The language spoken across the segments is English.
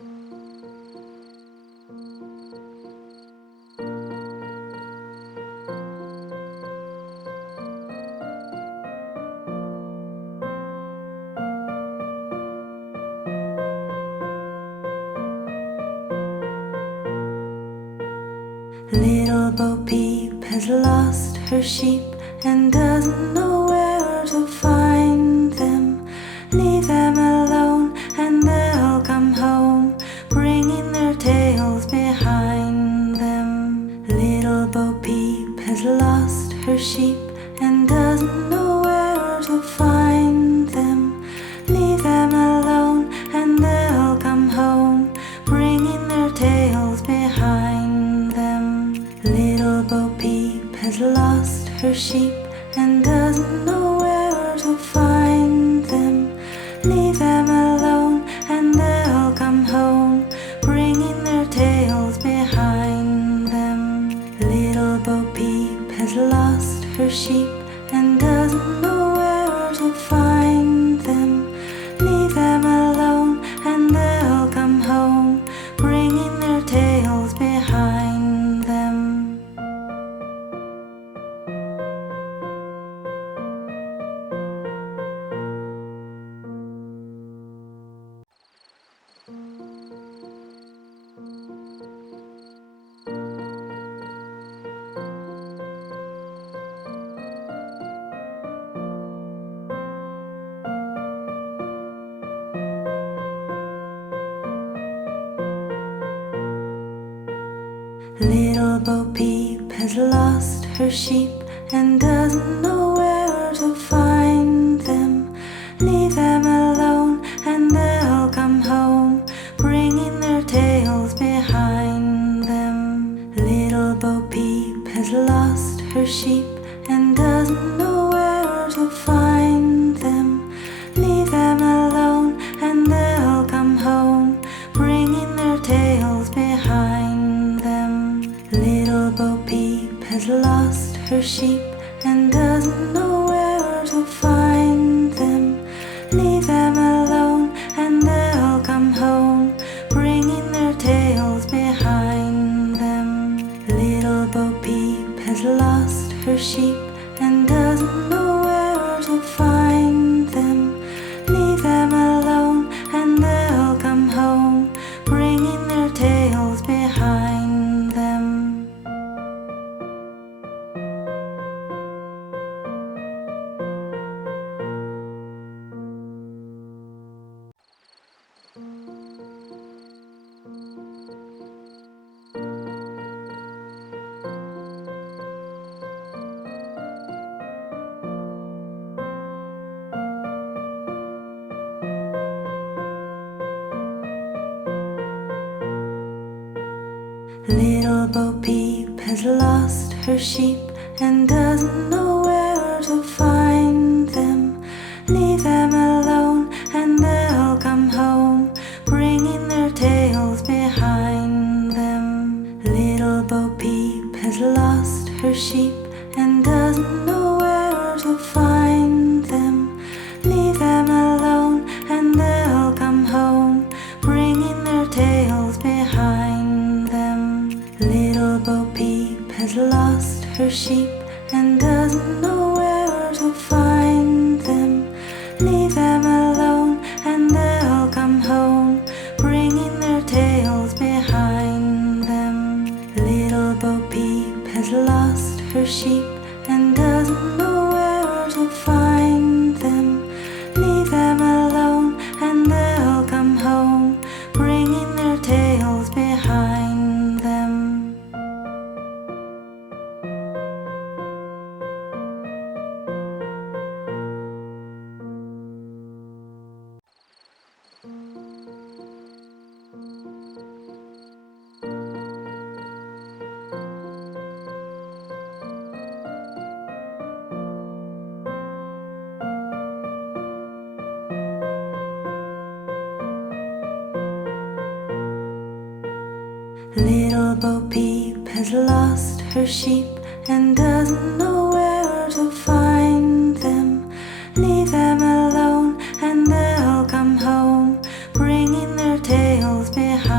Little Bo Peep has lost her sheep and doesn't know where to find them. Leave them alone and they'll come home, bringing their tails behind them. Little Bo Peep has lost her sheep and doesn't know where to find them. Leave them alone and they'll come home, bringing their tails behind them. Little Bo Peep has lost her sheep and doesn't know where to find them. Leave them alone and they'll come home, bringing their tails behind them. Little Bo Peep has lost her sheep and doesn't know where to find them. Leave them alone and they'll come home, bringing their tails behind them. Little Bo Peep has lost her sheep and doesn't know where to find them. Leave them alone and they'll come home, bringing their tails behind them. Little Bo Peep has lost her sheep and doesn't know where to find them. Leave them alone and they'll come home, bringing their tails behind them. Little Bo Peep has lost her sheep and doesn't know where to find them. Leave them alone and they'll come home, bringing their tails behind them. Little Bo Peep has lost her sheep and doesn't know where to find them. Leave them alone and they'll come home, bringing their tails behind them. Little Bo Peep has lost her sheep and doesn't know where to find them. Leave them alone and they'll come home, bringing their tails behind them. Little Bo Peep has lost her sheep and doesn't know where to find them. Leave them alone and they'll come home, bringing their tails behind them. Little Bo Peep has lost her sheep and doesn't know where to find them. Leave them alone and they'll come home, bringing their tails behind them. Little Bo Peep has lost her sheep and doesn't know where to find them. Leave them alone and they'll come home, bringing their tails behind them. Little Bo Peep has lost her sheep and doesn't know where to find them. Leave them alone and they'll come home, bringing their tails behind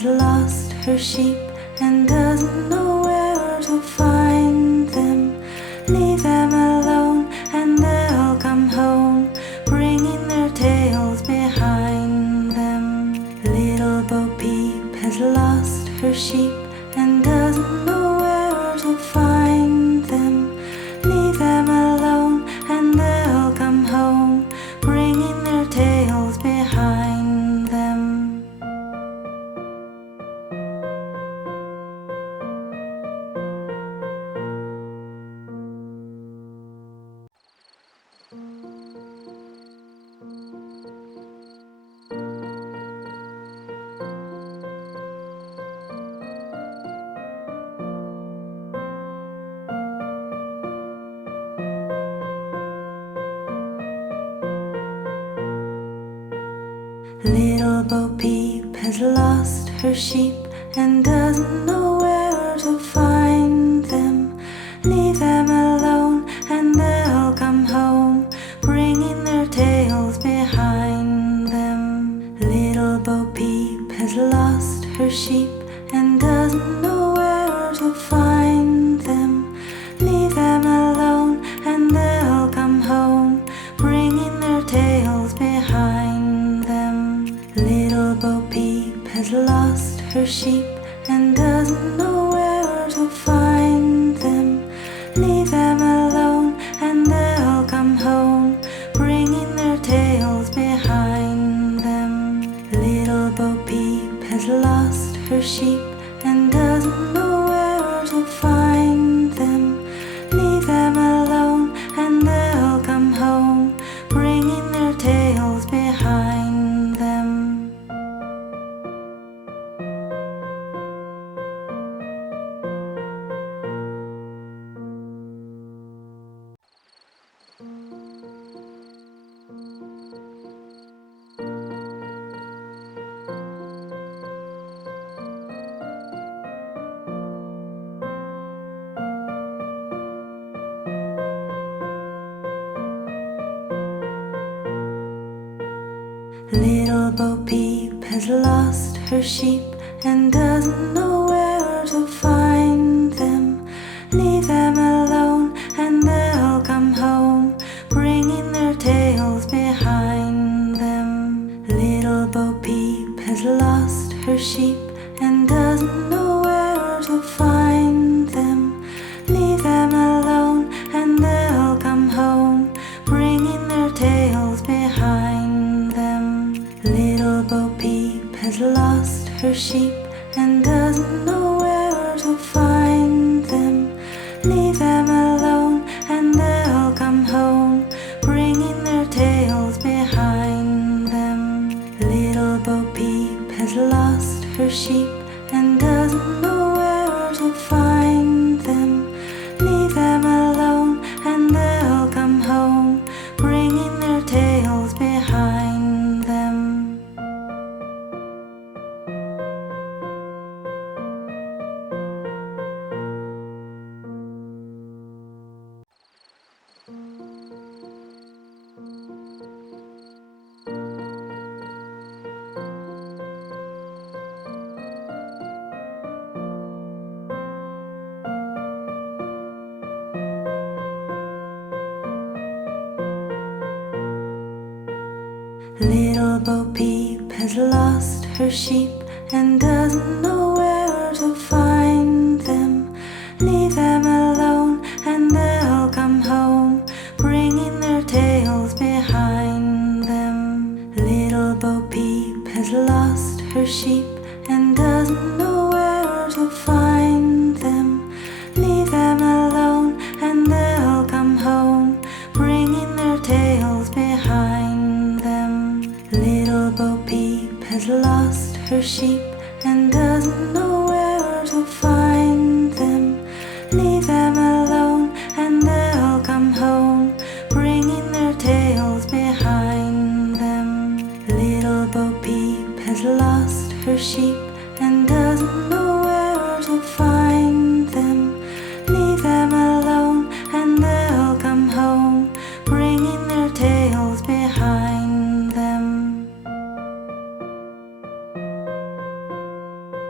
has lost her sheep and doesn't know where to find them. Leave them alone and they'll come home, bringing their tails behind them. Little Bo Peep has lost her sheep and doesn't know where to find them. Leave them alone and they'll come home, bringing their tails behind them. Little Bo Peep has lost her sheep and doesn't know where to find them. Leave them alone and they'll come home, bringing their tails behind them. Little Bo Peep has lost her sheep and doesn't know where to find them. Leave them alone and they'll come home, bringing their tails behind them. Little Bo Peep has lost her sheep and doesn't know where to find them. Leave them alone and they'll come home, bringing their tails behind them. Little Bo Peep has lost her sheep and doesn't know where to find them. Leave them alone and they'll come home, bringing their tails behind them. Little Bo Peep has lost her sheep and doesn't know where to find them. Leave them alone and they'll come home, bringing their tails behind them. Little Bo Peep has lost her sheep and doesn't know where to find them. Leave them alone and they'll come home, bringing their tails behind them. Little Bo Peep has lost her sheep and doesn't know where to find them. Leave them alone and they'll come home, bringing their tails behind them. Little Bo Peep has lost her sheep and doesn't know where to find them. Leave them alone and they'll come home, bringing their tails behind them. Little Bo Peep has lost her sheep and doesn't know where to find them. Leave them alone and they'll come home, bringing their tails behind them. Little Bo Peep has lost her sheep and doesn't know where to find them. Leave them alone and they'll come home, bringing their tails behind them. Little Bo Peep has lost her sheep and doesn't know where to find them. Leave them alone and they'll come home, bringing their tails behind them. Little Bo Peep has lost her sheep and doesn't know where to find them. Leave them alone and they'll come home, bringing their tails behind them.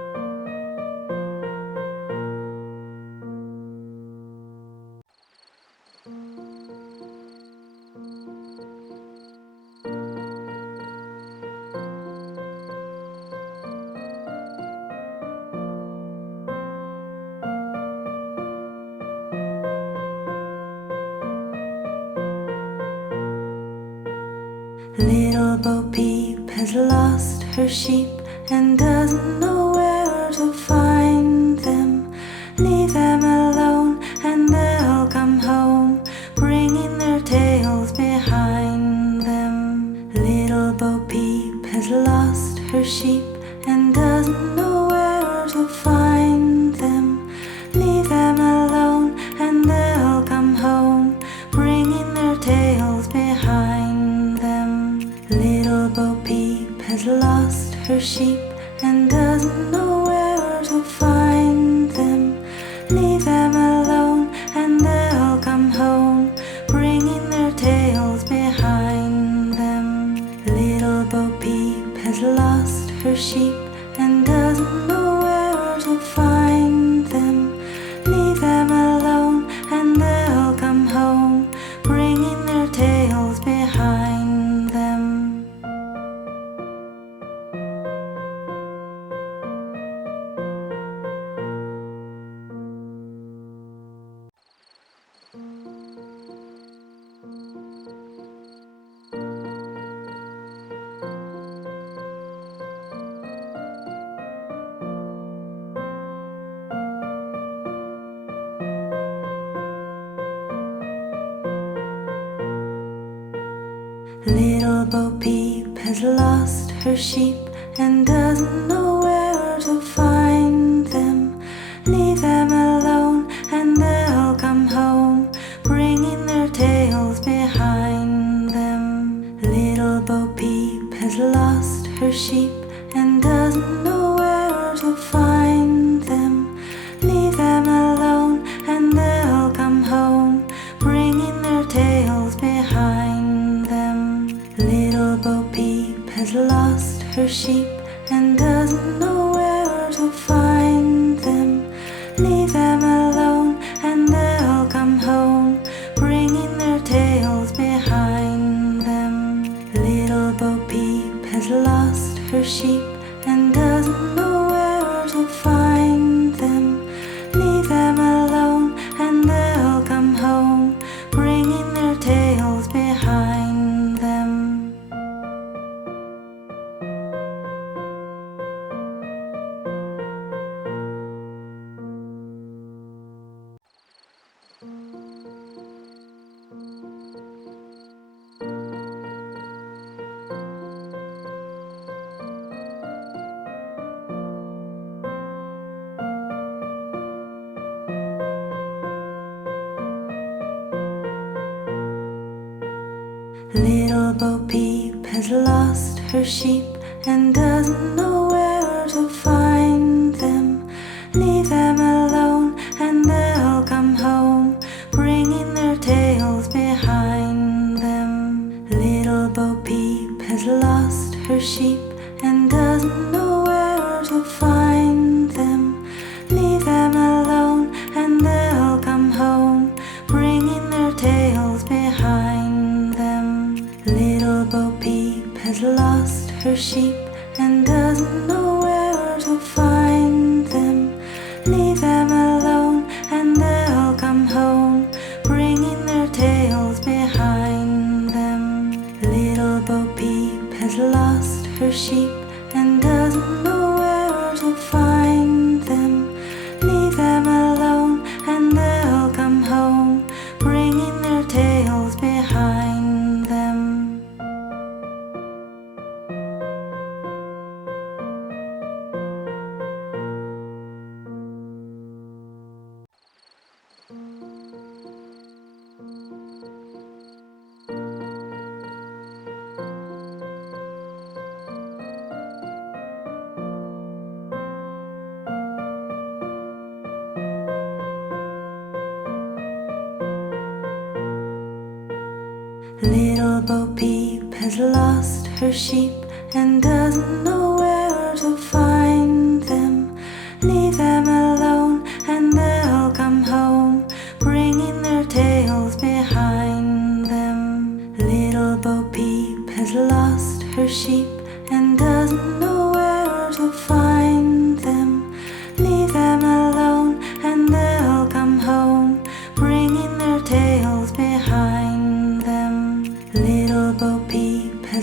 Little Bo Peep has lost her sheep and doesn't know where to find them. Leave them alone and they'll come home, bringing their tails behind them. Little Bo Peep has lost her sheep and doesn't know where to find them. Leave them alone and they'll come home, bringing their tails behind them. Little Bo Peep has lost her sheep and doesn't know where to find them. Leave them alone and they'll come home, bringing their tails behind them. Little Bo Peep has lost her sheep and doesn't know where to find them. Leave them alone and they'll come home, bringing their tails behind them. Little Bo Peep has lost her sheep and doesn't know where to find them. Leave them alone and they'll come home, bringing their tails behind them. Little Bo Peep has lost her sheep and doesn't know where to find them. Leave them alone and they'll come home, bringing their tails behind them. Little Bo Peep has lost her sheep and doesn't know where to find them. Leave them alone and they'll come home, bringing their tails behind them. Little Bo Peep has lost her sheep and doesn't know where to find them. Leave them alone and they'll come home, bringing their tails behind them. Little Bo Peep has lost her sheep and doesn't know where to find them. Leave them alone and they'll come home, bringing their tails behind them. Little Bo Peep has lost her sheep and doesn't know where to find them. Leave them alone and they'll come home, bringing their tails behind them. Little Bo Peep has lost her sheep and doesn't know where to find them. Leave them alone and they'll come home, bringing their tails behind them. Little Bo Peep has lost her sheep and doesn't know where to find them. Leave them alone and they'll come home, bringing their tails behind them. Little Bo Peep has lost her sheep and doesn't know where to find them. Leave them alone and they'll come home, bringing their tails behind them. Little Bo Peep has lost her sheep and doesn't know where to find them. Leave them alone and they'll come home, bringing their tails behind them. Little Bo Peep has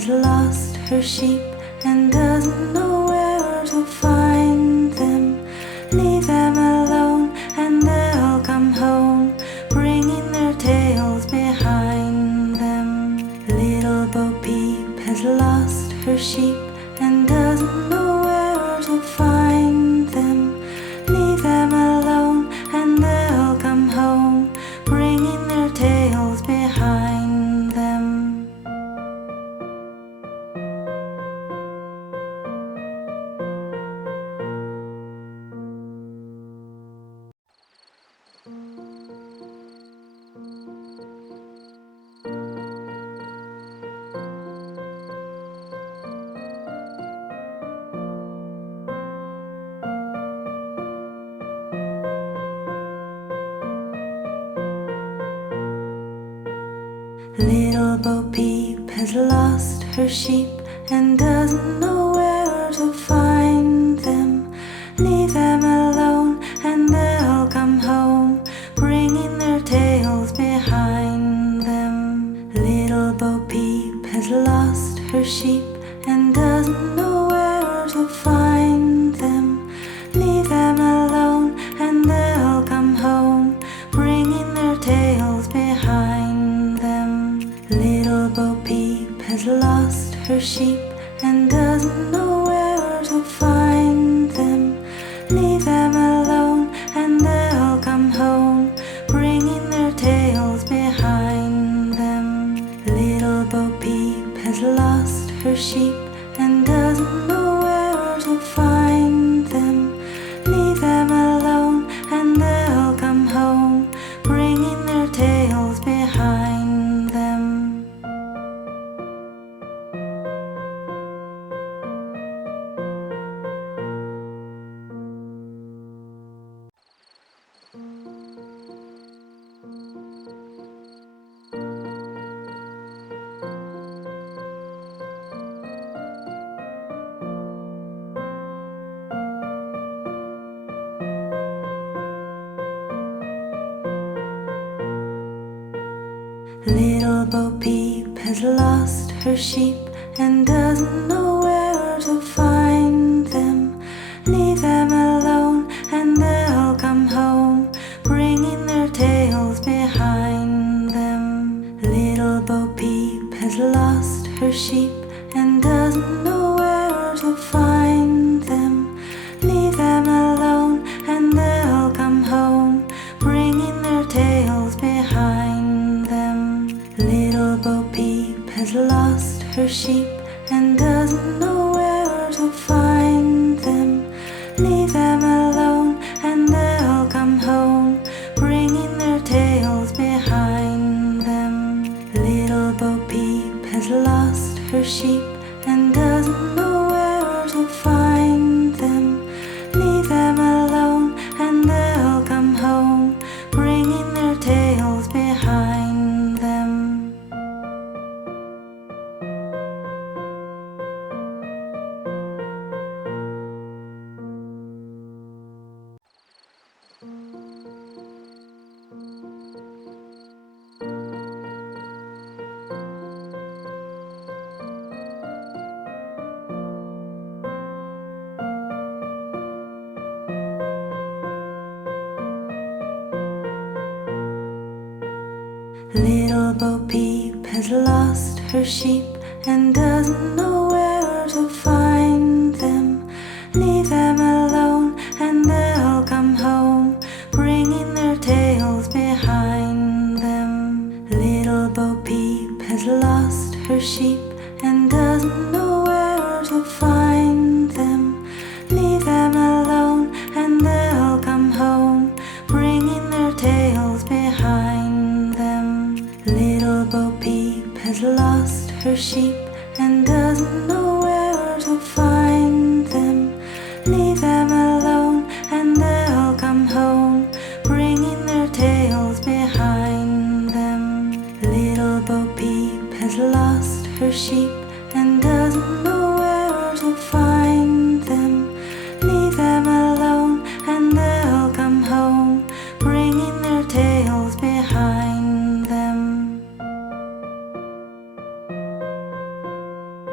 lost her sheep and doesn't know where to find them. Leave them alone and they'll come home, bringing their tails behind them. Little Bo Peep has lost her sheep and doesn't know where to find them. Leave them alone and they'll come home, bringing their tails behind them. Little Bo Peep has lost her sheep and doesn't know where to find them. Leave them alone and they'll come home, bringing their tails behind them. Little Bo Peep has lost her sheep and doesn't know where to find them. Leave them alone and they'll come home, bringing their tails behind them. Little Bo Peep has lost her sheep and doesn't know where to find them. Leave them alone and they'll come home, bringing their tails behind them. Little Bo Peep has lost her sheep and doesn't know where to find them. Leave them alone and they'll come home, bringing their tails behind them. Little Bo Peep has lost her sheep and doesn't know where to find them. Leave them alone and they'll come home, bringing their tails behind them. Little Bo Peep has lost her sheep and doesn't know where to find them. Leave them alone and they'll come home, bringing their tails behind them. Little Bo Peep has lost her sheep and doesn't know where to find them. Leave them alone and they'll come home, bringing their tails behind them. Little Bo Peep has lost her sheep and doesn't know where to find them. Leave them alone and they'll come home, bringing their tails behind them. Little Bo Peep has lost her sheep and doesn't know where to find them. Leave them alone and they'll come home, bringing their tails behind them. Little Bo Peep has lost her sheep and doesn't know where to find them. Leave them alone and they'll come home, bringing their tails behind them. Little Bo Peep has lost her sheep and doesn't know where to find them. Leave them alone and they'll come home, bringing their tails behind them. Little Bo Peep has lost her sheep and doesn't know where to find them. Leave them alone and they'll come home, bringing their tails behind them.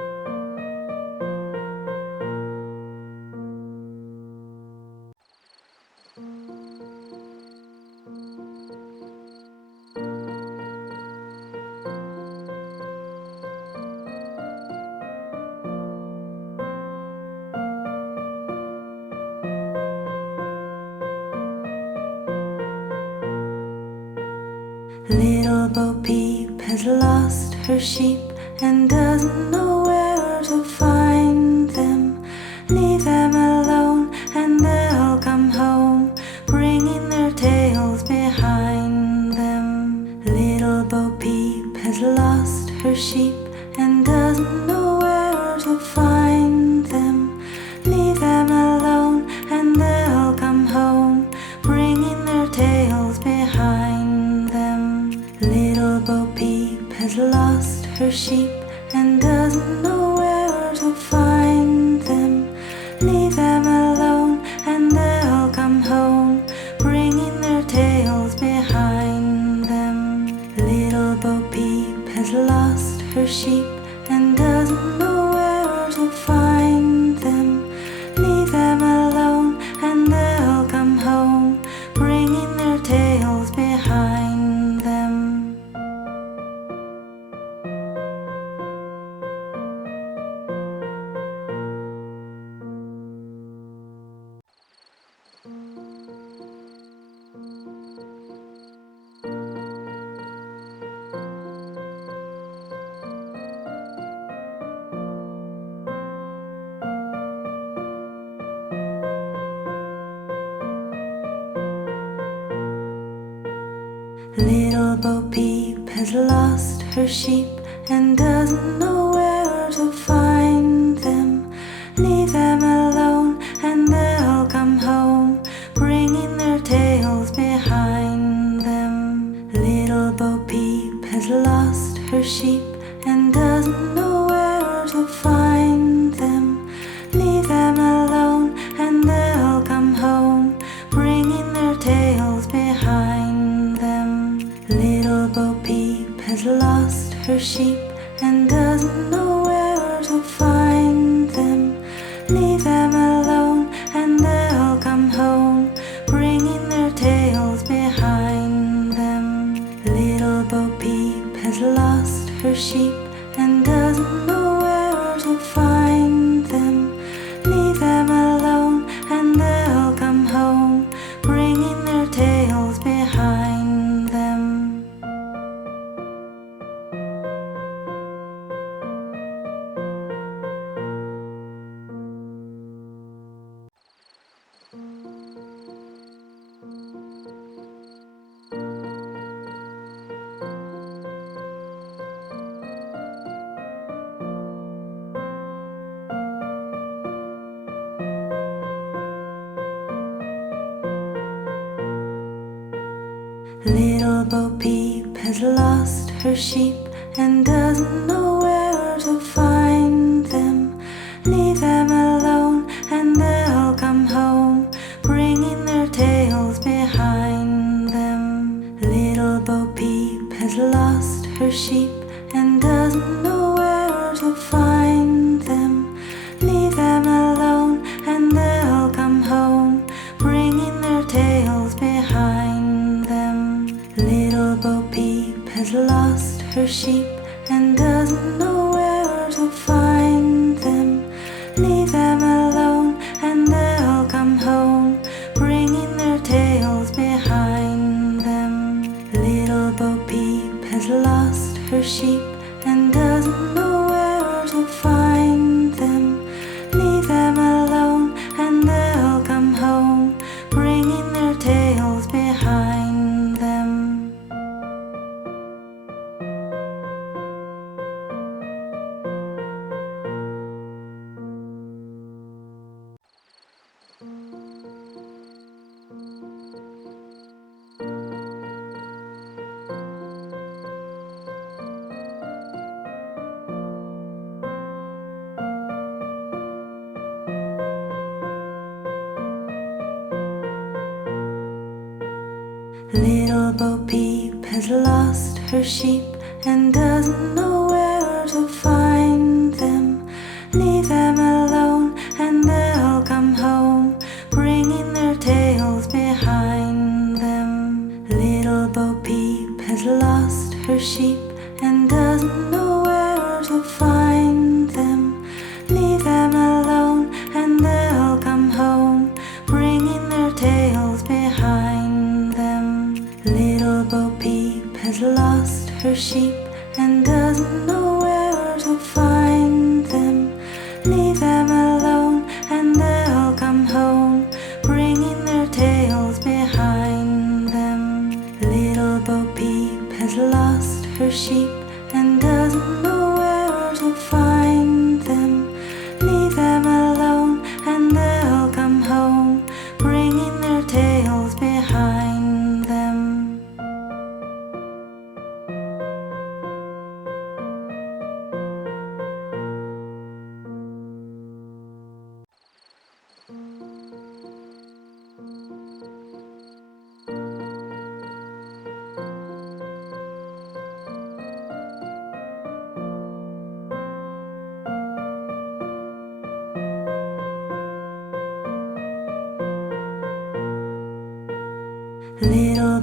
has lost her sheep and doesn't know where to find them. Leave them alone and they'll come home, bringing their tails behind them. Little Bo Peep has lost her sheep and doesn't know where to find them. Leave them alone and they'll come home, bringing their tails behind them. Little Bo Peep has lost her sheep and doesn't know where to find them. Leave them alone and they'll come home, bringing their tails behind them. Little Bo Peep has lost her sheep and doesn't know where to find them. Leave them alone and they'll come home, bringing their tails behind them. Little Bo Peep has lost her sheep and doesn't know where to find them. Leave them alone and they'll come home, bringing their tails behind them. Little Bo Peep has lost her sheep and doesn't know where to find them. Leave them alone and they'll come home, bringing their tails behind them. Little Bo Peep has lost her sheep and doesn't know where to find them. Leave them alone and they'll come home, bringing their tails behind them. Little Bo Peep has lost her sheep and doesn't know where to find them. Leave them alone and they'll come home, bringing their tails behind them. Little Bo Peep has lost her sheep and doesn't know where to find them. Leave them alone and they'll come home, bringing their tails behind them. Little Bo Peep has lost her sheep and doesn't know where to find them. Leave them alone and they'll come home, bringing their tails behind them. Little Bo Peep has lost her sheep and doesn't know where to find them. Leave them alone and they'll come home, bringing their tails behind them. Little Bo Peep has lost her sheep and doesn't know where to find them. Leave them alone and they'll come home, bringing their tails behind them. Little Bo Peep has lost her sheep and doesn't know where to find them. Leave them alone and they'll come home, bringing their tails behind them. Little Bo Peep has lost her sheep and doesn't know where to find them. Leave them alone and they'll come home, bringing their tails behind them. Little Bo Peep has lost her sheep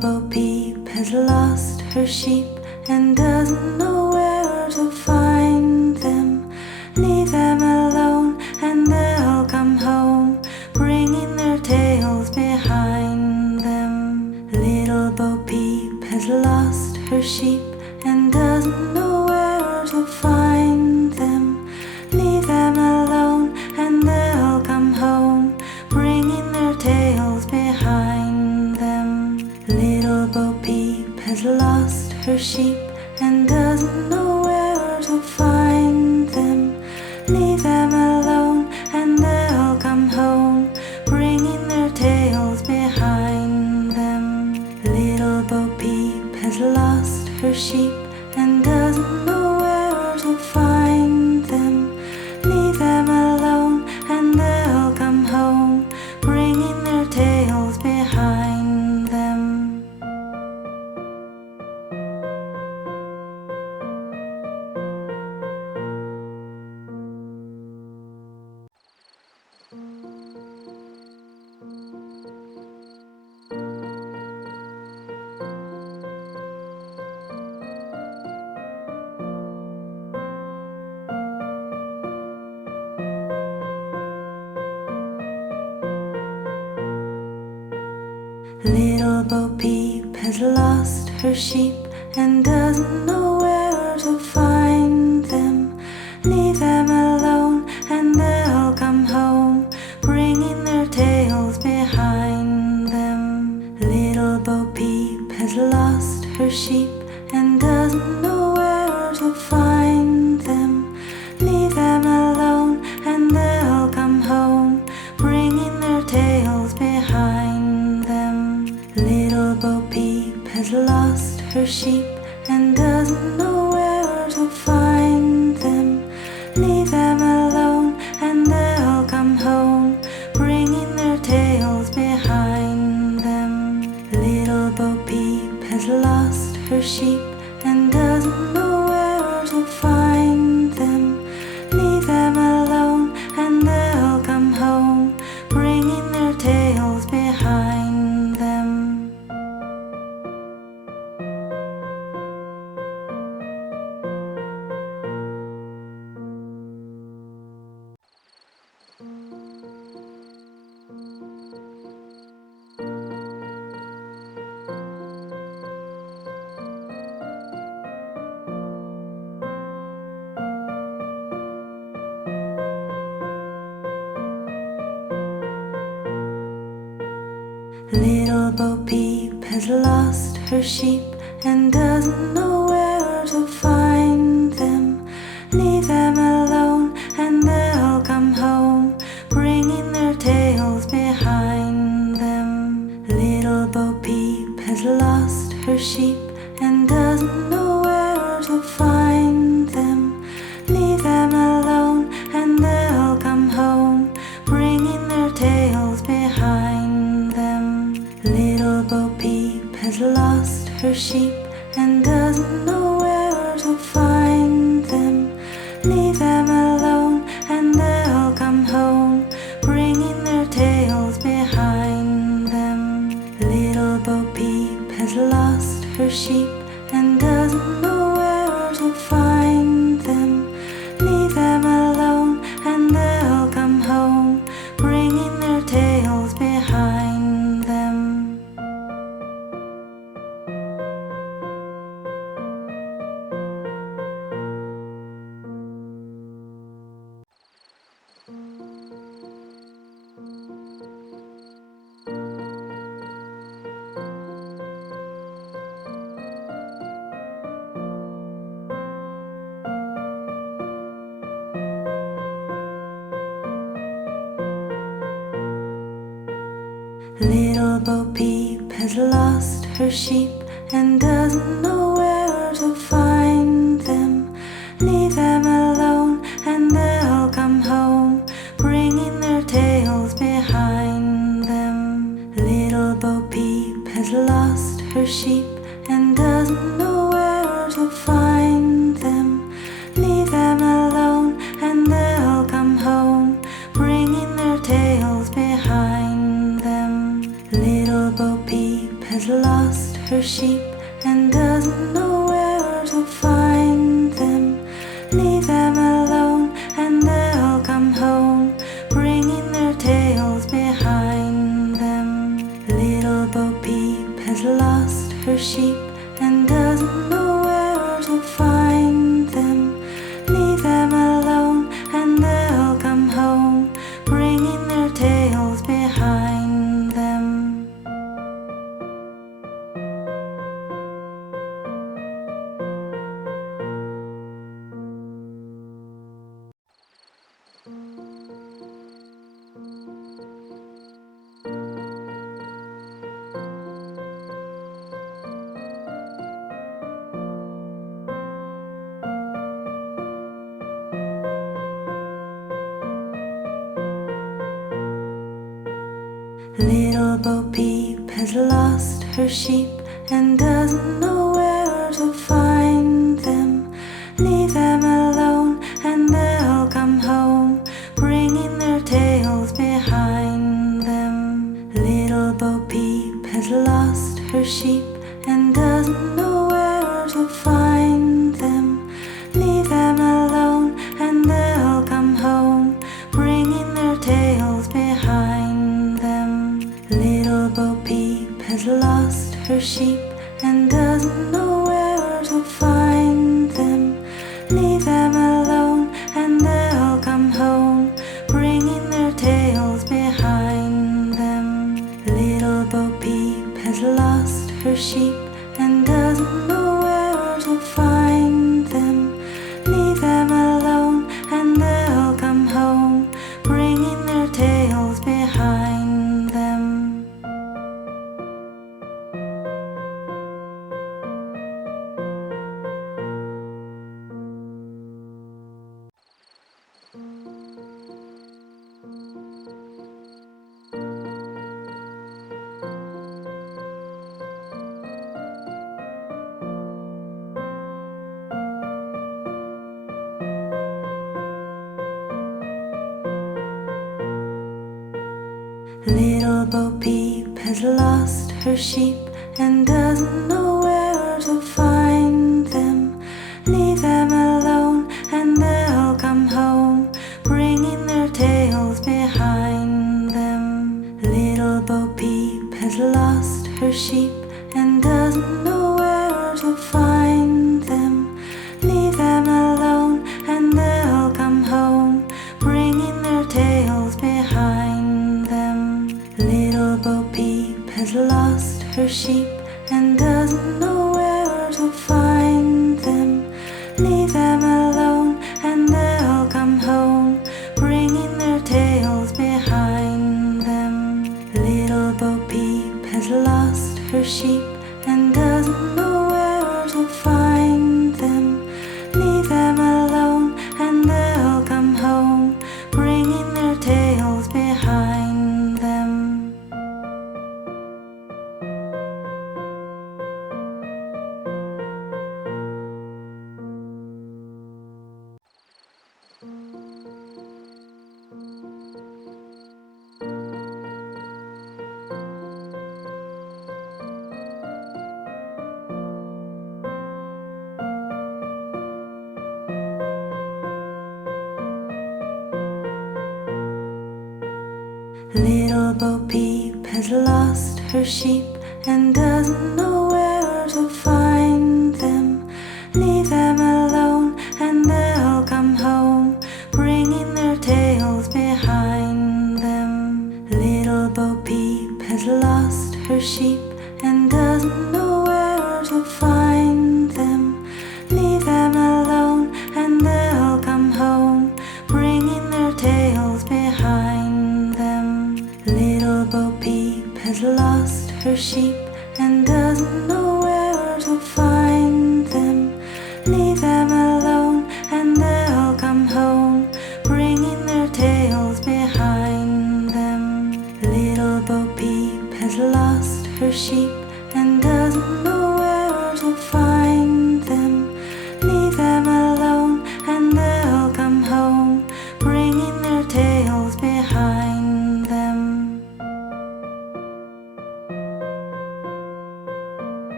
Bo Peep has lost her sheep and doesn't know where to find them. Leave them alone and they'll come home, bringing their tails behind them. Little Bo Peep has lost her sheep and doesn't know where to find them. Leave them alone and they'll come home, bringing their tails behind them. Little Bo Peep has lost her sheep and doesn't know where to find them. Leave them alone and they'll come home, bringing their tails behind them. Little Bo Peep has lost her sheep and doesn't know where to find them. Leave them alone and they'll come home, bringing their tails behind them. Little Bo Peep has lost her sheep and doesn't know where to find them. Leave them alone and they'll come home, bringing their tails behind them. Little Bo Peep has lost her sheep and doesn't know where to find them. Leave them alone and they'll come home, bringing their tails behind them. Little Bo Peep has lost her sheep and doesn't know where to find them. Leave them alone and they'll come home, bringing their tails behind them. Little Bo Peep has lost her sheep and doesn't know where to find them. Leave them alone and they'll come home, bringing their tails behind them. Little Bo Peep has lost her sheep and doesn't know where to find them. Leave them alone and they'll come home, bringing their tails behind them. Little Bo Peep has lost her sheep and doesn't know where to find them. Leave them alone and they'll come home, bringing their tails behind them. Little Bo Peep has lost her sheep and doesn't know where to find them. Leave them alone and they'll come home, bringing their tails behind them. Little Bo Peep has lost her sheep and doesn't know where to find them. Leave them alone and they'll come home, bringing their tails behind them. Little Bo Peep has lost her sheep and doesn't know where to find them. Leave them alone and they'll come home, bringing their tails behind them. Little Bo Peep has lost her sheep and doesn't know where to find them. Leave them alone and they'll come home, bringing their tails behind them. Little Bo Peep has lost her sheep and doesn't know where to find them. Leave them alone and they'll come home, bringing their tails behind them. Little Bo Peep has lost her sheep and doesn't know where to find them. Leave them alone and they'll come home, bringing their tails behind them. Little Bo Peep has lost her sheep and doesn't know where to find them. Leave them alone and they'll come home, bringing their tails behind them. Little Bo Peep has lost her sheep and doesn't know where to find them. Leave them alone and they'll come home, bringing their tails behind them. Little Bo Peep has lost her sheep and doesn't know where to find them. Leave them alone and they'll come home, bringing their tails behind them. Little Bo Peep has lost her sheep and doesn't know where to find them. Leave them alone and they'll come home, bringing their tails behind them. Little Bo Peep has lost her sheep and doesn't know where to find them. Leave them alone and they'll come home, bringing their tails behind them. Little Bo Peep has lost her sheep and doesn't know where to find them. Leave them alone and they'll come home, bringing their tails behind them. Little Bo Peep has lost her sheep and doesn't know where to find them. Leave them alone and they'll come home, bringing their tails behind them. Little Bo Peep has lost her sheep and doesn't know where to find them. Leave them alone and they'll come home, bringing their tails behind them. Little Bo Peep has lost her sheep and doesn't know where to find them. Leave them alone and they'll come home, bringing their tails behind them. Little Bo Peep has lost her sheep and doesn't know where to find them. Leave them alone and they'll come home, bringing their tails behind them. Little Bo Peep has lost her sheep and doesn't know where to find them. Leave them alone and they'll come home, bringing their tails behind them. Little Bo Peep has lost her sheep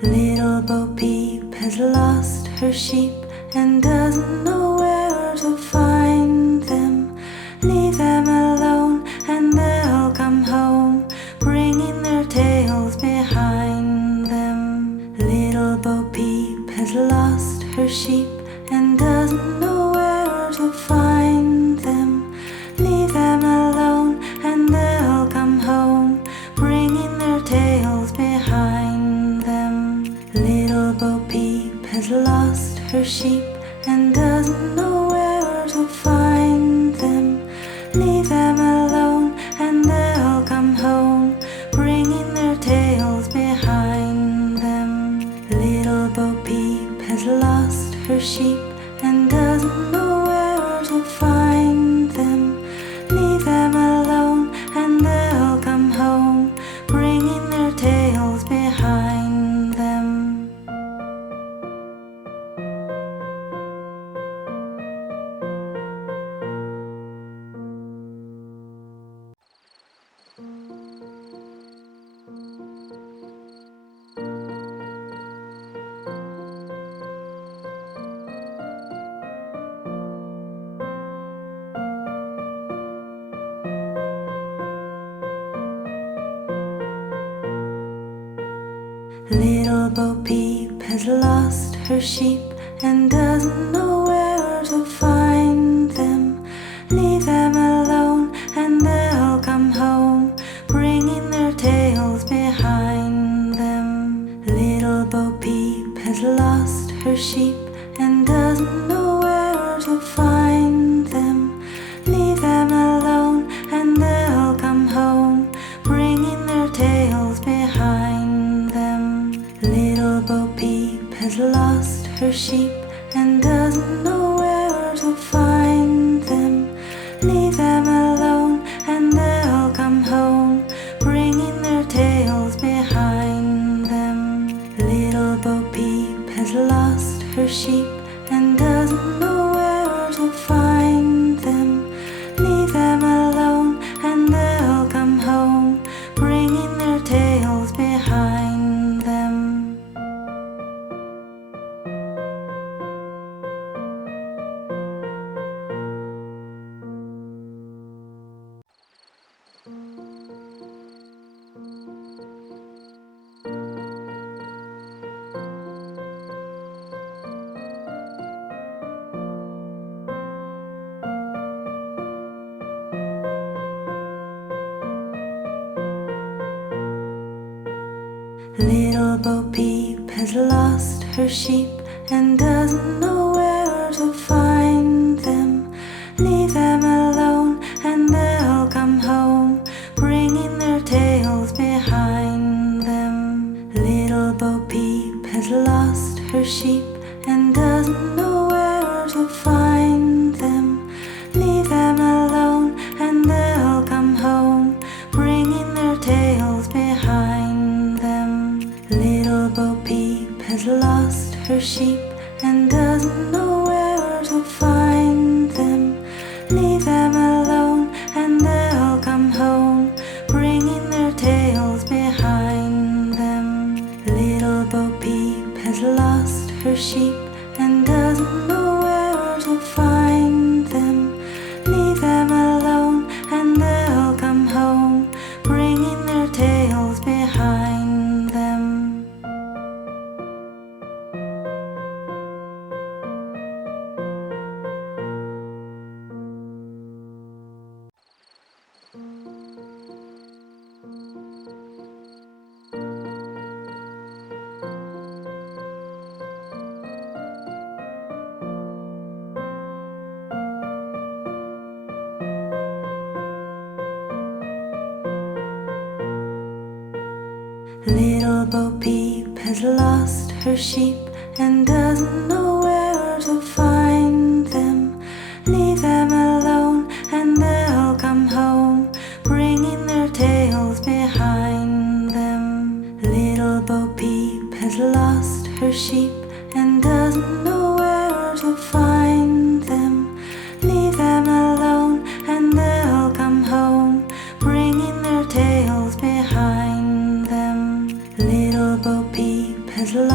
Little Bo Peep has lost her sheep and doesn't know where to find them. Leave them alone and they'll come home, bringing their tails behind them. Little Bo Peep has lost her sheep and doesn't know where to find them. Leave them alone and they'll come home, bringing their tails behind them. Little Bo Peep has lost her sheep and doesn't know where to find them. Leave them alone and they'll come home, bringing their tails behind them. Little Bo Peep has lost her sheep and doesn't know where to find them. Leave them alone and they'll come home, bringing their tails behind them. Little Bo Peep has lost her sheep and doesn't know where to find them. Leave them alone and they'll come home, bringing their tails behind them. Little Bo Peep has lost her sheep and doesn't know where to find them. Leave them alone and they'll come home, bringing their tails behind them. Little Bo Peep has lost her sheep and doesn't know where to find them. Leave them alone and they'll come home, bringing their tails behind them. Little Bo Peep has lost her sheep and doesn't know where to find them. Leave them alone and they'll come home, bringing their tails behind them. Little Bo Peep has lost her sheep and doesn't know where to find them. Leave them alone and they'll come home, bringing their tails behind them. Little Bo Peep has lost her sheep and doesn't know where to find them. Leave them alone and they'll come home, bringing their tails behind them. Little Bo Peep has lost her sheep and doesn't know where to find them. Leave them alone and they'll come home, bringing their tails behind them. Little Bo Peep has lost her sheep and doesn't know where to find them. Leave them alone and they'll come home, bringing their tails behind them. Little Bo Peep has lost her sheep and doesn't know where to find them. Leave them alone and they'll come home, bringing their tails behind them. Little Bo Peep has lost her sheep and doesn't know where to find them. Leave them alone and they'll come home, bringing their tails behind them. Little Bo Peep has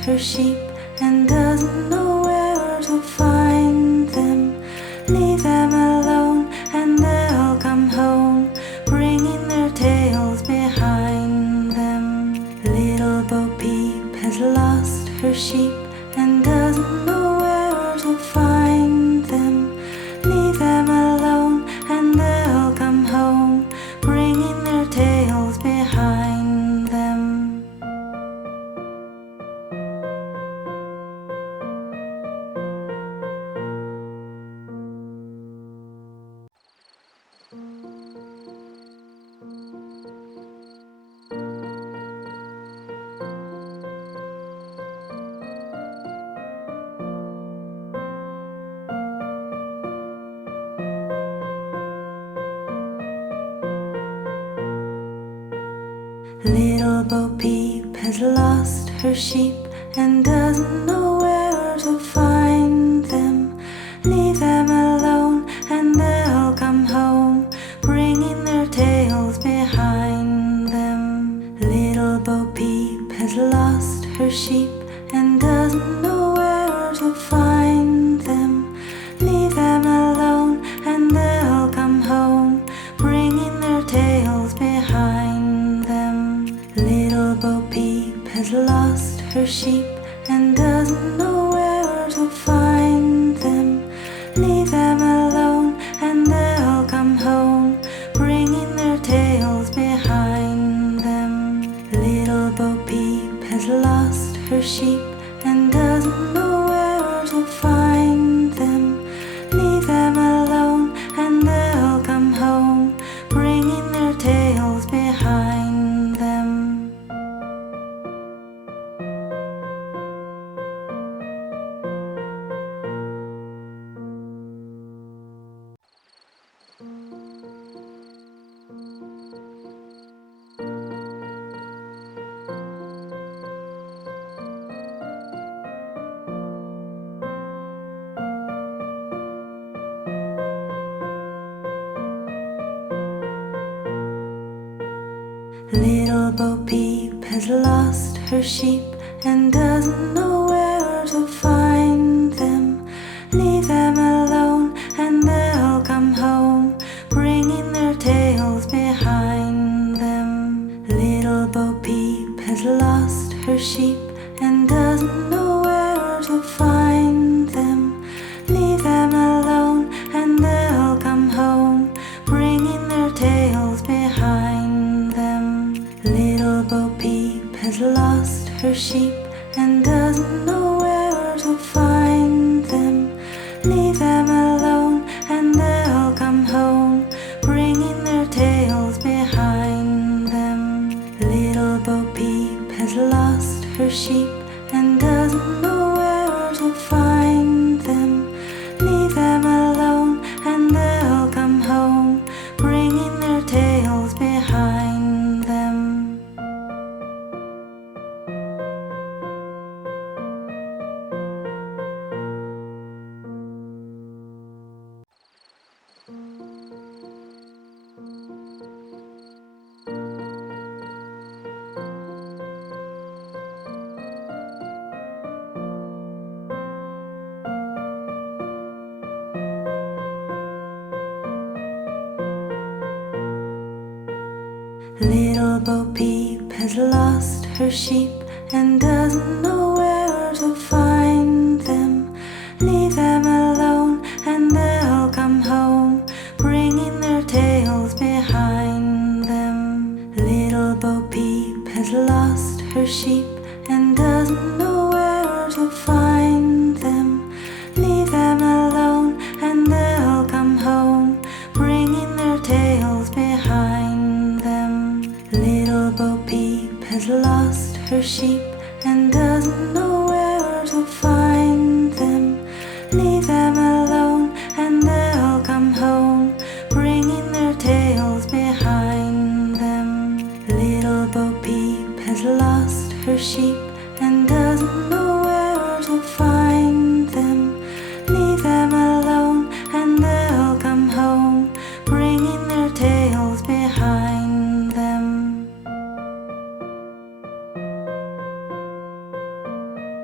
her sheep and doesn't know where to find them. Leave them alone and they'll come home, bringing their tails behind them. Little Bo Peep has lost her sheep and doesn't know where to find them. Leave them alone and they'll come home, bringing their tails behind them. Little Bo Peep has lost her sheep and doesn't know where to find them. Leave them alone and they'll come home, bringing their tails behind them. Little Bo Peep has lost her sheep and doesn't know where to find them. Leave them alone and they'll come home, bringing their tails behind them. Little Bo Peep has lost her sheep and doesn't know where to find them. Leave them alone and they'll come home, bringing their tails behind them. Little Bo Peep has lost her sheep and doesn't know where to find them. Leave them alone and they'll come home, bringing their tails behind them. Little Bo Peep has lost her sheep and doesn't know where to find them. Leave them alone and they'll come home, bringing their tails behind them. Little Bo Peep has lost her sheep and doesn't know where to find them. Leave them alone and they'll come home, bringing their tails behind them. Little Bo Peep has lost her sheep and doesn't know where to find them. Leave them alone and they'll come home, bringing their tails behind them. Little Bo Peep has lost her sheep and doesn't know where to find them. Leave them alone and they'll come home, bringing their tails behind them. Little Bo Peep has lost her sheep and doesn't know where to find them. Leave them alone and they'll come home, bringing their tails behind them. Little Bo Peep has lost her sheep and doesn't know where to find them. Leave them alone and they'll come home, bringing their tails behind them. Little Bo Peep has lost her sheep and doesn't know where to find them. Leave them alone and they'll come home, bringing their tails behind them. Little Bo Peep has lost her sheep and doesn't know where to find them. Leave them alone and they'll come home, bringing their tails behind them.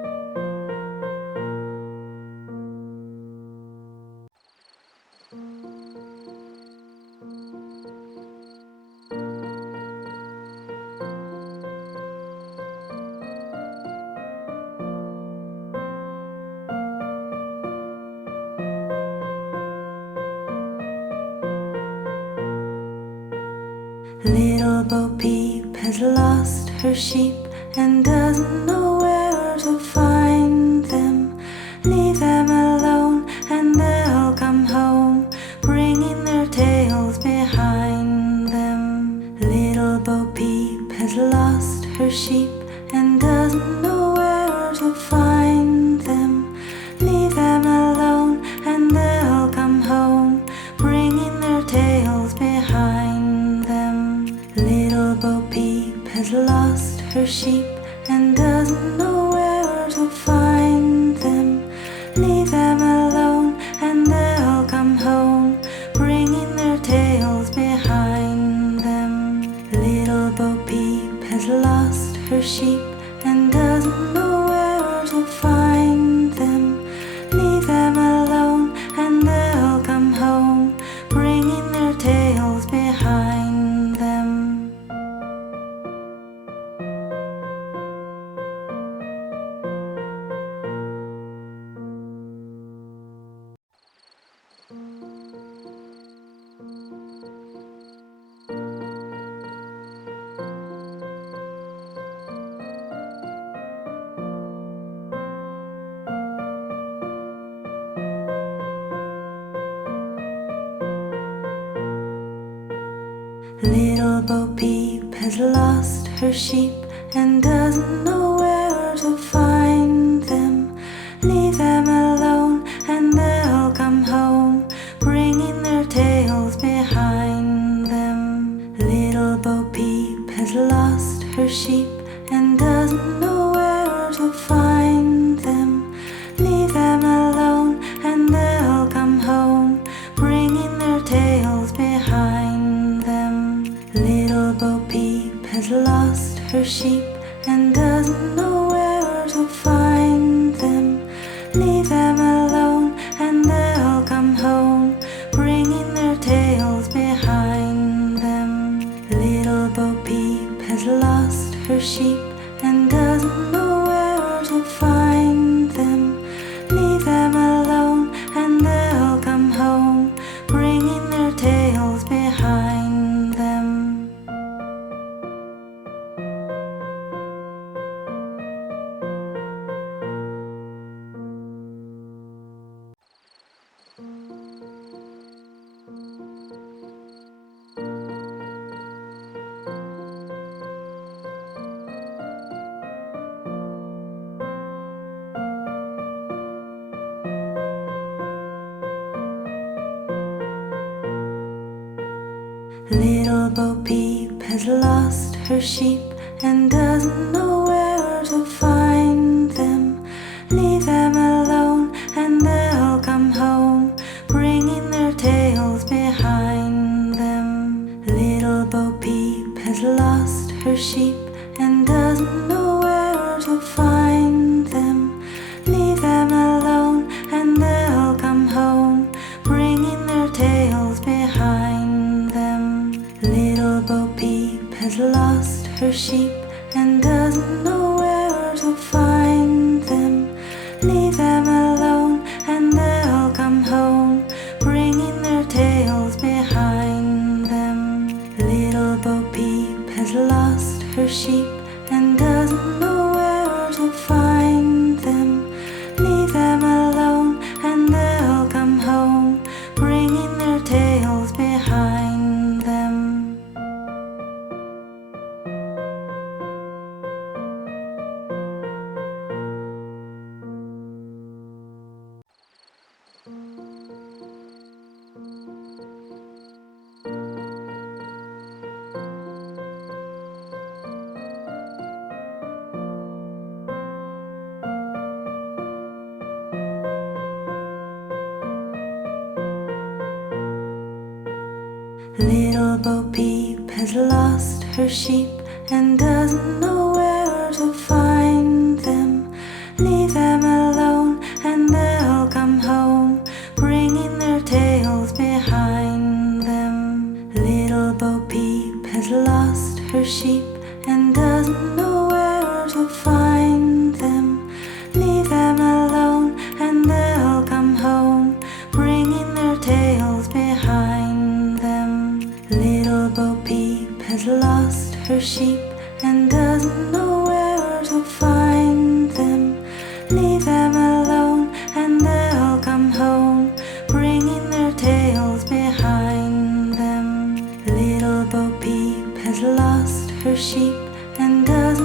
Bo Peep has lost her sheep and doesn't know where to find them. Leave them alone and they'll come home, bringing their tails behind them. Little Bo Peep has lost her sheep and doesn't know where to find them. Leave them alone and they'll come home, bringing their tails behind them. Little Bo Peep has lost her sheep and doesn't know where to find them. Leave them alone and they'll come home, bringing their tails behind them. Little Bo Peep has lost her sheep and doesn't know where to find them. Leave them alone and they'll come home, bringing their tails behind them. Little Bo Peep has lost her sheep and doesn't know where to find them. Leave them alone and they'll come home, bringing their tails behind them. Little Bo Peep has lost her sheep and doesn't know where to find them. Leave them alone and they'll come home, bringing their tails behind them. Little Bo Peep has lost her sheep and doesn't know where to find them. Leave them alone and they'll come home, bringing their tails behind them. Little Bo Peep has lost her sheep and doesn't know where to find them. Leave them alone and they'll come home, bringing their tails behind them. Little Bo Peep has lost her sheep and doesn't know where to find them. Leave them alone and they'll come home, bringing their tails behind them. Little Bo Peep has lost her sheep and doesn't know where to find them. Leave them alone and they'll come home, bringing their tails behind them. Little Bo Peep has lost her sheep and doesn't know where to find them. Leave them alone and they'll come home, bringing their tails behind them. Little Bo Peep has lost her sheep and doesn't know where to find them. Leave them alone and they'll come home, bringing their tails behind them. Little Bo Peep has lost her sheep and doesn't know where to find them. Leave them alone and they'll come home, bringing their tails behind them. Little Bo Peep has lost her sheep and doesn't know where to find them. Leave them alone and they'll come home, bringing their tails behind them. Little Bo Peep has lost her sheep and doesn't know where to find them. Leave them alone and they'll come home, bringing their tails behind them. Little Bo Peep has lost her sheep and doesn't know where to find them. Leave them alone and they'll come home, bringing their tails behind them. Little Bo Peep has lost her sheep and doesn't know where to find them. Leave them alone and they'll come home, bringing their tails behind them. Little Bo Peep has lost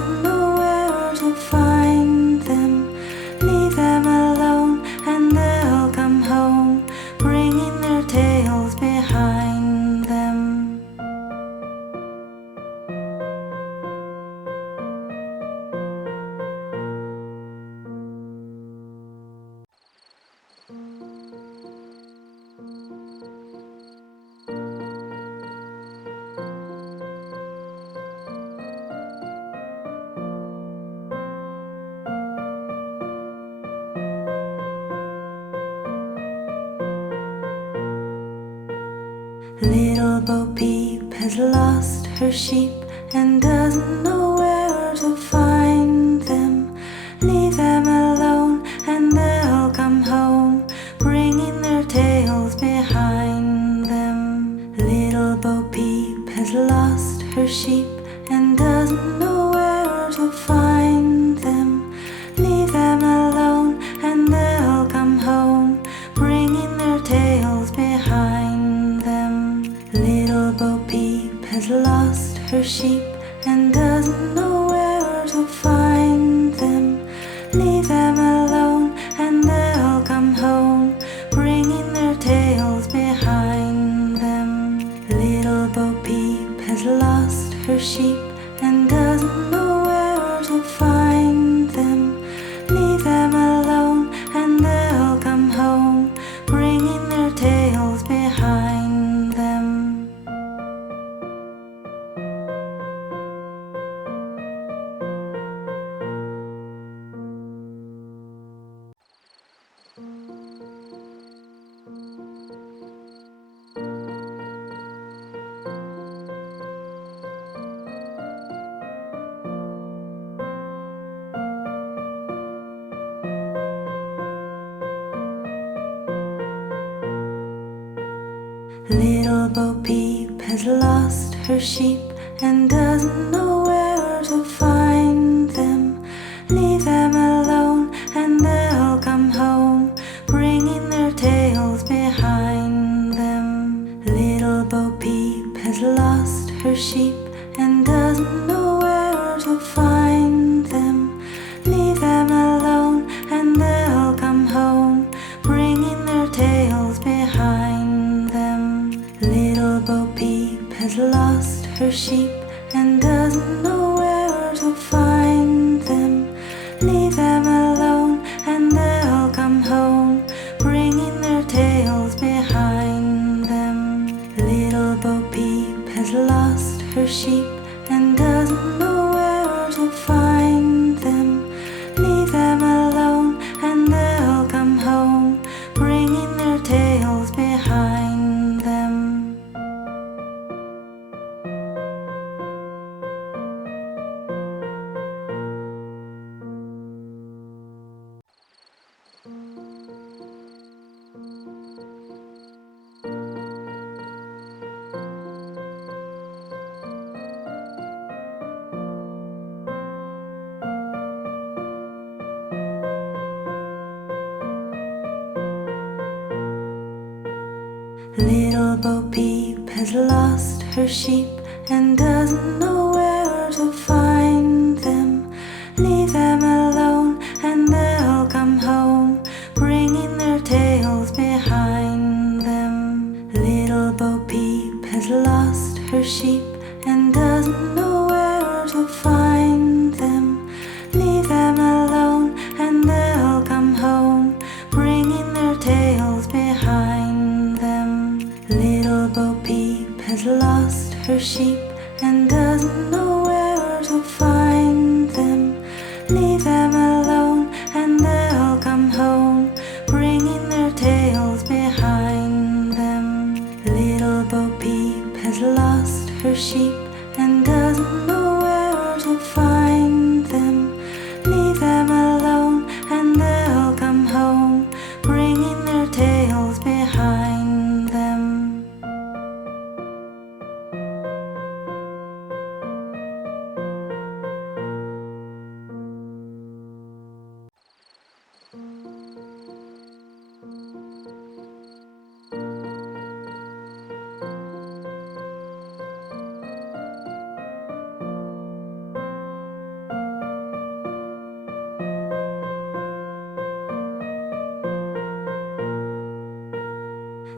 doesn't know where to find them. Leave them alone and they'll come home, bringing their tails behind them. Little Bo Peep has lost her sheep and doesn't know where to find them. Leave them alone and they'll come home, bringing their tails behind them. Little Bo Peep has lost her sheep and doesn't know where to find them. Leave them alone and they'll come home, bringing their tails behind them. Little Bo Peep has lost her sheep and doesn't know where to find them. Leave them alone and they'll come home, bringing their tails behind them. Little Bo Peep has lost her sheep and doesn't know where to find them. Leave them alone and they'll come home, bringing their tails behind them. Little Bo Peep has lost her sheep and doesn't know where to find them. Leave them alone and they'll come home, bringing their tails behind them. Little Bo Peep has lost her sheep and doesn't know where to find them. Leave them alone and they'll come home, bringing their tails behind them. Little Bo Peep has lost her sheep and doesn't know where to find them. Leave them alone and they'll come home, bringing their tails behind them. Little Bo Peep has lost her sheep and doesn't know where to find them. Leave them alone and they'll come home, bringing their tails behind them. Little Bo Peep has lost her sheep and doesn't know where to find them. Leave them alone and they'll come home, bringing their tails behind them. Little Bo Peep has lost her sheep and doesn't know where to find them. Leave them alone and they'll come home, bringing their tails behind them. Little Bo Peep has lost her sheep and doesn't know where to find them. Leave them alone and they'll come home, bringing their tails behind them. Little Bo Peep has lost her sheep and doesn't know where to find them. Leave them alone and they'll come home, bringing their tails behind them.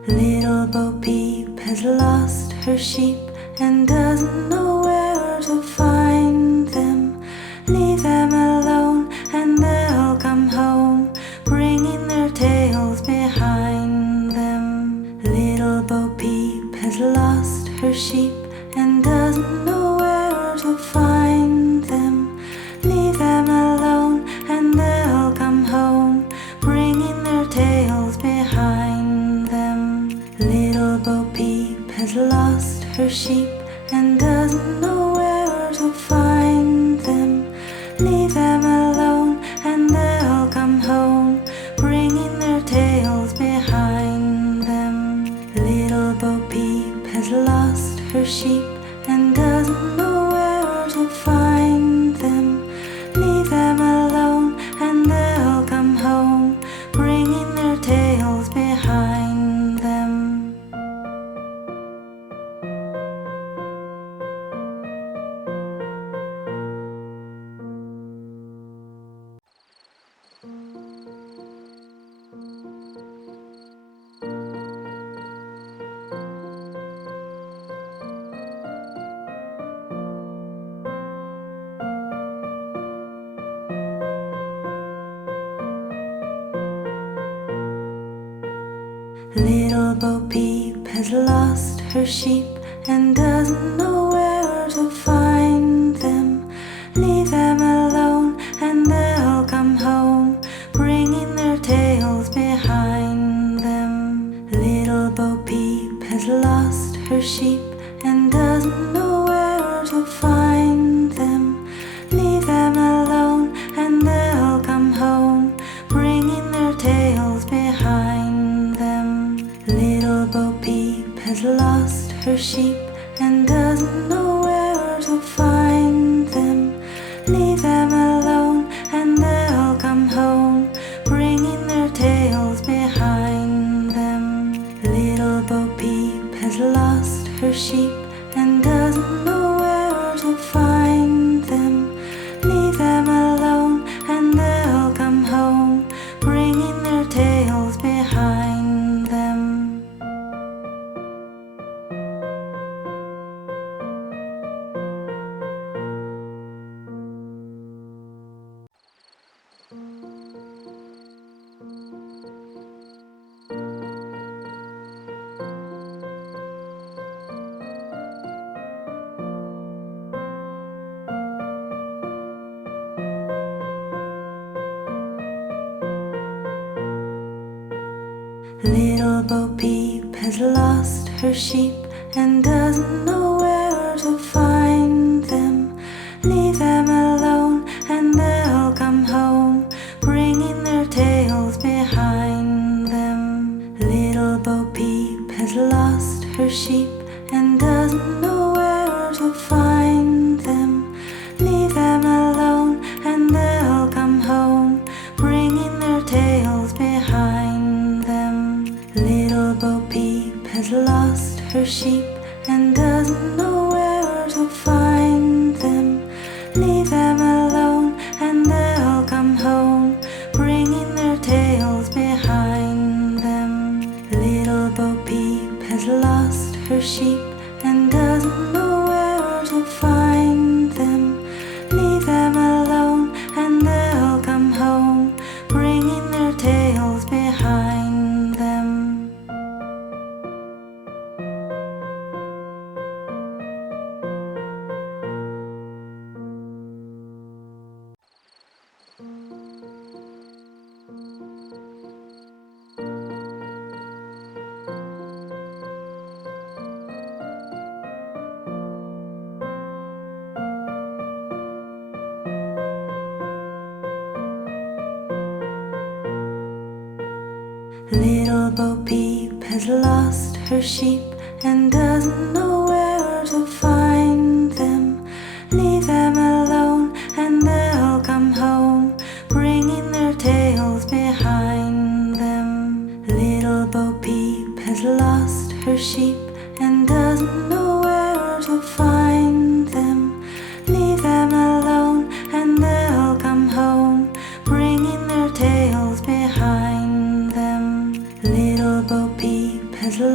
Little Bo Peep has lost her sheep and doesn't know where to find them. Leave them alone and they'll come home, bringing their tails behind them. Little Bo Peep has lost her sheep and doesn't know where to find them. Leave them alone and they'll come home, bringing their tails behind them. Little Bo Peep has lost her sheep and doesn't know where to find them. Leave them alone and they'll come home, bringing their tails behind them. Little Bo Peep has lost her sheep and doesn't know where to find them. Leave them alone and they'll come home, bringing their tails behind them. Little Bo Peep has lost her sheep and doesn't know where to find them. Leave them alone and they'll come home, bringing their tails behind them. Little Bo Peep has lost her sheep and doesn't know where to find them. Leave them alone and they'll come home, bringing their tails behind them. Little Bo Peep has lost her sheep and doesn't know where to find them. Leave them alone and they'll come home, bringing their tails behind them. Little Bo Peep has lost her sheep and doesn't know where to find them. Leave them alone and they'll come home, bringing their tails behind them. Little Bo Peep has lost her sheep and doesn't know where to find them. Leave them alone and they'll come home, bringing their tails behind them. Little Bo Peep has lost her sheep and doesn't know where to find them. Leave them alone and they'll come home, bringing their tails behind them. Little Bo Peep has lost her sheep and doesn't know where to find them. Leave them alone and they'll come home, bringing their tails behind them. Little Bo Peep has lost her sheep and doesn't know where to find them. Leave them alone and they'll come home, bringing their tails behind them. Little Bo Peep has lost her sheep and doesn't know where to find them. Leave them alone and they'll come home, bringing their tails behind them. Little Bo Peep has lost her sheep and doesn't know where to find them. Leave them alone and they'll come home, bringing their tails behind them. Little Bo Peep has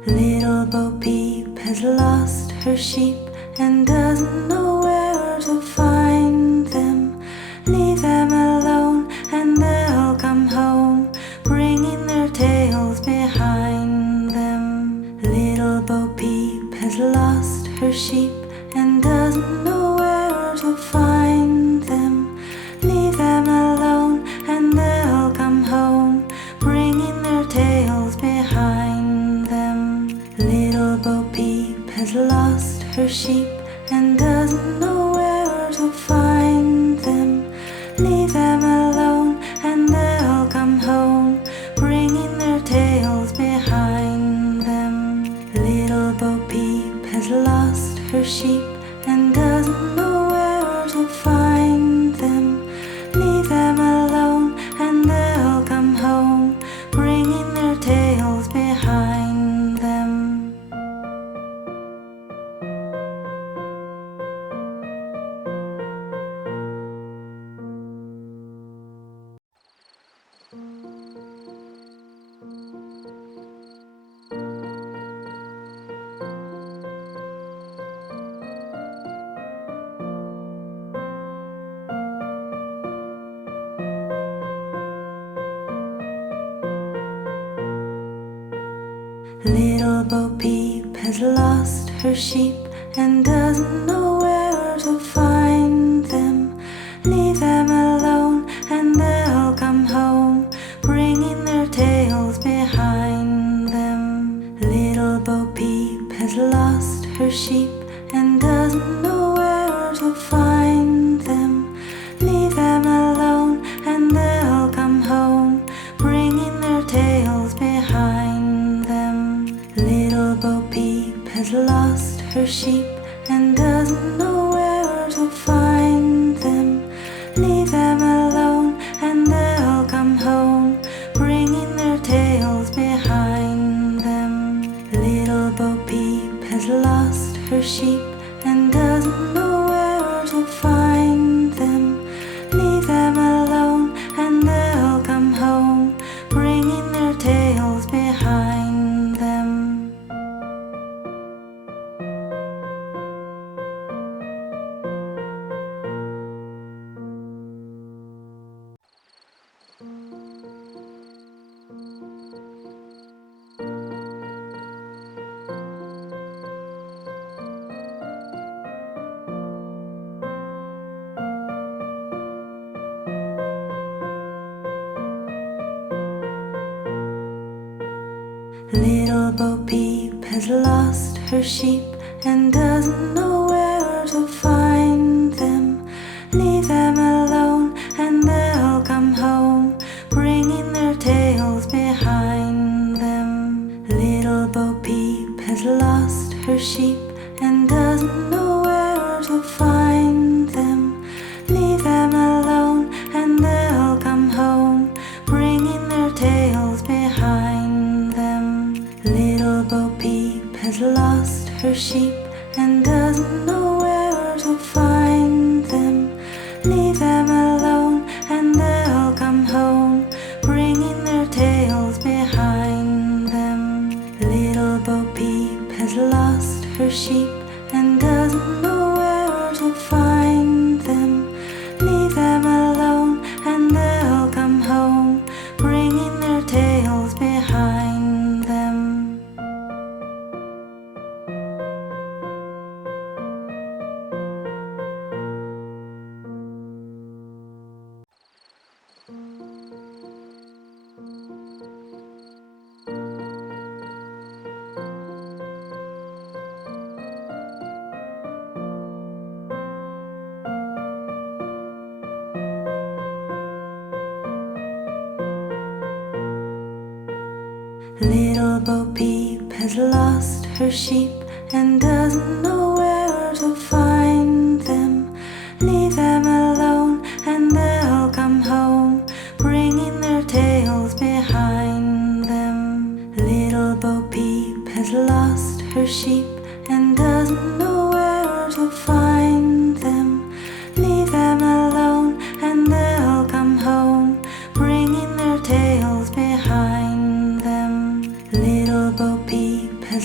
Little Bo Peep has lost her sheep and doesn't know where to find them. Leave them alone and they'll come home, bringing their tails behind them. Little Bo Peep has lost her sheep and doesn't know where to find them. Leave them alone and they'll come home, bringing their tails behind them. Little Bo Peep has lost her sheep and doesn't know where to find them. Leave them alone and they'll come home, bringing their tails behind them. Little Bo Peep has lost her sheep and doesn't know where to find them. Leave them alone and they'll come home, bringing their tails behind them. Little Bo Peep has lost her sheep and doesn't know where to find them. Leave them alone and they'll come home, bringing their tails behind them. Little Bo Peep has lost her sheep and doesn't know where to find them. Leave them alone and they'll come home, bringing their tails behind them. Little Bo Peep has lost her sheep and doesn't know where to find them. Leave them alone and they'll come home, bringing their tails behind them. Little Bo Peep has lost her sheep and doesn't know where to find them. Leave them alone and they'll come home, bringing their tails behind them. Little Bo Peep has lost her sheep and doesn't know where to find them. Leave them alone and they'll come home, bringing their tails behind them. Little Bo Peep has lost her sheep and doesn't know where to find them. Leave them alone and they'll come home, bringing their tails behind them. Little Bo Peep has lost her sheep and doesn't know where to find them. Leave them alone and they'll come home, bringing their tails behind them. Little Bo Peep has lost her sheep and doesn't know where to find them. Leave them alone and they'll come home, bringing their tails behind them. Little Bo Peep has lost her sheep and doesn't know where to find them. Leave them alone and they'll come home, bringing their tails behind them. Little Bo Peep has lost her sheep and doesn't know where to find them. Leave them alone and they'll come home, bringing their tails behind them. Little Bo Peep has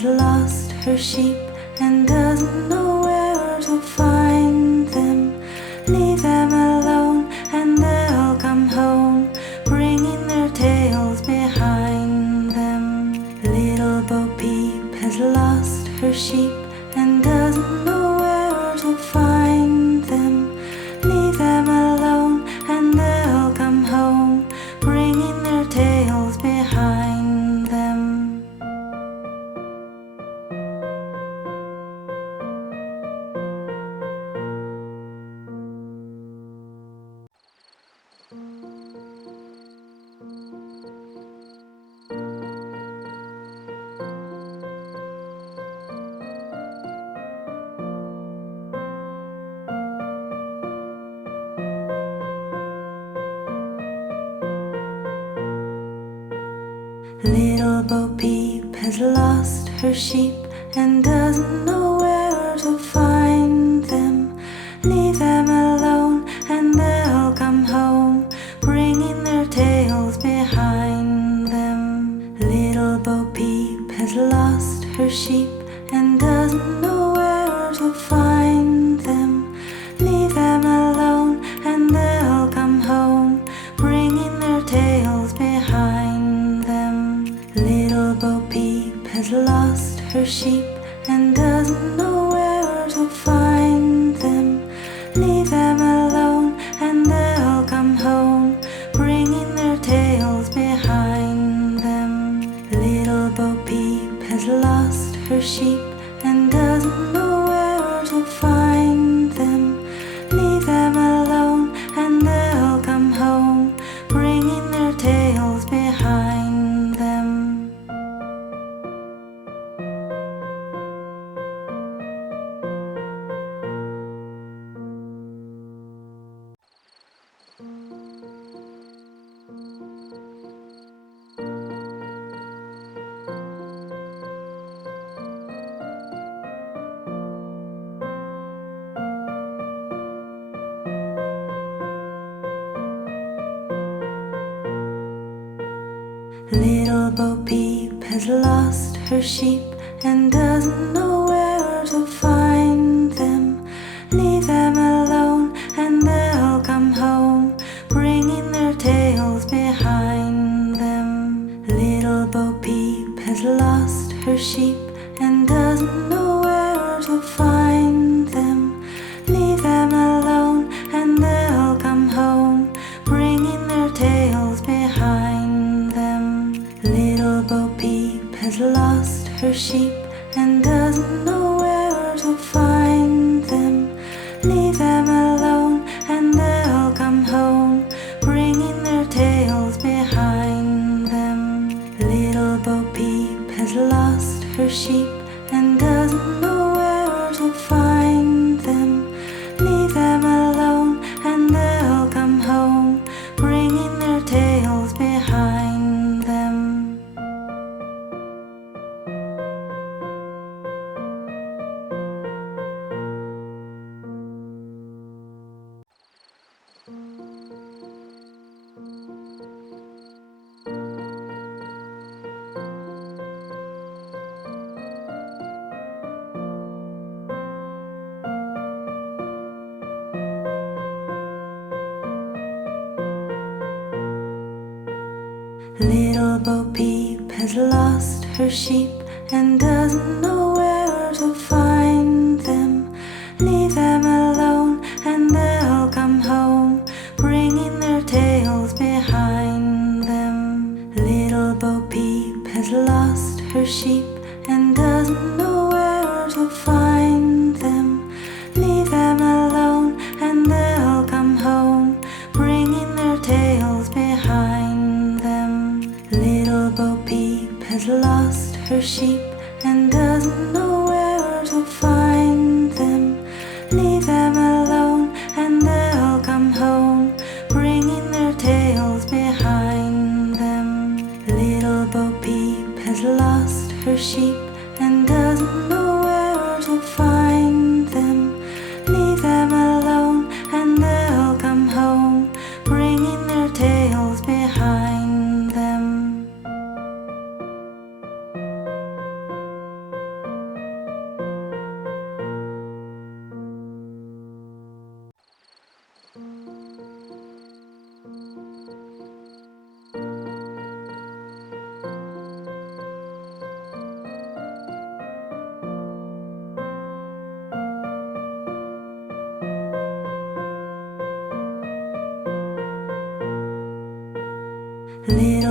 lost her sheep and doesn't know where to find them. Leave them alone and they'll come home, bringing their tails behind them. Little Bo Peep has lost her sheep and doesn't know where to find them. Leave them alone and they'll come home, bringing their tails behind them. Little Bo Peep has lost her sheep and doesn't know where to find them. Leave them alone and they'll come home, bringing their tails behind them. Little Bo Peep has lost her sheep and doesn't know where to find them. Leave them alone and they'll come home, bringing their tails behind them. Little Bo Peep has lost her sheep and doesn't know where to find them. Leave them alone and they'll come home, bringing their tails behind them. Little Bo Peep has lost her sheep and doesn't know where to find them. Leave them alone and they'll come home, bringing their tails behind them. Little Bo Peep has lost her sheep and doesn't know where to find them. Leave them alone and they'll come home, bringing their tails behind them. Little Bo Peep has lost her sheep and doesn't know where to find them. Leave them alone and they'll come home, bringing their tails behind them. Little Bo Peep has lost her sheep and doesn't know where to find them. Leave them alone and they'll come home, bringing their tails behind them. Little Bo Peep has lost her sheep and doesn't know where to find them. Leave them alone and they'll come home, bringing their tails behind them. Little Bo Peep has lost her sheep and doesn't know where to find them. Leave them alone and they'll come home, bringing their tails behind them. Little Bo Peep has lost her sheep and doesn't know where to find them. Leave them alone and they'll come home, bringing their tails behind them. Little Bo Peep has lost her sheep and doesn't know where to find them. Leave them alone and they'll come home, bringing their tails behind them. Little Bo Peep has lost her sheep and doesn't know where to find them. Leave them alone and they'll come home, bringing their tails behind them.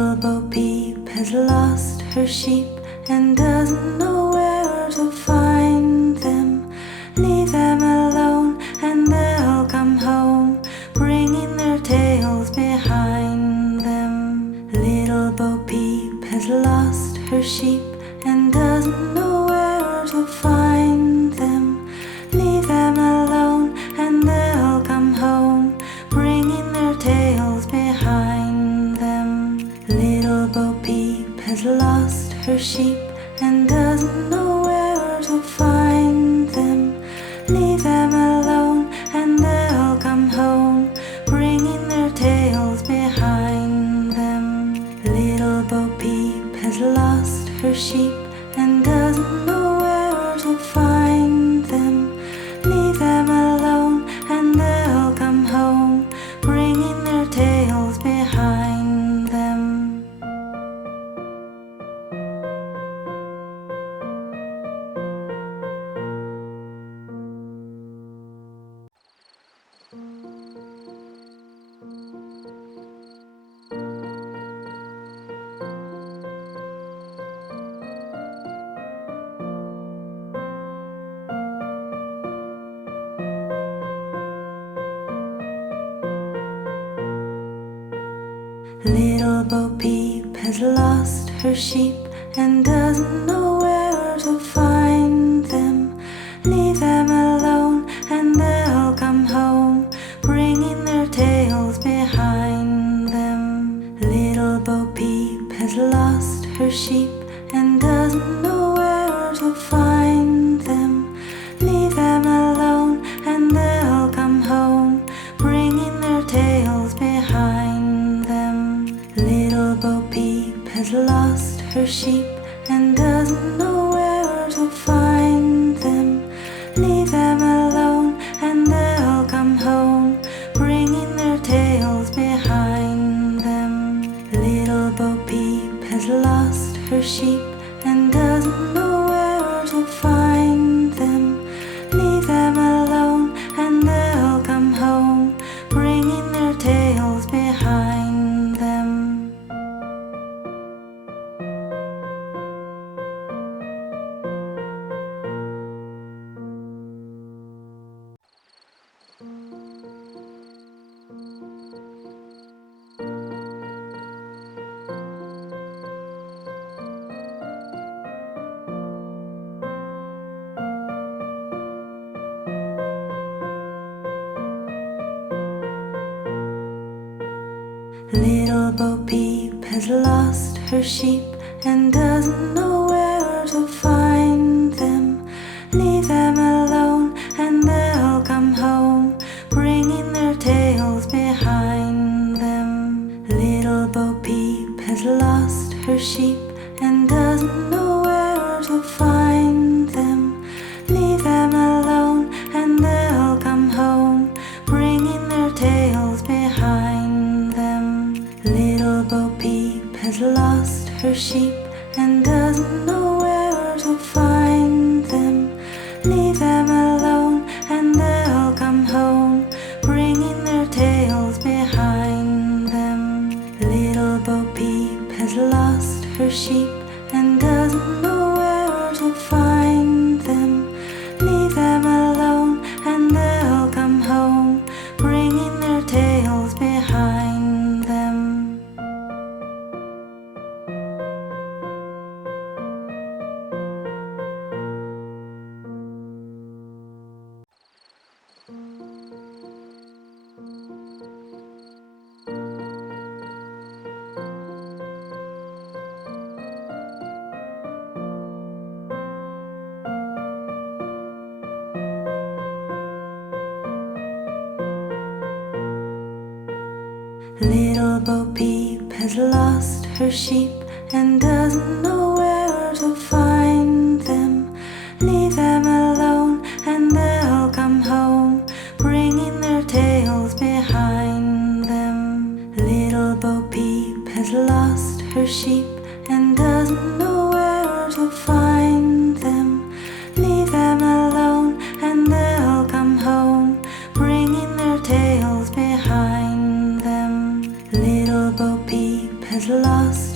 Little Bo Peep has lost her sheep and doesn't know where to find them. Leave them alone and they'll come home, bringing their tails behind them. Little Bo Peep has lost her sheep and doesn't know where to find them. Leave them alone and they'll come home, bringing their tails behind them. Little Bo Peep has lost her sheep and doesn't know where to find them. Leave them alone and they'll come home, bringing their tails behind them. Little Bo Peep has lost her sheep and doesn't know where to find them. Leave them alone and they'll come home, bringing their tails behind them. Little Bo Peep has lost her sheep and doesn't know where to find them. Leave them alone and they'll come home, bringing their tails behind them. Little Bo Peep has lost her sheep and doesn't know where to find them. Leave them alone and they'll come home, bringing their tails behind them. Little Bo Peep has lost her sheep and doesn't know where to find them. Leave them alone and they'll come home, bringing their tails behind them. Little Bo Peep has lost her sheep and doesn't know where to find them. Leave them alone and they'll come home, bringing their tails behind them. Little Bo Peep has lost her sheep and doesn't know where to find them. Leave them alone and they'll come home, bringing their tails behind them. Little Bo Peep has lost her sheep and doesn't know where to find them. Leave them alone and they'll come home, bringing their tails behind them. Little Bo Peep has lost her sheep and doesn't know where to find them. Leave them alone and they'll come home, bringing their tails behind them. Little Bo Peep has lost her sheep and doesn't know where to find them. Leave them alone and they'll come home, bringing their tails behind them. Little Bo Peep has lost her sheep and doesn't know where to find them. Leave them alone and they'll come home, bringing their tails behind them. Little Bo Peep has lost her sheep and doesn't know where to find them. Leave them alone and they'll come home, bringing their tails behind them. Little Bo Peep has lost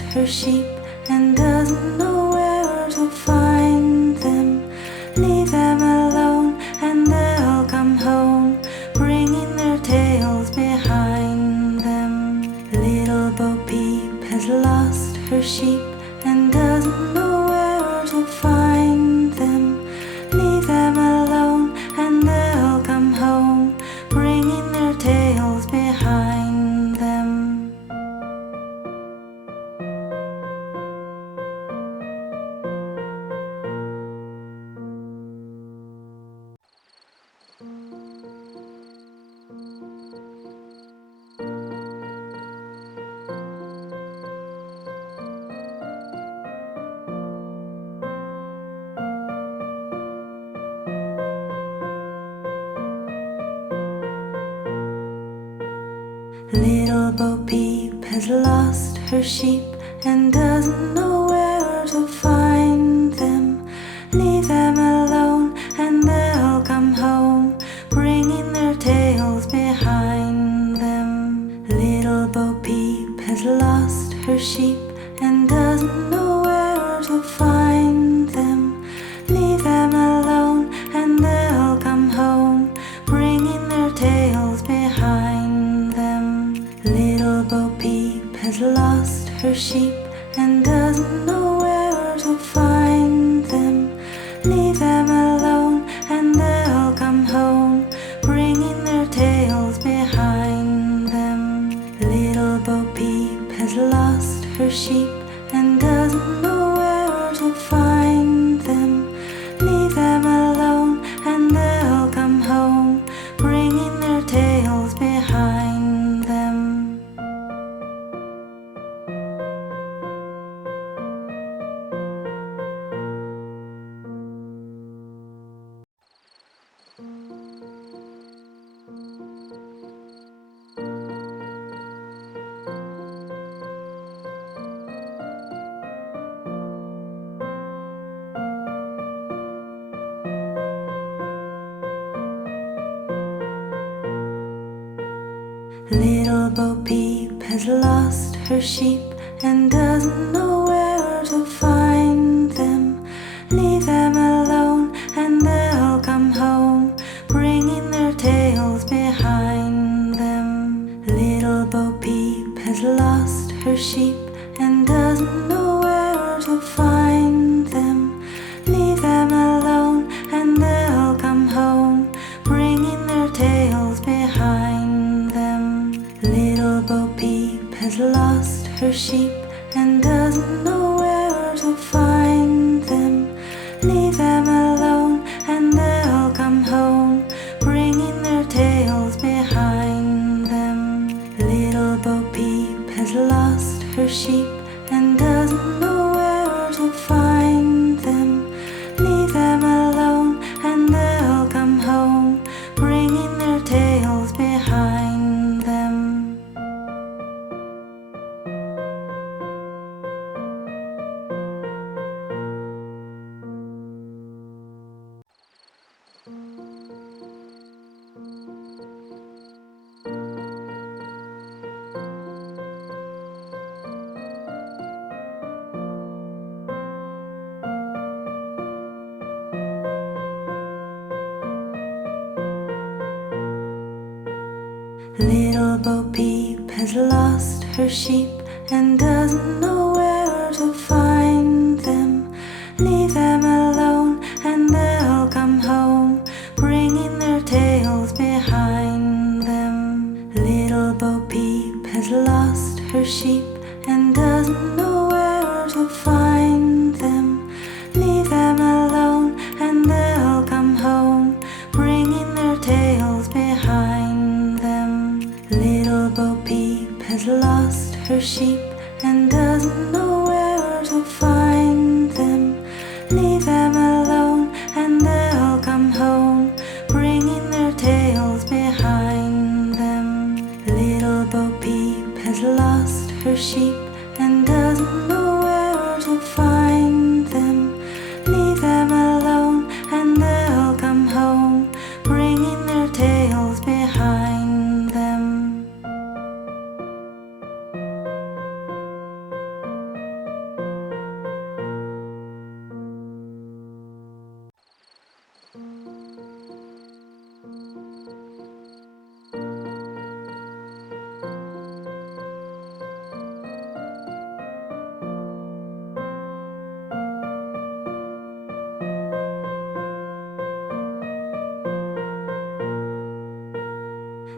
her sheep and doesn't know where to find them. Leave them alone and they'll come home, bringing their tails behind them. Little Bo Peep has lost her sheep and doesn't know where to find them. Leave them alone and they'll come home, bringing their tails behind them. Little Bo Peep has lost her sheep and doesn't know where to find them. Leave them alone and they'll come home, bringing their tails behind them. Little Bo Peep has lost her sheep and doesn't know where to find them. Leave them alone and they'll come home, bringing their tails behind them. Little Bo Peep has lost her sheep and doesn't know where to find them. Leave them alone and they'll come home, bringing their tails behind them. Little Bo Peep has lost her sheep and doesn't know where to find them. Leave them alone and they'll come home, bringing their tails behind them. Little Bo Peep has lost her sheep and doesn't know where to find them. Leave them alone and they'll come home, bringing their tails behind them. Little Bo Peep has lost her sheep and doesn't know where to find them. Leave them alone and they'll come home, bringing their tails behind them. Little Bo Peep has lost her sheep and doesn't know where to find them. Leave them alone and they'll come home, bringing their tails behind them. Little Bo Peep has lost her sheep and doesn't know where to find them. Leave them alone and they'll come home, bringing their tails behind them. Little Bo Peep has lost her sheep and doesn't know where to find them. Leave them alone and they'll come home, bringing their tails behind them. Little Bo Peep has lost her sheep and doesn't know where to find them. Leave them alone and they'll come home, bringing their tails behind them. Little Bo Peep has lost her sheep and doesn't know where to find them. Leave them alone and they'll come home, bringing their tails behind them. Little Bo Peep has lost her sheep and doesn't know where to find them. Leave them alone and they'll come home, bringing their tails behind them.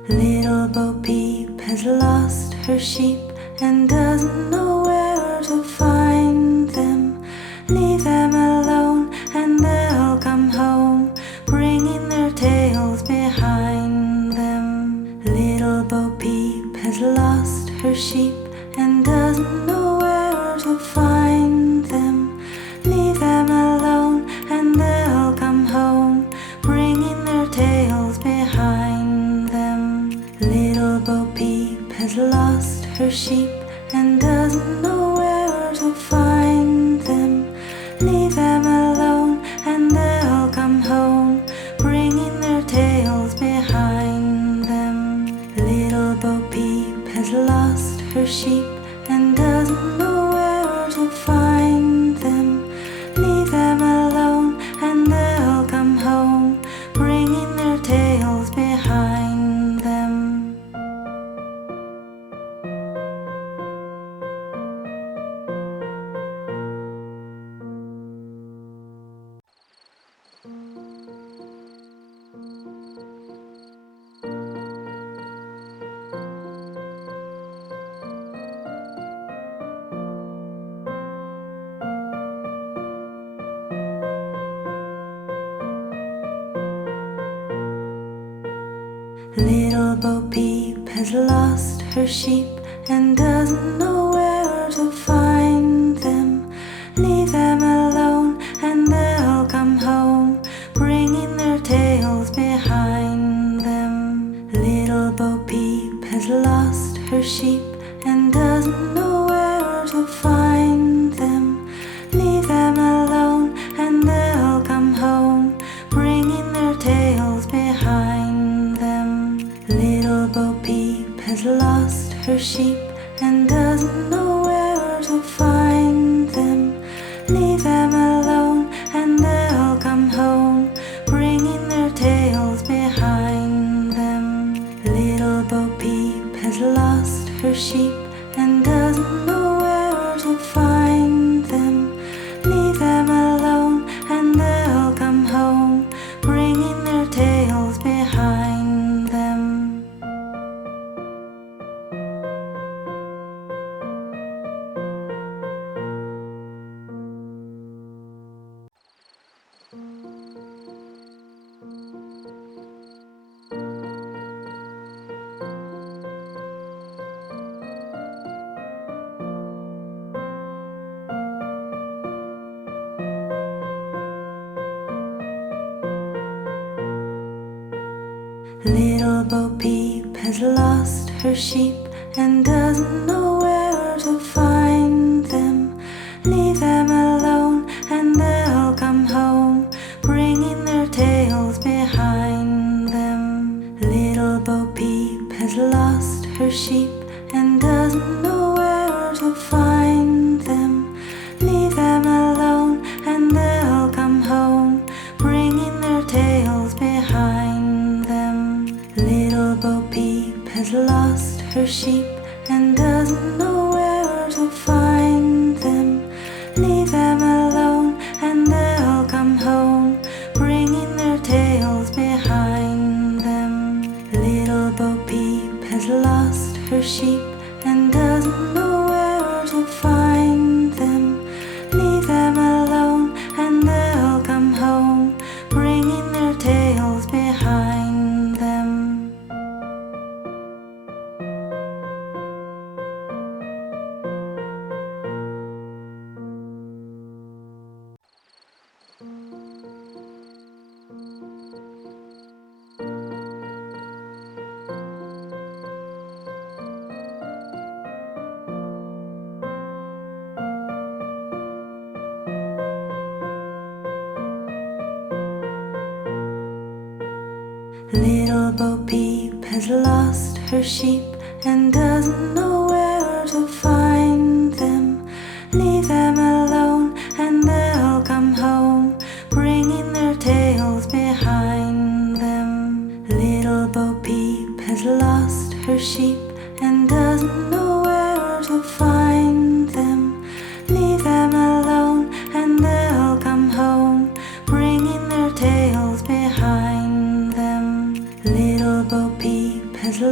Little Bo Peep has lost her sheep and doesn't know where to find them. Leave them alone and they'll come home, bringing their tails behind them. Little Bo Peep has lost her sheep and doesn't know where to find them. Leave them alone and they'll come home, bringing their tails behind them. Little Bo Peep has lost her sheep and doesn't know where to find them. Leave them alone and they'll come home, bringing their tails behind them. Little Bo Peep has lost her sheep and doesn't know where to find them. Leave them alone and they'll come home, bringing their tails behind them. Little Bo Peep has lost her sheep and doesn't know where to find them. Leave them alone and they'll come home, bringing their tails behind them. Little Bo Peep has lost her sheep and doesn't know where to find them. Leave them alone and they'll come home, bringing their tails behind them. Little Bo Peep has lost her sheep and doesn't know where to find them. Leave them alone and they'll come home, bringing their tails behind them. Little Bo Peep has lost her sheep and doesn't know where to find them. Leave them alone and they'll come home, bringing their tails behind them. Little Bo Peep has lost her sheep and doesn't know where to find them. Leave them alone and they'll come home, bringing their tails behind them. Little Bo Peep has lost her sheep and doesn't know where to find them. Leave them alone and they'll come home, bringing their tails behind them. Little Bo Peep has lost her sheep and doesn't know where to find them. Leave them alone and they'll come home, bringing their tails behind them. Little Bo Peep has lost her sheep and doesn't know where to find them. Leave them alone and they'll come home, bringing their tails behind them. Little Bo Peep has lost her sheep and doesn't know where to find them. Leave them alone and they'll come home, bringing their tails behind them. Little Bo Peep has lost her sheep and doesn't know where to find them. Leave them alone and they'll come home, bringing their tails behind them. Little Bo Peep has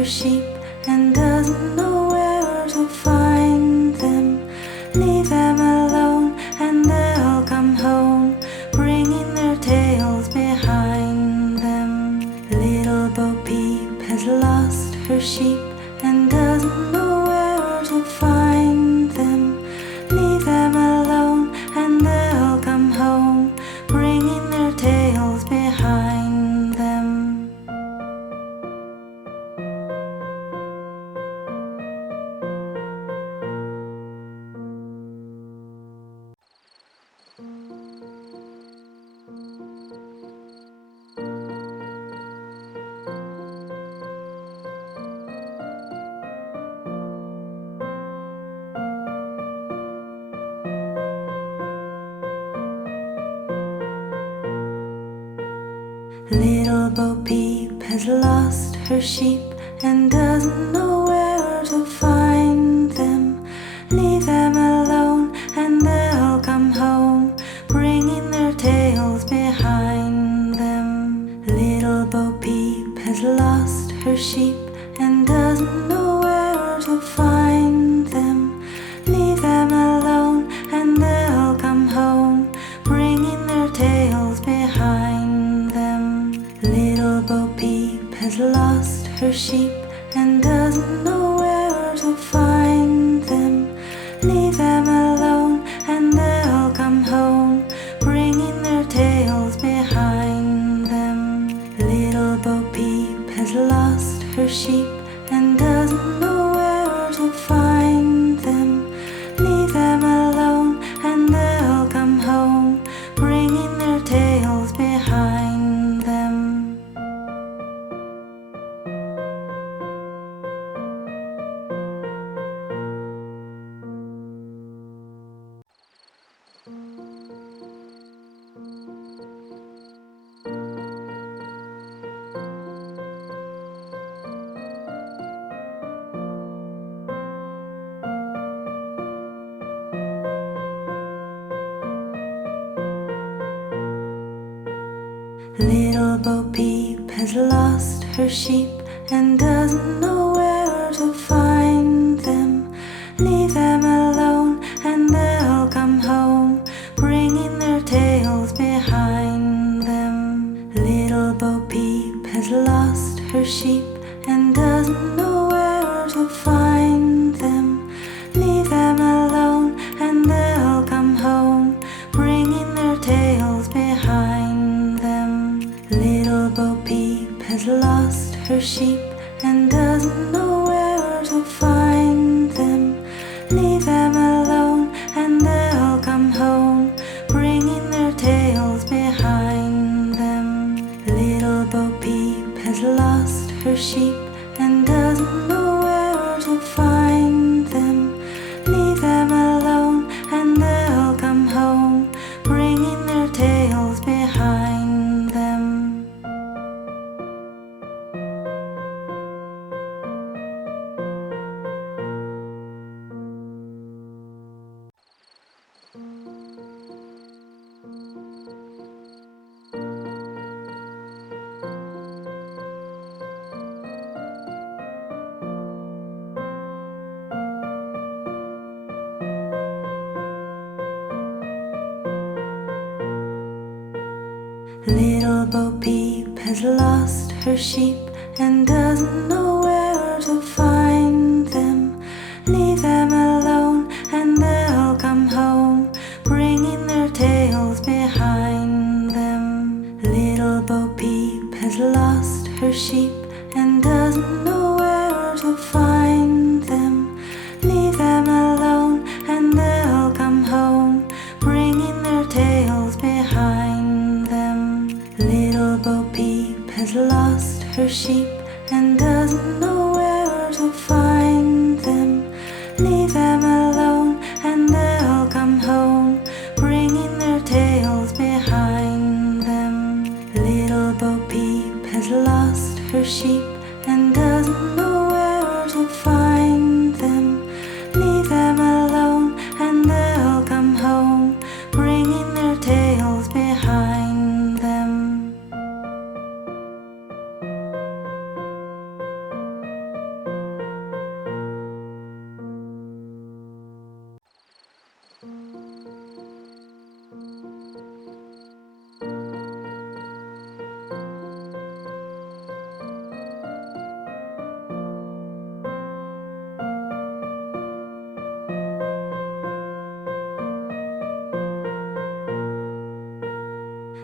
her sheep and doesn't know where to find them. Leave them alone and they'll come home, bringing their tails behind them. Little Bo Peep has lost her sheep and doesn't know where to find them. Leave them alone and they'll come home, bringing their tails behind them. Little Bo Peep has lost her sheep and doesn't know where to find them. Leave them alone and they'll come home, bringing their tails behind them. Little Bo Peep has lost her sheep and doesn't know where to find them. Leave them alone and they'll come home, bringing their tails behind them. Little Bo Peep has lost her sheep and doesn't know where to find them. Leave them alone and they'll come home, bringing their tails behind them. Little Bo Peep has lost her sheep and doesn't know where to find them. Leave them alone and they'll come home, bringing their tails behind them. Little Bo Peep has lost her sheep and doesn't know where to find them. Leave them alone and they'll come home, bringing their tails behind them. Little Bo Peep has lost her sheep and doesn't know where to find them. Leave them alone and they'll come home, bringing their tails behind them. Little Bo Peep has lost her sheep and doesn't know where to find them. Leave them alone and they'll come home, bringing their tails behind them. Little Bo Peep has lost her sheep and doesn't know where to find them. Leave them alone and they'll come home, bringing their tails behind them. Little Bo Peep has lost her sheep and doesn't know where to find them. Leave them alone and they'll come home, bringing their tails behind them. Little Bo Peep has lost her sheep and doesn't know where to find them. Leave them alone and they'll come home, bringing their tails behind them. Little Bo Peep has lost her sheep and doesn't know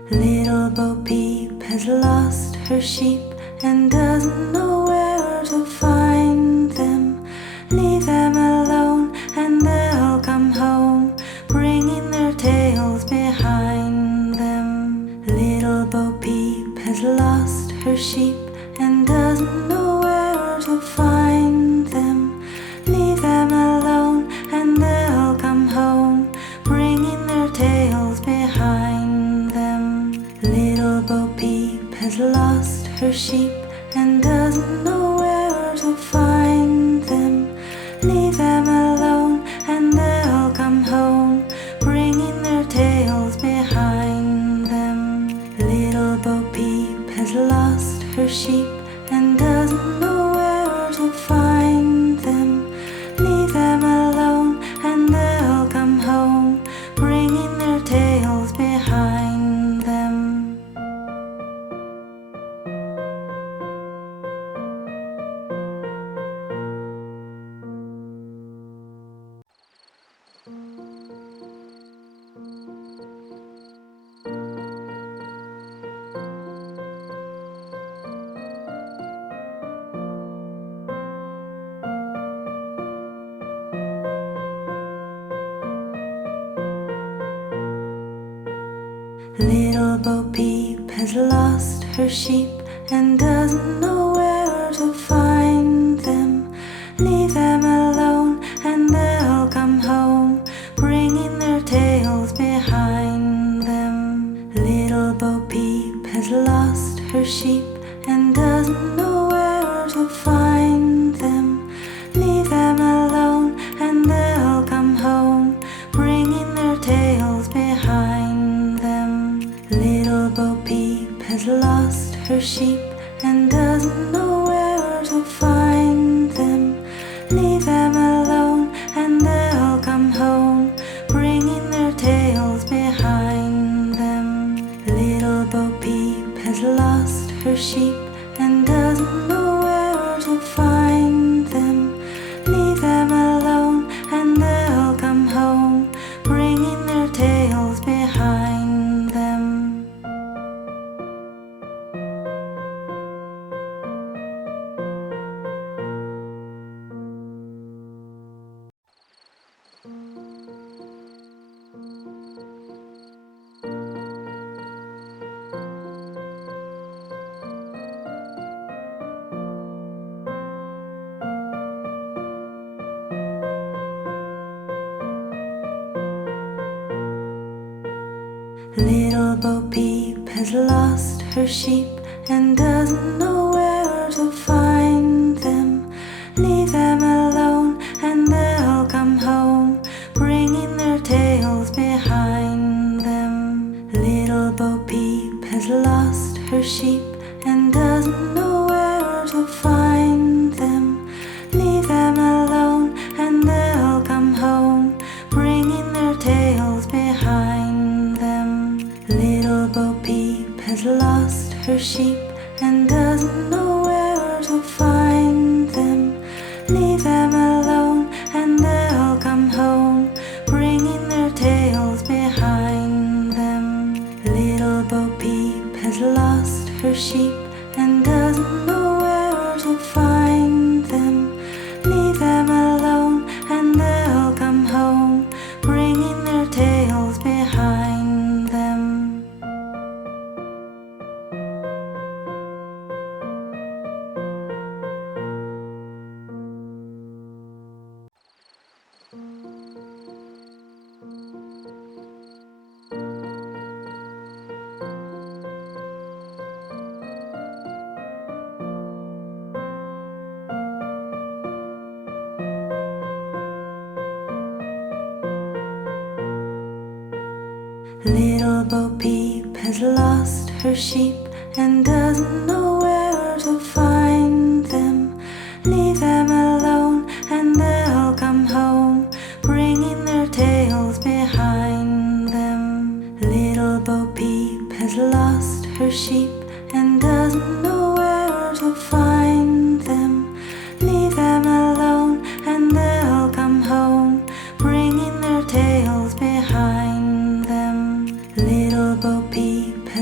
Little Bo Peep has lost her sheep and doesn't know where to find them. Leave them alone and they'll come home, bringing their tails behind them. Little Bo Peep has lost her sheep and doesn't know where to find them. Leave them alone and they'll come home, bringing their tails behind them. Little Bo Peep has lost her sheep and doesn't know where to find them. Leave them alone and they'll come home, bringing their tails behind them. Little Bo Peep has lost her sheep and doesn't know where to find them. Leave them alone and they'll come home, bringing their tails behind them. Little Bo Peep has lost her sheep and doesn't know where to find them. Leave them alone and they'll come home, bringing their tails behind them. Little Bo Peep has lost her sheep and doesn't know where to find them. Leave them alone and they'll come home, bringing their tails behind them. Little Bo Peep has lost her sheep and doesn't know where to find them. Leave them alone and they'll come home, bringing their tails behind them. Little Bo Peep has lost her sheep and doesn't know where to find them. Leave them alone and they'll come home, bringing their tails behind them. Little Bo Peep has lost her sheep and doesn't know where to find them. Leave them alone and they'll come home, bringing their tails behind them. Little Bo Peep has lost her sheep and doesn't know where to find them. Leave them alone and they'll come home, bringing their tails behind them. Little Bo Peep has lost her sheep and doesn't know where to find them. Leave them alone and they'll come home, bringing their tails behind them. Little Bo Peep has lost her sheep and doesn't know where to find them. Leave them alone and they'll come home, bringing their tails behind them. Little Bo Peep has lost her sheep and doesn't know where to find them. Leave them alone and they'll come home, bringing their tails behind them. Little Bo Peep has lost her sheep and doesn't know where to find them. Leave them alone and they'll come home, bringing their tails behind them. Little Bo Peep has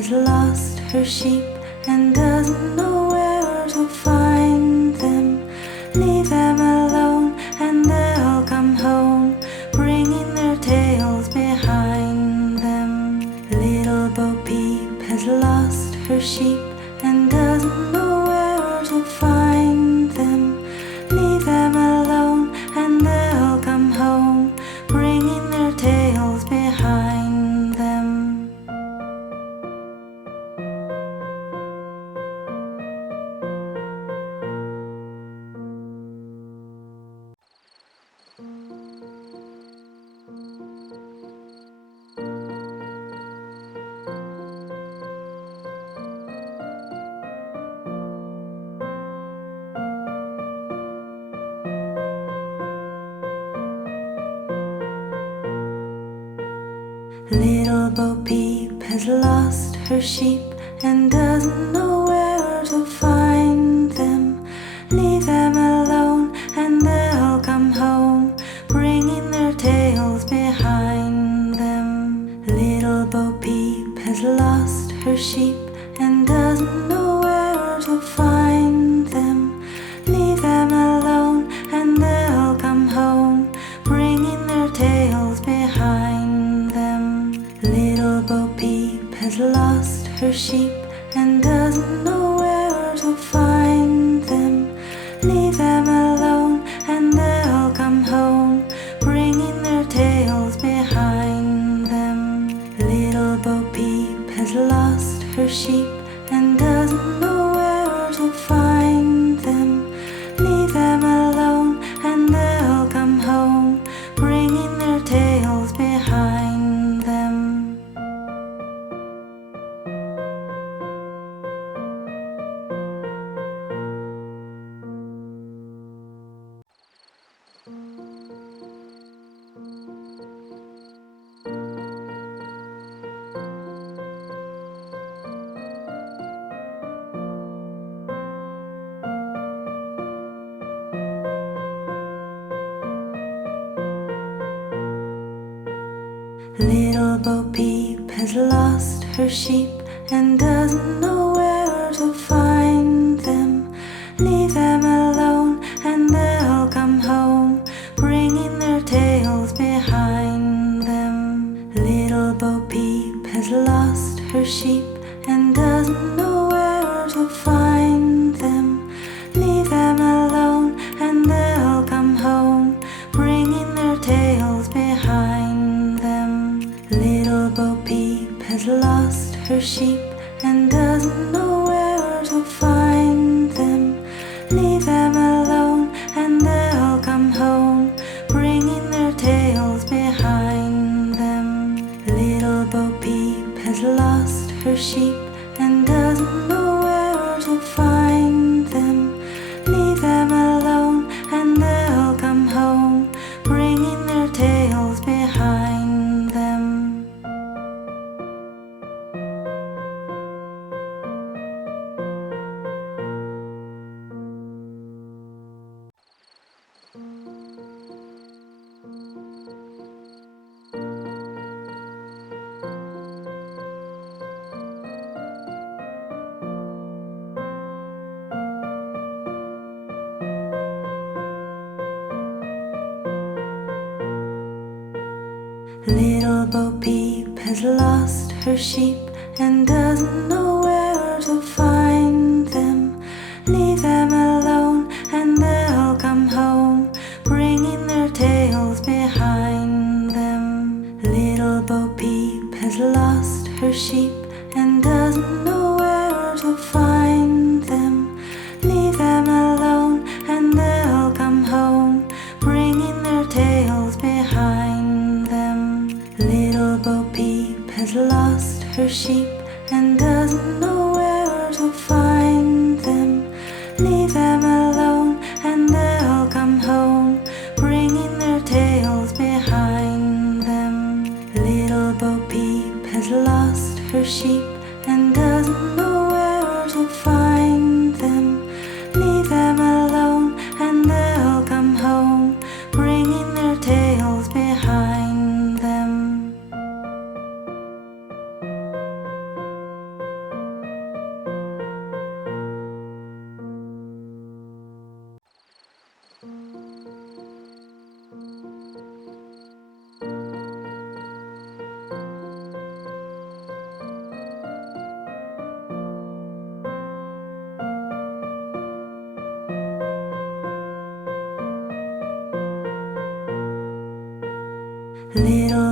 has lost her sheep and doesn't know where to find them. Leave them alone and they'll come home, bringing their tails behind them. Little Bo Peep has lost her sheep and doesn't know where to find them. Leave them alone and they'll come home, bringing their tails behind them. Little Bo Peep has lost her sheep and doesn't know where to find them. Leave them alone and they'll come home, bringing their tails behind them. Little Bo Peep has lost her sheep and doesn't know where to find them. Leave them alone and they'll come home, bringing their tails behind them. Little Bo Peep has lost her sheep and doesn't know where to find them. Leave them alone and they'll come home, bringing their tails behind them. Little Bo Peep has lost her sheep and doesn't know where to find them. Leave them alone and they'll come home, bringing their tails behind them. Little Bo Peep has lost her sheep and doesn't know where to find them. Leave them alone and they'll come home, bringing their tails behind them. Little Bo Peep has lost her sheep and doesn't know where to find them. Leave them alone and they'll come home, bringing their tails behind them. Little Bo Peep has lost her sheep and doesn't know where to find them. Leave them alone and they'll come home, bringing their tails behind them. Little Bo Peep has lost her sheep and doesn't know where to find them. Leave them alone and they'll come home, bringing their tails behind them. Little Bo Peep has lost her sheep and doesn't know where to find them. Leave them alone and they'll come home, bringing their tails behind them. Little Bo Peep has lost her sheep and doesn't know where to find them. Leave them alone and they'll come home, bringing their tails behind them. Little Bo Peep has lost her sheep and doesn't know where to find them. Leave them alone and they'll come home, bringing their tails behind them. Little Bo Peep has lost her sheep and doesn't know where to find them. Leave them alone and they'll come home, bringing their tails behind them.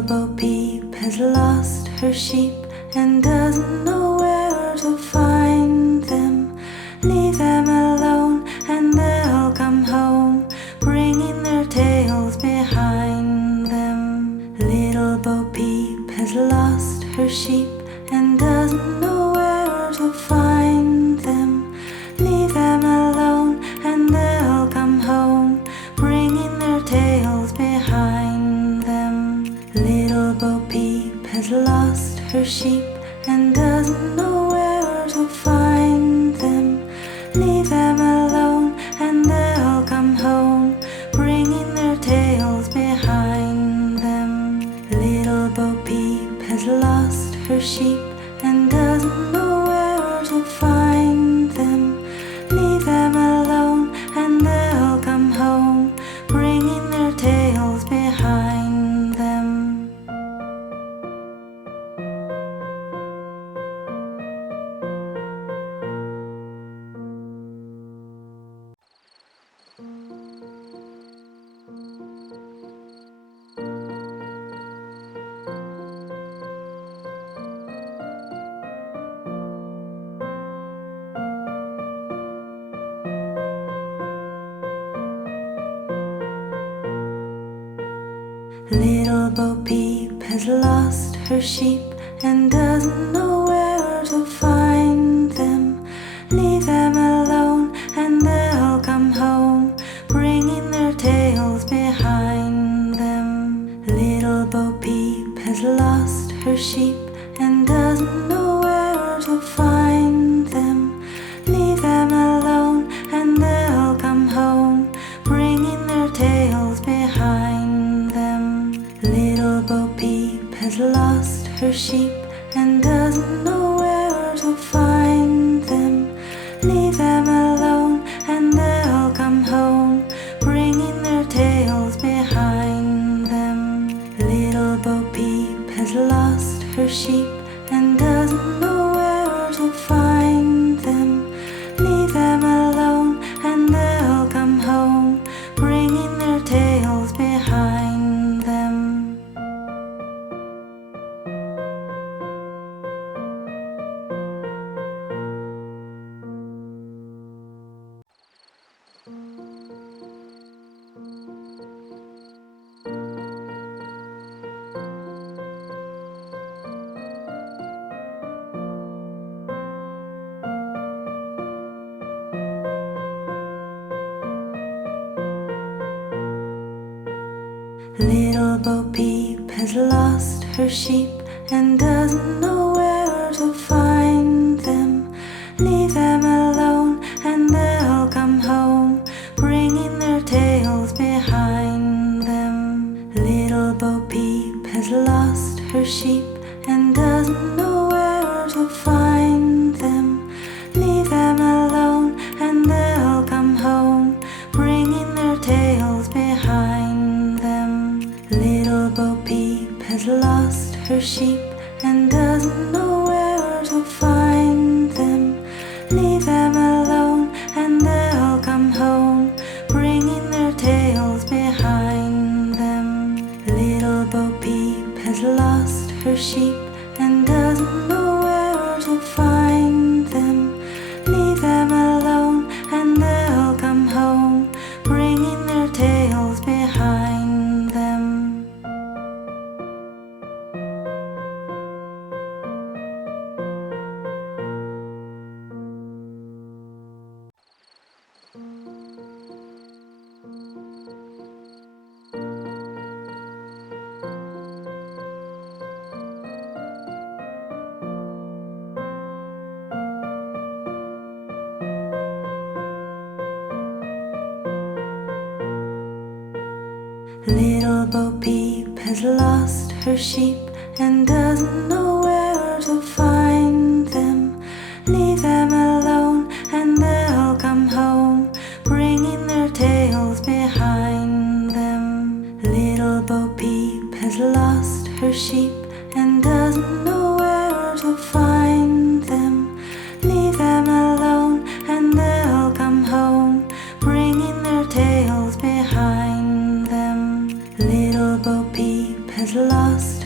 Bo Peep has lost her sheep and doesn't know where to find them. Leave them alone and they'll come home, bringing their tails behind them. Little Bo Peep has lost her sheep and doesn't know where to find them. Leave them alone and they'll come home, bringing their tails behind them. Little Bo Peep has lost her sheep and doesn't know where to find them. Leave them alone and they'll come home, bringing their tails behind them. Little Bo Peep has lost her sheep and doesn't know where to find them. Leave them alone and they'll come home, bringing their tails behind them. Little Bo Peep has lost her sheep and doesn't know where to find them. Leave them alone and they'll come home, bringing their tails behind them. Little Bo Peep has lost her sheep and doesn't know where to find them. Leave them alone and they'll come home, bringing their tails behind them. Little Bo Peep has lost her sheep and doesn't know where to find them. Leave them alone and they'll come home, bringing their tails behind them. Little Bo Peep has lost her sheep and doesn't know where to find them. Leave them alone and they'll come home, bringing their tails behind them. Little Bo Peep has lost her sheep and doesn't know where to find them. Leave them alone and they'll come home, bringing their tails behind them. Little Bo Peep has lost her sheep and doesn't know where to find them. Leave them alone and they'll come home, bringing their tails behind them. Little Bo Peep has lost her sheep and doesn't know where to find them. Leave them alone and they'll come home, bringing their tails behind them. Little Bo Peep has lost her sheep and doesn't know where to find them. Leave them alone and they'll come home, bringing their tails behind them. Little Bo Peep has lost her sheep and doesn't know where to find them. Leave them alone and they'll come home, bringing their tails behind them. Little Bo Peep has lost her sheep and doesn't know where to find them. Leave them alone and they'll come home, bringing their tails behind them. Little Bo Peep has lost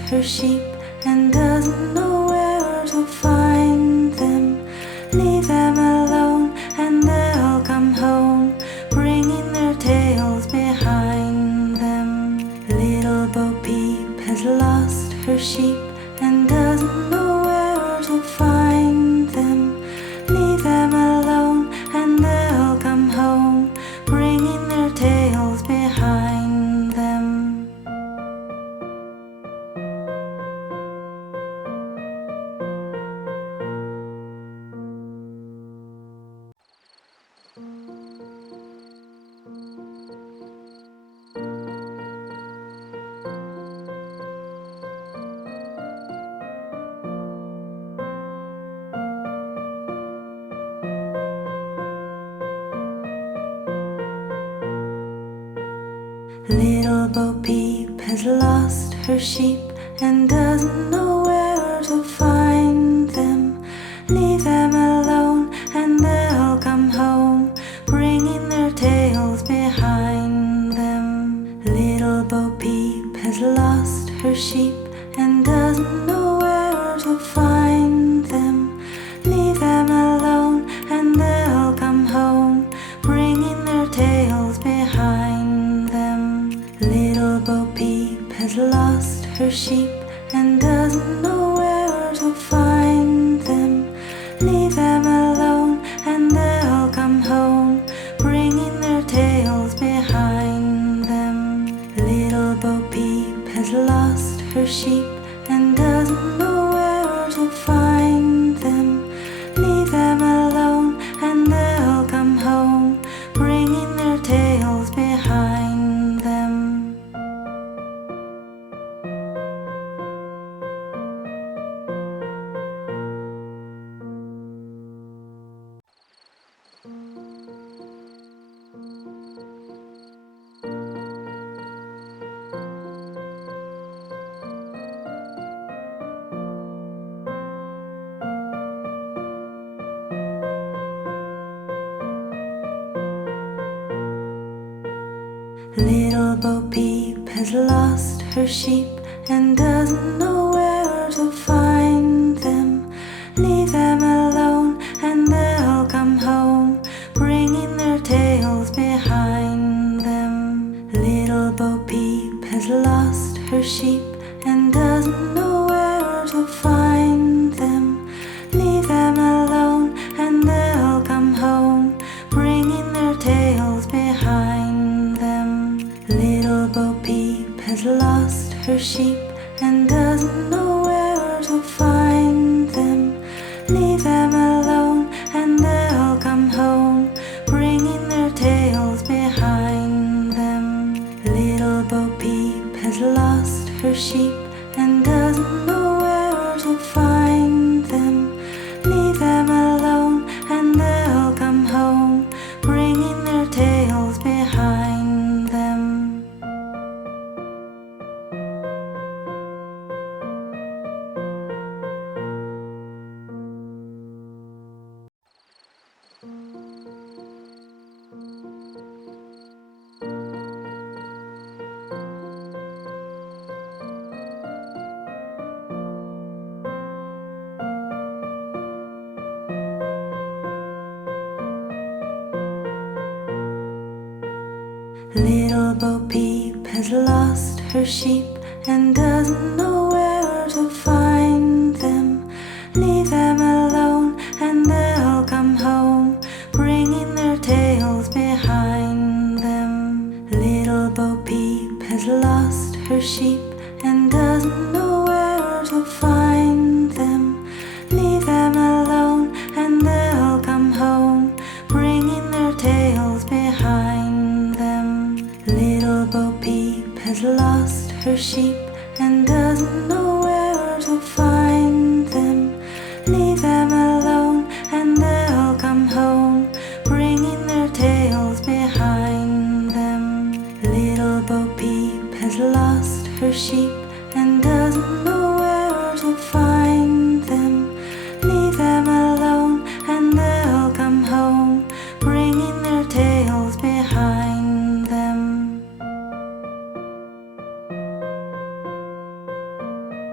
her sheep and doesn't know where to find them. Leave them alone and they'll come home, bringing their tails behind them. Little Bo Peep has lost her sheep and doesn't know where to find them. Leave them alone and they'll come home, bringing their tails behind them. Little Bo Peep has lost her sheep and doesn't know where to find them. Leave them alone and they'll come home, bringing their tails behind them. Little Bo Peep has lost her sheep and doesn't know where to find them. Leave them alone and they'll come home, bringing their tails behind them. Little Bo Peep has lost her sheep and doesn't know where to find them. Leave them alone and they'll come home, bringing their tails behind them. Little Bo Peep has lost her sheep and doesn't know where to find them. Leave them alone and they'll come home, bringing their tails behind them. Little Bo Peep has lost her sheep and doesn't know where to find them. Leave them alone and they'll come home, bringing their tails behind them. Little Bo Peep has lost her sheep and doesn't know where to find them. Leave them alone and they'll come home, bringing their tails behind them. Little Bo Peep has lost her sheep and doesn't know where to find them. Leave them alone and they'll come home, bringing their tails behind them. Little Bo Peep has lost her sheep and doesn't know where to find them. Leave them alone and they'll come home, bringing their tails behind them. Little Bo Peep has lost her sheep and doesn't know where to find them. Leave them alone and they'll come home, bringing their tails behind them. Little Bo Peep has lost her sheep and doesn't know where to find them. Leave them alone and they'll come home, bringing their tails behind them. Little Bo Peep has lost her sheep and doesn't know where to find them. Leave them alone and they'll come home, bringing their tails behind them. Little Bo Peep has lost her sheep and doesn't know where to find them. Leave them alone and they'll come home, bringing their tails behind them.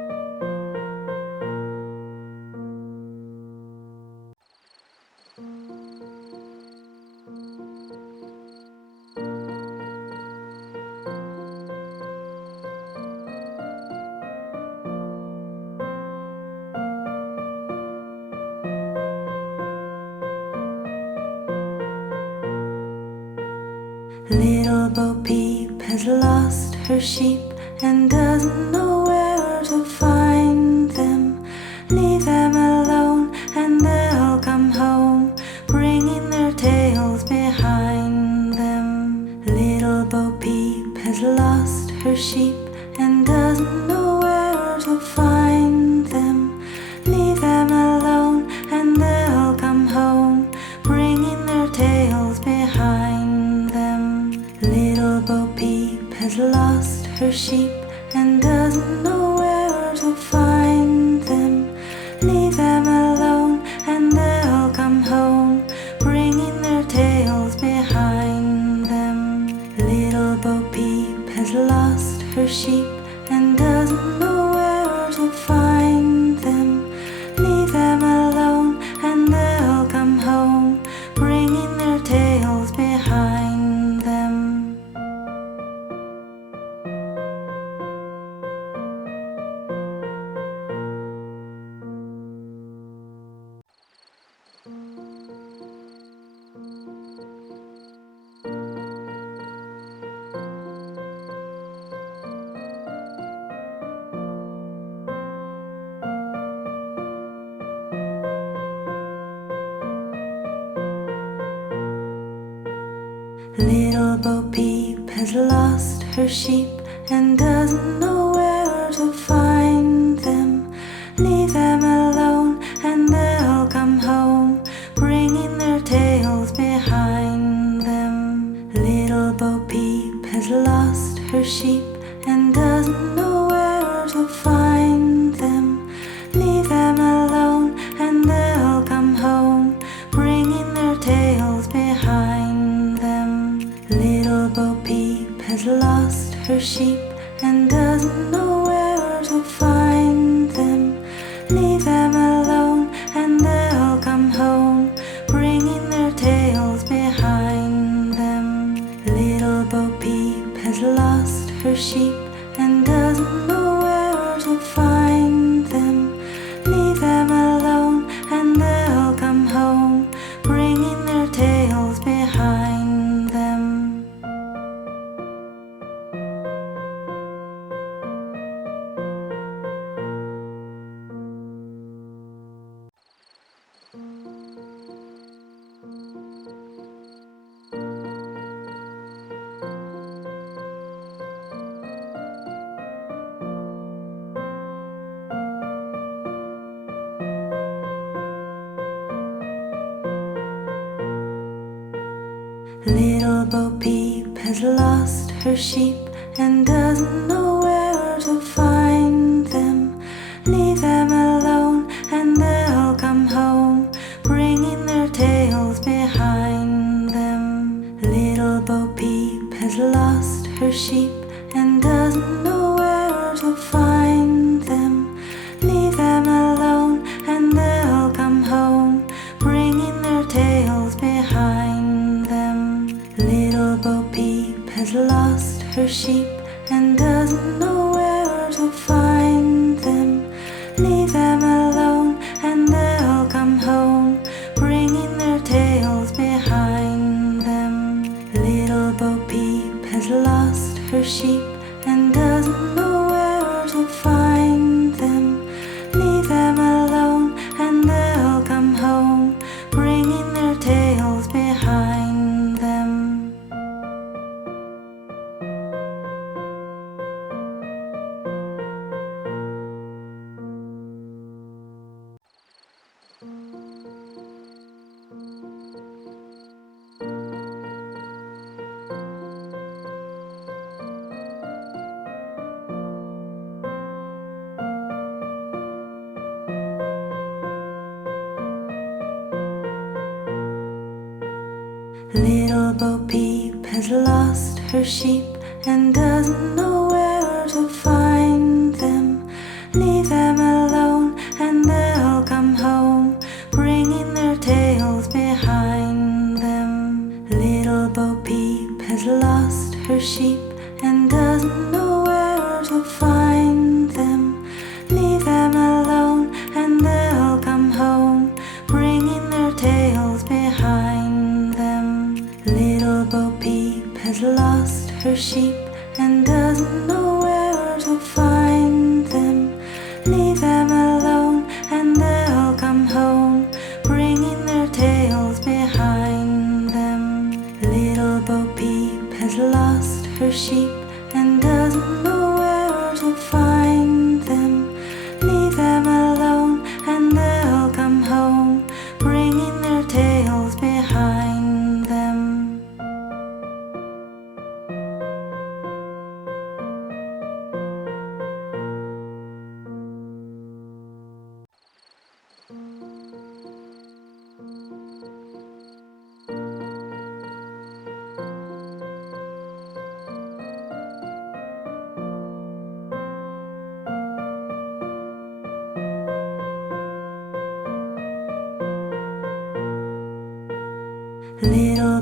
Bo Peep has lost her sheep and doesn't know where to find them. Leave them alone and they'll come home, bringing their tails behind them. Little Bo Peep has lost her sheep and doesn't know where to find them. Leave them alone and they'll come home, bringing their tails behind them. Little Bo Peep has lost her sheep and doesn't know where to find them. Leave them alone and they'll come home, bringing their tails behind them. Little Bo Peep has lost her sheep and doesn't know where to find them. Leave them alone and they'll come home, bringing their tails behind them. Little Bo Peep has lost her sheep and doesn't know where to find them. Leave them alone and they'll come home, bringing their tails behind them. Little Bo Peep has lost her sheep and doesn't know where to find them. Leave them alone and they'll come home, bringing their tails behind them. Little Bo Peep has lost her sheep and doesn't know where to find them. Leave them alone and they'll come home, bringing their tails behind them. Little Bo Peep has lost her sheep and doesn't know where to find them. Leave them alone and they'll come home, bringing their tails behind them. Little Bo Peep has lost her sheep and doesn't know where to find them. Leave them alone and they'll come home, bringing their tails behind them. Little Bo Peep has lost her sheep and doesn't know where to find them. Leave them alone and they'll come home, bringing their tails behind them. Little Bo Peep has lost her sheep and doesn't know where to find them. Leave them alone and they'll come home, bringing their tails behind them. Little Bo Peep has lost her sheep and doesn't know where to find them. Leave them alone and they'll come home, bringing their tails behind them. Little Bo Peep has lost her sheep and doesn't know where to find them. Leave them alone and they'll come home, bringing their tails behind them. Little Bo Peep has lost her sheep and doesn't know where to find them. Leave them alone and they'll come home, bringing their tails behind them. Little Bo Peep has lost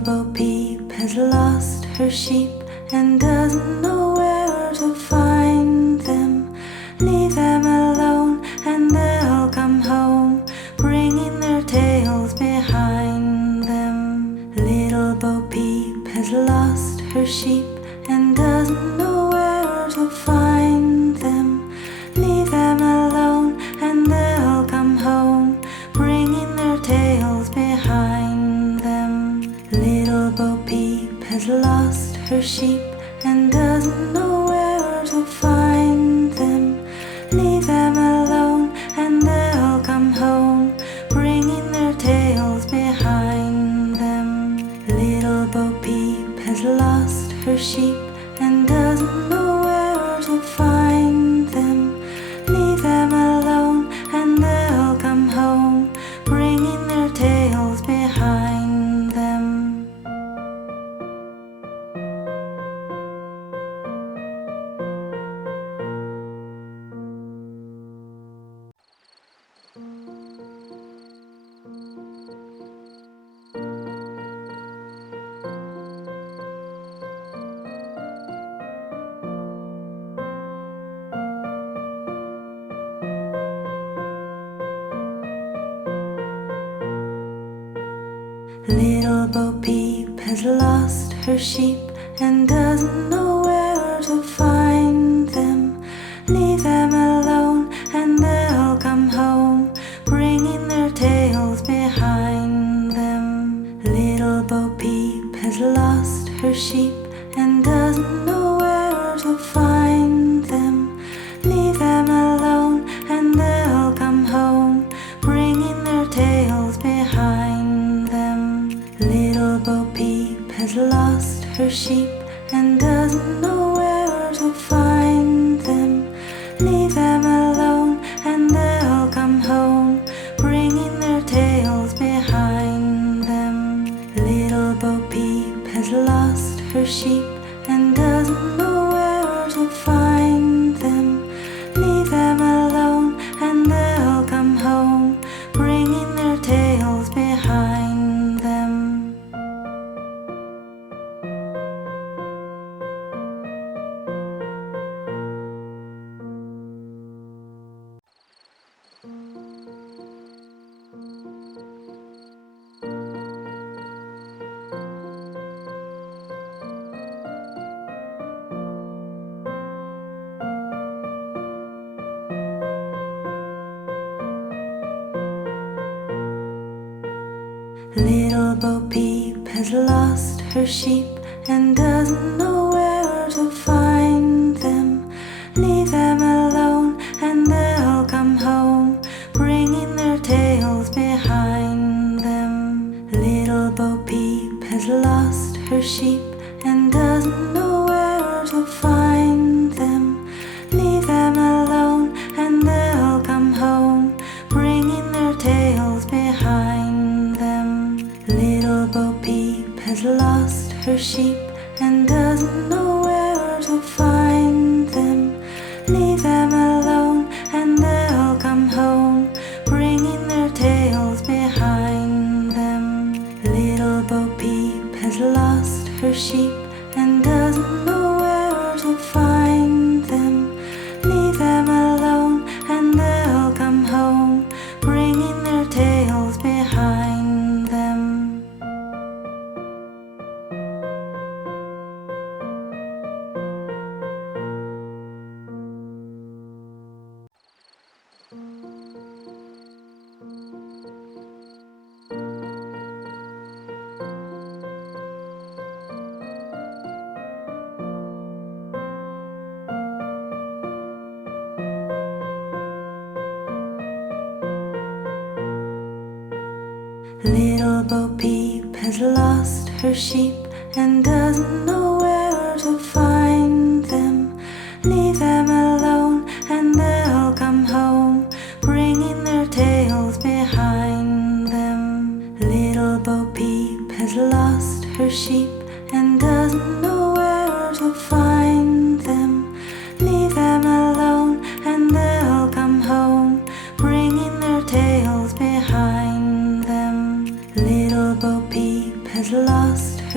Bo Peep has lost her sheep and doesn't know where to find them. Leave them alone and they'll come home, bringing their tails behind them. Little Bo Peep has lost her sheep and doesn't know where to find them. Leave them alone and they'll come home, bringing their tails behind them. Little Bo Peep has lost her sheep and doesn't know where to find them. Leave them alone and they'll come home, bringing their tails behind them. Little Bo Peep has lost her sheep and doesn't know where to find them. Leave them alone and they'll come home, bringing their tails behind them. Little Bo Peep has lost her sheep and doesn't know where to find them. Leave them alone and they'll come home, bringing their tails behind them. Little Bo Peep has lost her sheep and doesn't know where to find them. Leave them alone and they'll come home, bringing their tails behind them. Little Bo Peep has lost her sheep and doesn't know where to find them. Leave them alone and they'll come home, bringing their tails behind them. Little Bo Peep has lost her sheep and doesn't know where to find them. Leave them alone and they'll come home, bringing their tails behind them. Little Bo Peep has lost her sheep and doesn't know where to find them. Leave them alone and they'll come home, bringing their tails behind them. Little Bo Peep has lost her sheep and doesn't know where to find them. Leave them alone and they'll come home, bringing their tails behind them. Little Bo Peep has lost her sheep and doesn't know where to find them. Leave them alone and they'll come home, bringing their tails behind them. Little Bo Peep has lost her sheep and doesn't know where to find them. Leave them alone and they'll come home, bringing their tails behind them. Little Bo Peep has lost her sheep and doesn't know where to find them. Leave them alone and they'll come home, bringing their tails behind them. Little Bo Peep has lost her sheep and doesn't know where to find them. Leave them alone and they'll come home, bringing their tails behind them. Little Bo Peep has lost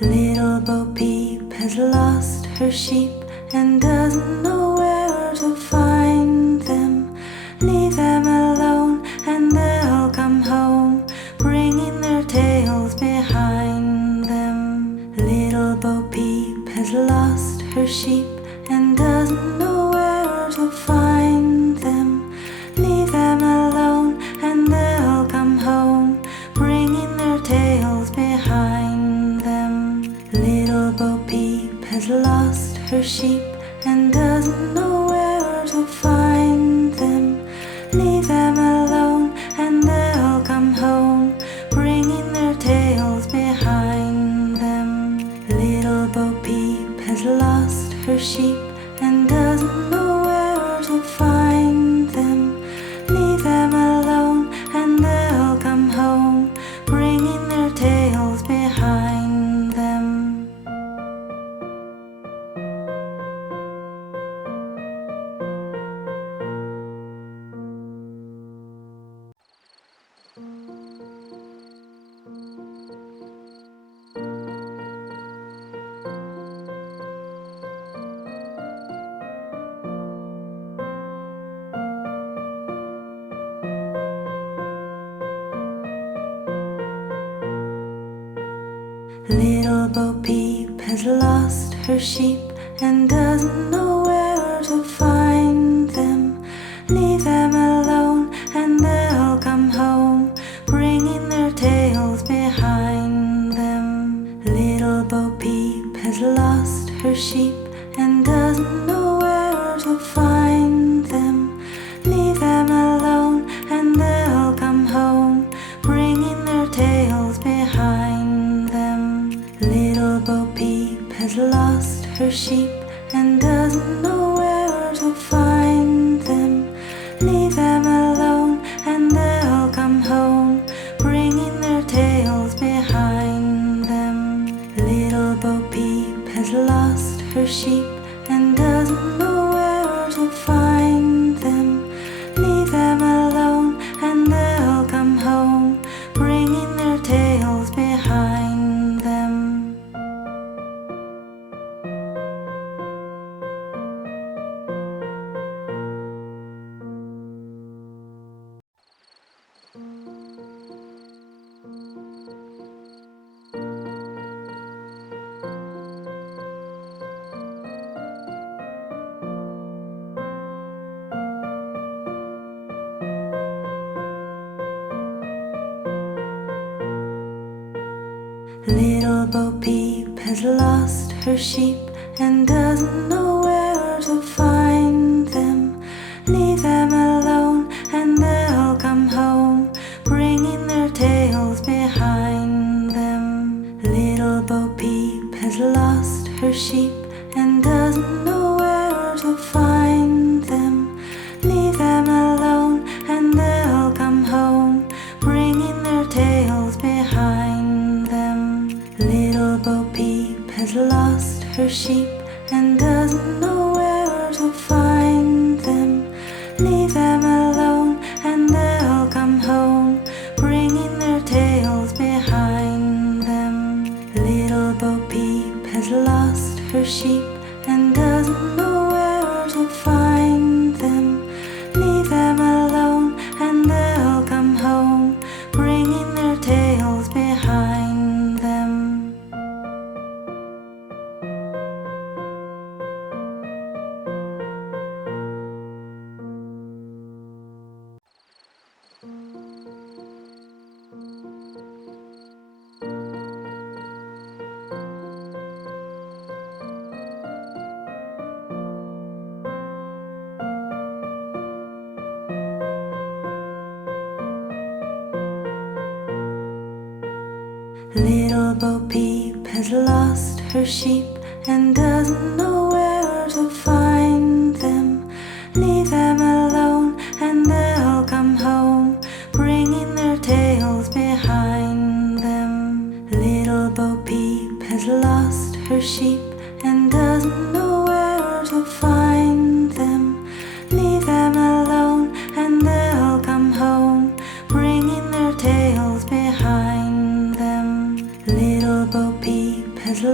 Little Bo Peep has lost her sheep and doesn't know where to find them. Leave them alone and they'll come home, bringing their tails behind them. Little Bo Peep has lost her sheep and doesn't know where to find them. Leave them alone and they'll come home, bringing their tails behind them. Little Bo Peep has lost her sheep and doesn't know where to find them. Leave them alone and they'll come home, bringing their tails behind them. Little Bo Peep has lost her sheep and doesn't know where to find them. Leave them alone and they'll come home, bringing their tails behind them. Little Bo Peep has lost her sheep and doesn't know where to find them. Leave them alone and they'll come home, bringing their tails behind them. Little Bo Peep has lost her sheep and doesn't know where to find them. Leave them alone and they'll come home, bringing their tails behind them. Little Bo Peep has lost her sheep and doesn't know where to find them. Leave them alone and they'll come home, bringing their tails behind them. Little Bo Peep has lost her sheep and doesn't know where to find them. Leave them alone and they'll come home, bringing their tails behind them. Little Bo Peep has lost her sheep and doesn't know where to find them. Leave them alone and they'll come home, bringing their tails behind them. Little Bo Peep has lost her sheep and doesn't know where to find them. Leave them alone and they'll come home, bringing their tails behind them. Little Bo Peep has lost her sheep and doesn't know where to find them. Leave them alone and they'll come home, bringing their tails behind them. Little Bo Peep has lost her sheep and doesn't know where to find them. Leave them alone and they'll come home, bringing their tails behind them. Little Bo Peep has lost her sheep and doesn't know where to find them. Leave them alone and they'll come home, bringing their tails behind them. Little Bo Peep has lost her sheep and doesn't know where to find them. Leave them alone and they'll come home, bringing their tails behind them. Little Bo Peep has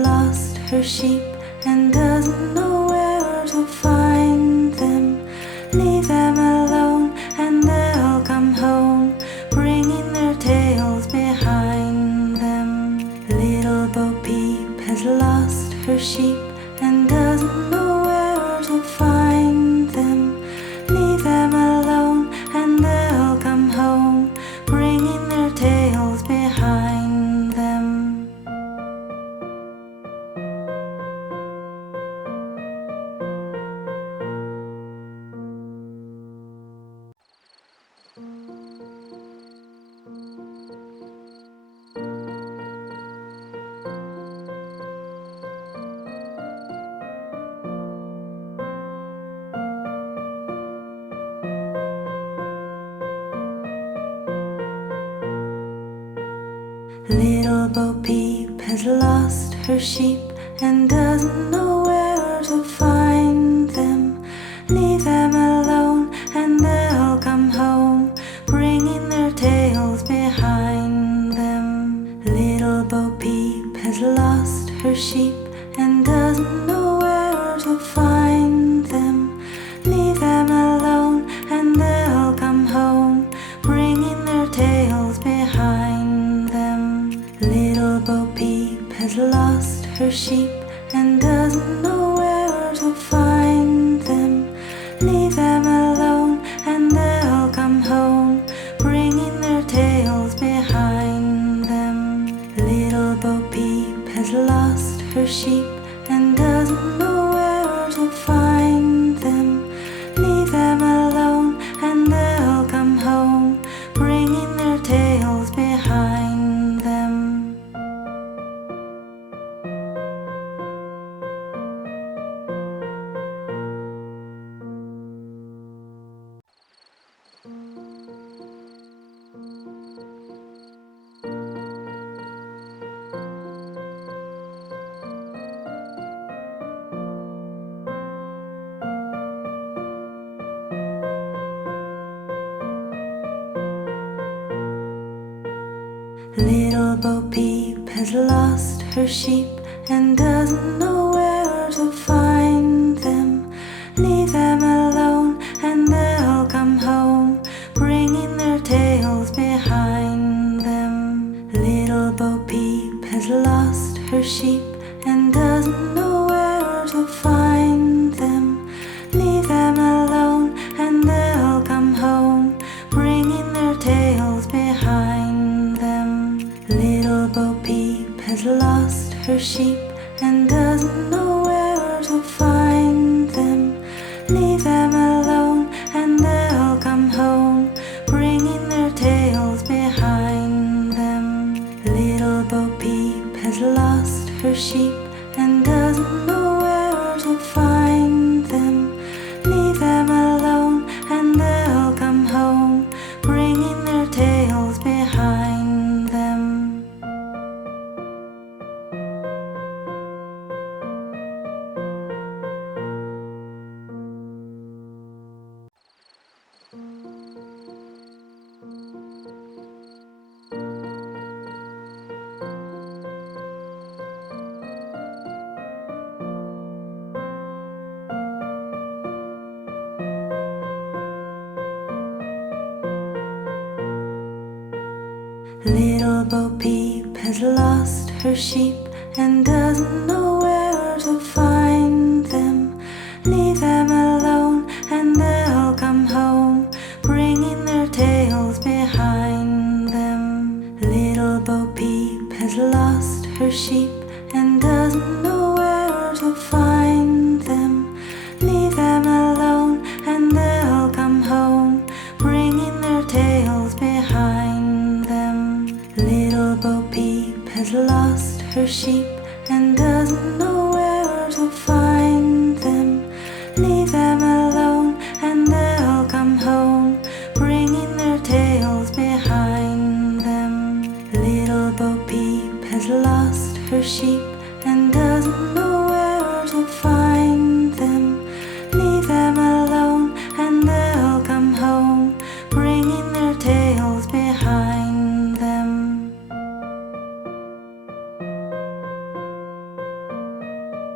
sheep and doesn't know where to find them. Leave them alone and they'll come home, bringing their tails behind them. Little Bo Peep has lost her sheep and doesn't know where to find them. Leave them alone and they'll come home, bringing their tails behind them. Little Bo Peep has lost her sheep and doesn't know where to find them. Leave them alone and they'll come home, bringing their tails behind them. Little Bo Peep has lost her sheep and doesn't know where to find them. Leave them alone and they'll come home, bringing their tails behind them. Little Bo Peep has lost her sheep and doesn't know where to find them. Leave them alone and they'll come home, bringing their tails behind them. Little Bo Peep has lost her sheep and doesn't know where to find them. Leave them alone and they'll come home, bringing their tails behind them. Little Bo Peep has lost her sheep and doesn't know where to find them. Leave them alone and they'll come home, bringing their tails behind them. Little Bo Peep has lost her sheep and doesn't know where to find them. Leave them alone and they'll come home, bringing their tails behind them. Little Bo Peep has lost her sheep and doesn't know where to find them. Leave them alone and they'll come home, bringing their tails behind them. Little Bo Peep has lost her sheep and doesn't know where to find them. Leave them alone and they'll come home, bringing their tails behind them. Little Bo Peep has lost her sheep and doesn't know where to find them. Leave them alone and they'll come home, bringing their tails behind them. Little Bo Peep has lost her sheep and doesn't know where to find them. Leave them alone and they'll come home, bringing their tails behind them. Little Bo Peep has lost her sheep and doesn't know where to find them. Leave them alone and they'll come home, bringing their tails behind them. Little Bo Peep has lost her sheep and doesn't know where to find them. Leave them alone and they'll come home, bringing their tails behind them.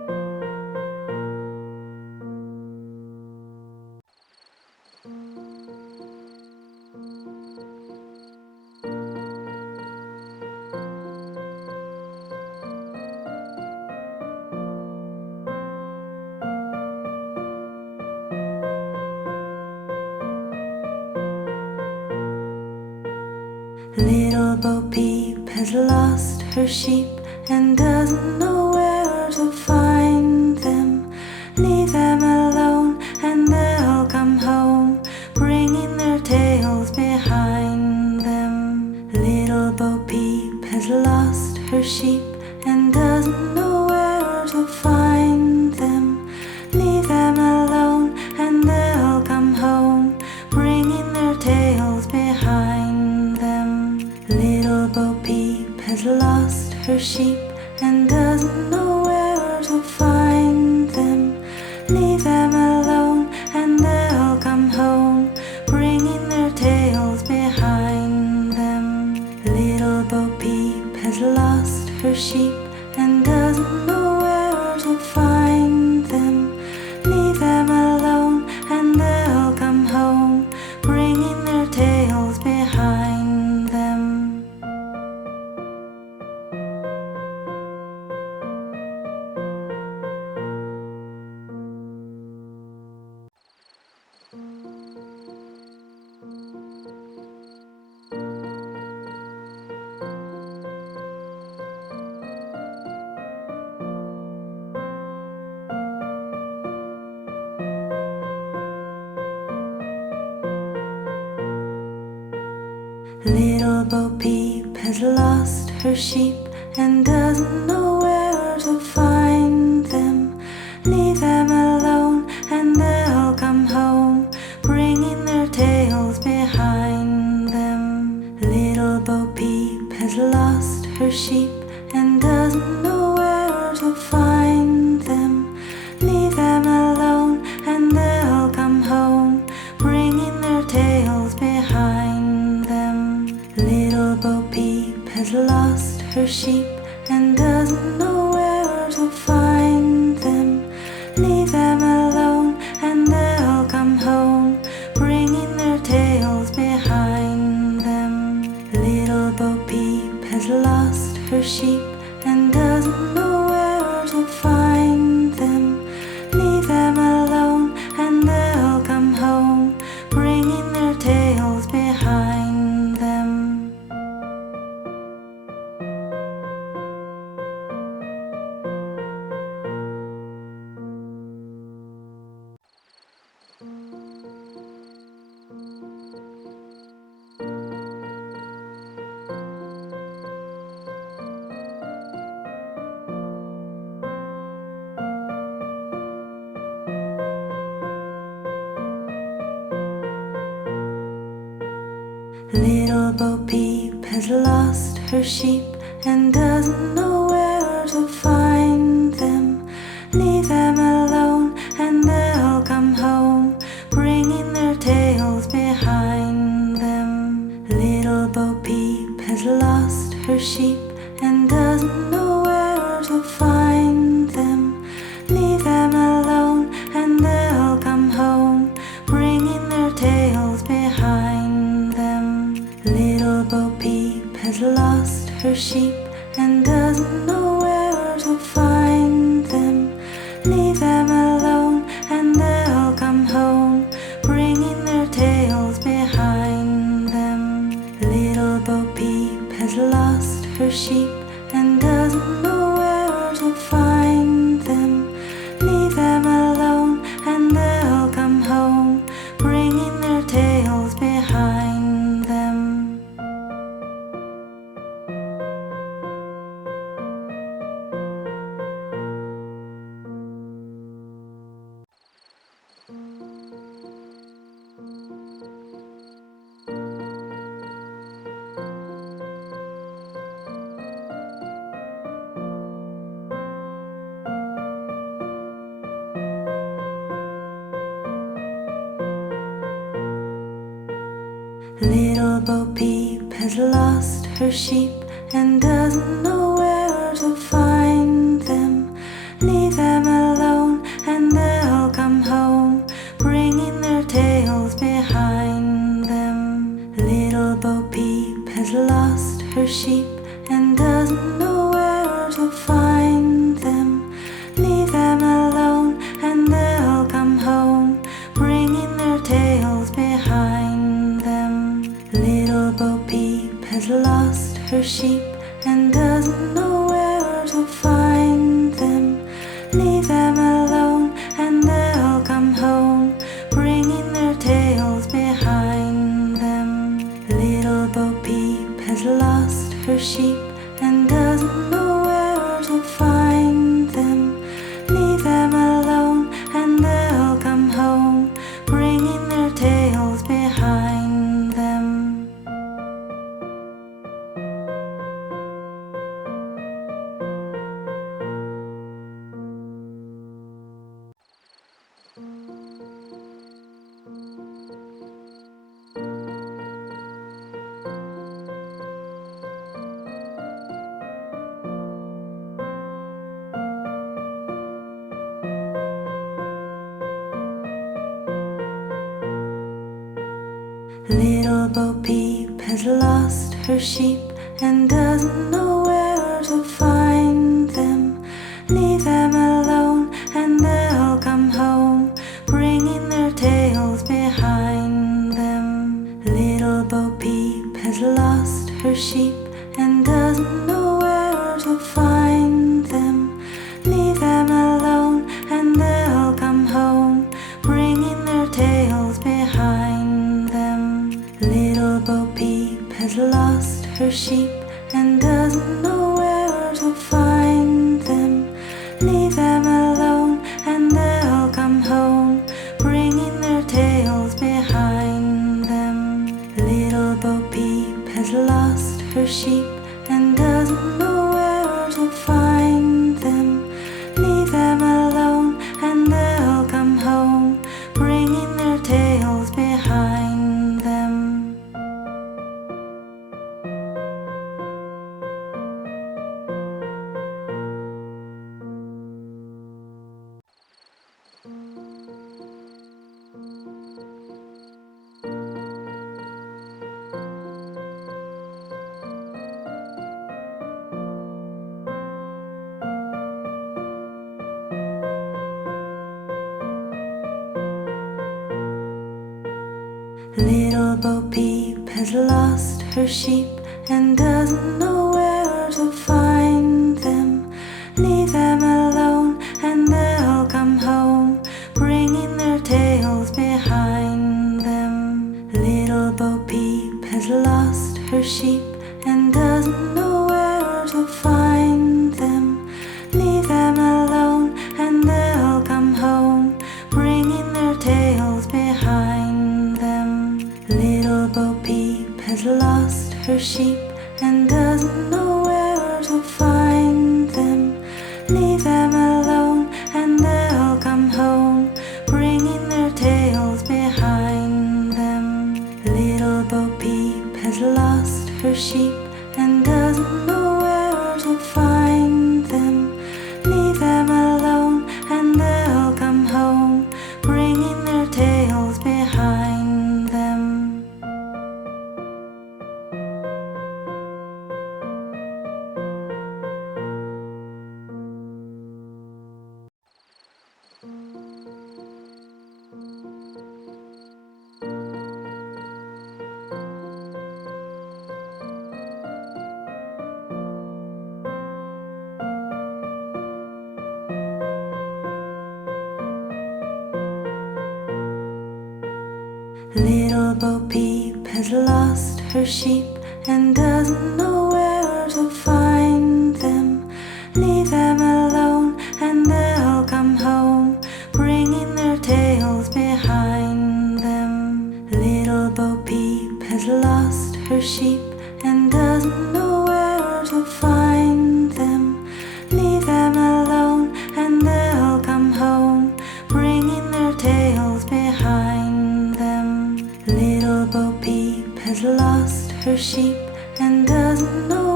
Bo Peep has lost her sheep and doesn't know where to find them. Leave them alone and they'll come home, bringing their tails behind them. Little Bo Peep has lost her sheep and doesn't know where to find them. Leave them alone and they'll come home, bringing their tails behind them. Little Bo Peep has lost her sheep and doesn't know where to find them. Leave them alone and they'll come home, bringing their tails behind them. Little Bo Peep has lost her sheep and doesn't know where to find them. Leave them alone and they'll come home, bringing their tails behind them. Little Bo Peep has lost her sheep and doesn't know where to find them. Leave them alone and they'll come home, bringing their tails behind them. Little Bo Peep has lost her sheep and doesn't know where to find them. Leave them alone and they'll come home, bringing their tails behind them. Little Bo Peep has lost her sheep and doesn't know where to find them. Leave them alone and they'll come home, bringing their tails behind them. Little Bo Peep has lost her sheep and doesn't know where to find them. Leave them alone and they'll come home, bringing their tails behind them. Little Bo Peep has lost her sheep and doesn't know where to find them. Leave them alone and they'll come home, bringing their tails behind them. Little Bo Peep has lost her sheep and doesn't know where to find them. Leave them alone and they'll come home, bringing their tails behind them. Little Bo Peep has lost her sheep and doesn't know where to find them. Leave them alone and they'll come home, bringing their tails behind them. Little Bo Peep has lost her sheep and doesn't know where to find them. Leave them alone and they'll come home, bringing their tails behind them. Little Bo Peep has lost her sheep and doesn't know where to find them. Leave them alone and they'll come home, bringing their tails behind them. Little Bo Peep has lost her sheep and doesn't know where to find them. Leave them alone and they'll come home, bringing their tails behind them. Little Bo Peep has lost her sheep and doesn't know where to find them. Leave them alone and they'll come home, bringing their tails behind them. Little Bo Peep has lost her sheep and doesn't know where to find them. Leave them alone and they'll come home, bringing their tails behind them. Little Bo Peep has lost her sheep and doesn't know where to find them. Leave them alone and they'll come home, bringing their tails behind them. Little Bo Peep has lost her sheep and doesn't know where to find them. Leave them alone and they'll come home, bringing their tails behind them. Little Bo Peep has lost her sheep and doesn't know where to find them. Leave them alone and they'll come home, bringing their tails behind them. Little Bo Peep has lost her sheep and doesn't know where to find them. Leave them alone and they'll come home, bringing their tails behind them. Little Bo Peep has lost her sheep and doesn't know where to find them. Leave them alone and they'll come home, bringing their tails behind them. Little Bo Peep has lost her sheep and doesn't know where to find them. Leave them alone and they'll come home, bringing their tails behind them. Little Bo Peep has lost her sheep and doesn't know where to find them. Leave them alone and they'll come home, bringing their tails behind them. Little Bo Peep has lost her sheep and doesn't know where to find them. Leave them alone and they'll come home, bringing their tails behind them. Little Bo Peep has lost her sheep and doesn't know where to find them. Leave them alone and they'll come home, bringing their tails behind them. Little Bo Peep has lost her sheep and doesn't know where to find them. Leave them alone and they'll come home, bringing their tails behind them. Little Bo Peep has lost her sheep and doesn't know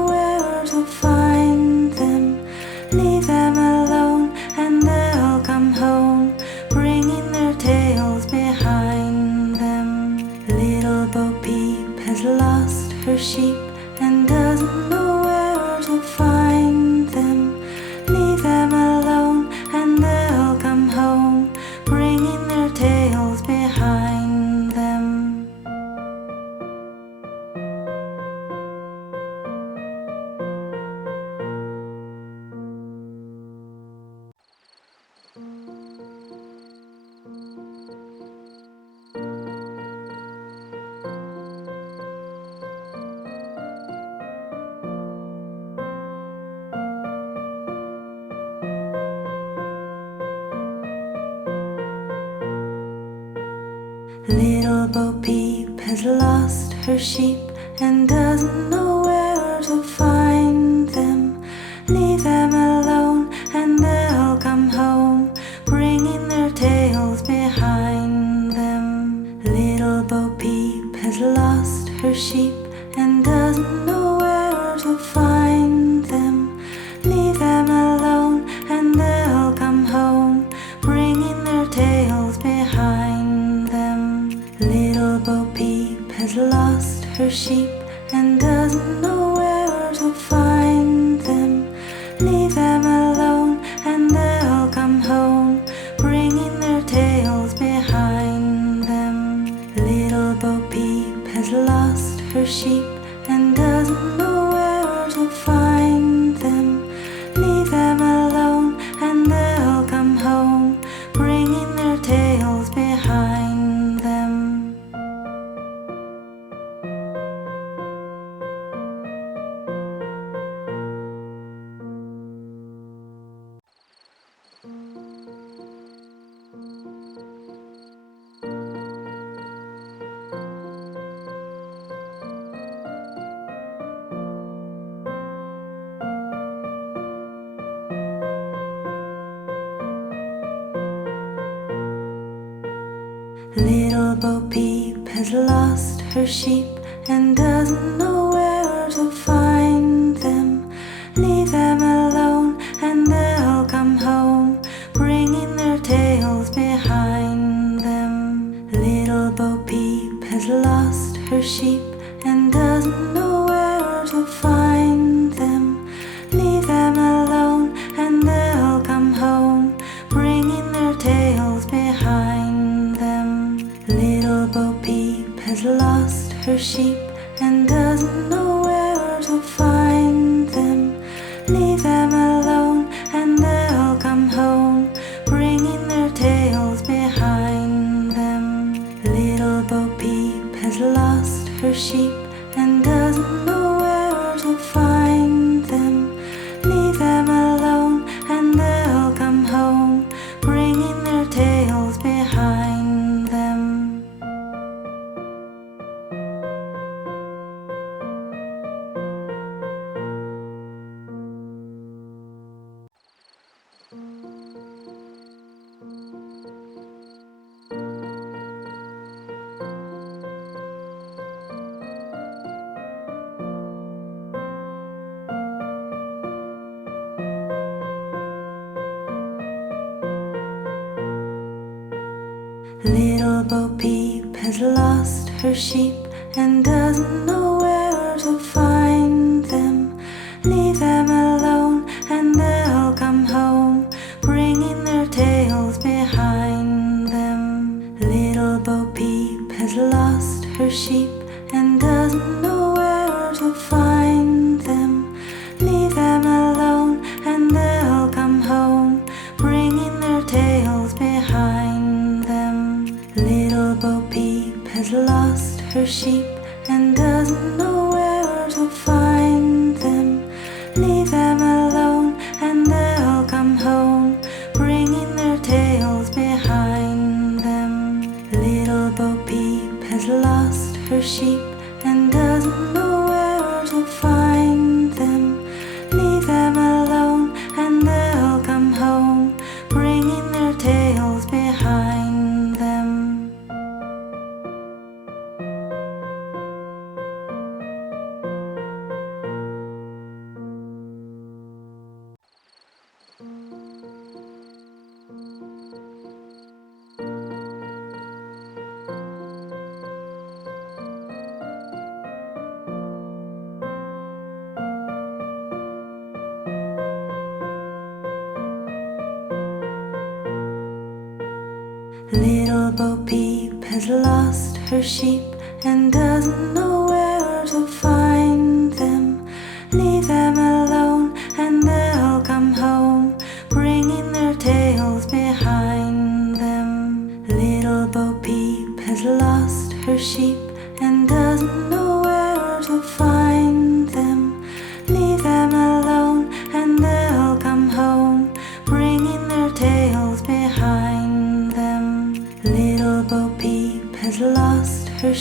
Little Bo Peep has lost her sheep and doesn't know where to find them. Leave them alone and they'll come home, bringing their tails behind them. Little Bo Peep has lost her sheep and doesn't know where to find them. Leave them alone and they'll come home, bringing their tails behind them. Little Bo Peep has lost her sheep and doesn't know where to find them. Leave them alone and they'll come home, bringing their tails behind them. Little Bo Peep has lost her sheep and doesn't know where to find them. Leave them alone and they'll come home, bringing their tails behind them. Little Bo Peep has lost her sheep and doesn't know where to find them. Leave them alone and they'll come home, bringing their tails behind them. Little Bo Peep has lost her sheep and doesn't know where to find them. Leave them alone and they'll come home, bringing their tails behind them. Little Bo Peep has lost her sheep and doesn't know where to find them. Leave them alone and they'll come home, bringing their tails behind them. Little Bo Peep has lost her sheep and doesn't know where to find them. Leave them alone and they'll come home, bringing their tails behind them. Little Bo Peep has lost her sheep and doesn't know where to find them. Leave them alone and they'll come home, bringing their tails behind them. Little Bo Peep has lost her sheep and doesn't know where to find them. Leave them alone and they'll come home, bringing their tails behind them. Little Bo Peep has lost her sheep and doesn't know where to find them. Leave them alone and they'll come home, bringing their tails behind them. Little Bo Peep has lost her sheep and doesn't know where to find them. Leave them alone and they'll come home, bringing their tails behind them. Little Bo Peep has lost her sheep and doesn't know where to find them. Leave them alone and they'll come home, bringing their tails behind them. Little Bo Peep has lost her sheep and doesn't know where to find them. Leave them alone and they'll come home, bringing their tails behind them. Little Bo Peep has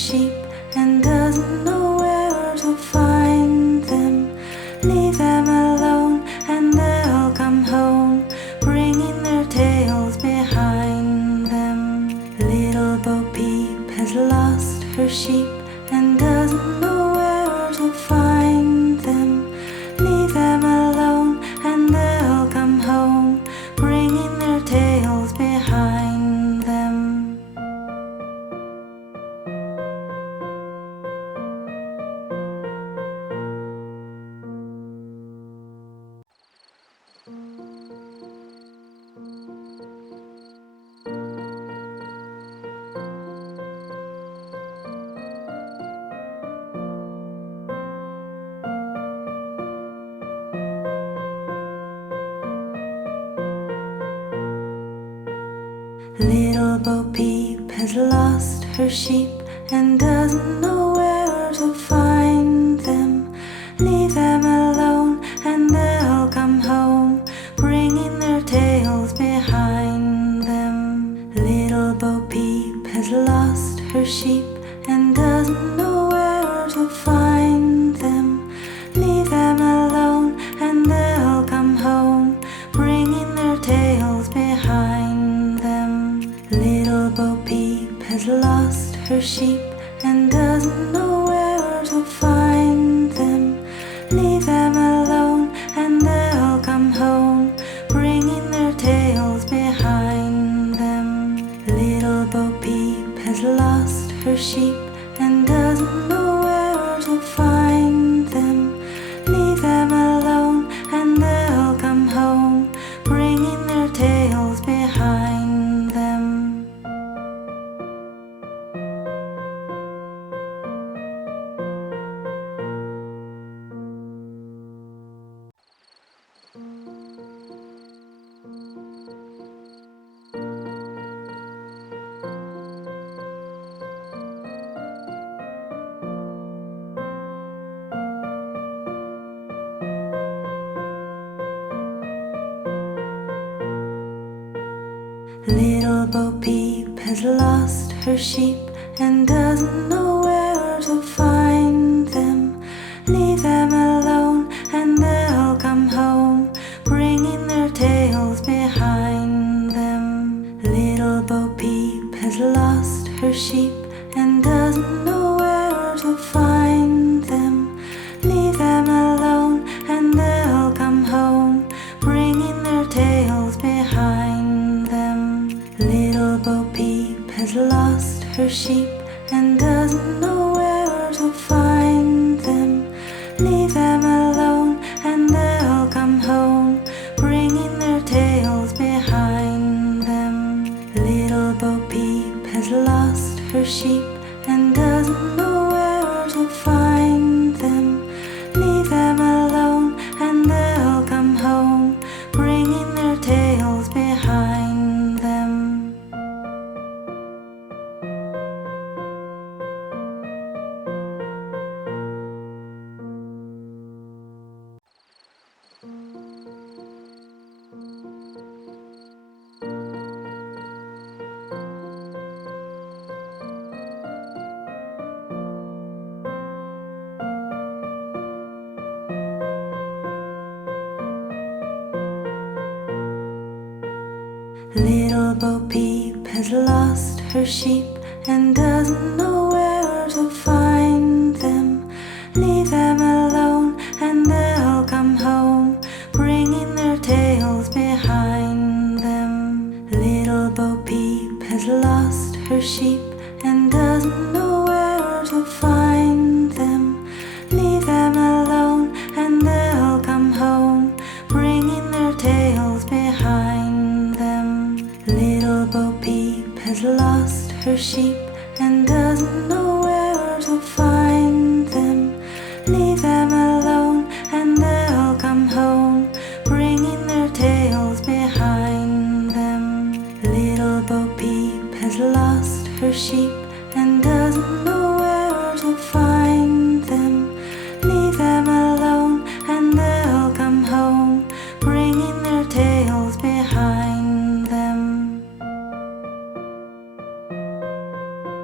sheep and doesn't know where to find them. Leave them alone and they'll come home, bringing their tails behind them. Little Bo Peep has lost her sheep and doesn't know where to find them. Leave them alone and they'll come home, bringing their tails behind them. Little Bo Peep has lost her sheep and doesn't know where to find them. Leave them alone and they'll come home, bringing their tails behind them. Little Bo Peep has lost her sheep and doesn't know where to find them. Leave them alone and they'll come home, bringing their tails behind them. Little Bo Peep has lost her sheep and doesn't know where to find them. Leave them alone and they'll come home, bringing their tails behind them. Little Bo Peep has lost her sheep and doesn't know where to find them. Leave them alone and they'll come home, bringing their tails behind them. Little Bo Peep has lost her sheep and doesn't know where to find them. Leave them alone and they'll come home, bringing their tails behind them. Little Bo Peep has lost her sheep and doesn't know where to find them. Leave them alone and they'll come home, bringing their tails behind them. Little Bo Peep has lost her sheep and doesn't know where to find them. Leave them alone and they'll come home, bringing their tails behind them. Little Bo Peep has lost her sheep and doesn't know where to find them. Leave them alone and they'll come home, bringing their tails behind them. Little Bo Peep has lost her sheep and doesn't know where to find them. Leave them alone and they'll come home, bringing their tails behind them. Little Bo Peep has lost her sheep and doesn't know where to find them. Leave them alone and they'll come home, bringing their tails behind them. Little Bo Peep has lost her sheep and doesn't know where to find them. Leave them alone and they'll come home, bringing their tails Little Bo Peep has lost her sheep and doesn't know where to find them. Leave them alone and they'll come home, bringing their tails behind them. Little Bo Peep has lost her sheep and doesn't know where to find them. Leave them alone and they'll come home, bringing their tails behind them. Little Bo Peep has lost her sheep and doesn't know where to find them. Leave them alone and they'll come home, bringing their tails behind them. Little Bo Peep has lost her sheep and doesn't know where to find them. Leave them alone and they'll come home, bringing their tails behind them.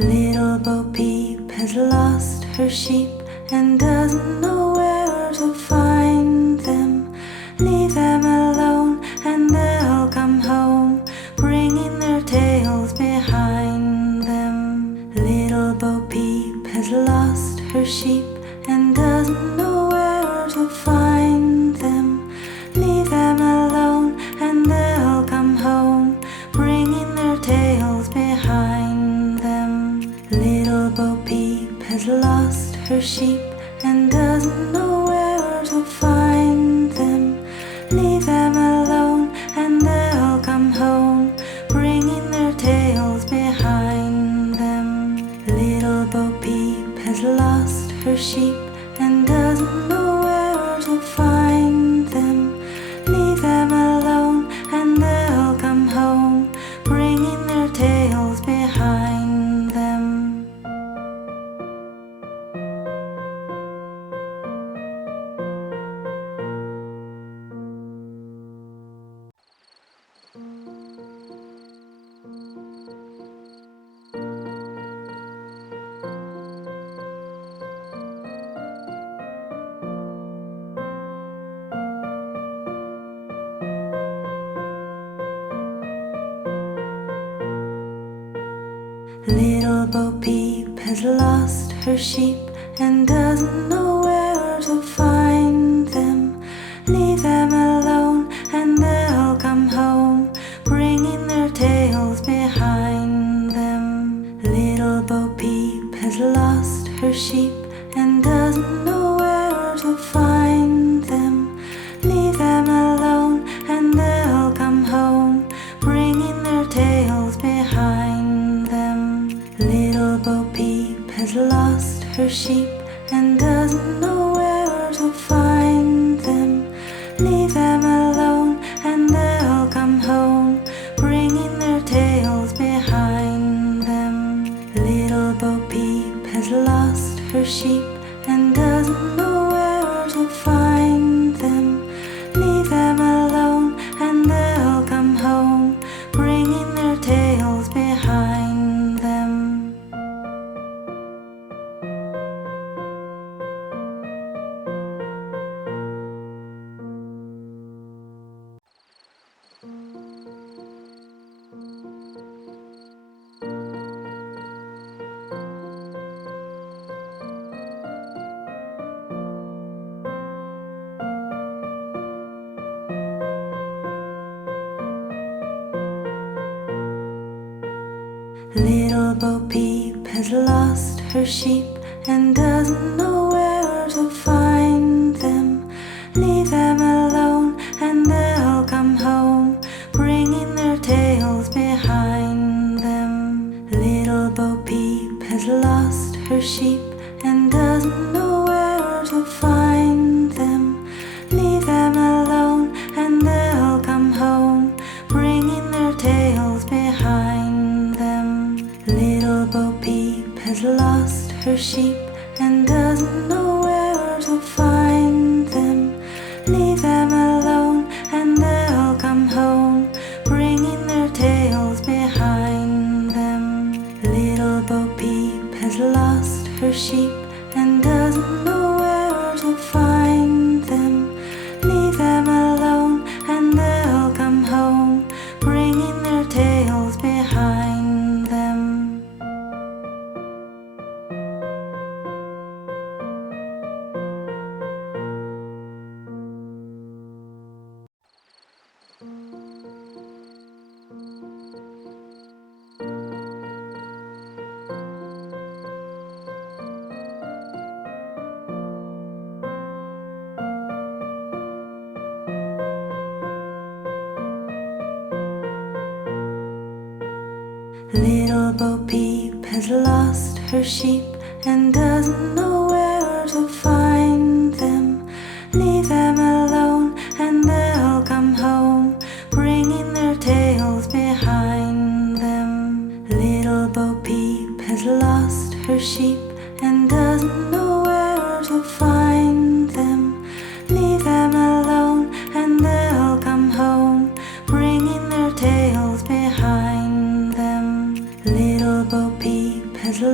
Little Bo Peep has lost her sheep and doesn't know where to find them. Leave them alone and they'll come home, bringing their tails behind them. Little Bo Peep has lost her sheep and doesn't know where to find them. Leave them alone and they'll come home, bringing their tails behind them. Little Bo Peep has lost her sheep and doesn't know where to find them. Leave them alone and they'll come home, bringing their tails behind them. Little Bo Peep has lost her sheep and doesn't know where to find them. Leave them alone and they'll come home, bringing their tails behind them. Little Bo Peep has lost her sheep and doesn't know where to find them. Leave them alone and they'll come home, bringing their tails behind them. Little Bo Peep has lost her sheep and doesn't know where to find them. Leave them alone and they'll come home, bringing their tails behind them. Little Bo Peep has lost her sheep and doesn't know where to find them. Leave them alone and they'll come home, bringing their tails behind them. Little Bo Peep has lost her sheep and doesn't know where to find them. Leave them alone and they'll come home, bringing their tails behind them. Little Bo Peep has lost her sheep and doesn't know where to find them. Leave them alone and they'll come home, bringing their tails behind them. Little Bo Peep has lost her sheep and doesn't know where to find them. Leave them alone and they'll come home, bringing their tails behind them. Little Bo Peep has lost her sheep and doesn't know where to find them. Leave them alone and they'll come home, bringing their tails behind them. Little Bo Peep has lost her sheep and doesn't know where to find them. Leave them alone and they'll come home, bringing their tails behind them. Little Bo Peep has lost her sheep and doesn't know where to find them. Leave them alone and they'll come home, bringing their tails behind them. Little Bo Peep has lost her sheep and doesn't know where to find them. Leave them alone and they'll come home, bringing their tails behind them. Little Bo Peep has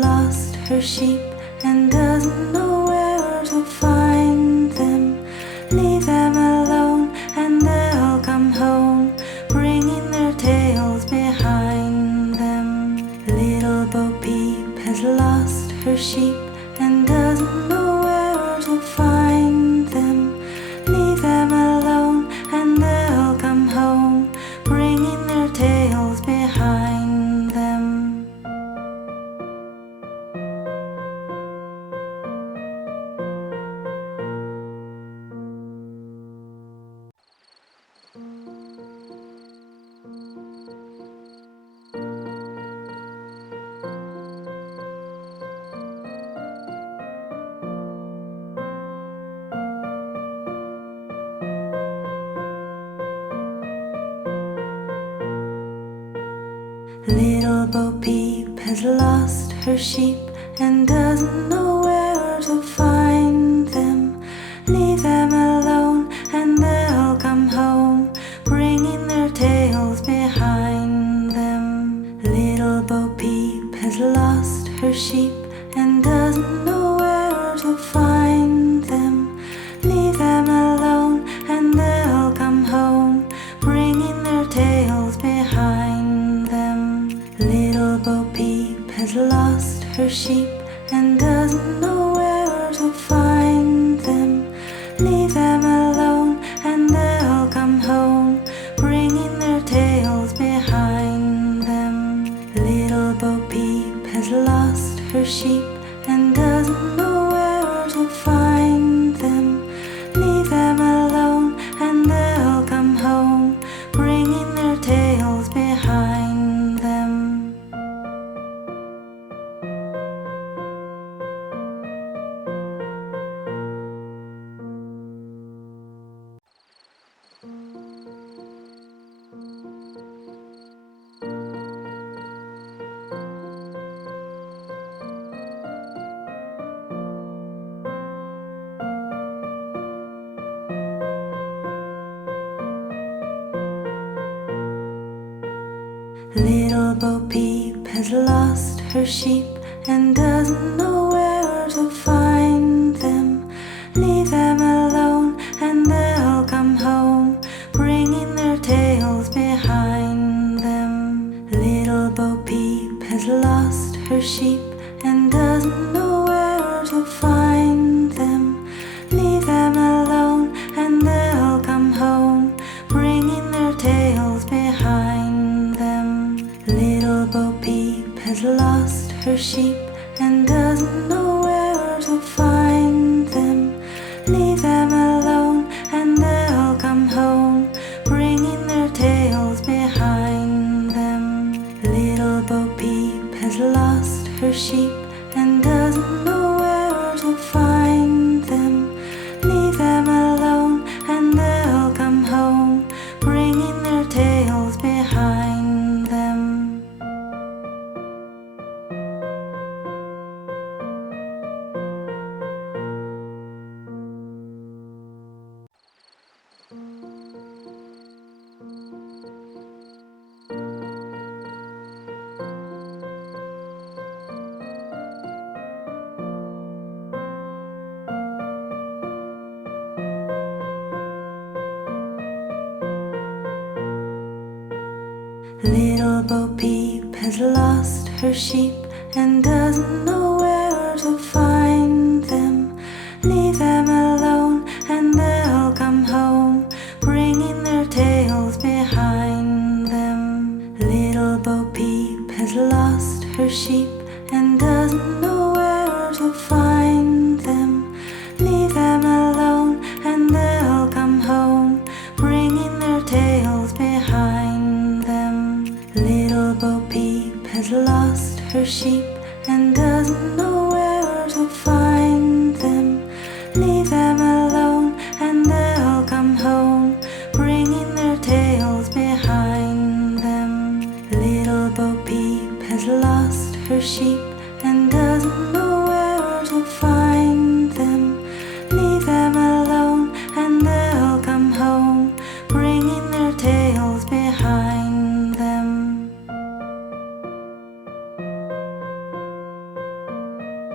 her sheep and doesn't know where to find them. Leave them alone and they'll come home, bringing their tails behind them. Little Bo Peep has lost her sheep and doesn't know where to find them. Leave them alone and they'll come home, bringing their tails behind them. Little Bo Peep has lost her sheep and doesn't know where to find them. Leave them alone and they'll come home, bringing their tails behind them. Little Bo Peep has lost her sheep and doesn't know where to find them. Leave them alone and they'll come home, bringing their tails behind them. Little Bo Peep has lost her sheep and doesn't know where to find them. Leave them alone and they'll come home, bringing their tails behind them. Little Bo Peep has lost her sheep and doesn't know where to find them. Leave them alone and they'll come home, bringing their tails behind them. Little Bo Peep has lost her sheep and doesn't know where to find them. Leave them alone and they'll come home, bringing their tails behind them. Little Bo Peep has lost her sheep and doesn't know where to find them. Leave them alone and they'll come home, bringing their tails behind them. Little Bo Peep has lost her sheep and doesn't know where to find them. Leave them alone and they'll come home, bringing their tails behind them. Little Bo Peep has lost her sheep and doesn't know where to find them. Leave them alone and they'll come home, bringing their tails behind them. Little Bo Peep has lost her sheep and doesn't know where to find them. Leave them alone and they'll come home, bringing their tails behind them. Little Bo Peep has lost her sheep and doesn't know where to find them. Leave them alone and they'll come home, bringing their tails behind them. Little Bo Peep has lost her sheep and doesn't know where to find them. Leave them alone and they'll come home, bringing their tails behind them. Little Bo Peep has lost her sheep and doesn't know where to find them. Leave them alone and they'll come home, bringing their tails behind them.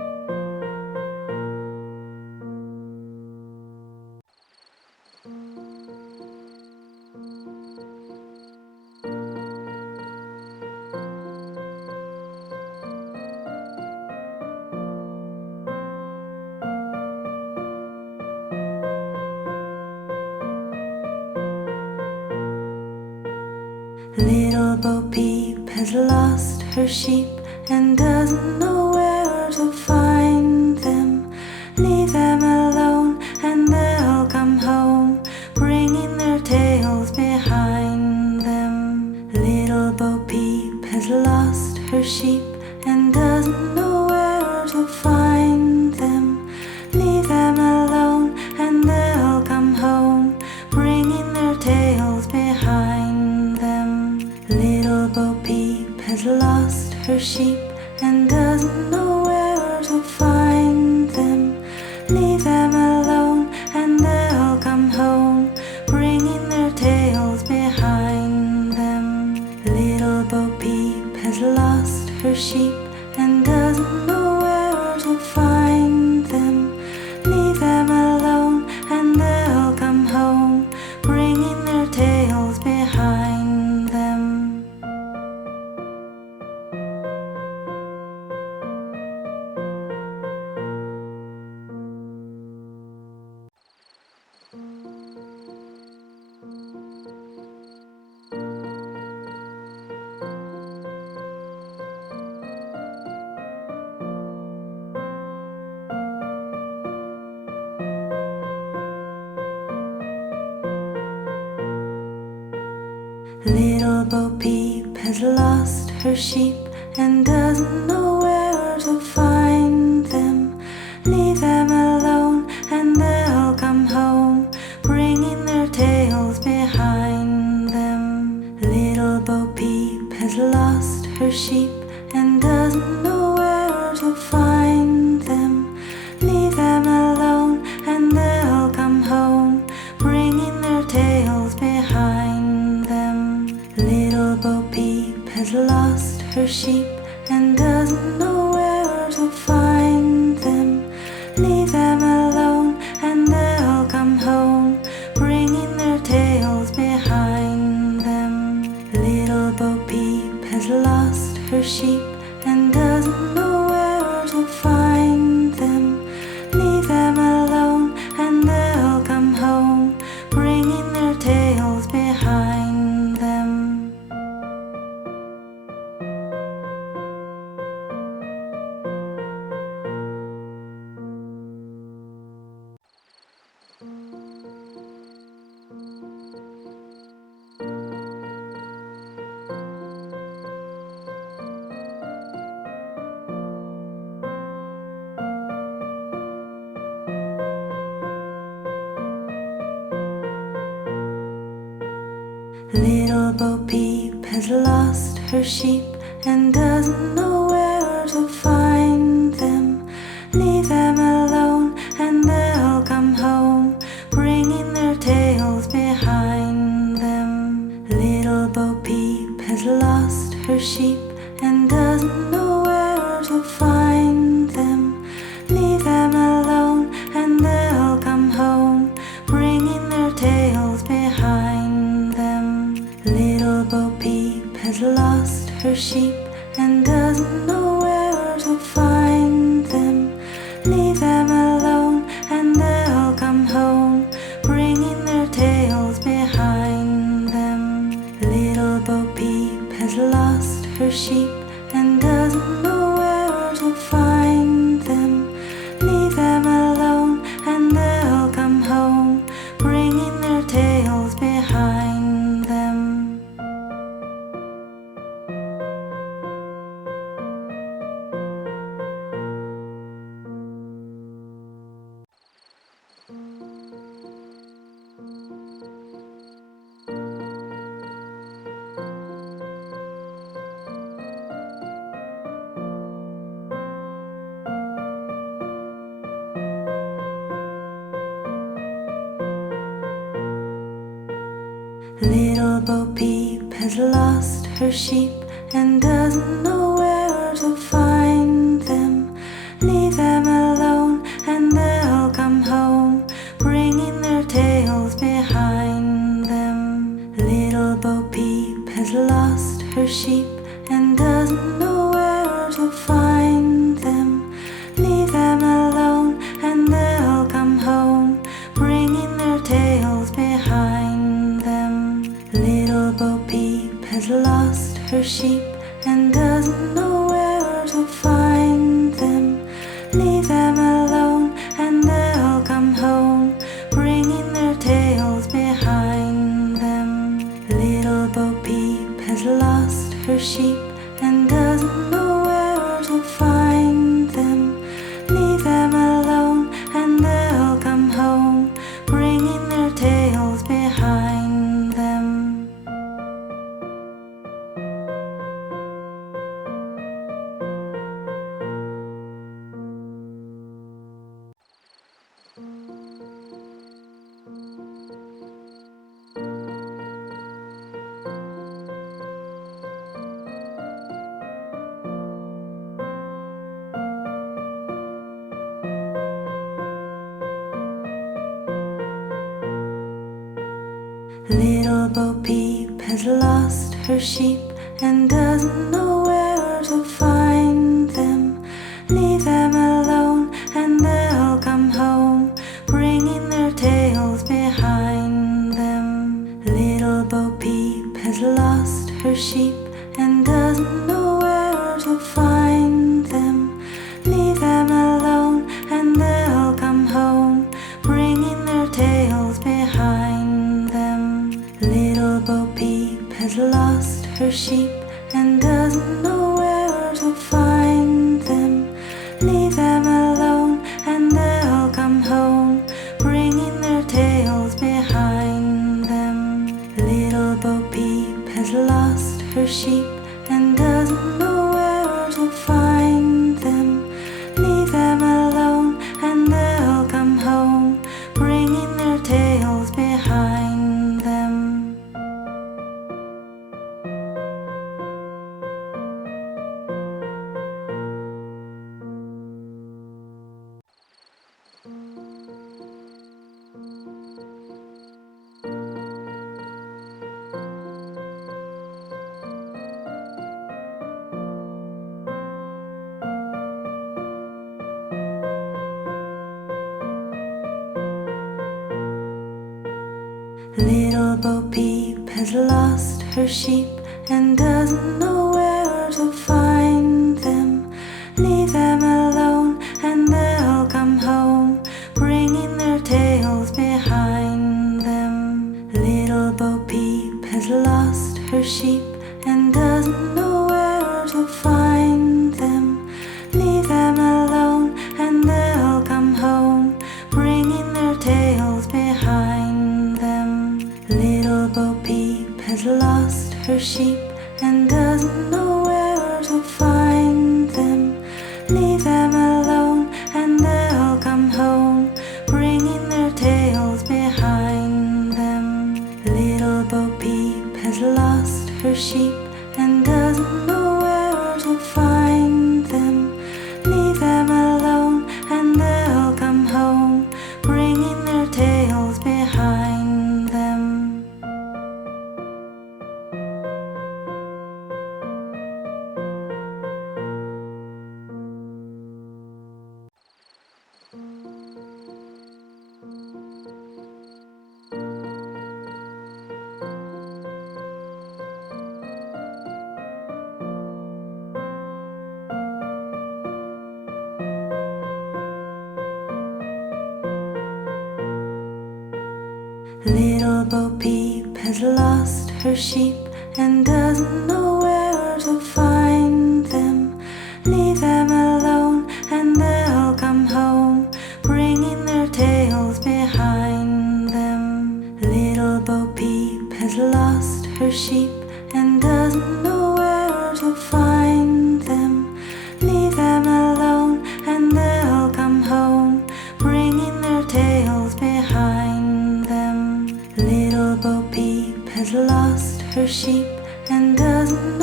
has lost her sheep and doesn't know where to find them. Leave them alone and they'll come home, bringing their tails behind them. Little Bo Peep has lost her sheep and doesn't know where to find them. Leave them alone and they'll come home, bringing their tails behind them. Little Bo Peep has lost her sheep and doesn't know where to find them. Leave them alone and they'll come home, bringing their tails behind them. Little Bo Peep has lost her sheep and doesn't know where to find them. Leave them alone and they'll come home, bringing their tails behind them. Little Bo Peep has lost her sheep and doesn't know where to find them. Leave them alone and they'll come home, bringing their tails behind them. Little Bo Peep has lost her sheep and doesn't know where to find them. Leave them alone and they'll come home, bringing their tails behind them. Little Bo Peep has lost her sheep and doesn't know where to find them. Leave them alone and they'll come home, bringing their tails behind them. Little Bo Peep has lost her sheep and doesn't know where to find them. Leave them alone and they'll come home, bringing their tails behind them. Little Bo Peep has lost her sheep and doesn't know where to find them. Leave them alone and they'll come home, bringing their tails behind them. Little Bo Peep has lost her sheep and doesn't know where to find them. Leave them alone and they'll come home, bringing their tails behind them. Little Bo Peep has lost her sheep and doesn't know where to find them. Leave them alone and they'll come home, bringing their tails behind them. Little Bo Peep has lost her sheep and doesn't know where to find them. Leave them alone and they'll come home, bringing their tails behind them. Little Bo Peep has lost her sheep and doesn't know where to find them. Leave them alone and they'll come home, bringing their tails behind them. Little Bo Peep has lost her sheep and doesn't know where to find them. Leave them alone and they'll come home, bringing their tails behind them. Little Bo Peep has lost her sheep doesn't know where to find them. Leave them alone and they'll come home, bringing their tails behind them. Little Bo Peep has lost her sheep and doesn't know where to find them. Leave them alone and they'll come home, bringing their tails behind them. Little Bo Peep has lost her sheep and doesn't know where to find them. Leave them alone and they'll come home, bringing their tails behind them. Little Bo Peep has lost her sheep and doesn't know where to find them. Leave them alone and they'll come home, bringing their tails behind them. Little Bo Peep has lost her sheep and doesn't know where to find them. Leave them alone and they'll come home, bringing their tails behind them. Little Bo Peep has lost her sheep and doesn't know where to find them. Leave them alone and they'll come home, bringing their tails behind them. Little Bo Peep has lost her sheep and doesn't know where to find them. Leave them alone and they'll come home, bringing their tails behind them. Little Bo Peep has lost her sheep and doesn't know where to find them. Leave them alone and they'll come home, bringing their tails behind them. Little Bo Peep has lost her sheep and doesn't know where to find them. Leave them alone and they'll come home, bringing their tails behind them. Little Bo Peep has lost her sheep and doesn't know where to find them. Leave them alone and they'll come home, bringing their tails behind them. Little Bo Peep has lost her sheep and doesn't know where to find them. Leave them alone and they'll come home, bringing their tails behind them. Little Bo Peep has lost her sheep and doesn't know where to find them. Leave them alone and they'll come home, bringing their tails behind them. Little Bo Peep has lost her sheep and doesn't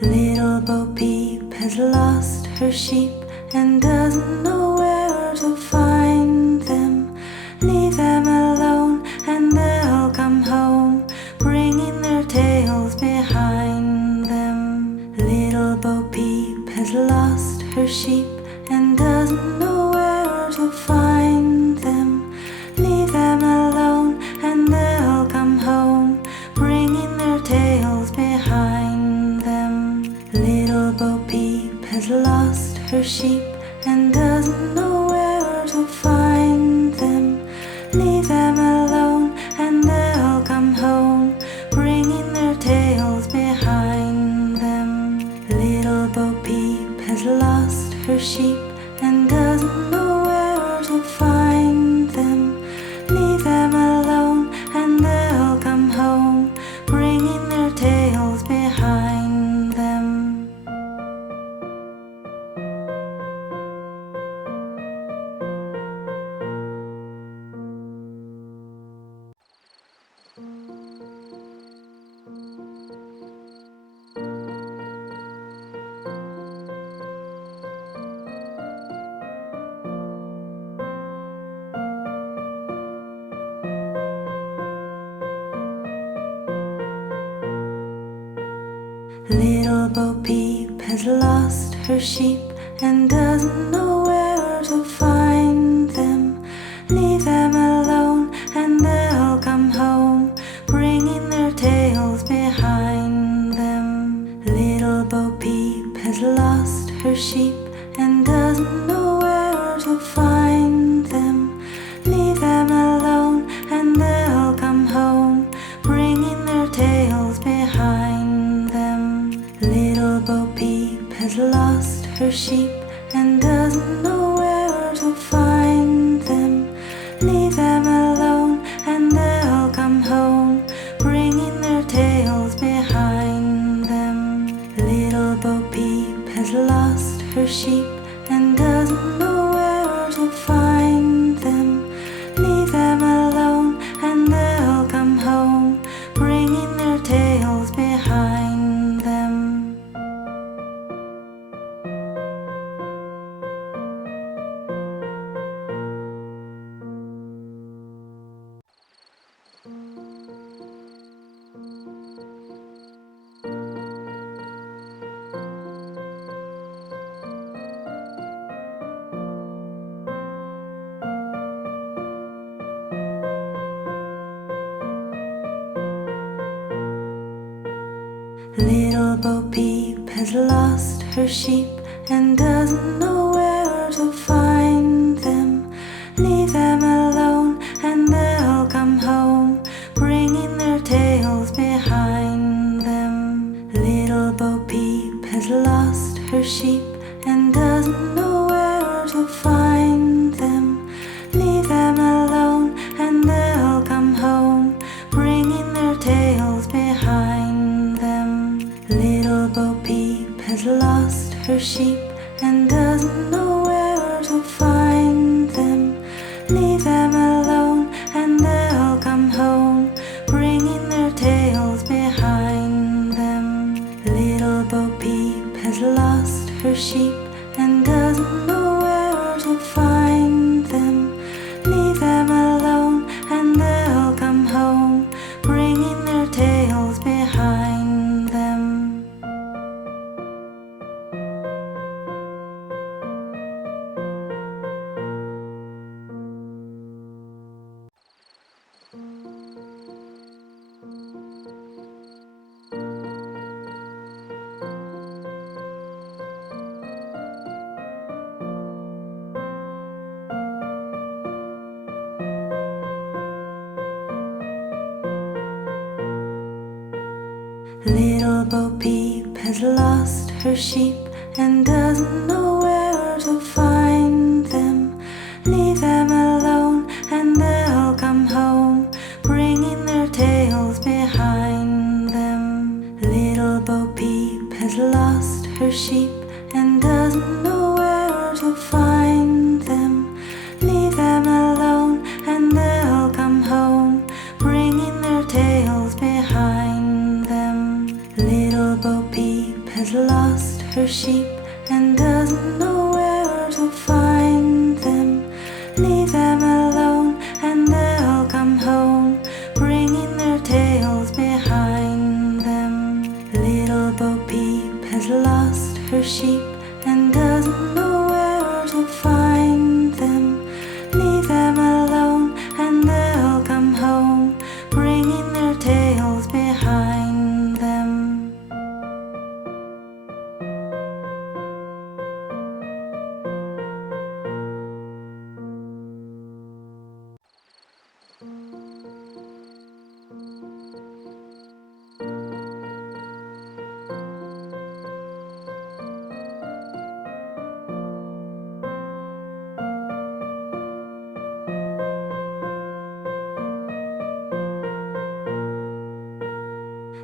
Little Bo Peep has lost her sheep and doesn't know where to find them. Leave them alone and they'll come home, bringing their tails behind them. Little Bo Peep has lost her sheep and doesn't know where to find them. Leave them alone and they'll come home, bringing their tails behind them. Little Bo Peep has lost her sheep and doesn't know where to find them. Leave them alone and they'll come home, bringing their tails behind them. Little Bo Peep has lost her sheep and doesn't know where to find them. Leave them alone and they'll come home, bringing their tails behind them. Little Bo Peep has lost her sheep and doesn't know where to find them. Leave them alone and they'll come home, bringing their tails behind them. Little Bo Peep has lost her sheep and doesn't know where to find them. Leave them alone and they'll come home, bringing their tails behind them. Little Bo Peep has lost her sheep and doesn't know where to find them. Leave them alone and they'll come home, bringing their tails behind them. Little Bo Peep has lost her sheep and doesn't know where to find them. Leave them alone and they'll come home, bringing their tails behind them. Little Bo Peep has lost her sheep and doesn't know where to find them. Leave them alone and they'll come home, bringing their tails behind them. Little Bo Peep has lost her sheep and doesn't know where to find them. Leave them alone and they'll come home, bringing their tails behind them. Little Bo Peep has lost her sheep and doesn't know where to find them. Leave them alone and they'll come home, bringing their tails behind them. Little Bo Peep has lost her sheep and doesn't know where to find them. Leave them alone and they'll come home, bringing their tails behind them. Little Bo Peep has lost her sheep and doesn't know where to find them. Leave them alone and they'll come home, bringing their tails behind them. Little Bo Peep has lost her sheep and doesn't know where to find them. Leave them alone and they'll come home, bringing their tails behind them. Little Bo Peep has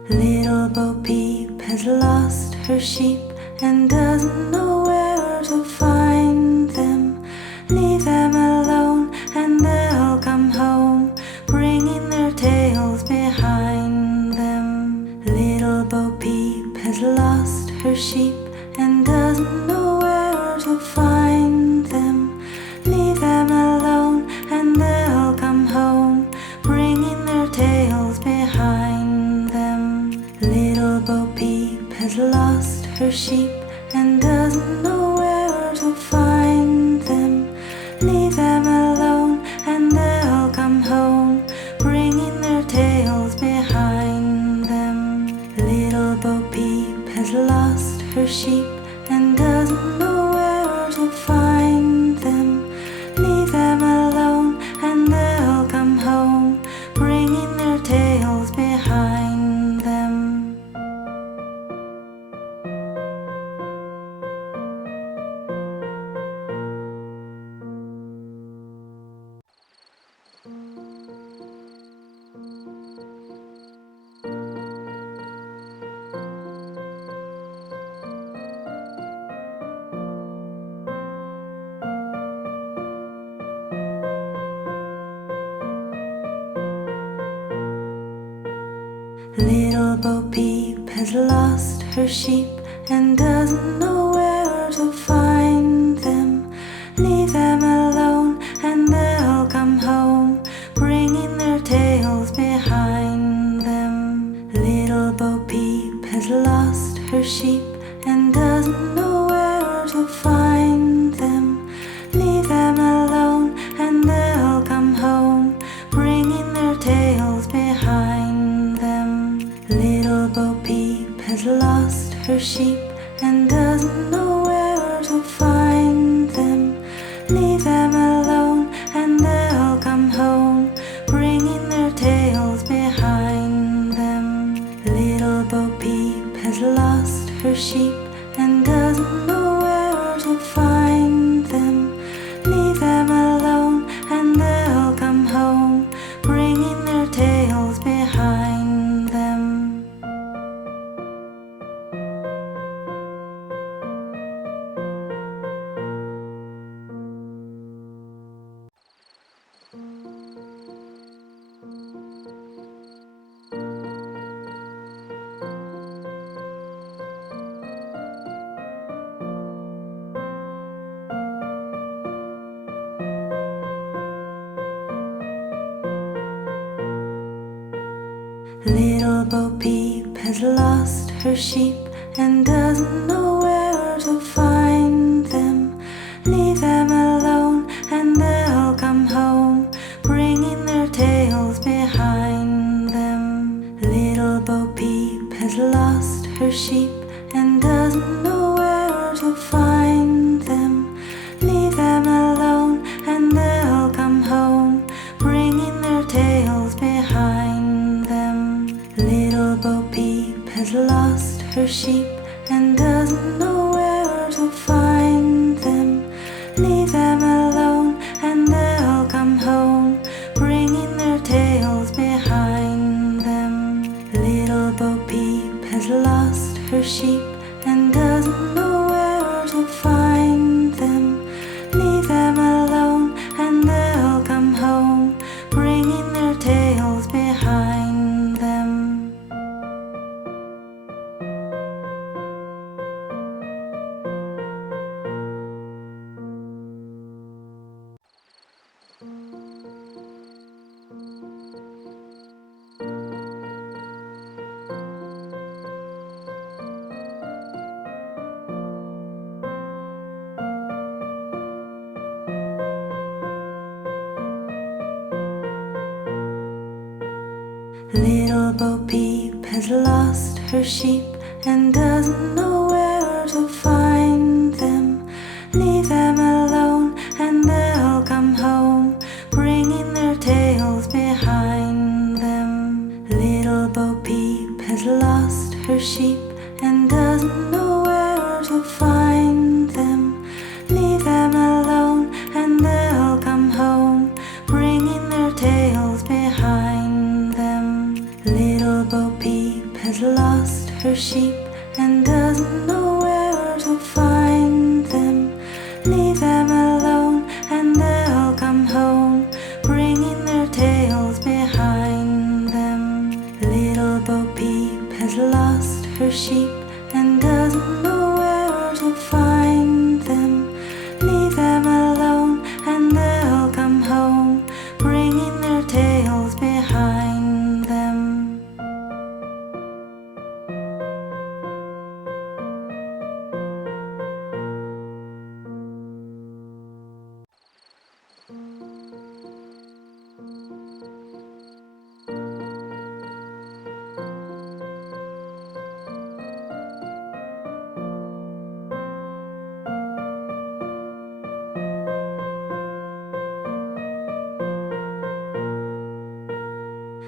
Little Bo Peep has lost her sheep and doesn't know where to find them. Leave them alone and they'll come home, bringing their tails behind them. Little Bo Peep has lost her sheep and doesn't know where to find them. Leave them alone and they'll come home, bringing their tails behind them. Little Bo Peep has lost her sheep and doesn't know where to find them. Leave them alone and they'll come home, bringing their tails behind them. Little Bo Peep has lost her sheep and doesn't know where to find them. Leave them alone and they'll come home, bringing their tails behind them. Little Bo Peep has lost her sheep and doesn't know where to find them. Leave them alone and they'll come home, bringing their tails behind them. Little Bo Peep has lost her sheep and doesn't know where to find them. Leave them alone and they'll come home, bringing their tails behind them. Little Bo Peep has lost her sheep and doesn't know where to find them. Leave them alone and they'll come home, bringing their tails behind them. Little Bo Peep has lost her sheep and doesn't know where to find them. Leave them alone and they'll come home, bringing their tails behind them. Little Bo Peep has lost her sheep and doesn't know where to find them. Leave them alone and they'll come home, bringing their tails behind them. Little Bo Peep has lost her sheep and doesn't know where to find them. Leave them alone and they'll come home, bringing their tails behind them. Little Bo Peep has lost her sheep and doesn't know where to find them. Leave them alone and they'll come home, bringing their tails behind them. Little Bo Peep has lost her sheep and doesn't know where to find them. Leave them alone and they'll come home, bringing their tails behind them. Little Bo Peep has lost her sheep and doesn't know where to find them. Leave them alone and they'll come home, bringing their tails behind them. Little Bo Peep has lost her sheep and doesn't know where to find them. Leave them alone and they'll come home, bringing their tails behind them. Little Bo Peep has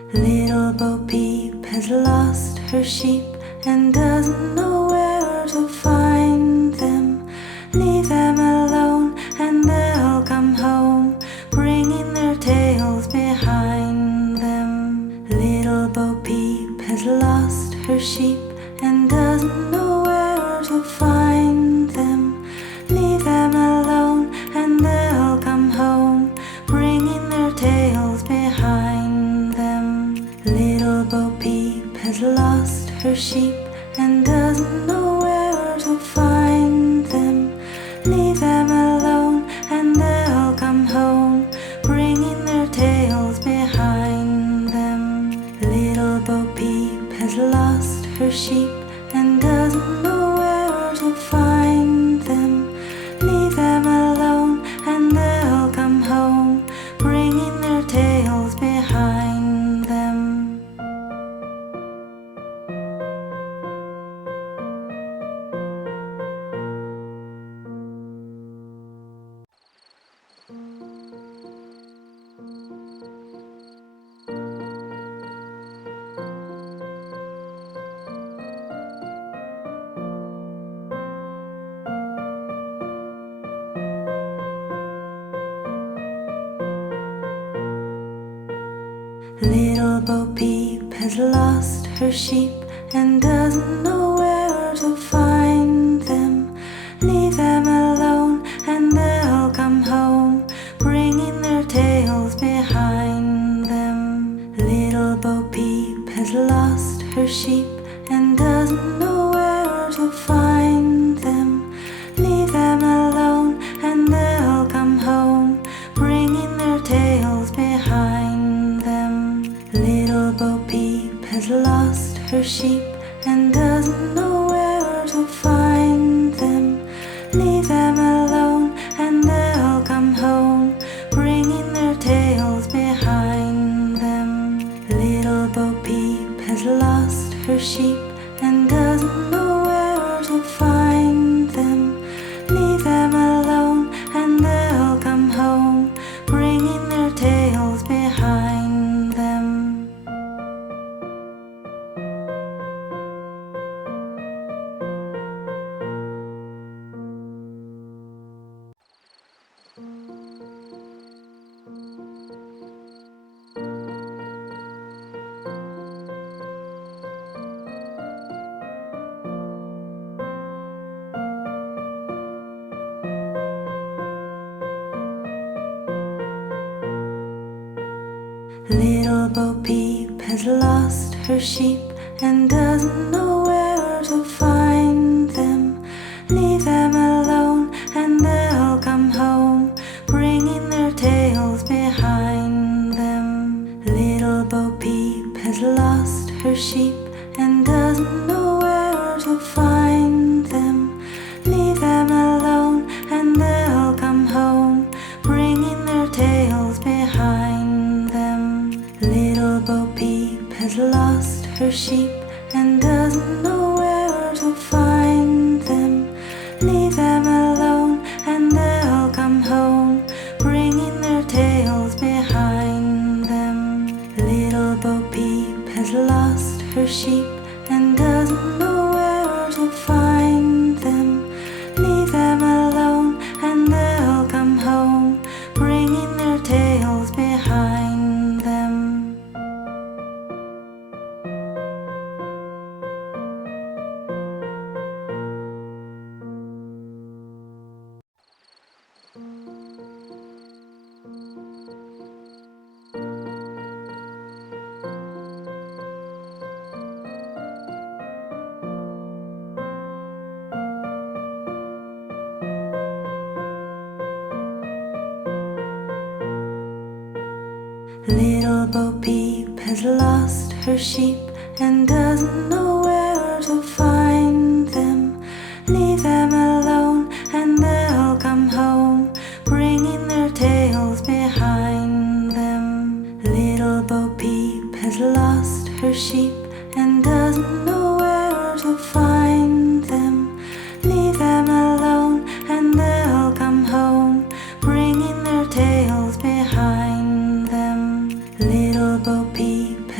Little Bo Peep has lost her sheep and doesn't know where to find them. Leave them alone and they'll come home, bringing their tails behind them. Little Bo Peep has lost her sheep and doesn't know where to find them. Leave them alone and they'll come home, bringing their tails behind them. Little Bo Peep has lost her sheep and doesn't know where to find them. Leave them alone and they'll come home, bringing their tails behind them. Little Bo Peep has lost her sheep and doesn't know where to find them. Leave them alone and they'll come home, bringing their tails behind them. Little Bo Peep has lost her sheep and doesn't know where to find them. Leave them alone and they'll come home, bringing their tails behind them. Little Bo Peep has lost her sheep and doesn't know where to find them. Leave them alone and they'll come home, bringing their tails behind them. Little Bo Peep has lost her sheep and doesn't know where to find them. Leave them alone and they'll come home, bringing their tails behind them. Little Bo Peep has lost her sheep and doesn't know where to find them. Leave them alone and they'll come home, bringing their tails behind them. Little Bo Peep has lost her sheep and doesn't know where to find them. Leave them alone and they'll come home, bringing their tails behind them. Little Bo Peep has lost her sheep and doesn't know where to find them. Leave them alone and they'll come home, bringing their tails behind them. Little Bo Peep has lost her sheep and doesn't know where to find them. Leave them alone and they'll come home, bringing their tails behind them. Little Bo Peep has lost her sheep and doesn't know where to find them. Leave them alone and they'll come home, bringing their tails behind them. Little Bo Peep has lost her sheep and doesn't know where to find them. Leave them alone and they'll come home, bringing their tails behind them. Little Bo Peep has lost her sheep and doesn't know where to find them. Leave them alone and they'll come home, bringing their tails behind them. Little Bo Peep has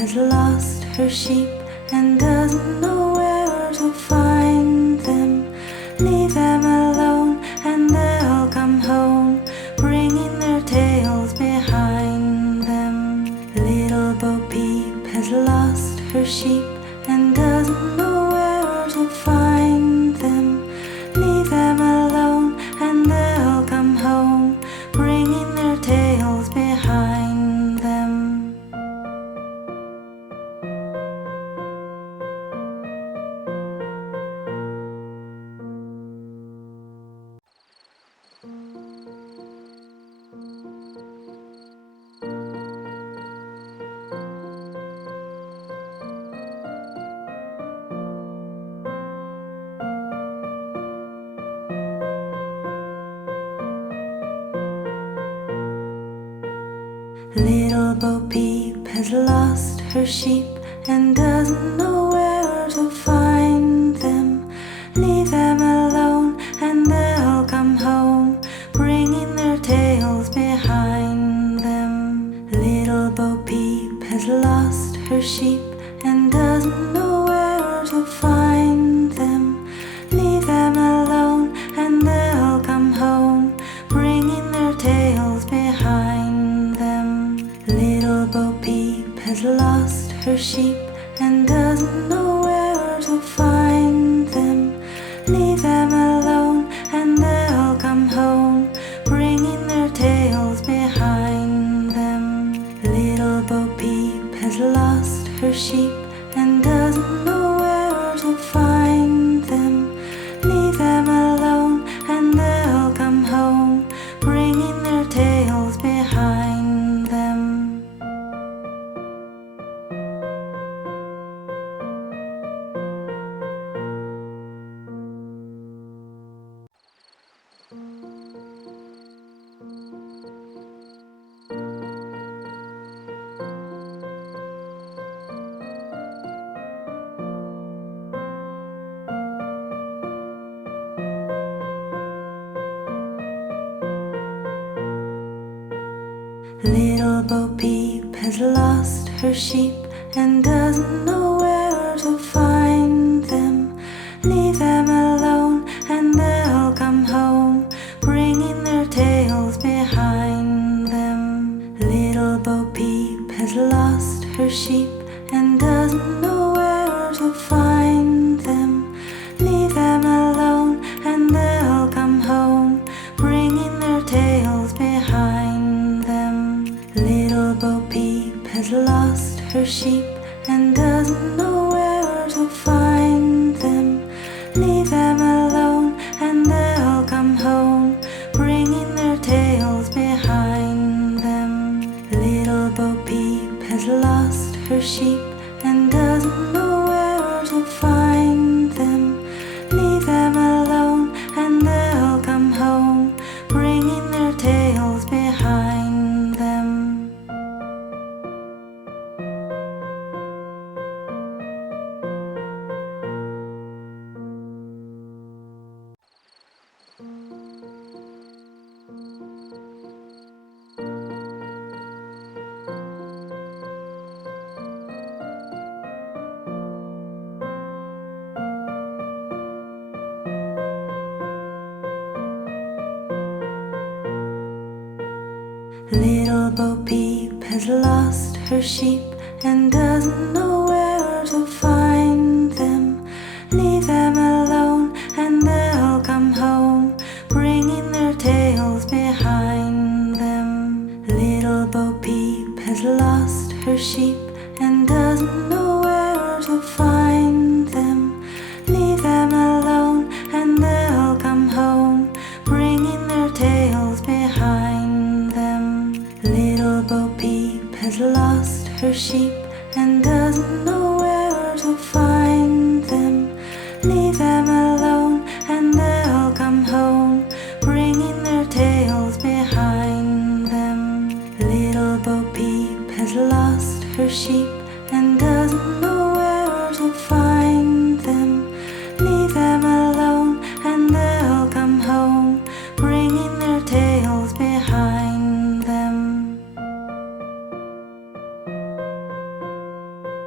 has lost her sheep and doesn't know where to find them. Leave them alone and they'll come home, bringing their tails behind them. Little Bo Peep has lost her sheep and doesn't know where to find them. Leave them alone and they'll come home, bringing their tails behind them. Little Bo Peep has lost her sheep and doesn't know where to find them. Leave them alone and they'll come home, bringing their tails behind them. Little Bo Peep has lost her sheep and doesn't know where to find them. Leave them alone and they'll come home, bringing their tails behind them. Little Bo Peep has lost her sheep and doesn't know where to find them. Leave them alone and they'll come home, bringing their tails behind them. Little Bo Peep has lost her sheep and doesn't know where to find them. Leave them alone and they'll come home, bringing their tails behind them. Little Bo Peep has lost her sheep and doesn't know where to find them. Leave them alone and they'll come home, bringing their tails behind them. Little Bo Peep has lost her sheep and doesn't know where to find them. Leave them alone and they'll come home, bringing their tails behind them. Little Bo Peep has lost her sheep and doesn't know where to find them. Leave them alone and they'll come home, bringing their tails behind them. Little Bo Peep has lost her sheep and doesn't know where to find them. Leave them alone and they'll come home, bringing their tails behind them. Little Bo Peep has lost her sheep and doesn't know where to find them. Leave them alone and they'll come home, bringing their tails behind them. Little Bo Peep has lost her sheep and doesn't know where to find them. Leave them alone and they'll come home, bringing their tails behind them. Little Bo Peep has lost her sheep and doesn't know where to find them. Leave them alone and they'll come home, bringing their tails behind them. Little Bo Peep has lost her sheep and doesn't know where to find them. Leave them alone and they'll come home, bringing their tails behind them.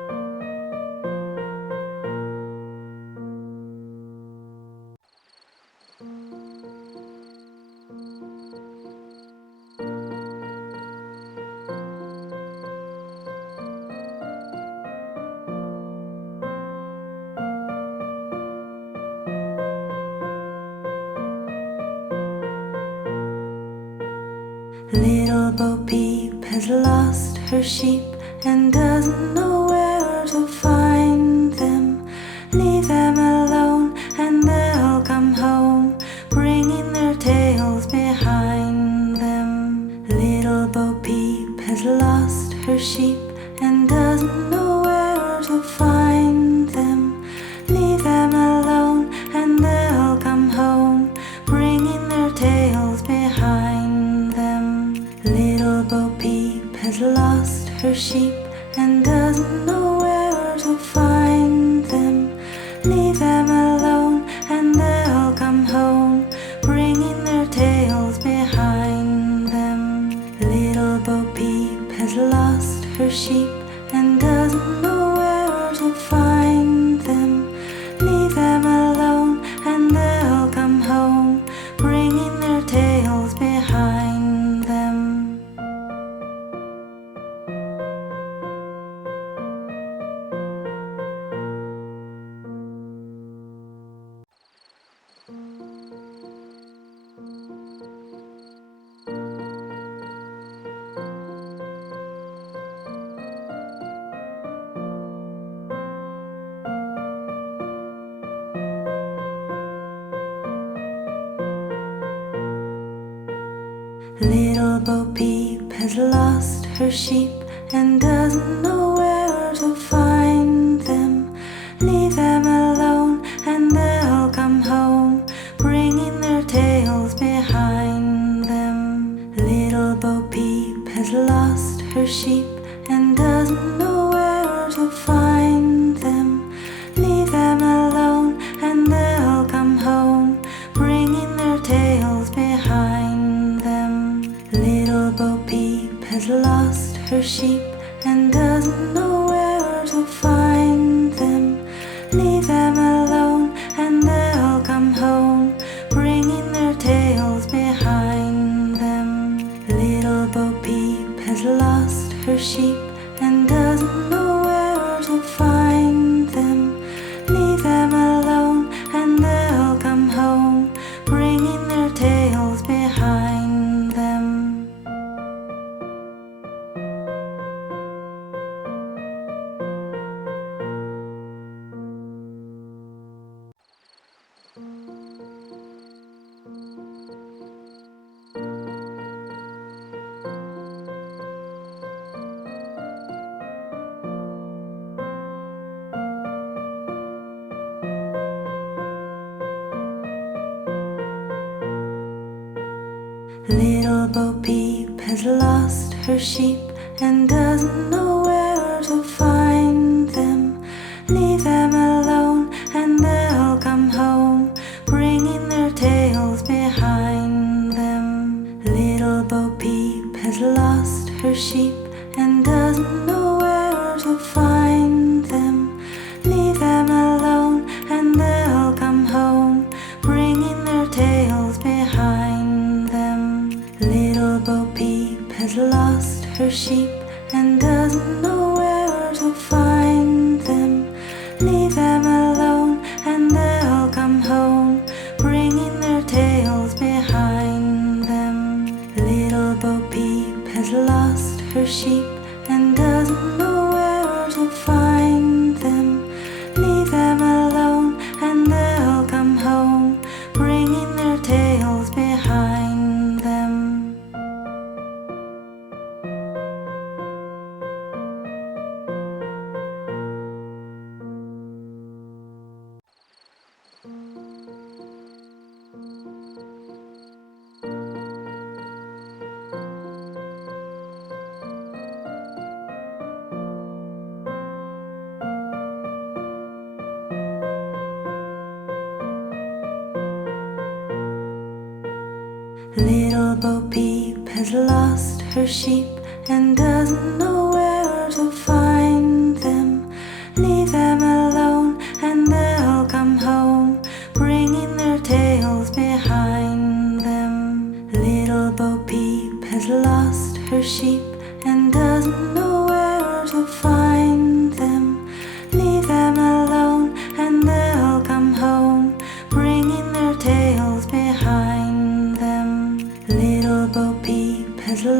Little Bo Peep has lost her sheep and doesn't know where to find them. Leave them alone and they'll come home, bringing their tails behind them. Little Bo Peep has lost her sheep and doesn't know where to find them. Leave them alone and they'll come home, bringing their tails behind them. Little Bo Peep has lost her sheep and doesn't know where to find them. Leave them alone and they'll come home, bringing their tails behind them. Little Bo Peep has lost her sheep and doesn't know where to find them. Leave them alone and they'll come home, bringing their tails behind them. Little Bo Peep has lost her sheep and doesn't know where to find them. Leave them alone and they'll come home, bringing their tails behind them. Little Bo Peep has lost her sheep and doesn't know where to find them. Leave them alone and they'll come home, bringing their tails behind them. Little Bo Peep has lost her sheep and doesn't know where to find them. Leave them alone and they'll come home, bringing their tails behind them. Little Bo Peep has lost her sheep and doesn't know where to find them. Leave them alone and they'll come home, bringing their tails behind them. Little Bo Peep has lost her sheep and doesn't know where to find them. Leave them alone and they'll come home, bringing their tails behind them. Little Bo Peep has lost her sheep and doesn't know where to find them. Leave them alone and they'll come home, bringing their tails behind them. Little Bo Peep has lost her sheep and doesn't know where to find them. Leave them alone and they'll come home, bringing their tails behind them. Little Bo Peep has lost her sheep and doesn't know where to find them. Leave them alone and they'll come home, bringing their tails behind them. Little Bo Peep has lost her sheep and doesn't know where to find them. Leave them alone and they'll come home, bringing their tails behind them. Little Bo Peep has lost her sheep and doesn't know where to find them. Leave them alone and they'll come home, bringing their tails behind them. Little Bo Peep has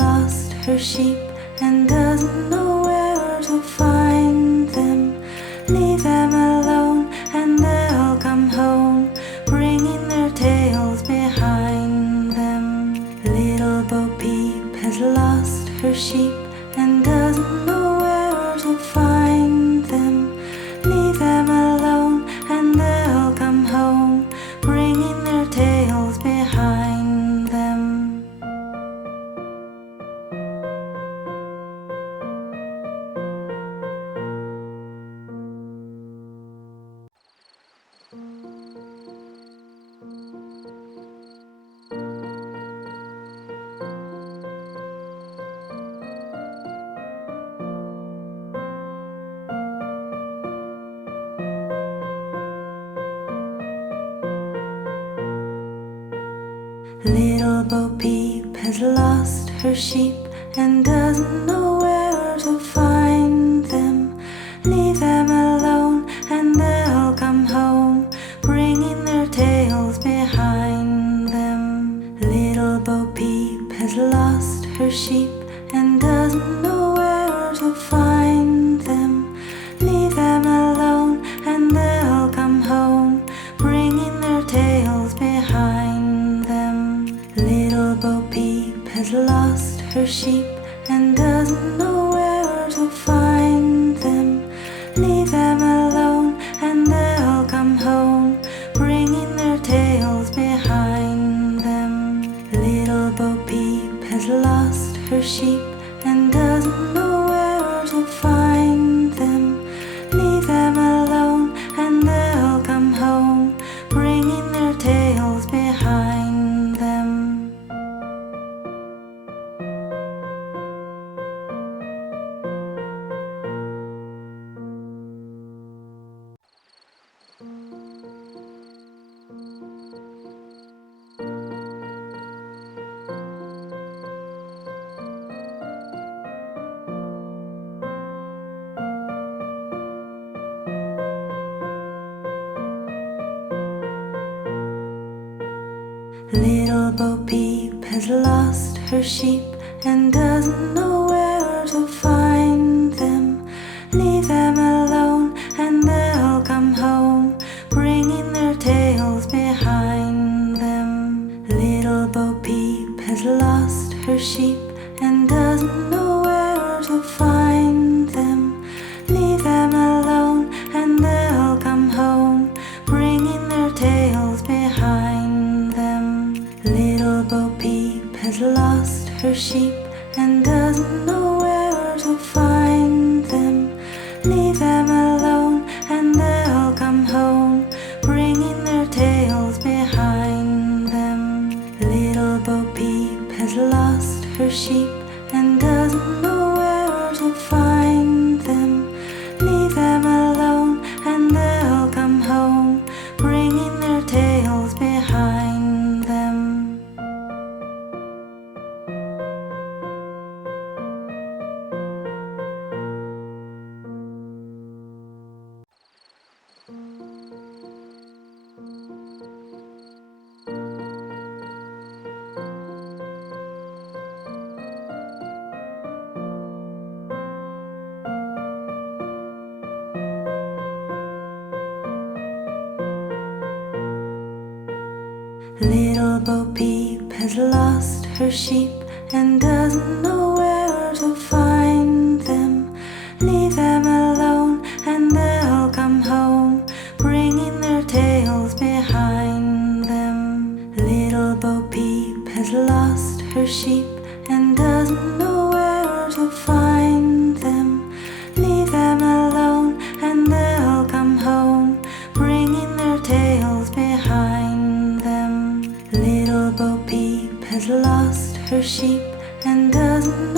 her sheep and doesn't know where to find them. Leave them alone and they'll come home, bringing their tails behind them. Little Bo Peep has lost her sheep and doesn't know where to find them. Leave them alone and they'll come home, bringing their tails behind them. Little Bo Peep has lost her sheep and doesn't know where to find them. Leave them alone and they'll come home, bringing their tails behind them. Little Bo Peep has lost her sheep and doesn't know where to find them. Leave them alone and they'll come home, bringing their tails behind them. Little Bo Peep has lost her sheep and doesn't know where to find them. Leave them alone and they'll come home, bringing their tails behind them. Little Bo Peep has lost her sheep and doesn't know where to find them. Leave them alone and they'll come home, bringing their tails behind them. Little Bo Peep has lost her sheep and doesn't know where to find them. Leave them alone and they'll come home, bringing their tails behind them. Little Bo Peep has lost her sheep and doesn't know where to find them. Leave them alone and they'll come home, bringing their tails behind them. Little Bo Peep has lost her sheep and doesn't know where to find them. Leave them alone and they'll come home, bringing their tails behind them. Little Bo Peep has lost her sheep and doesn't know where to find them. Leave them alone and they'll come home, bringing their tails behind them. Little Bo Peep has lost her sheep and doesn't know where to find them. Leave them alone and they'll come home, bringing their tails behind them. Little Bo Peep has lost her sheep and doesn't know where to find them. Leave them alone and they'll come home, bringing their tails behind them. Little Bo Peep has lost her sheep and doesn't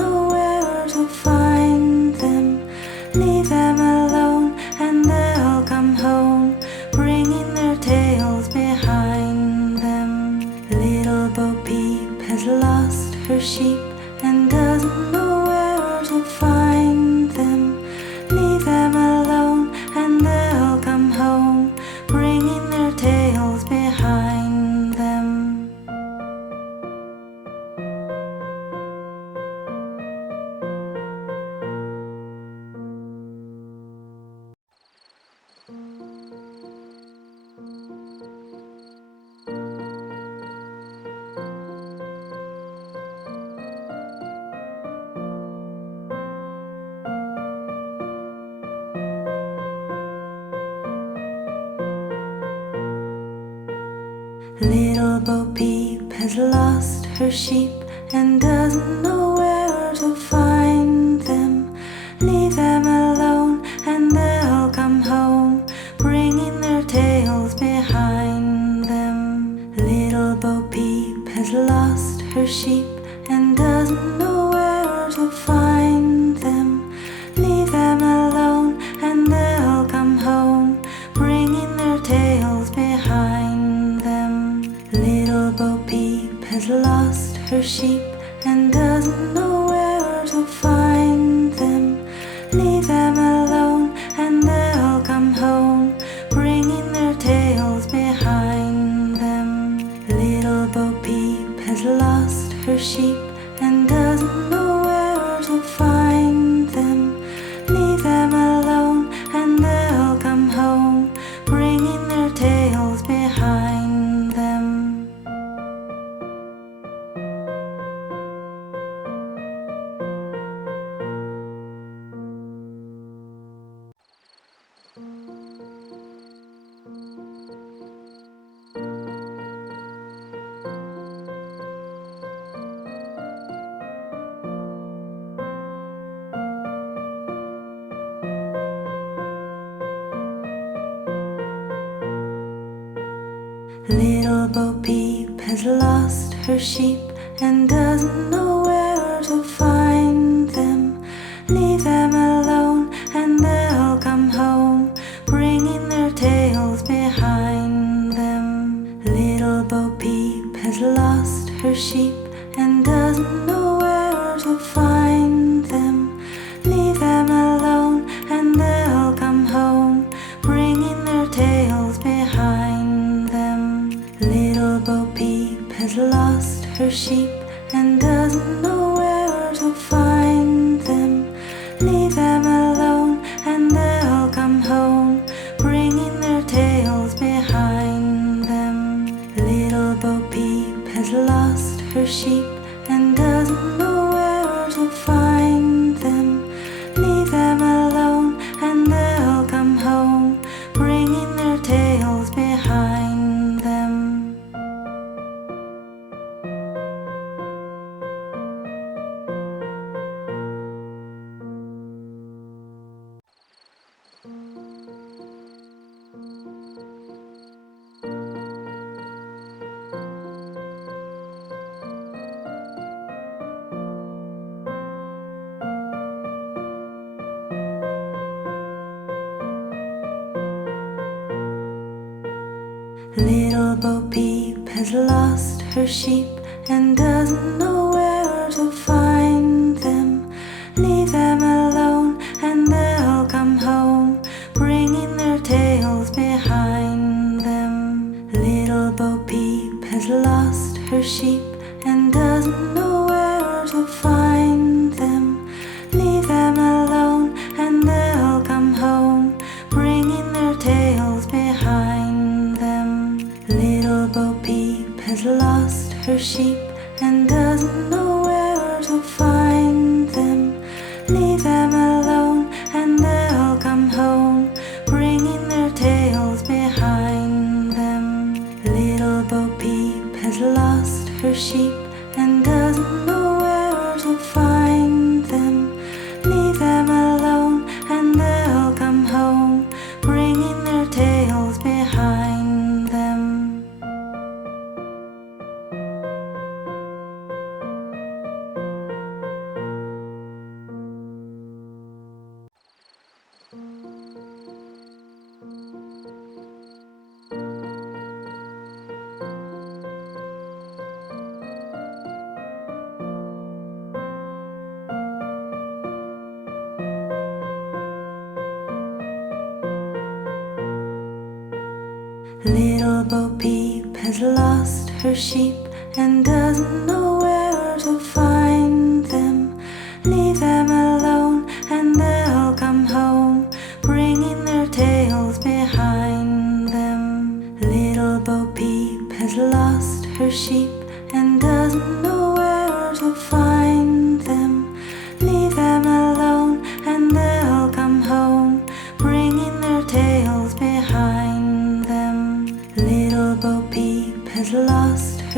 Bo Peep has lost her sheep and doesn't know where to find them. Leave them alone and they'll come home, bringing their tails behind them. Little Bo Peep has lost her sheep and doesn't know where to find them. Leave them alone and they'll come home, bringing their tails behind them. Little Bo Peep has lost her sheep and doesn't know where to find them. Leave them alone and they'll come home, bringing their tails behind them. Little Bo Peep has lost her sheep and doesn't know where to find them. Leave them alone and they'll come home, bringing their tails behind them. Little Bo Peep has lost her sheep and doesn't know where to find them. Leave them alone and they'll come home, bringing their tails behind them. Little Bo Peep has lost her sheep and doesn't know where to find them. Leave them alone and they'll come home, bringing their tails behind them. Little Bo Peep has lost her sheep and doesn't know where to find them. Leave them alone and they'll come home, bringing their tails behind them. Little Bo Peep has lost her sheep and doesn't know where to find them. Leave them alone and they'll come home, bringing their tails behind them. Little Bo Peep has lost her sheep and doesn't know where to find them. Leave them alone and they'll come home, bringing their tails behind them. Little Bo Peep has lost her sheep and doesn't know where to find them. Leave them alone and they'll come home, bringing their tails behind them. Little Bo Peep has lost her sheep and doesn't know where to find them. Leave them alone and they'll come home, bringing their tails behind them. Little Bo Peep has lost her sheep and doesn't know where to find them. Leave them alone and they'll come home, bringing their tails behind them. Little Bo Peep has lost her sheep and doesn't know where to find them. Leave them alone and they'll come home, bringing their tails behind them. Little Bo Peep has lost her sheep and doesn't know where to find them. Leave them alone and they'll come home, bringing their tails behind them. Little Bo Peep has lost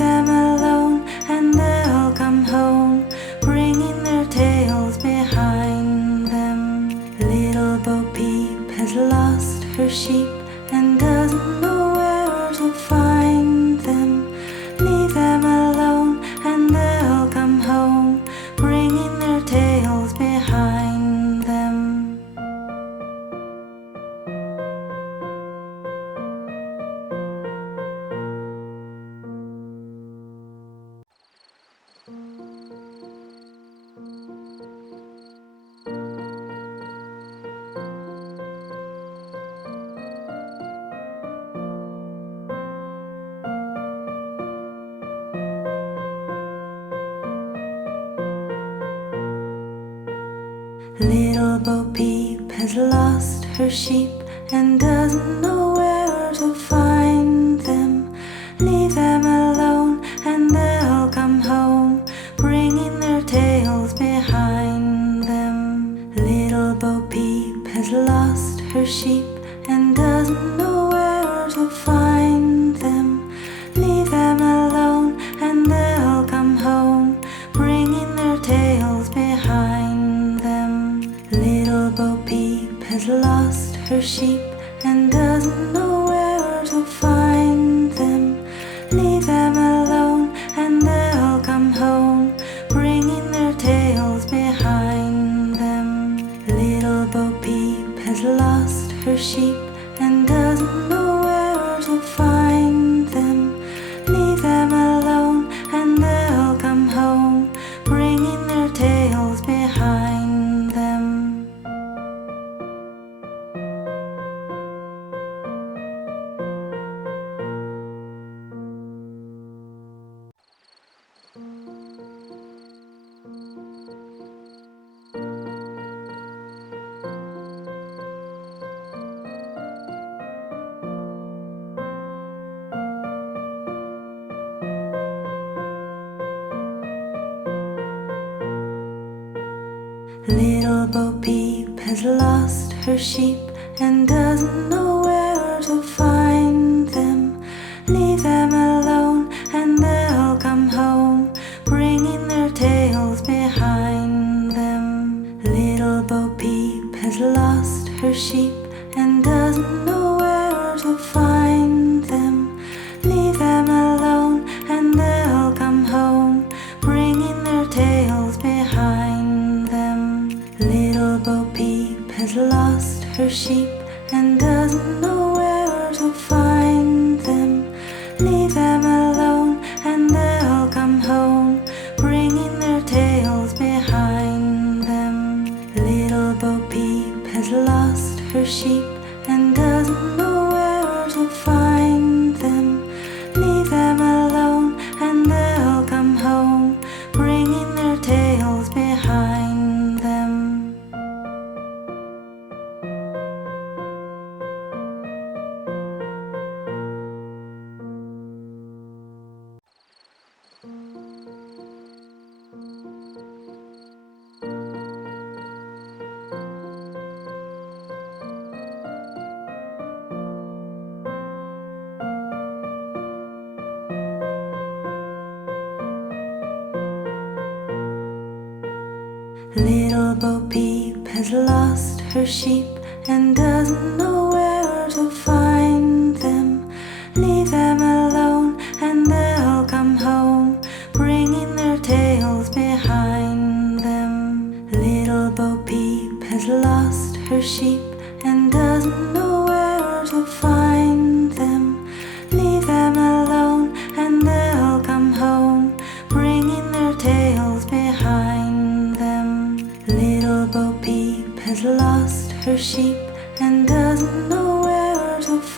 them alone and they'll come home, bringing their tails behind them. Little Bo Peep has lost her sheep and doesn't know where to find them. Leave them alone and they'll come home, bringing their tails behind them. Little Bo Peep has lost her sheep and doesn't know where to find them. Leave them alone and they'll come home, bringing their tails behind them. Little Bo Peep has lost her sheep and doesn't know where to find them. Leave them alone and they'll come home, bringing their tails behind them. Little Bo Peep has lost her sheep and doesn't know where to find them. Leave them alone and they'll come home, bringing their tails behind them. Little Bo Peep has lost her sheep and doesn't know where to find them. Leave them alone and they'll come home, bringing their tails behind them. Little Bo Peep has lost her sheep and doesn't know where to find them. Leave them alone and they'll come home, bringing their tails behind them. Little Bo Peep has lost her sheep and doesn't know where to find them. Leave them alone and they'll come home, bringing their tails behind them. Little Bo Peep has lost her sheep and doesn't know where to find them. Leave them alone and they'll come home, bringing their tails behind them. Little Bo Peep has lost her sheep and doesn't know where to find them. Leave them alone and they'll come home, bringing their tails behind them. Little Bo Peep has lost her sheep and doesn't know where to find them. Leave them alone and they'll come home, bringing their tails behind them. Little Bo Peep has lost her sheep and doesn't know where to find them. Leave them alone and they'll come home, bringing their tails behind them. Little Bo Peep has lost her sheep and doesn't know where to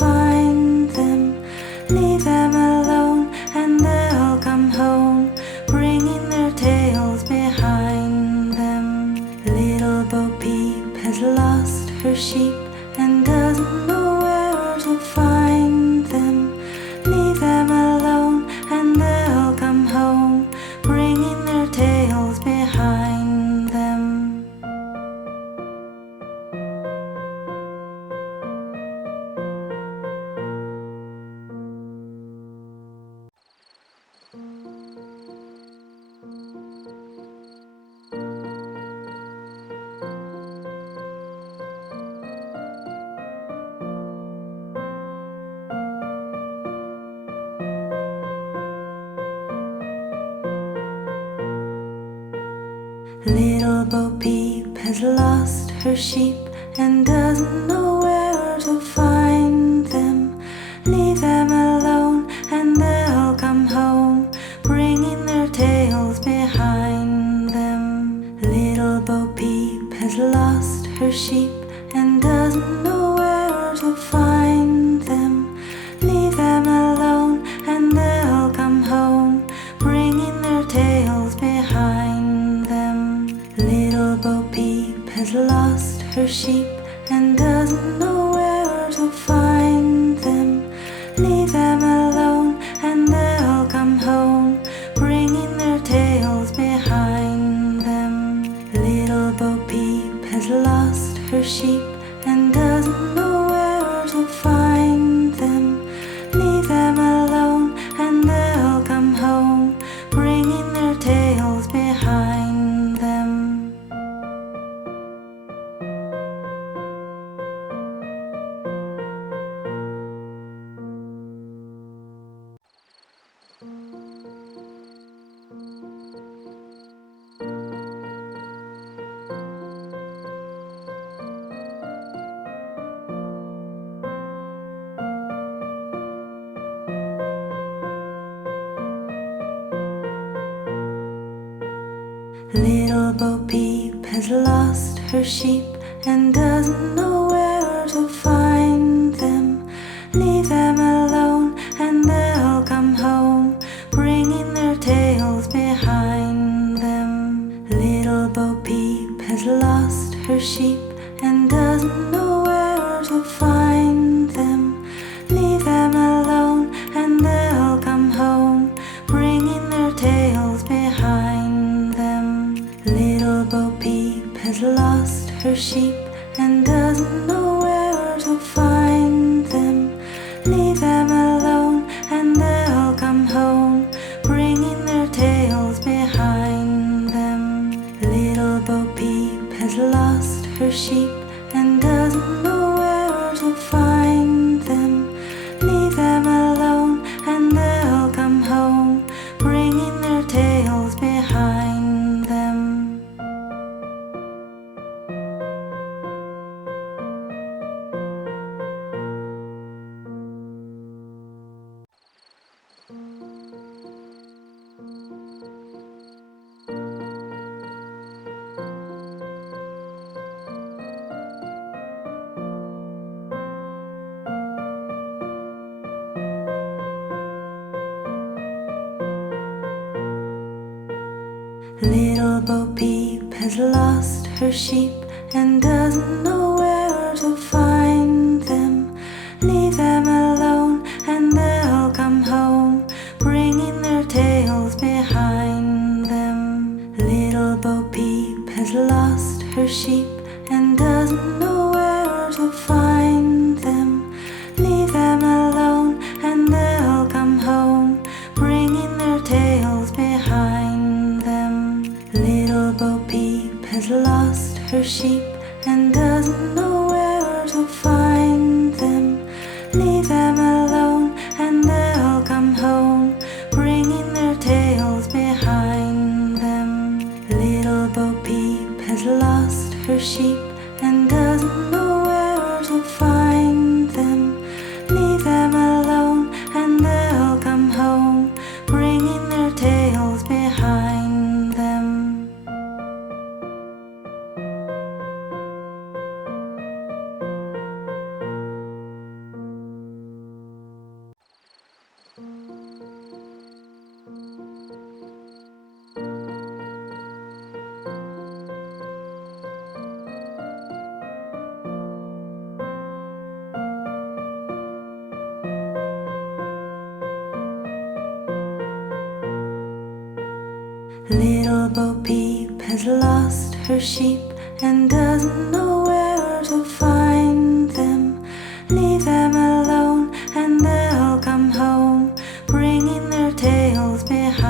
Little Bo Peep has lost her sheep and doesn't know where to find them. Leave them alone and they'll come home, bringing their tails behind them. Little Bo Peep has lost her sheep and doesn't know where to find them. Leave them alone and they'll come home, bringing their tails behind them. Little Bo Peep has lost her sheep and doesn't know where to find them. Leave them alone and they'll come home, bringing their tails behind them. Little Bo Peep has lost her sheep and doesn't know where to find them. Leave them alone and they'll come home, bringing their tails behind them. Little Bo Peep has lost her sheep and doesn't know where to find them. Leave them alone and they'll come home, bringing their tails behind them. Little Bo Peep has lost her sheep and doesn't know where to find them. Leave them alone and they'll come home, bringing their tails behind them. Little Bo Peep has lost her sheep and doesn't know where to find them. Leave them alone and they'll come home, bringing their tails behind them. Little Bo Peep has lost her sheep and doesn't know where to find them. Leave them alone and they'll come home, bringing their tails behind them. Little Bo Peep has lost her sheep and doesn't know where to find them. Leave them alone and they'll come home, bringing their tails behind them. Little Bo Peep has lost her sheep and doesn't know where to find them. Leave them alone and they'll come home, bringing their tails behind them. Little Bo Peep has lost her sheep and doesn't know where to find them. Leave them alone and they'll come home, bringing their tails behind them. Little Bo Peep has lost her sheep and doesn't know where to find them. Leave them alone and they'll come home, bringing their tails behind them. Little Bo Peep has lost her sheep and doesn't know where to find them. Leave them alone and they'll come home, bringing their tails behind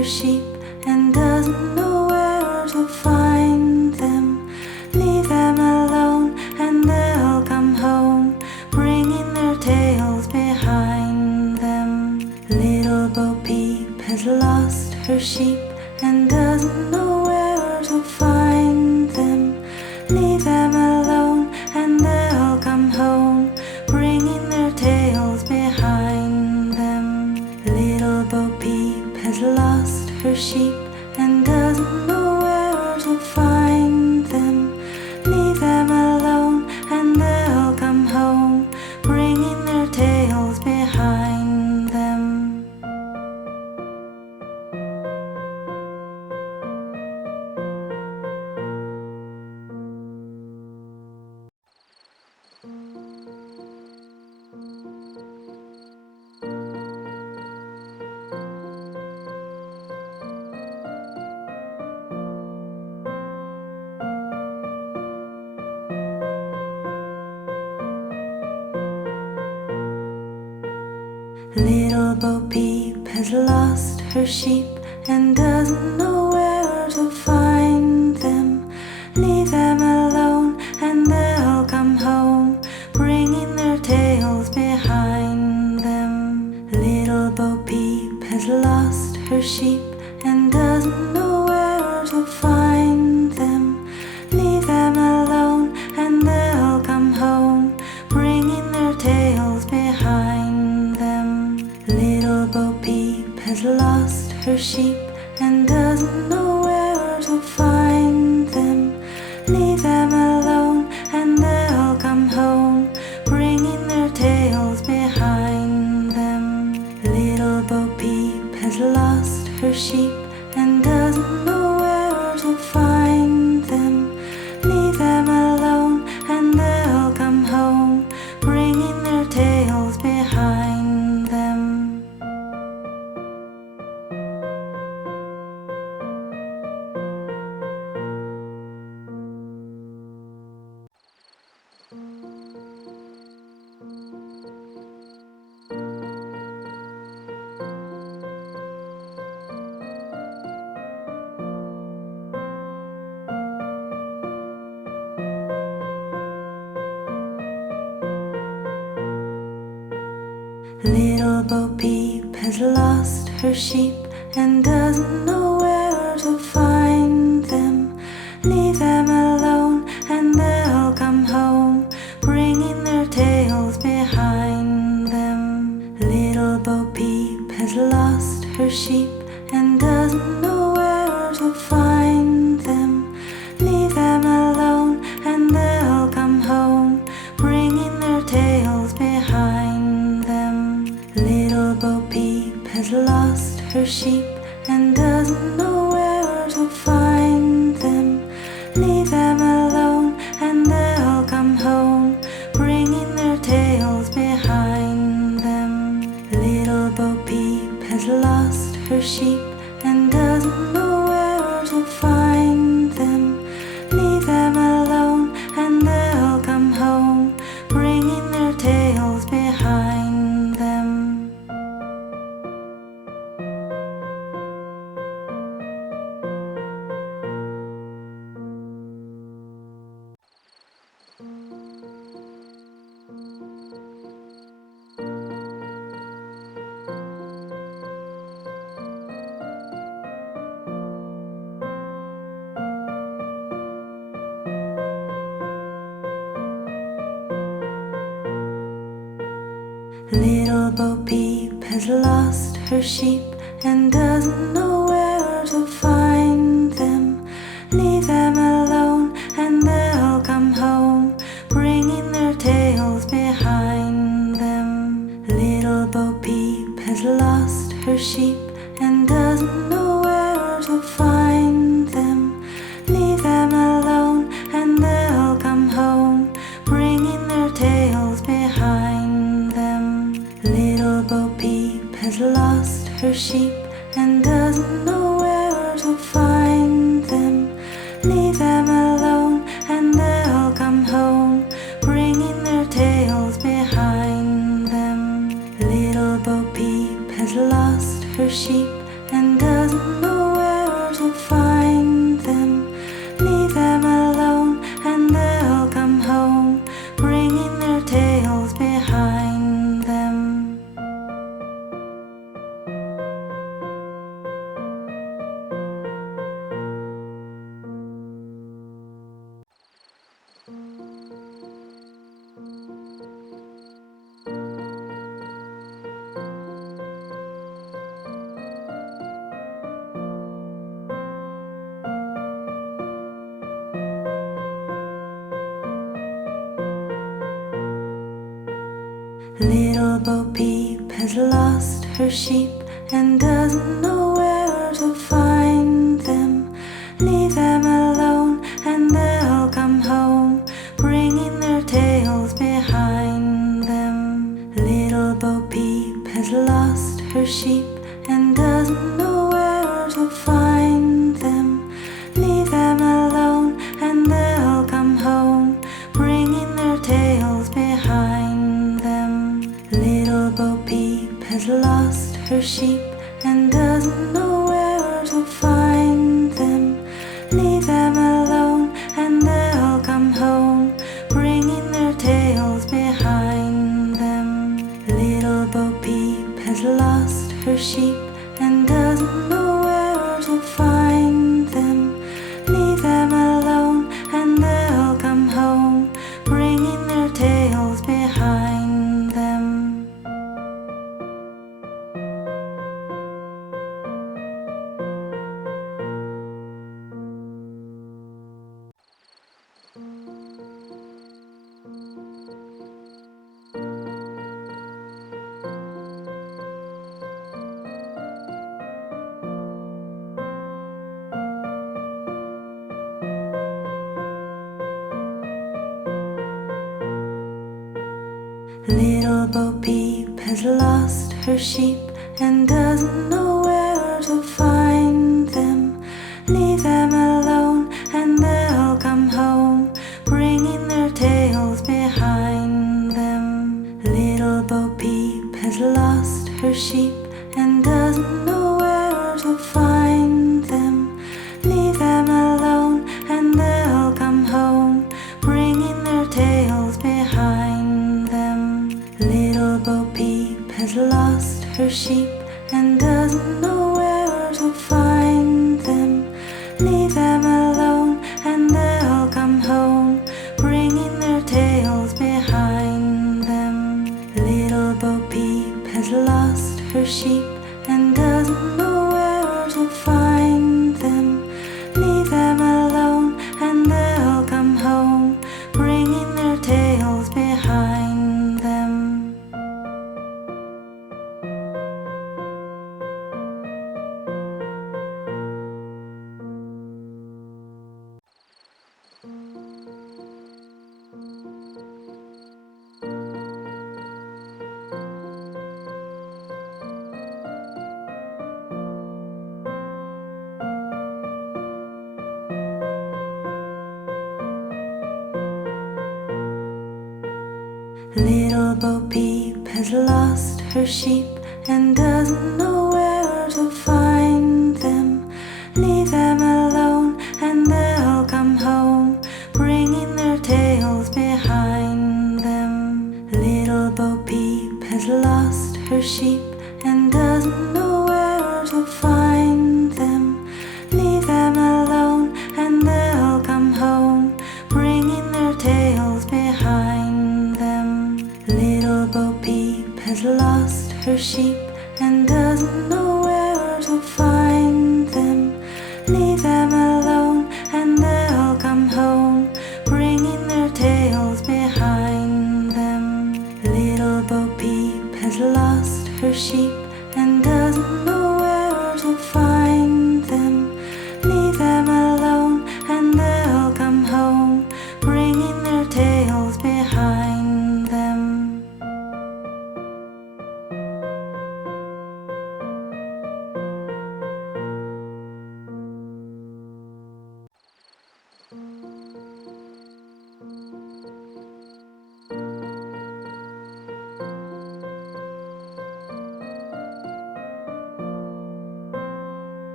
her sheep and doesn't know where to find them. Leave them alone and they'll come home, bringing their tails behind them. Little Bo Peep has lost her sheep and doesn't know where to find them. Leave them alone and they'll come home, bringing their tails behind them. Little Bo Peep has lost her sheep and doesn't know where to find them. Leave them alone and they'll come home, bringing their tails behind them. Little Bo Peep has lost her sheep and doesn't know where to find them. Leave them alone and they'll come home, bringing their tails behind them. Little Bo Peep has lost her sheep and doesn't know where to find them. Leave them alone and they'll come home, bringing their tails behind them. Little Bo Peep has lost her sheep and doesn't know where to find them. Leave them alone and they'll come home, bringing their tails behind them. Little Bo Peep has lost her sheep and doesn't know where to find them. Leave them alone and they'll come home, bringing their tails behind them. Little Bo Peep has lost her sheep and doesn't know where to find them. Leave them alone and they'll come home, bringing their tails behind them. Little Bo Peep has lost her sheep and doesn't know where to find them. Leave them alone and they'll come home, bringing their tails behind them. Little Bo Peep has lost her sheep and doesn't know where to find them. Leave them alone and they'll come home, bringing their tails behind them. Little Bo Peep has lost her sheep and doesn't know where to find them. Leave them alone and they'll come home, bringing their tails behind them. Little Bo Peep has lost her sheep and doesn't know where to find them. Leave them alone and they'll come home, bringing their tails behind them. Little Bo Peep has lost her sheep and doesn't know where to find them. Leave them alone and they'll come home, bringing their tails behind them. Little Bo Peep has lost her sheep and doesn't know where to find them. Leave them alone and they'll come home, bringing their tails behind them. Little Bo Peep has lost her sheep and doesn't know where to find them. Leave them alone and they'll come home, bringing their tails behind them. Little Bo Peep has lost her sheep and doesn't know where to find them. Leave them alone and they'll come home, bringing their tails behind them. Little Bo Peep has lost her sheep and doesn't know where to find them. Leave them alone and they'll come home, bringing their tails behind them. Little Bo Peep has lost her sheep and doesn't know where to find them. Leave them alone and they'll come home, bringing their tails behind them. Little Bo Peep has lost her sheep and doesn't know where to find them. Leave them alone and they'll come home, bringing their tails behind them. Little Bo Peep has lost her sheep and doesn't know where to find them. Leave them alone and they'll come home, bringing their tails behind them. Little Bo Peep has lost her sheep and doesn't know where to find them. Leave them alone and they'll come home, bringing their tails behind them. Little Bo Peep has lost her sheep and doesn't know where to find them. Leave them alone and they'll come home, bringing their tails behind them. Little Bo Peep has lost her sheep and doesn't know where to find them. Leave them alone and they'll come home, bringing their tails behind them. Little Bo Peep has lost her sheep and doesn't know where to find them. Leave them alone and they'll come home, bringing their tails behind them. Little Bo Peep has lost her sheep and doesn't know where to find them. Leave them alone and they'll come home, bringing their tails behind them. Little Bo Peep has lost her sheep and doesn't know where to find them. Leave them alone and they'll come home, bringing their tails behind them. Little Bo Peep has lost her sheep and doesn't know where to find them. Leave them alone and they'll come home, bringing their tails behind them.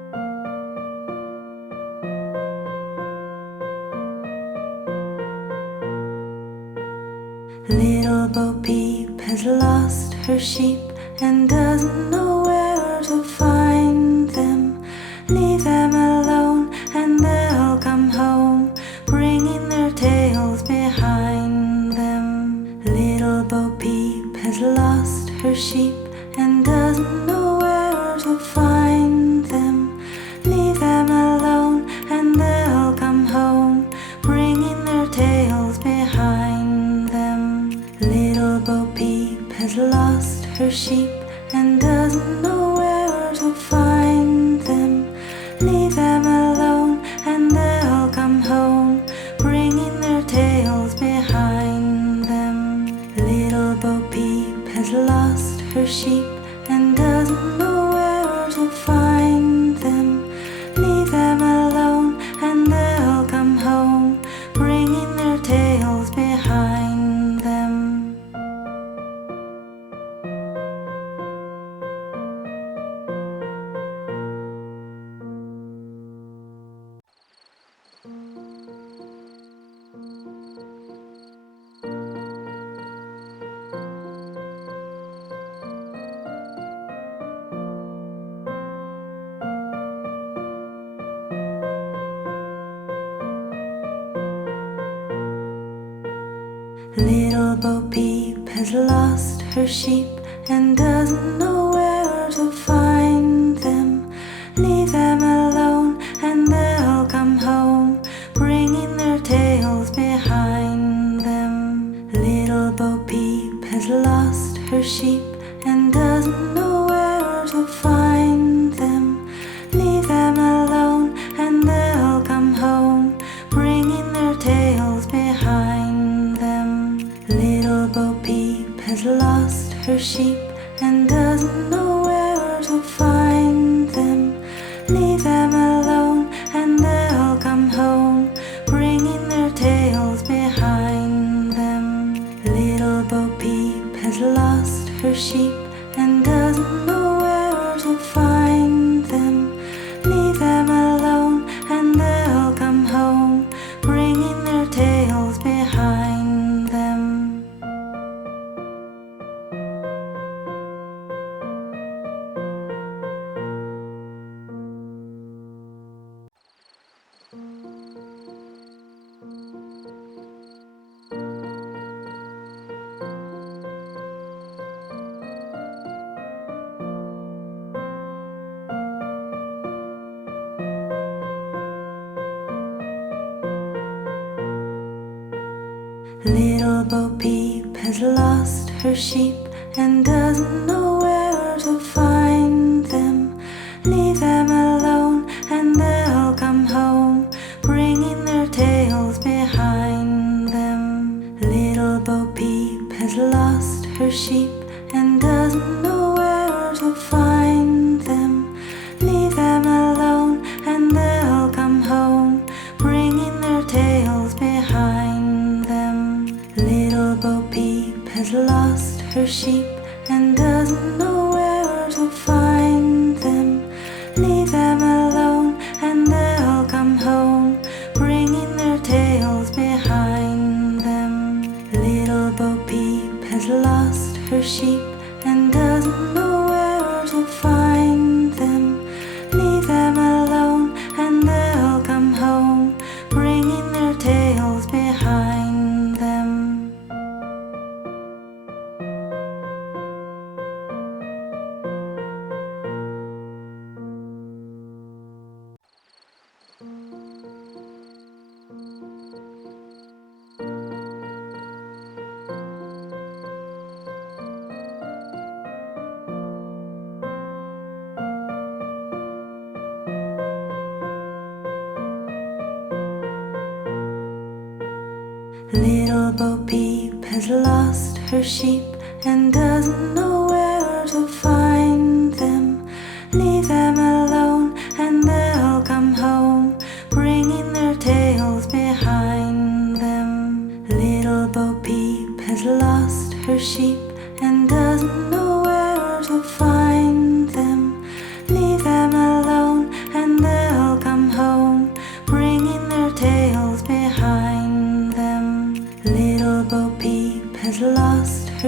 Bo Peep has lost her sheep and doesn't know where to find them. Leave them alone and they'll come home, bringing their tails behind them. Little Bo Peep has lost her sheep and doesn't know where to find them. Leave them alone and they'll come home, bringing their tails behind them. Little Bo Peep has lost her sheep and doesn't know where to find them. Leave them alone and they'll come home, bringing their tails behind them. Little Bo Peep has lost her sheep and doesn't know where to find them. Leave them alone and they'll come home, bringing their tails behind them. Little Bo Peep has lost her sheep and doesn't know where to find them. Leave them alone and they'll come home, bringing their tails behind them. Little Bo Peep has lost her sheep and doesn't know where to find them. Leave them alone and they'll come home, bringing their tails behind them. Little Bo Peep has lost her sheep and doesn't know where to find them. Leave them alone and they'll come home, bringing their tails behind them. Little Bo Peep has lost her sheep and doesn't know where to find them. Leave them alone and they'll come home, bringing their tails behind them. Little Bo Peep has lost her sheep and doesn't know where to find them. Leave them alone and they'll come home, bringing their tails behind them. Little Bo Peep has lost her sheep and doesn't know where to find them. Leave them alone and they'll come home, bringing their tails behind them. Little Bo Peep has lost her sheep and doesn't know where to find them. Leave them alone and they'll come home, bringing their tails behind them. Little Bo Peep has lost her sheep and doesn't know where to find them. Leave them alone and they'll come home, bringing their tails behind them. Little Bo Peep has lost her sheep and doesn't know where to find them. Leave them alone and they'll come home, bringing their tails behind them. Little Bo Peep has lost her sheep and doesn't know where to find them. Leave them alone and they'll come home, bringing their tails behind them. Little Bo Peep has lost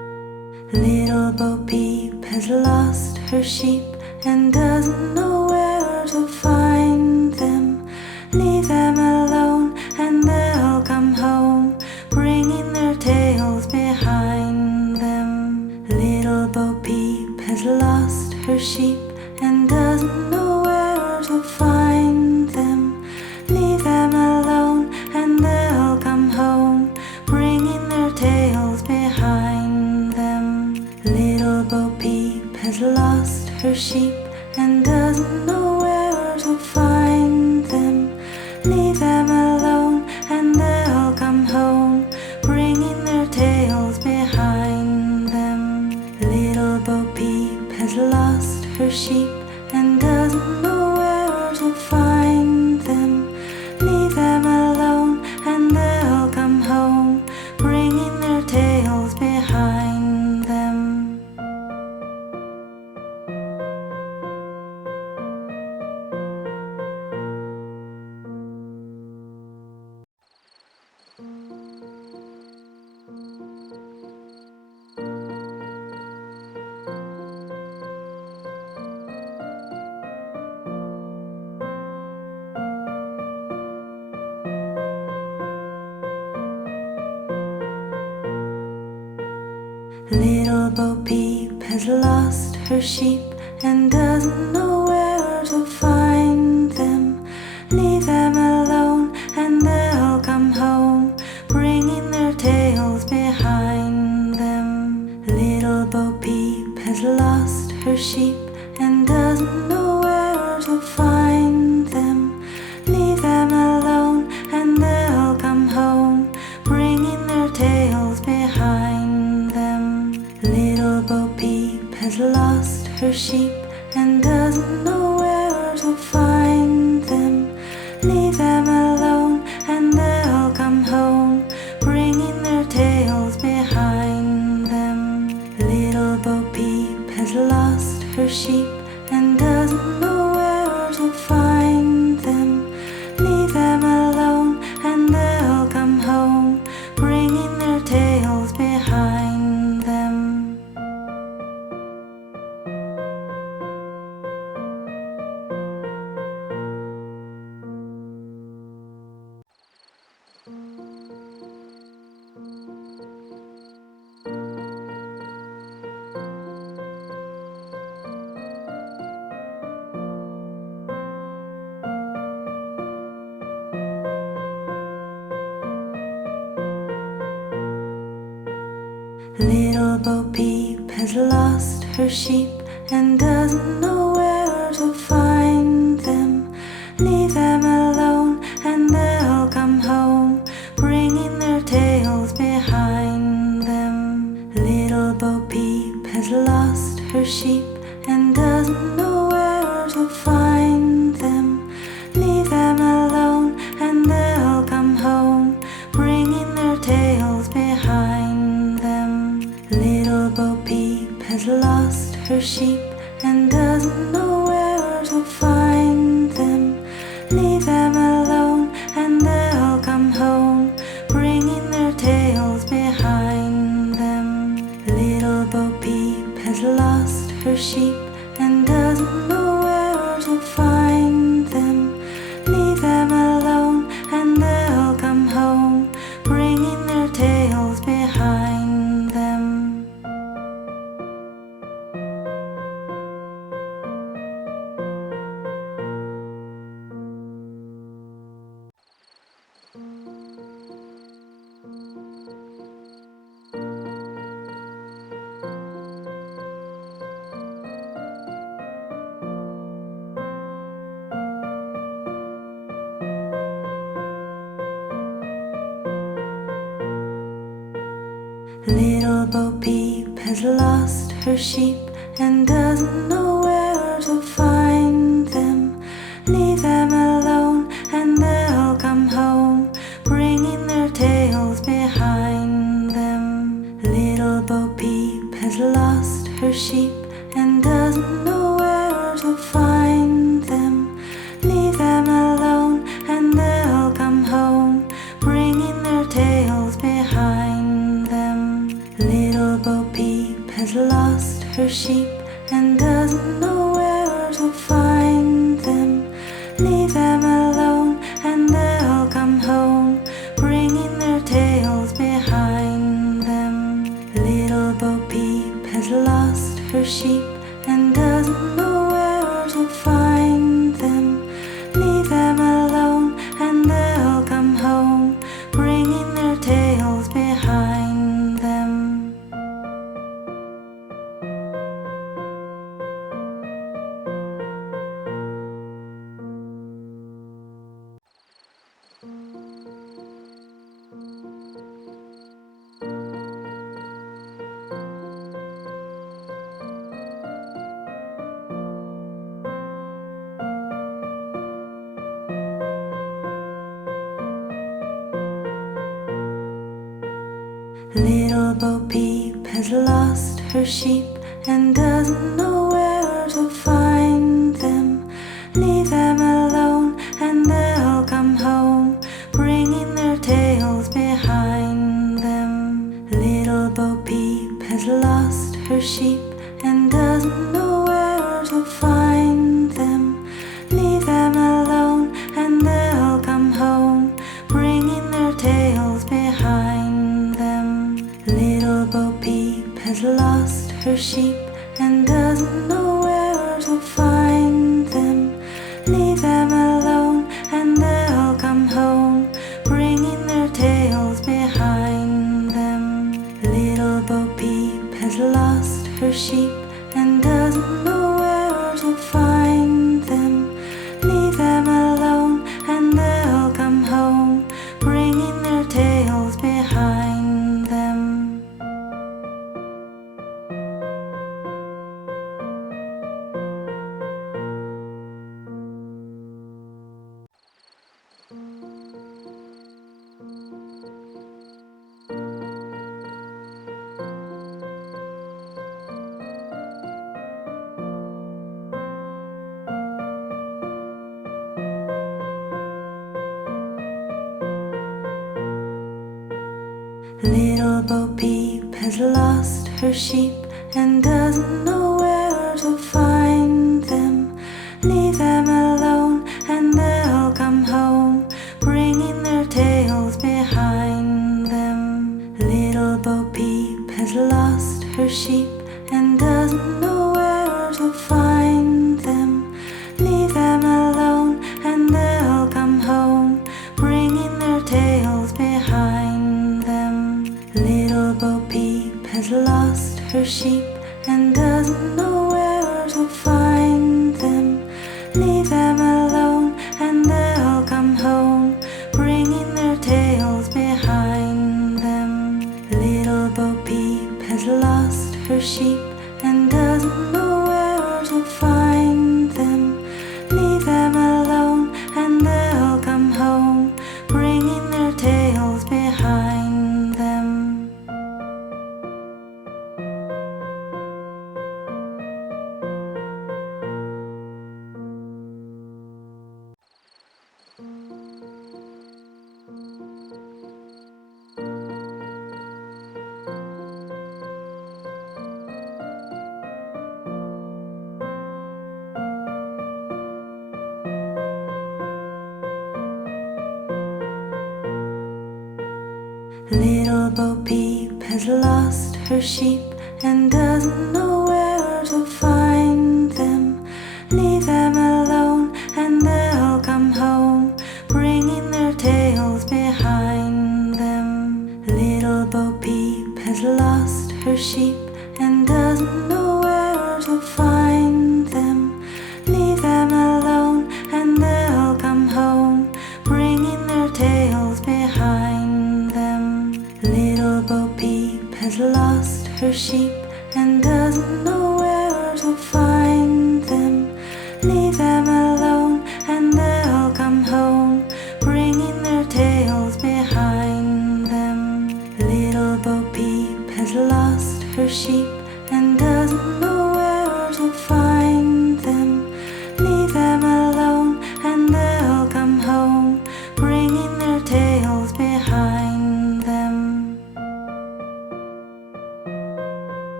Bo Peep has lost her sheep and doesn't know where to find them. Leave them alone and they'll come home, bringing their tails behind them. Little Bo Peep has lost her sheep and doesn't know where to find them. Leave them alone and they'll come home, bringing their tails behind them. Little Bo Peep has lost her sheep and doesn't know where to find them. Leave them alone and they'll come home, bringing their tails behind them. Little Bo Peep has lost her sheep and doesn't know where to find them. Leave them alone and they'll come home, bringing their tails behind them. Little Bo Peep has lost her sheep and doesn't know where to find them. Leave them alone and they'll come home, bringing their tails behind them. Little Bo Peep has lost her sheep and doesn't know where to find them. Leave them alone and they'll come home, bringing their tails behind them. Little Bo Peep has lost her sheep and doesn't know where to find them. Leave them alone and they'll come home, bringing their tails behind them. Little Bo Peep has lost her sheep and doesn't know where to find them. Leave them alone and they'll come home, bringing their tails behind them. Little Bo Peep has lost her sheep and doesn't know where to find them. Leave them alone and they'll come home, bringing their tails behind them. Little Bo Peep has lost her sheep and doesn't know where to find them. Leave them alone and they'll come home, bringing their tails behind them. Little Bo Peep has lost her sheep and doesn't know where to find them. Leave them alone and they'll come home, bringing their tails behind them. Little Bo Peep has lost her sheep and doesn't know where to find them. Leave them alone and they'll come home, bringing their tails behind them. Little Bo Peep has lost her sheep and doesn't know where to find them. Leave them alone and they'll come home, bringing their tails behind them. Little Bo Peep has lost her sheep and doesn't know where to find them. Leave them alone and they'll come home, bringing their tails behind them. Little Bo Peep has lost her sheep and doesn't know where to find them. Leave them alone and they'll come home, bringing their tails behind them. Little Bo Peep has lost her sheep and doesn't know where to find them. Leave them alone and they'll come home, bringing their tails behind them. Little Bo Peep has lost her sheep and doesn't know where to find them. Leave them alone and they'll come home, bringing their tails behind them. Little Bo Peep has lost her sheep and doesn't know where to find them. Leave them alone and they'll come home, bringing their tails behind them. Little Bo Peep has lost her sheep and doesn't know where to find them. Leave them alone and they'll come home, bringing their tails behind them. Little Bo Peep has lost her sheep and doesn't know where to find them. Leave them alone and they'll come home, bringing their tails behind them. Little Bo Peep has lost her sheep and doesn't know where to find them. Leave them alone and they'll come home, bringing their tails behind them. Little Bo Peep has lost her sheep and doesn't know where to find them. Leave them alone and they'll come home, bringing their tails behind them. Little Bo Peep has lost her sheep and doesn't know where to find them. Leave them alone and they'll come home, bringing their tails behind them. Little Bo Peep has lost her sheep and doesn't know where to find them. Leave them alone and they'll come home, bringing their tails behind them. Little Bo Peep has lost her sheep and doesn't know where to find them. Leave them alone and they'll come home, bringing their tails behind them. Little Bo Peep has lost her sheep and doesn't know where to find them. Leave them alone and they'll come home, bringing their tails behind them. Little Bo Peep has lost her sheep and doesn't know where to find them. Leave them alone and they'll come home, bringing their tails behind them. Little Bo Peep has lost her sheep and doesn't know where to find them. Leave them alone and they'll come home, bringing their tails behind them.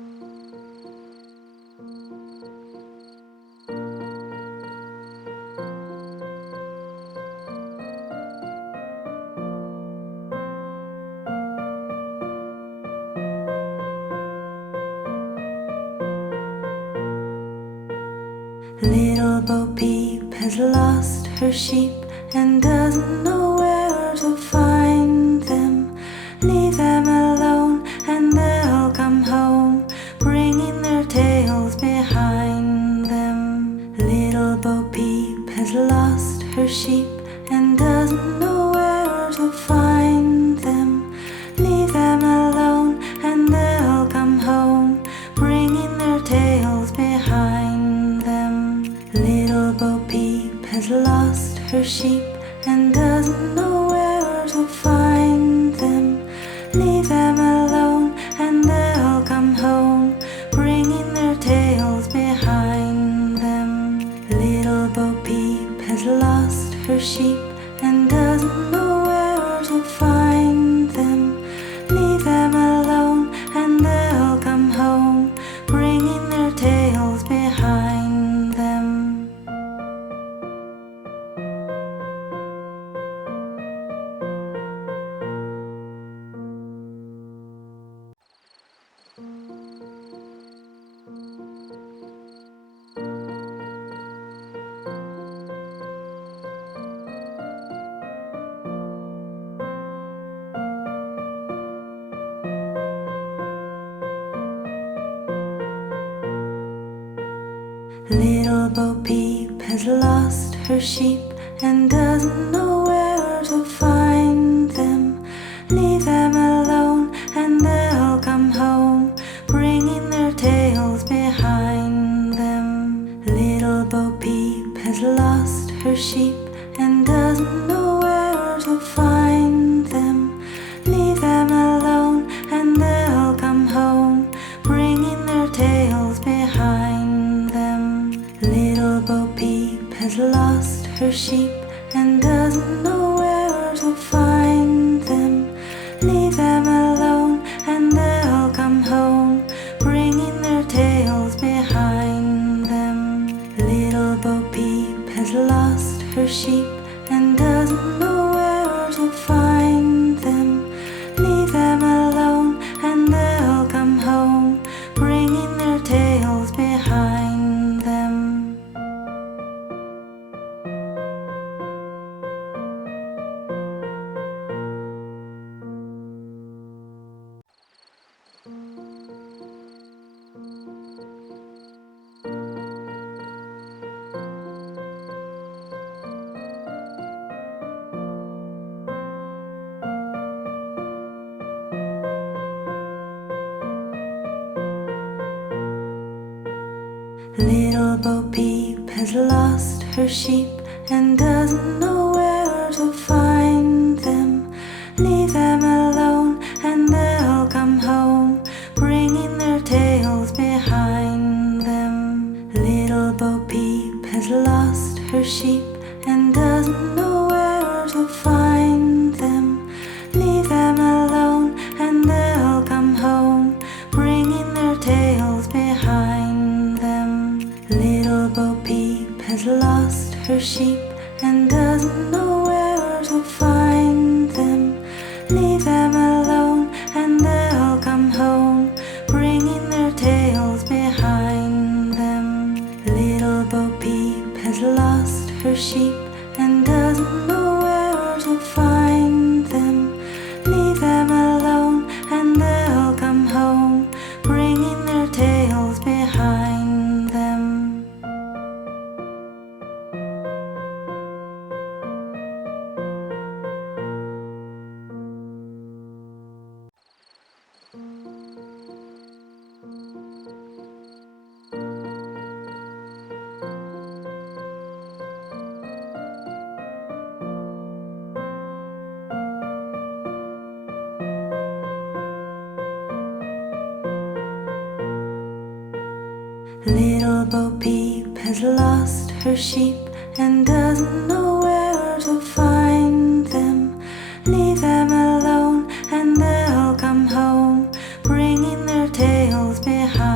Little Bo Peep has lost her sheep and doesn't know where to find them. Leave them alone and they'll come home, bringing their tails behind them. Little Bo Peep has lost her sheep and doesn't know where to find them. Leave them alone and they'll come home, bringing their tails behind them. Little Bo Peep has lost her sheep and doesn't know where to find them. Leave them alone and they'll come home, bringing their tails behind them. Little Bo Peep has lost her sheep and doesn't know where to find them. Leave them alone and they'll come home, bringing their tails behind them. Little Bo Peep has lost her sheep and doesn't know where to find them. Leave them alone and they'll come home, bringing their tails behind them. Little Bo Peep has lost her sheep and doesn't know where to find them. Leave them alone and they'll come home, bringing their tails behind them. Little Bo Peep has lost her sheep and doesn't know where to find them. Leave them alone and they'll come home, bringing their tails behind them. Little Bo Peep has lost her sheep and doesn't know where to find them. Leave them alone and they'll come home, bringing their tails behind them. Little Bo Peep has lost her sheep and doesn't know where to find them. Leave them alone and they'll come home, bringing their tails behind them. Little Bo Peep has lost her sheep and doesn't know where to find them. Leave them alone and they'll come home, bringing their tails behind them. Little Bo Peep has lost her sheep and doesn't know where to find them. Leave them alone and they'll come home, bringing their tails behind them. Little Bo Peep has lost her sheep and doesn't know where to find them. Leave them alone and they'll come home, bringing their tails behind them. Little Bo Peep has lost her sheep and doesn't know where to find them. Leave them alone and they'll come home, bringing their tails behind.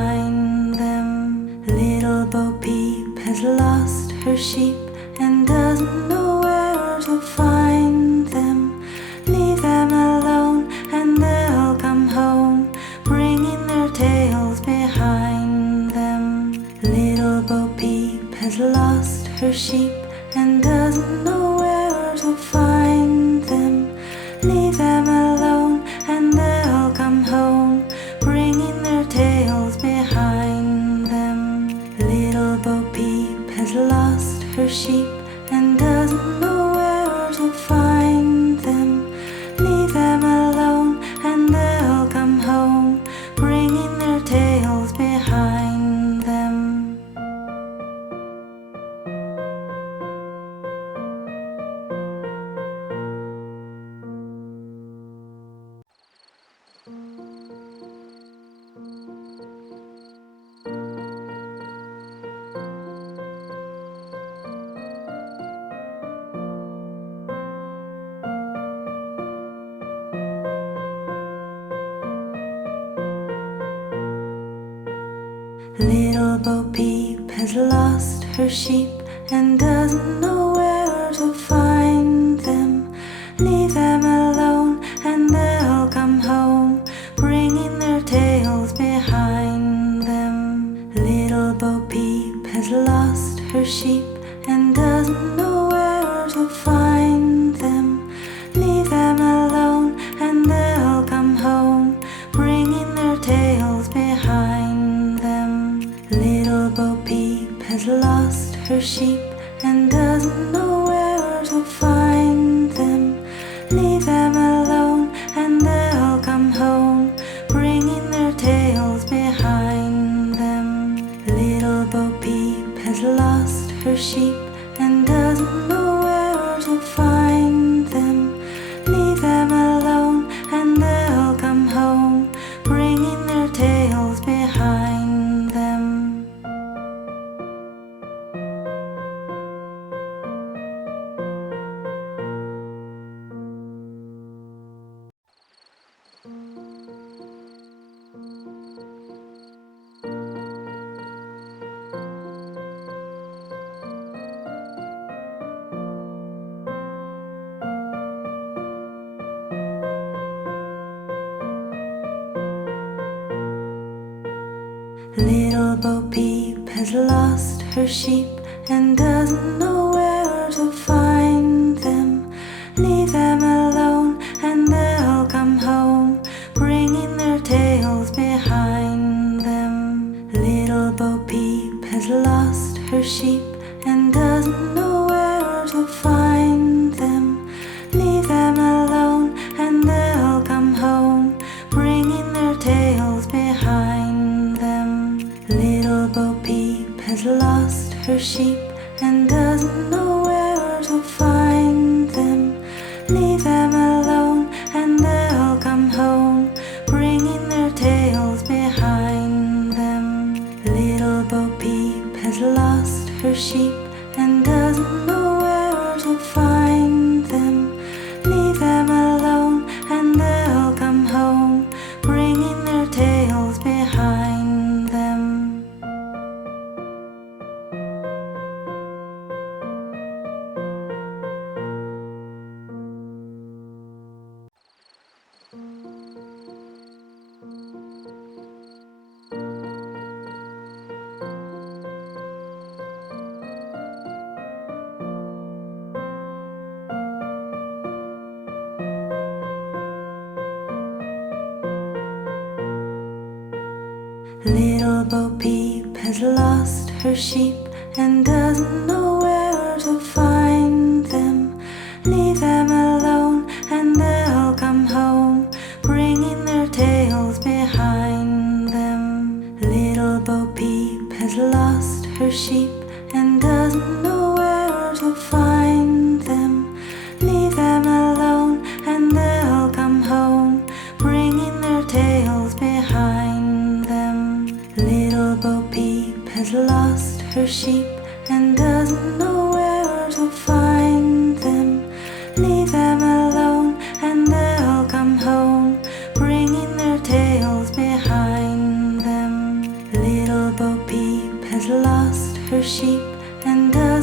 has lost her sheep and doesn't know where to find them. Leave them alone and they'll come home, bringing their tails behind them. Little Bo Peep has lost her sheep and doesn't know where to find them. Leave them alone and they'll come home, bringing their tails behind them. Little Bo Peep has lost her sheep and doesn't know where to find them. Leave them alone and they'll come home, bringing their tails behind them. Little Bo Peep has lost her sheep and doesn't know where to find them. Leave them alone and they'll come home, bringing their tails behind them. Little Bo Peep has lost her sheep and doesn't know where to find them. Leave them alone and they'll come home, bringing their tails behind them. Little Bo Peep has lost her sheep and doesn't know where to find them. Leave them alone and they'll come home, bringing their tails behind them. Little Bo Peep has lost her sheep and doesn't know where to find them. Leave them alone and they'll come home, bringing their tails behind them. Little Bo Peep has lost her sheep and doesn't know where to find them. Leave them alone and they'll come home, bringing their tails behind them. Little Bo Peep has lost her sheep and doesn't know where to find them. Leave them alone and they'll come home, bringing their tails behind them. Little Bo Peep has lost her sheep and doesn't know where to find them. Leave them alone and they'll come home, bringing their tails behind them. Little Bo Peep has lost her sheep and doesn't know where to find them. Leave them alone and they'll come home, bringing their tails behind them. Little Bo Peep has lost her sheep and doesn't know where to find them. Leave them alone and they'll come home, bringing their tails behind them. Little Bo Peep has lost her sheep and doesn't know where to find them. Leave them alone and they'll come home, bringing their tails behind them. Little Bo Peep has lost her sheep and doesn't know where to find them. Leave them alone and they'll come home, bringing their tails behind them. Little Bo Peep has lost her sheep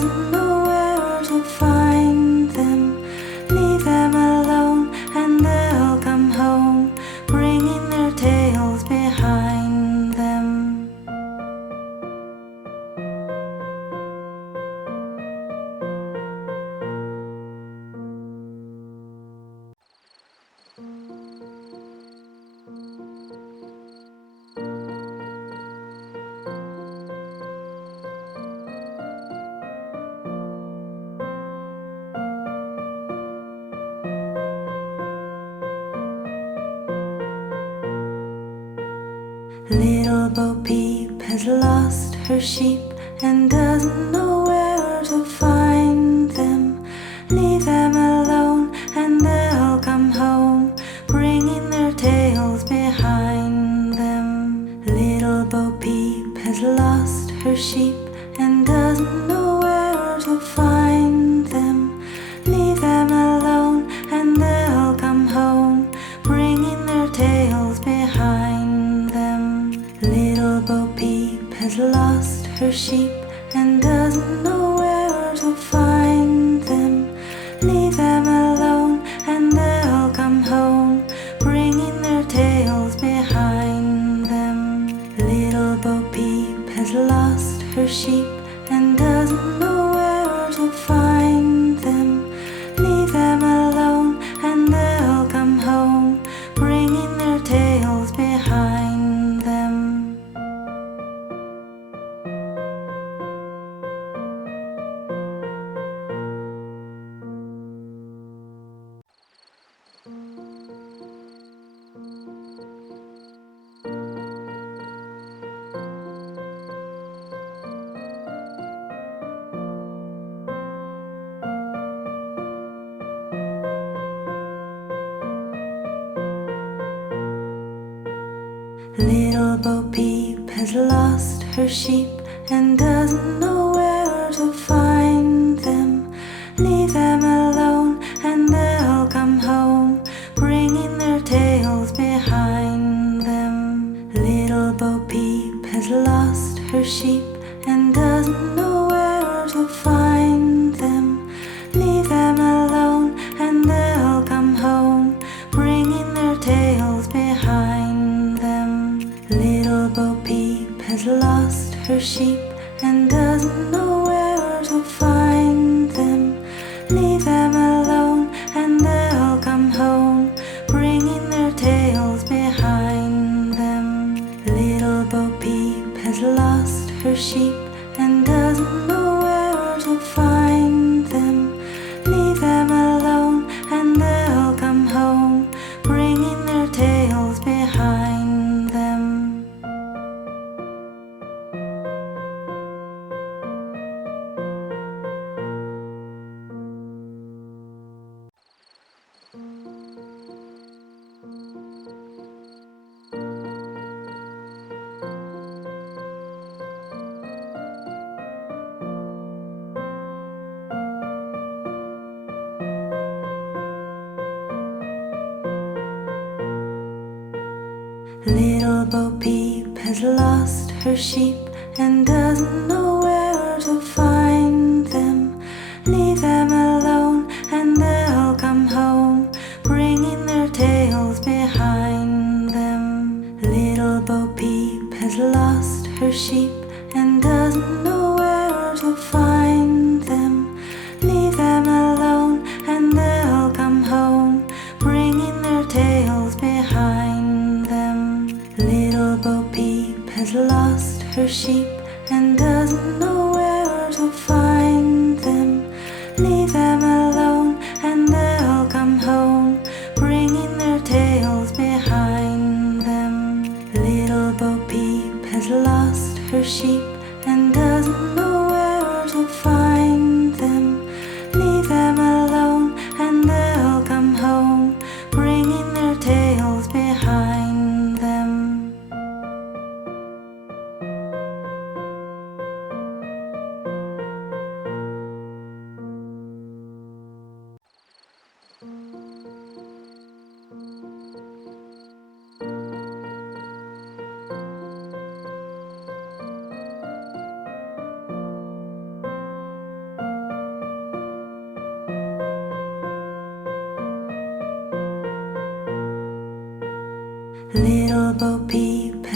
doesn't know where to find them. Leave them alone and they'll come home, bringing their tails behind them. Little Bo Peep has lost her sheep and doesn't know where to find them. Leave them alone and they'll come home, bringing their tails behind them. Little Bo Peep has lost her sheep and doesn't know where to find them. Leave them alone and they'll come home, bringing their tails behind them. Little Bo Peep has lost her sheep and doesn't know where to find them. Leave them alone and they'll come home, bringing their tails behind them. Little Bo Peep has lost her sheep and doesn't know where to find them. Leave them alone and they'll come home, bringing their tails behind them. Little Bo Peep has lost her sheep and doesn't know where to find them. Leave them alone and they'll come home, bringing their tails behind them. Little Bo Peep has lost her sheep and doesn't know where to find them. Leave them alone and they'll come home, bringing their tails behind them. Little Bo Peep has lost her sheep and doesn't know where to find them. Leave them alone and they'll come home, bringing their tails behind them. Little Bo Peep has lost her sheep and doesn't know where to find them. Leave them alone and they'll come home, bringing their tails behind them. Little Bo Peep has lost her sheep and doesn't know where to find them. Leave them alone and they'll come home, bringing their tails behind them. Little Bo Peep has lost her sheep and doesn't know where to find them. Leave them alone and they'll come home, bringing their tails behind them. Little Bo Peep has lost her sheep and doesn't know where to find them. Leave them alone and they'll come home, bringing their tails behind them. Little Bo Peep has lost her sheep and doesn't know where to find them. Leave them alone and they'll come home, bringing their tails behind them.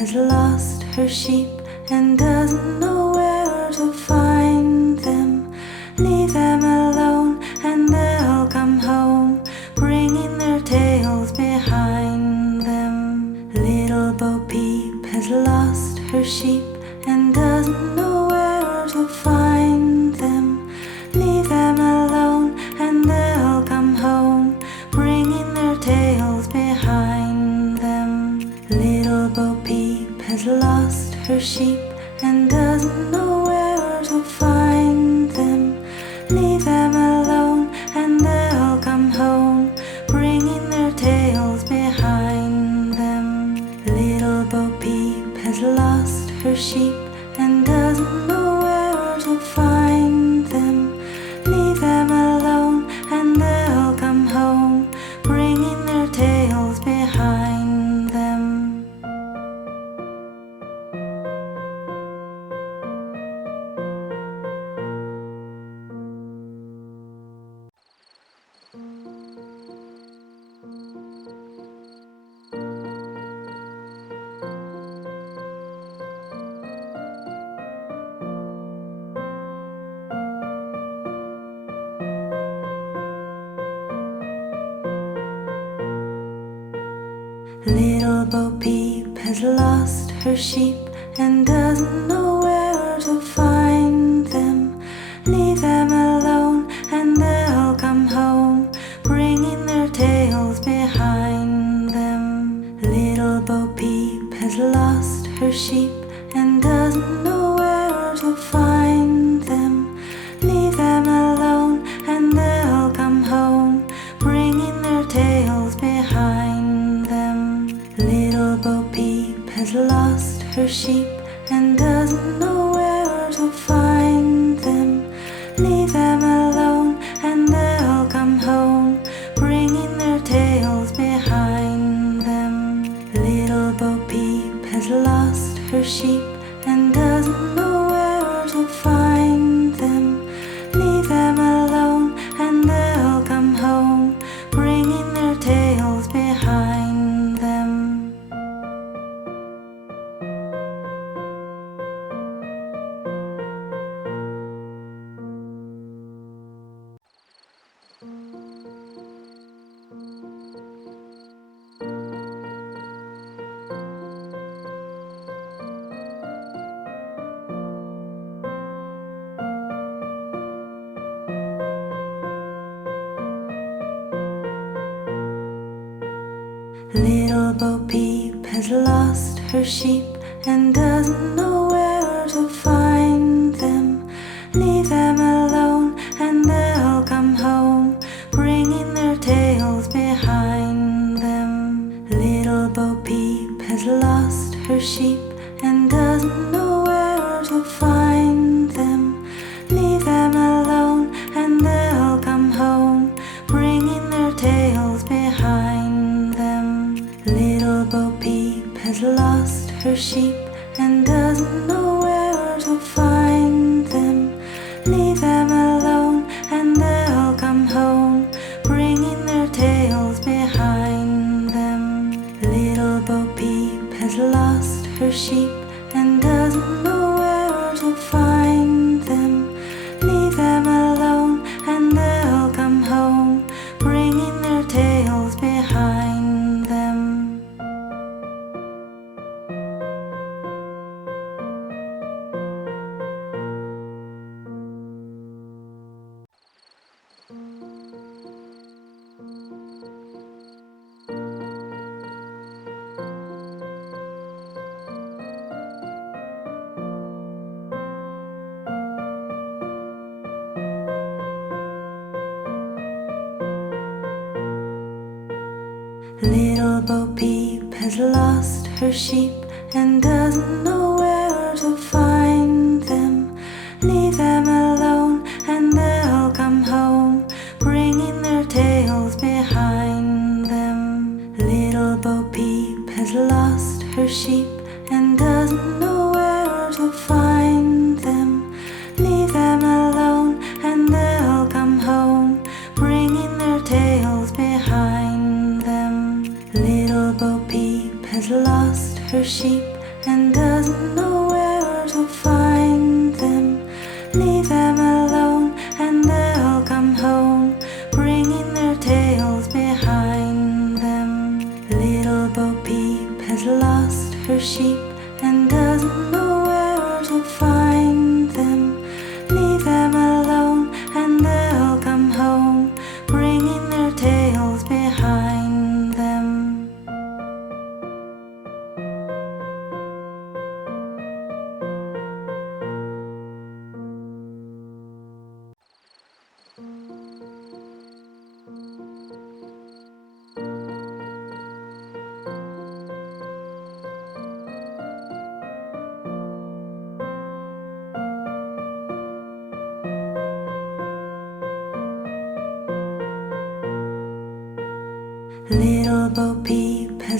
has lost her sheep and doesn't know where to find them. Leave them alone and they'll come home, bringing their tails behind them. Little Bo Peep has lost her sheep and doesn't know where to find them. Leave them alone and they'll come home, bringing their tails behind them. Little Bo Peep has lost her sheep and doesn't know where to find them. Leave them alone and they'll come home, bringing their tails behind them. Little Bo Peep has lost her sheep and doesn't know where to find them. Leave them alone and they'll come home, bringing their tails behind them. Little Bo Peep has lost her sheep and doesn't know where to find them. Leave them alone and they'll come home, bringing their tails behind them. Little Bo Peep has lost her sheep and doesn't know where to find them. Leave them alone and they'll come home, bringing their tails behind them. Little Bo Peep has lost her sheep and doesn't know where to find them. Leave them alone and they'll come home, bringing their tails behind them. Little Bo Peep has lost her sheep and doesn't know where to find them. Leave them alone and they'll come home, bringing their tails behind them. Little Bo Peep has lost her sheep and doesn't know where to find them. Leave them alone and they'll come home, bringing their tails behind them. Little Bo Peep has lost her sheep and doesn't know where to find them. Leave them alone and they'll come home, bringing their tails behind them. Little Bo Peep has lost her sheep and doesn't know where to find them. Leave them alone and they'll come home, bringing their tails behind them. Little Bo Peep has lost her sheep and doesn't know where to find them. Leave them alone and they'll come home, bringing their tails behind them. Little Bo Peep has lost her sheep and doesn't know where to find them. Leave them alone and they'll come home, bringing their tails behind them. Little Bo Peep has lost her sheep and doesn't know where to find them. Leave them alone and they'll come home, bringing their tails behind them. Little Bo Peep has lost her sheep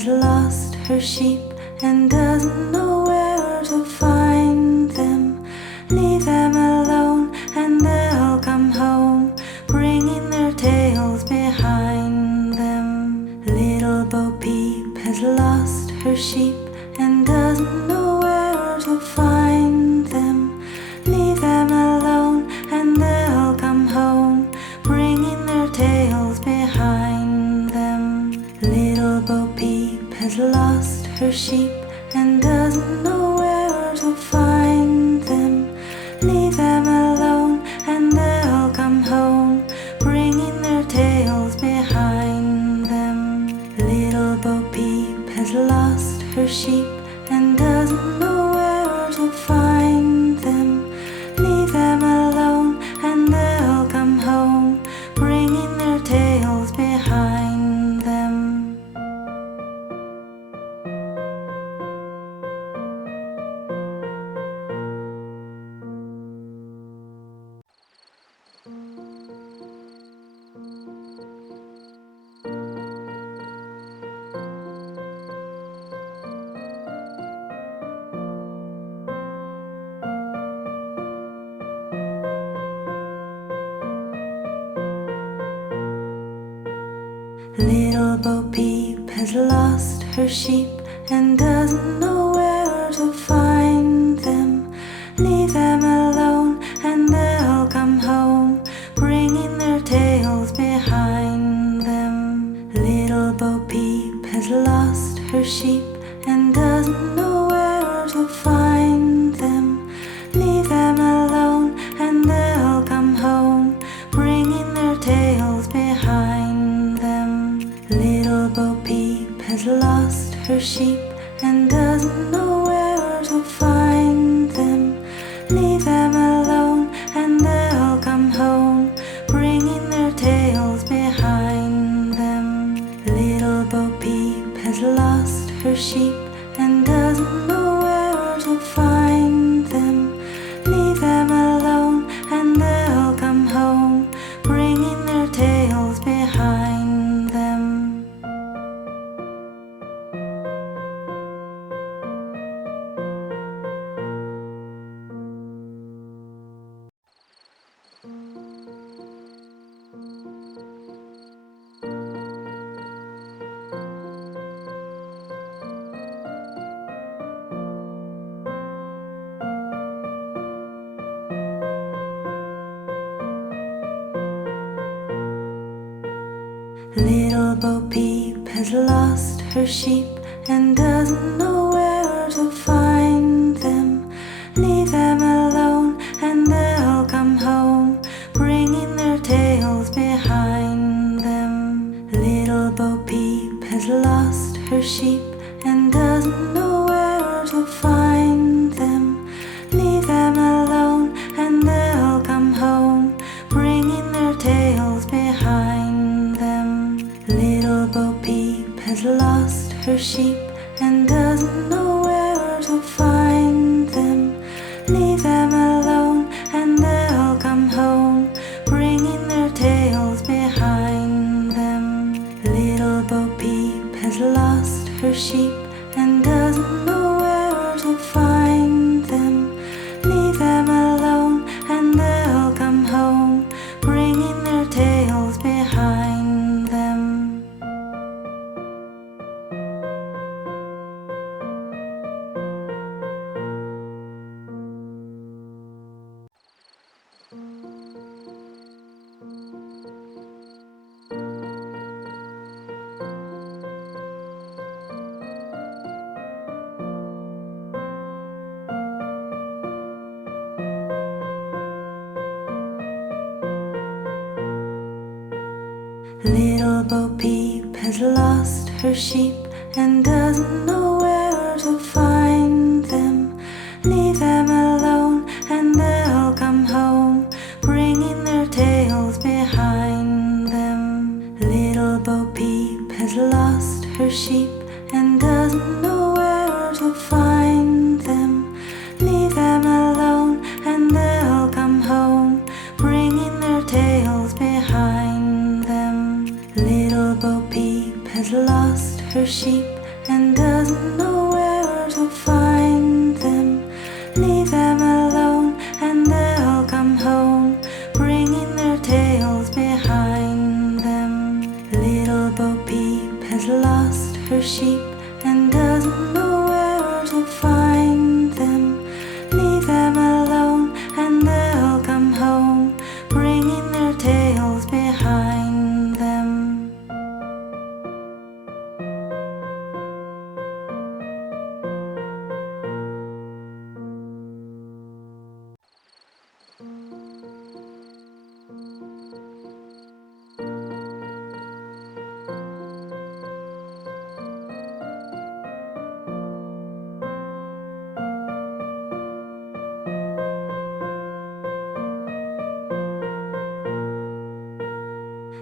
lost her sheep and doesn't know where to find them. Leave them alone and they'll come home, bringing their tails behind them. Little Bo Peep has lost her sheep and doesn't know where to find them. Leave them alone and they'll come home, bringing their tails behind them. Little Bo Peep has lost her sheep and doesn't know where to find them. Leave them alone and they'll come home, bringing their tails behind them. Little Bo Peep has lost her sheep and doesn't know where to find them. Leave them alone and they'll come home, bringing their tails behind them. Little Bo Peep has lost her sheep and doesn't know where to find them. Leave them alone and they'll come home, bringing their tails behind them. Little Bo Peep has lost her sheep and doesn't know where to find them. Leave them alone and they'll come home, bringing their tails behind them. Little Bo Peep has lost her sheep and doesn't know where to find them. Leave them alone and they'll come home, bringing their tails behind them. Little Bo Peep has lost her sheep and doesn't know where to find them. Leave them alone and they'll come home, bringing their tails behind them. Little Bo Peep has lost her sheep and doesn't know where to find them. Leave them alone and they'll come home, bringing their tails behind them. Little Bo Peep has lost her sheep and doesn't know where to find them. Leave them alone and they'll come home, bringing their tails behind them. Little Bo Peep has lost her sheep and doesn't know where to find them. Leave them alone and they'll come home, bringing their tails behind them. Little Bo Peep has lost her sheep and doesn't know where to find them. Leave them alone and they'll come home, bringing their tails behind them. Little Bo Peep has lost her sheep and doesn't know where to find them. Leave them alone and they'll come home, bringing their tails behind them. Little Bo Peep has lost her sheep and doesn't know where to find them. Leave them alone and they'll come home, bringing their tails behind them. Little Bo Peep has lost her sheep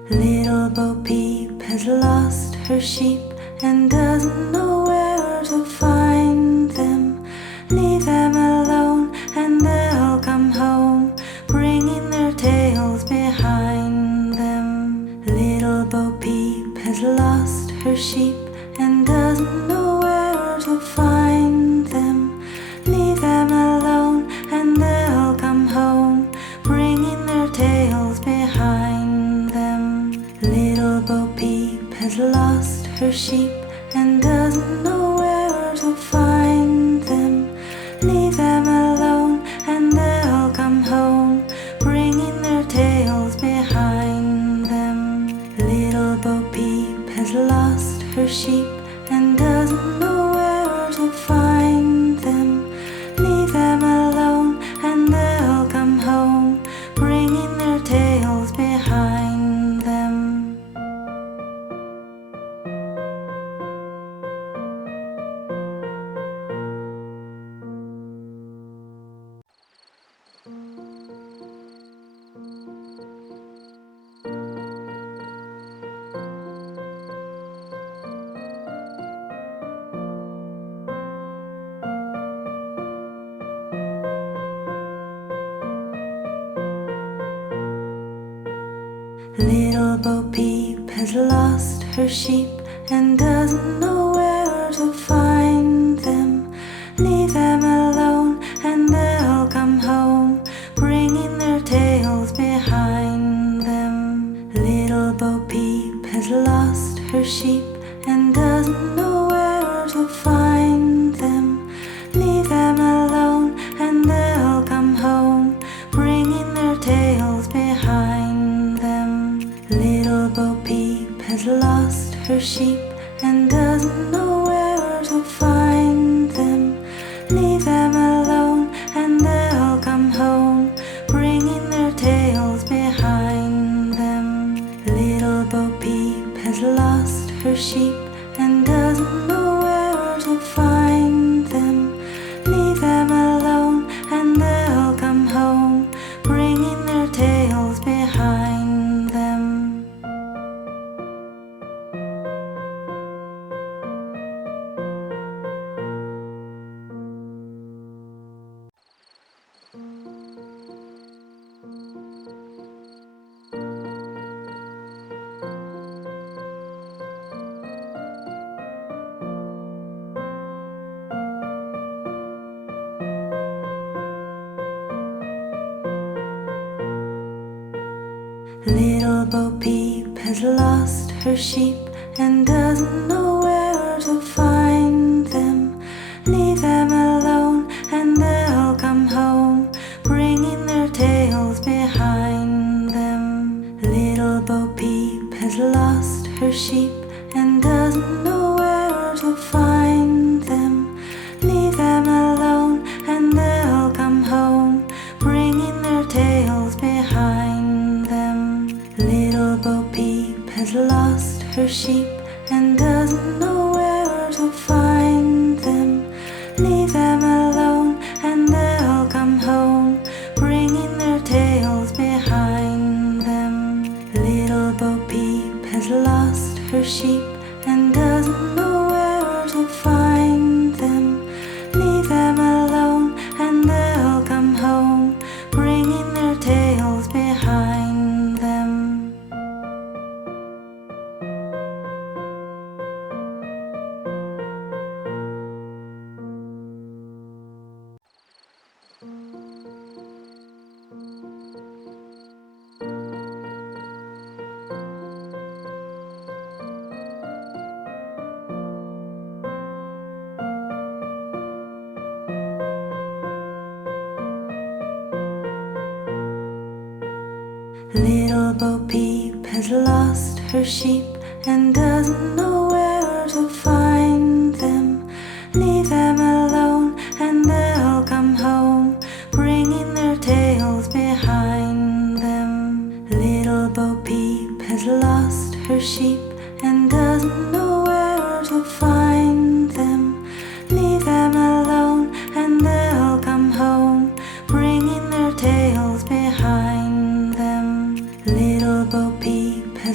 Little Bo Peep has lost her sheep and doesn't know where to find them. Leave them alone and they'll come home, bringing their tails behind them. Little Bo Peep has lost her sheep and doesn't know where to find them. Leave them alone and they'll come home, bringing their tails behind them. Little Bo Peep has lost her sheep and doesn't know where to find them. Leave them alone and they'll come home, bringing their tails behind them. Little Bo Peep has lost her sheep and doesn't know where to find them. Leave them alone and they'll come home, bringing their tails behind them. Little Bo Peep has lost her sheep and doesn't know where to find them. Leave them alone and they'll come home, bringing their tails behind them. Little Bo Peep has lost her sheep and doesn't know where to find them. Leave them alone and they'll come home, bringing their tails behind them. Little Bo Peep has lost her sheep and doesn't know where to find them. Leave them alone and they'll come home, bringing their tails behind them. Little Bo Peep has lost her sheep and doesn't know where to find them. Leave them alone and they'll come home, bringing their tails behind them. Little Bo Peep has lost her sheep and doesn't know where to find them. Leave them alone and they'll come home, bringing their tails behind them. Little Bo Peep has lost her sheep and doesn't know where to find them. Leave them alone and they'll come home, bringing their tails behind them. Little Bo Peep has lost her sheep and doesn't know where to find them. Leave them alone and they'll come home, bringing their tails behind them. Little Bo Peep has lost her sheep and doesn't know where to find them. Leave them alone and they'll come home, bringing their tails behind them. Little Bo Peep has lost her sheep and doesn't know where to find them. Leave them alone and they'll come home, bringing their tails behind them. Little Bo Peep has lost her sheep and doesn't know where to find them. Leave them alone and they'll come home, bringing their tails behind them. Little Bo Peep has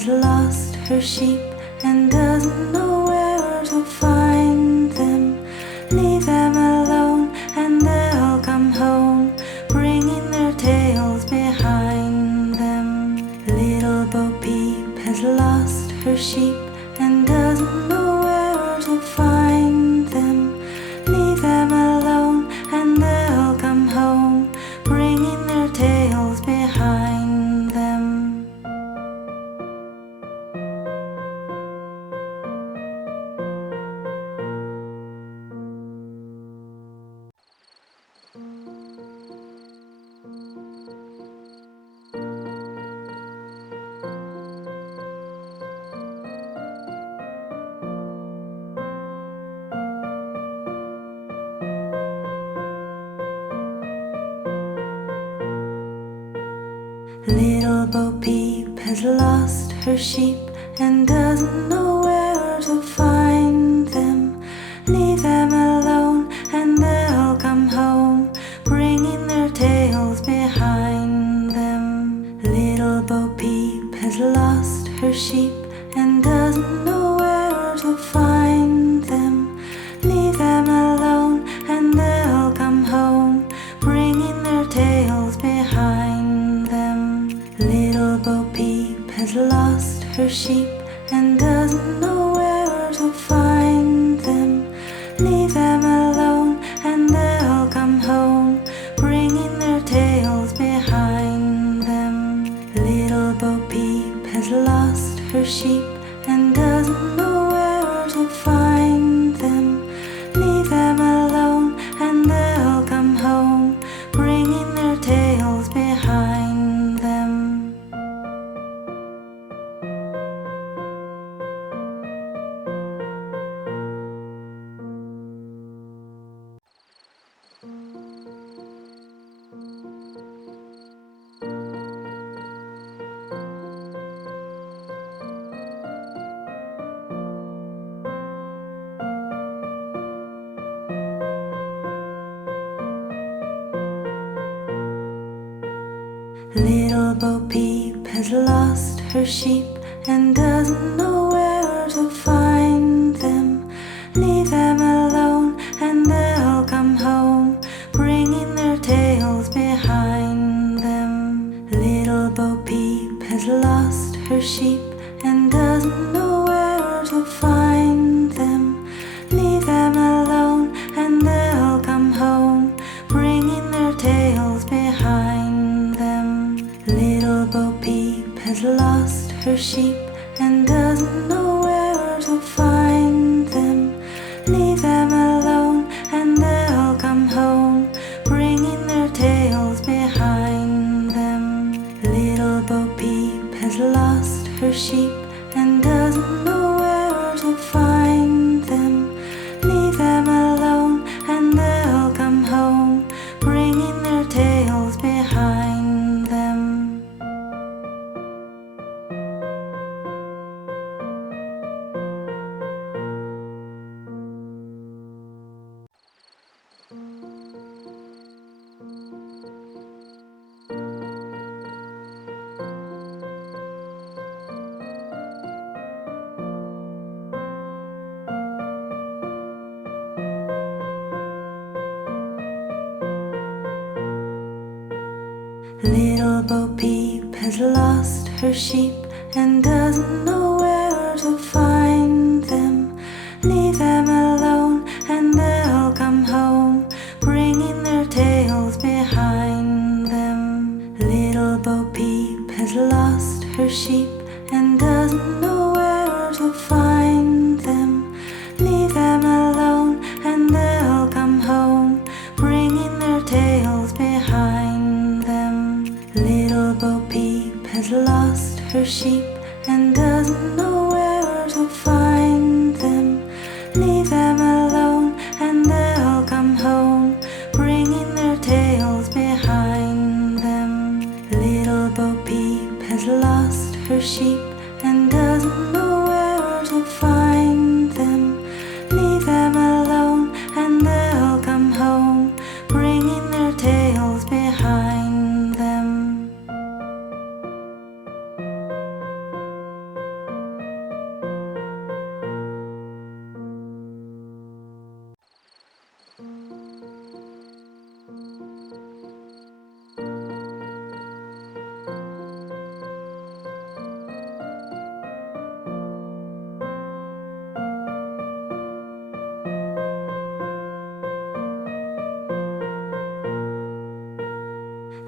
lost her sheep and doesn't know where to find them. Leave them alone and they'll come home, bringing their tails behind them. Little Bo Peep has lost her sheep and doesn't know where to find them. Leave them alone and they'll come home, bringing their tails behind them. Little Bo Peep has lost her sheep and doesn't know where to find them. Leave them alone and they'll come home, bringing their tails behind them. Little Bo Peep has lost her sheep and doesn't know where to find them. Leave them alone and they'll come home, bringing their tails behind them. Little Bo Peep has lost her sheep and doesn't know where to find them. Leave them alone and they'll come home, bringing their tails behind them. Little Bo Peep has lost her sheep and doesn't know where to find them. Leave them alone and they'll come home, bringing their tails behind them. Little Bo Peep has lost her sheep and doesn't know where to find them. Leave them alone and they'll come home, bringing their tails behind them. Little Bo Peep has lost her sheep and doesn't know where to find them. Leave them alone and they'll come home, bringing their tails behind them. Little Bo Peep has lost her sheep and doesn't know where to find them. Leave them alone and they'll come home, bringing their tails behind them. Little Bo Peep has lost her sheep and doesn't know where to find them. Leave them alone and they'll come home, bringing their tails behind them. Little Bo Peep has lost her sheep and doesn't know where to find them. Leave them alone and they'll come home, bringing their tails behind them. Little Bo Peep has lost her sheep and doesn't know where to find them. Leave them alone and they'll come home, bringing their tails behind them. Little Bo Peep has lost her sheep and doesn't know where to find them. Leave them alone and they'll come home, bringing their tails behind them. Little Bo Peep has lost her sheep and doesn't know where to find them. Leave them alone and they'll come home, bringing their tails behind them.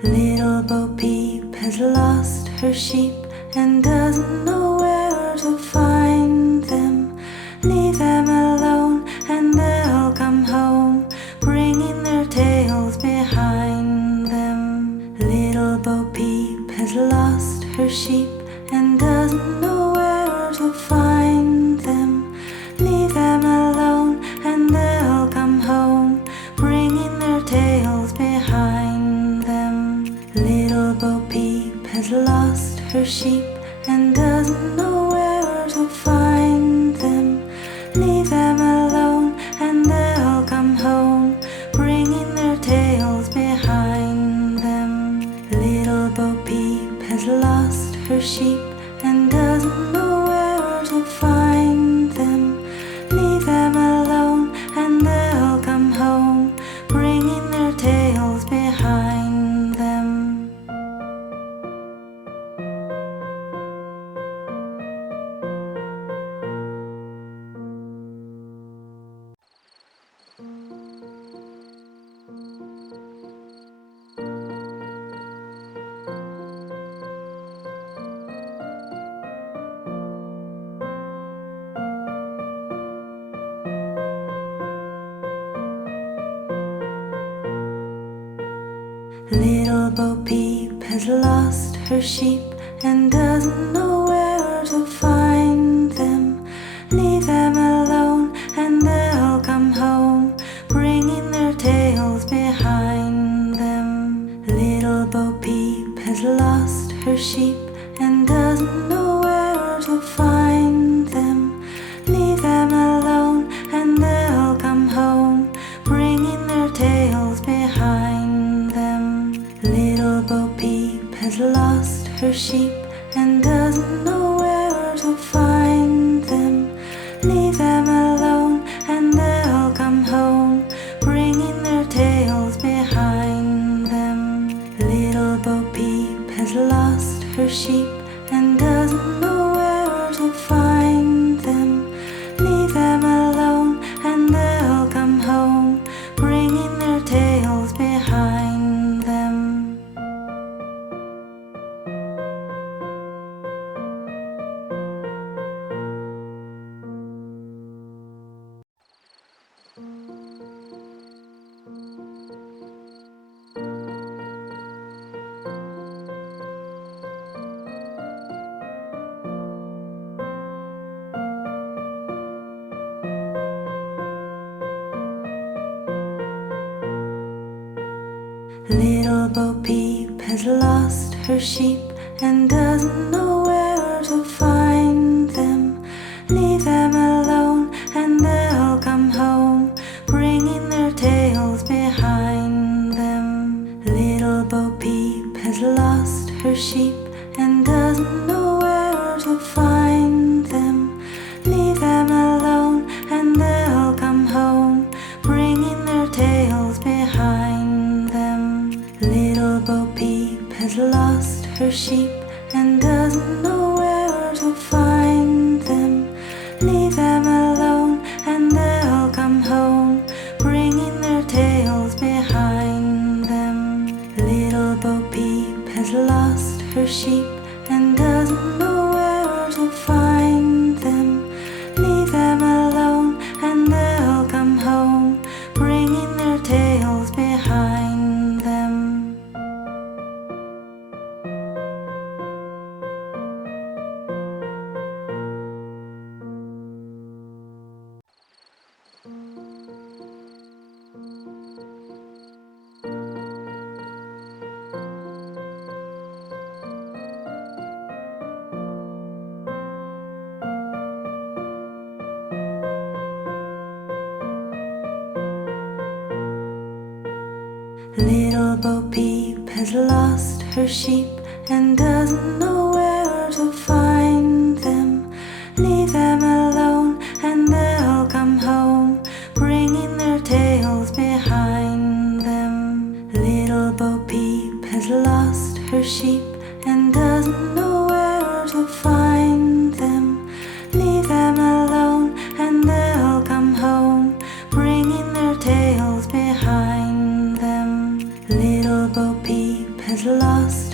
Little Bo Peep has lost her sheep and doesn't know where to find them. Leave them alone and they'll come home, bringing their tails behind them. Little Bo Peep has lost her sheep and doesn't know where to find them. Leave them alone and they'll come home, bringing their tails behind them. Little Bo Peep has lost her sheep and doesn't know where to find them. Leave them alone and they'll come home, bringing their tails behind them. Little Bo Peep has lost her sheep and doesn't know where to find them. Leave them alone and they'll come home, bringing their tails behind them. Little Bo Peep has lost her sheep and doesn't know where to find them. Leave them alone and they'll come home, bringing their tails behind them. Little Bo Peep has lost her sheep and doesn't know where to find them. Leave them alone and they'll come home, bringing their tails behind them. Little Bo Peep has lost her sheep and doesn't know where to find them. Leave them alone and they'll come home, bringing their tails behind them. Little Bo Peep has lost her sheep and doesn't know where to find them. Leave them alone and they'll come home, bringing their tails behind them. Little Bo Peep has lost her sheep and doesn't know where to find them. Leave them alone and they'll come home, bringing their tails behind them. Little Bo Peep has lost her sheep and doesn't know where to find them. Leave them alone and they'll come home, bringing their tails behind them. Little Bo Peep has lost her sheep and doesn't know where to find them. Leave them alone and they'll come home, bringing their tails behind them. Little Bo Peep has lost her sheep and doesn't know where to find them. Leave them alone and they'll come home, bringing their tails behind them. Little Bo Peep has lost her sheep and doesn't know where to find them. Leave them alone and they'll come home, bringing their tails behind them. Little Bo Peep has lost her sheep and doesn't know where to find them. Leave them alone and they'll come home, bringing their tails behind them. Little Bo Peep has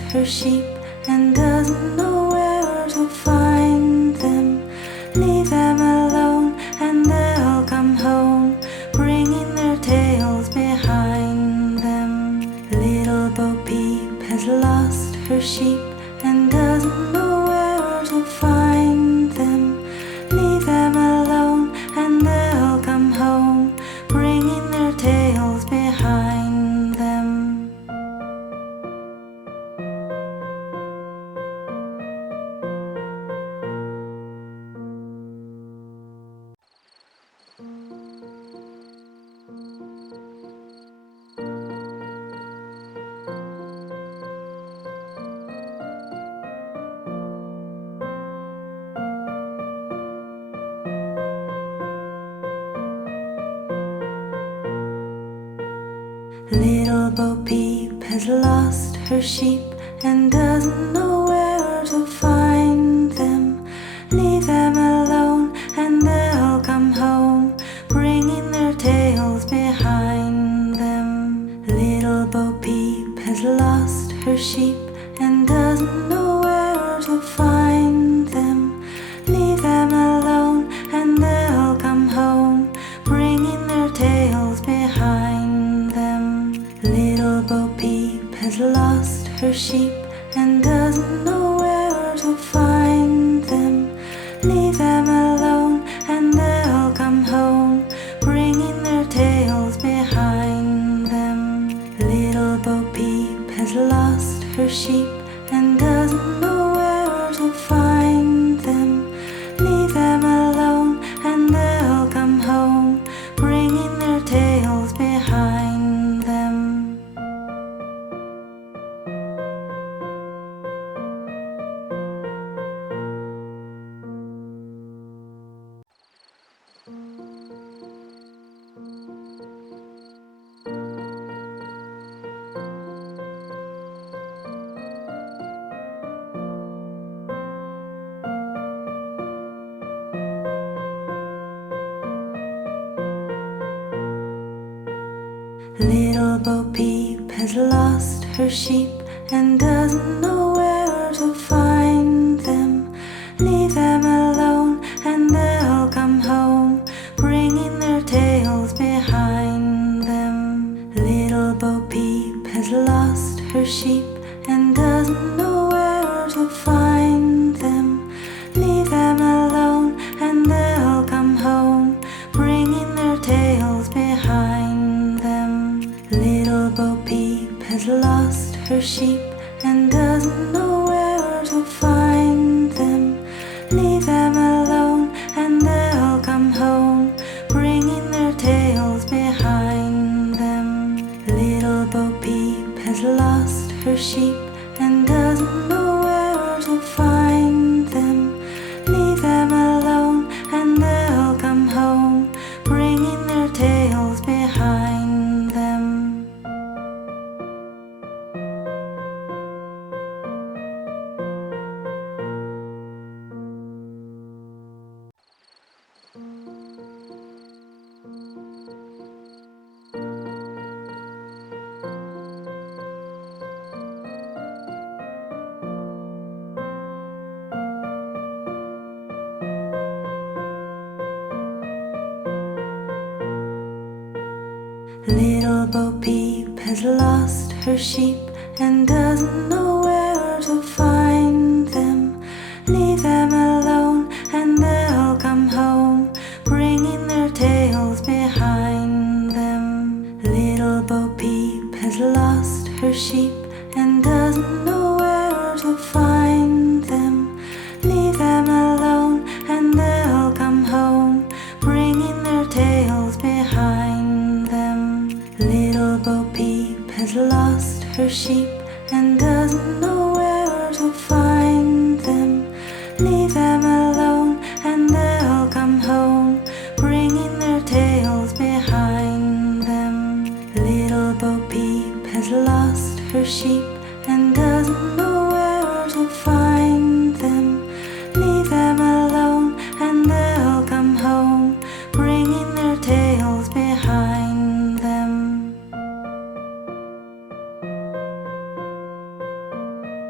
her sheep and doesn't know where to find them. Leave them alone and they'll come home, bringing their tails behind them. Little Bo Peep has lost her sheep and doesn't know where to find them. Leave them alone and they'll come home, bringing their tails behind them. Little Bo Peep has lost her sheep and doesn't know where to find them. Leave them alone and they'll come home, bringing their tails behind them. Little Bo Peep has lost her sheep and doesn't know where to find them. Leave them alone and they'll come home, bringing their tails behind them. Little Bo Peep has lost her sheep and doesn't know where to find them. Leave them alone and they'll come home, bringing their tails behind them. Little Bo Peep has lost her sheep and doesn't know where to find them. Leave them alone and they'll come home, bringing their tails behind them. Little Bo Peep has lost her sheep and doesn't know where to find them. Leave them alone and they'll come home, bringing their tails behind them. Little Bo Peep has lost her sheep and doesn't know where to find them. Leave them alone and they'll come home, bringing their tails behind them. Little Bo Peep has lost her sheep and doesn't know where to find them. Leave them alone and they'll come home, bringing their tails behind them. Little Bo Peep has lost her sheep and doesn't know where to find them. Leave them alone and they'll come home, bringing their tails behind them. Little Bo Peep has lost her sheep and doesn't know where to find them. Leave them alone and they'll come home, bringing their tails behind them. Little Bo Peep has lost her sheep and doesn't know where to find them. Leave them alone and they'll come home, bringing their tails behind them. Little Bo Peep has lost her sheep and doesn't know where to find them. Leave them alone and they'll come home, bringing their tails behind them. Little Bo Peep has lost her sheep and doesn't know where to find them. Leave them alone and they'll come home, bringing their tails behind them.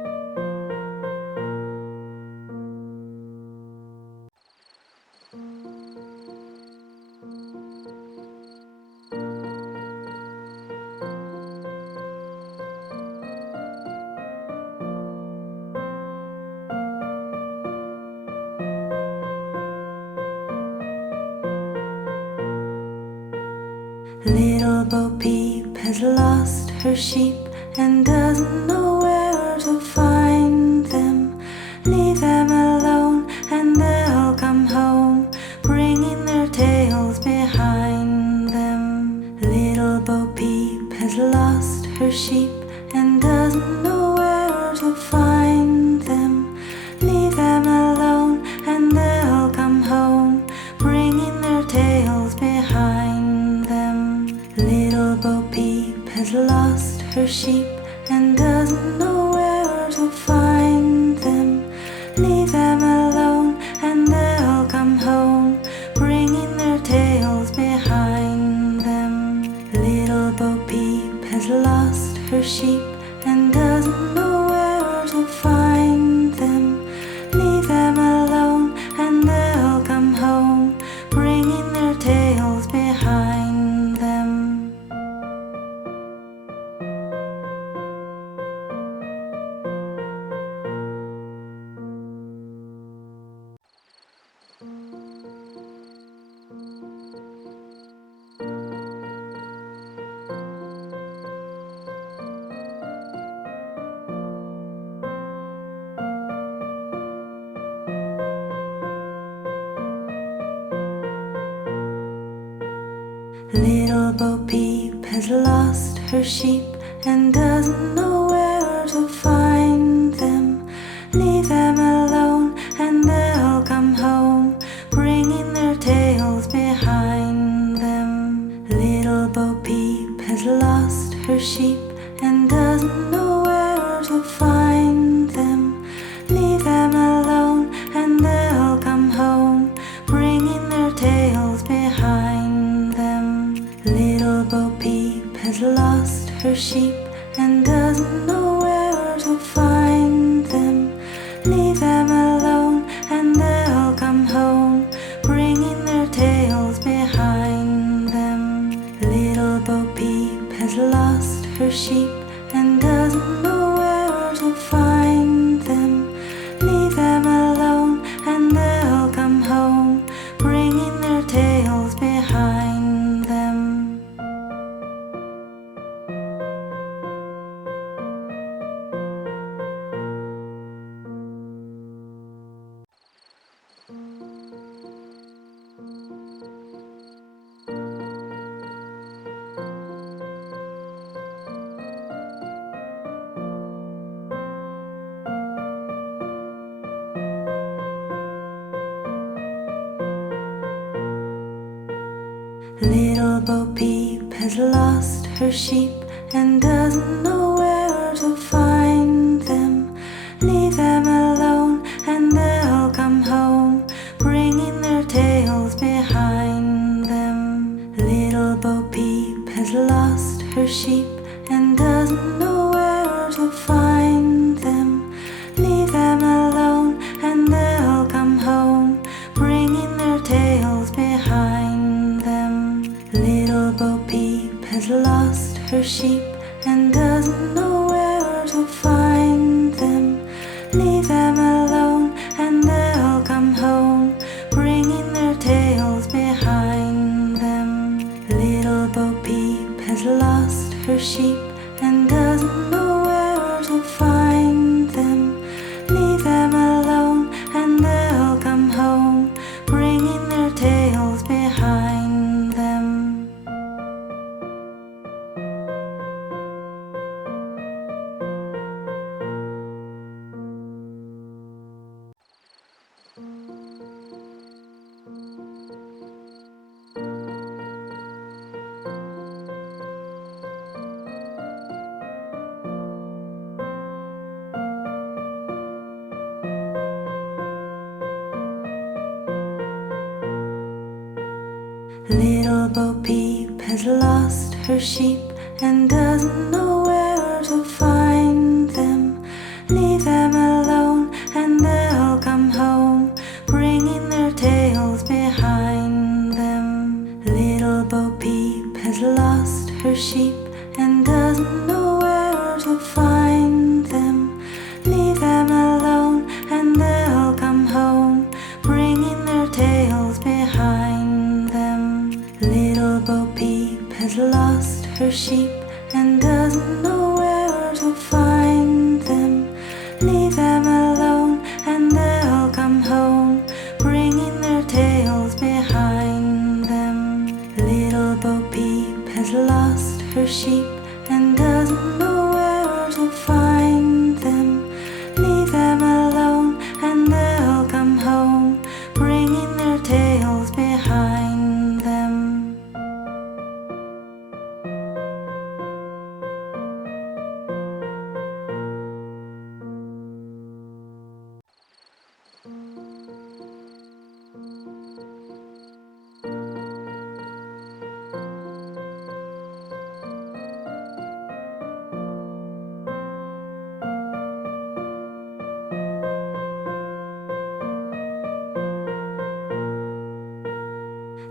Little Bo Peep has lost her sheep and doesn't know where to find them. Leave them alone and they'll come home, bringing their tails behind them. Little Bo Peep has lost her sheep and doesn't know where to find them. Leave them alone and they'll come home, bringing their tails behind them. Little Bo Peep has lost her sheep and doesn't know where to find them. Leave them alone and they'll come home, bringing their tails behind them. Little Bo Peep has lost her sheep and doesn't know where to find them. Leave them alone and they'll come home, bringing their tails behind them. Little Bo Peep has lost her sheep and doesn't know where to find them. Leave them alone and they'll come home, bringing their tails behind them. Little Bo Peep has lost her sheep and doesn't know where to find them. Leave them alone and they'll come home, bringing their tails behind them. Little Bo Peep has lost her sheep and doesn't know where to find them. Leave them alone and they'll come home, bringing their tails behind them. Little Bo Peep has lost her sheep and doesn't know where to find them. Leave them alone and they'll come home, bringing their tails behind them. Little Bo Peep has lost her sheep and doesn't know where to find them. Leave them alone and they'll come home, bringing their tails behind them. Little Bo Peep has lost her sheep and doesn't know where to find them. Leave them alone and they'll come home, bringing their tails behind them. Little Bo Peep has lost her sheep and doesn't know where to find them. Leave them alone and they'll come home, bringing their tails behind them. Little Bo Peep has lost her sheep and doesn't know where to find them. Leave them alone and they'll come home, bringing their tails behind them. Little Bo Peep has lost her sheep and doesn't know where to find them. Leave them alone and they'll come home, bringing their tails behind them. Little Bo Peep has lost her sheep and doesn't know where to find them. Leave them alone and they'll come home, bringing their tails behind them. Little Bo Peep has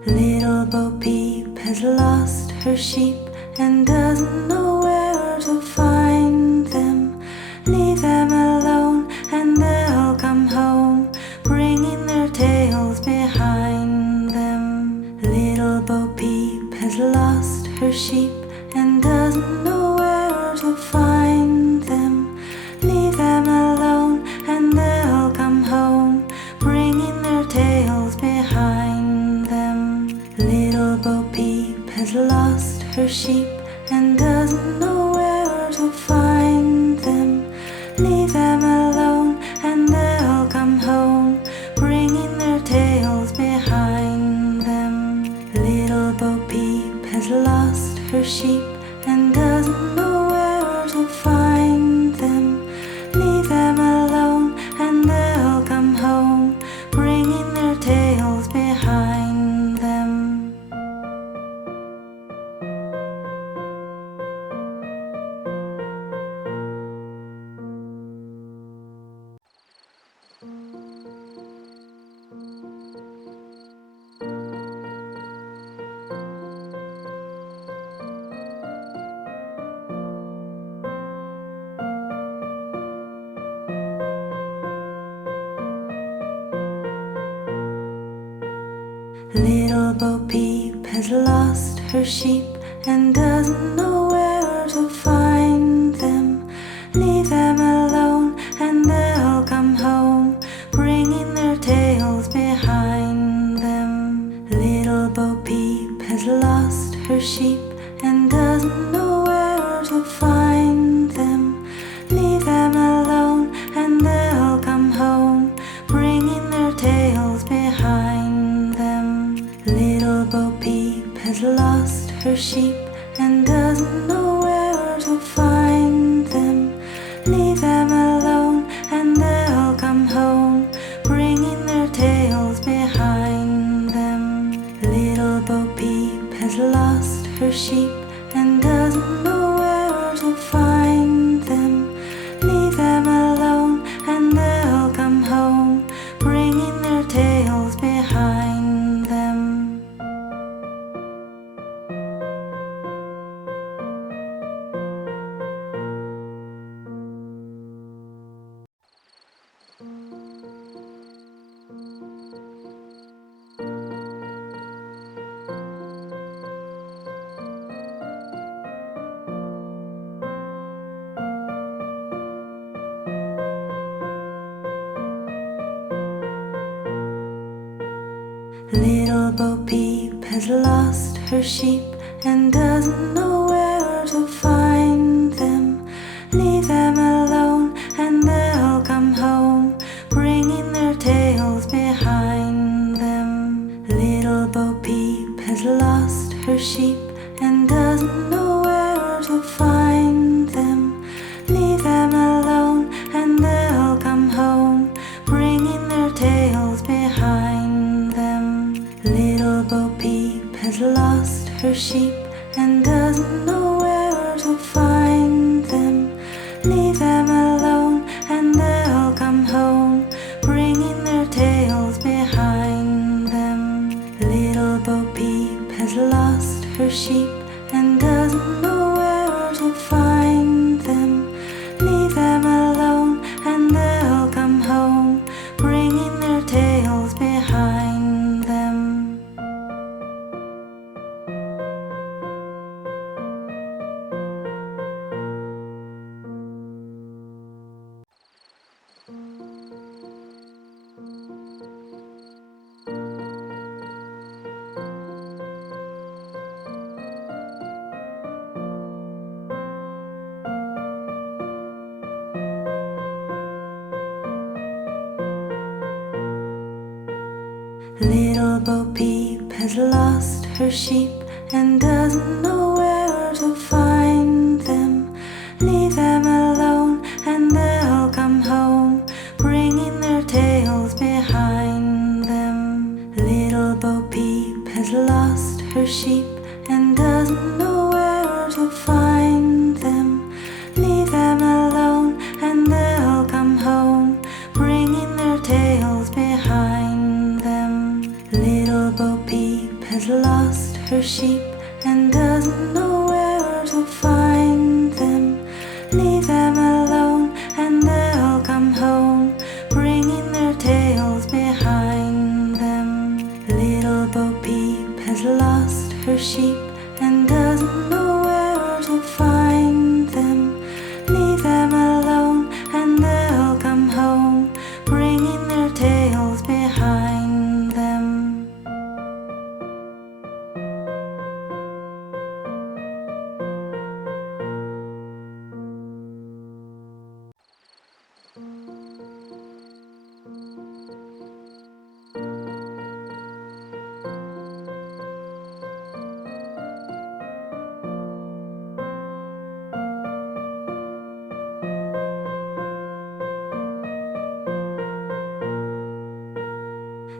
Little Bo Peep has lost her sheep and doesn't know where to find them. Leave them alone and they'll come home, bringing their tails behind them. Little Bo Peep has lost her sheep and doesn't know where to find them. Leave them alone and they'll come home, bringing their tails behind them. Little Bo Peep has lost her sheep and doesn't know where to find them. Leave them alone and they'll come home, bringing their tails behind them. Little Bo Peep has lost her sheep and doesn't know where to find them. Leave them alone and they'll come home, bringing their tails behind them. Little Bo Peep has lost her sheep and doesn't know where to find them. Leave them alone and they'll come home, bringing their tails behind them. Little Bo Peep has lost her sheep and doesn't know where to find them. Leave them alone and they'll come home, bringing their tails behind them. Little Bo Peep has lost her sheep and doesn't know where to find them. Leave them alone and they'll come home, bringing their tails behind them. Little Bo Peep has lost her sheep and doesn't know where to find them. Leave them alone and they'll come home, bringing their tails behind them. Little Bo Peep has lost her sheep and doesn't know where to find them. Leave them alone and they'll come home, bringing their tails behind them. Little Bo Peep has lost her sheep and doesn't know where to find them. Leave them alone and they'll come home, bringing their tails behind them. Little Bo Peep has lost her sheep and doesn't know where to find them. Leave them alone and they'll come home, bringing their tails behind them. Little Bo Peep has lost her sheep and doesn't know where to find them. Leave them alone and they'll come home, bringing their tails behind them. Little Bo Peep has lost her sheep and doesn't know where to find them. Leave them alone and they'll come home, bringing their tails behind them. Little Bo Peep has lost her sheep and doesn't know where to find them. Leave them alone and they'll come home, bringing their tails behind them. Little Bo Peep has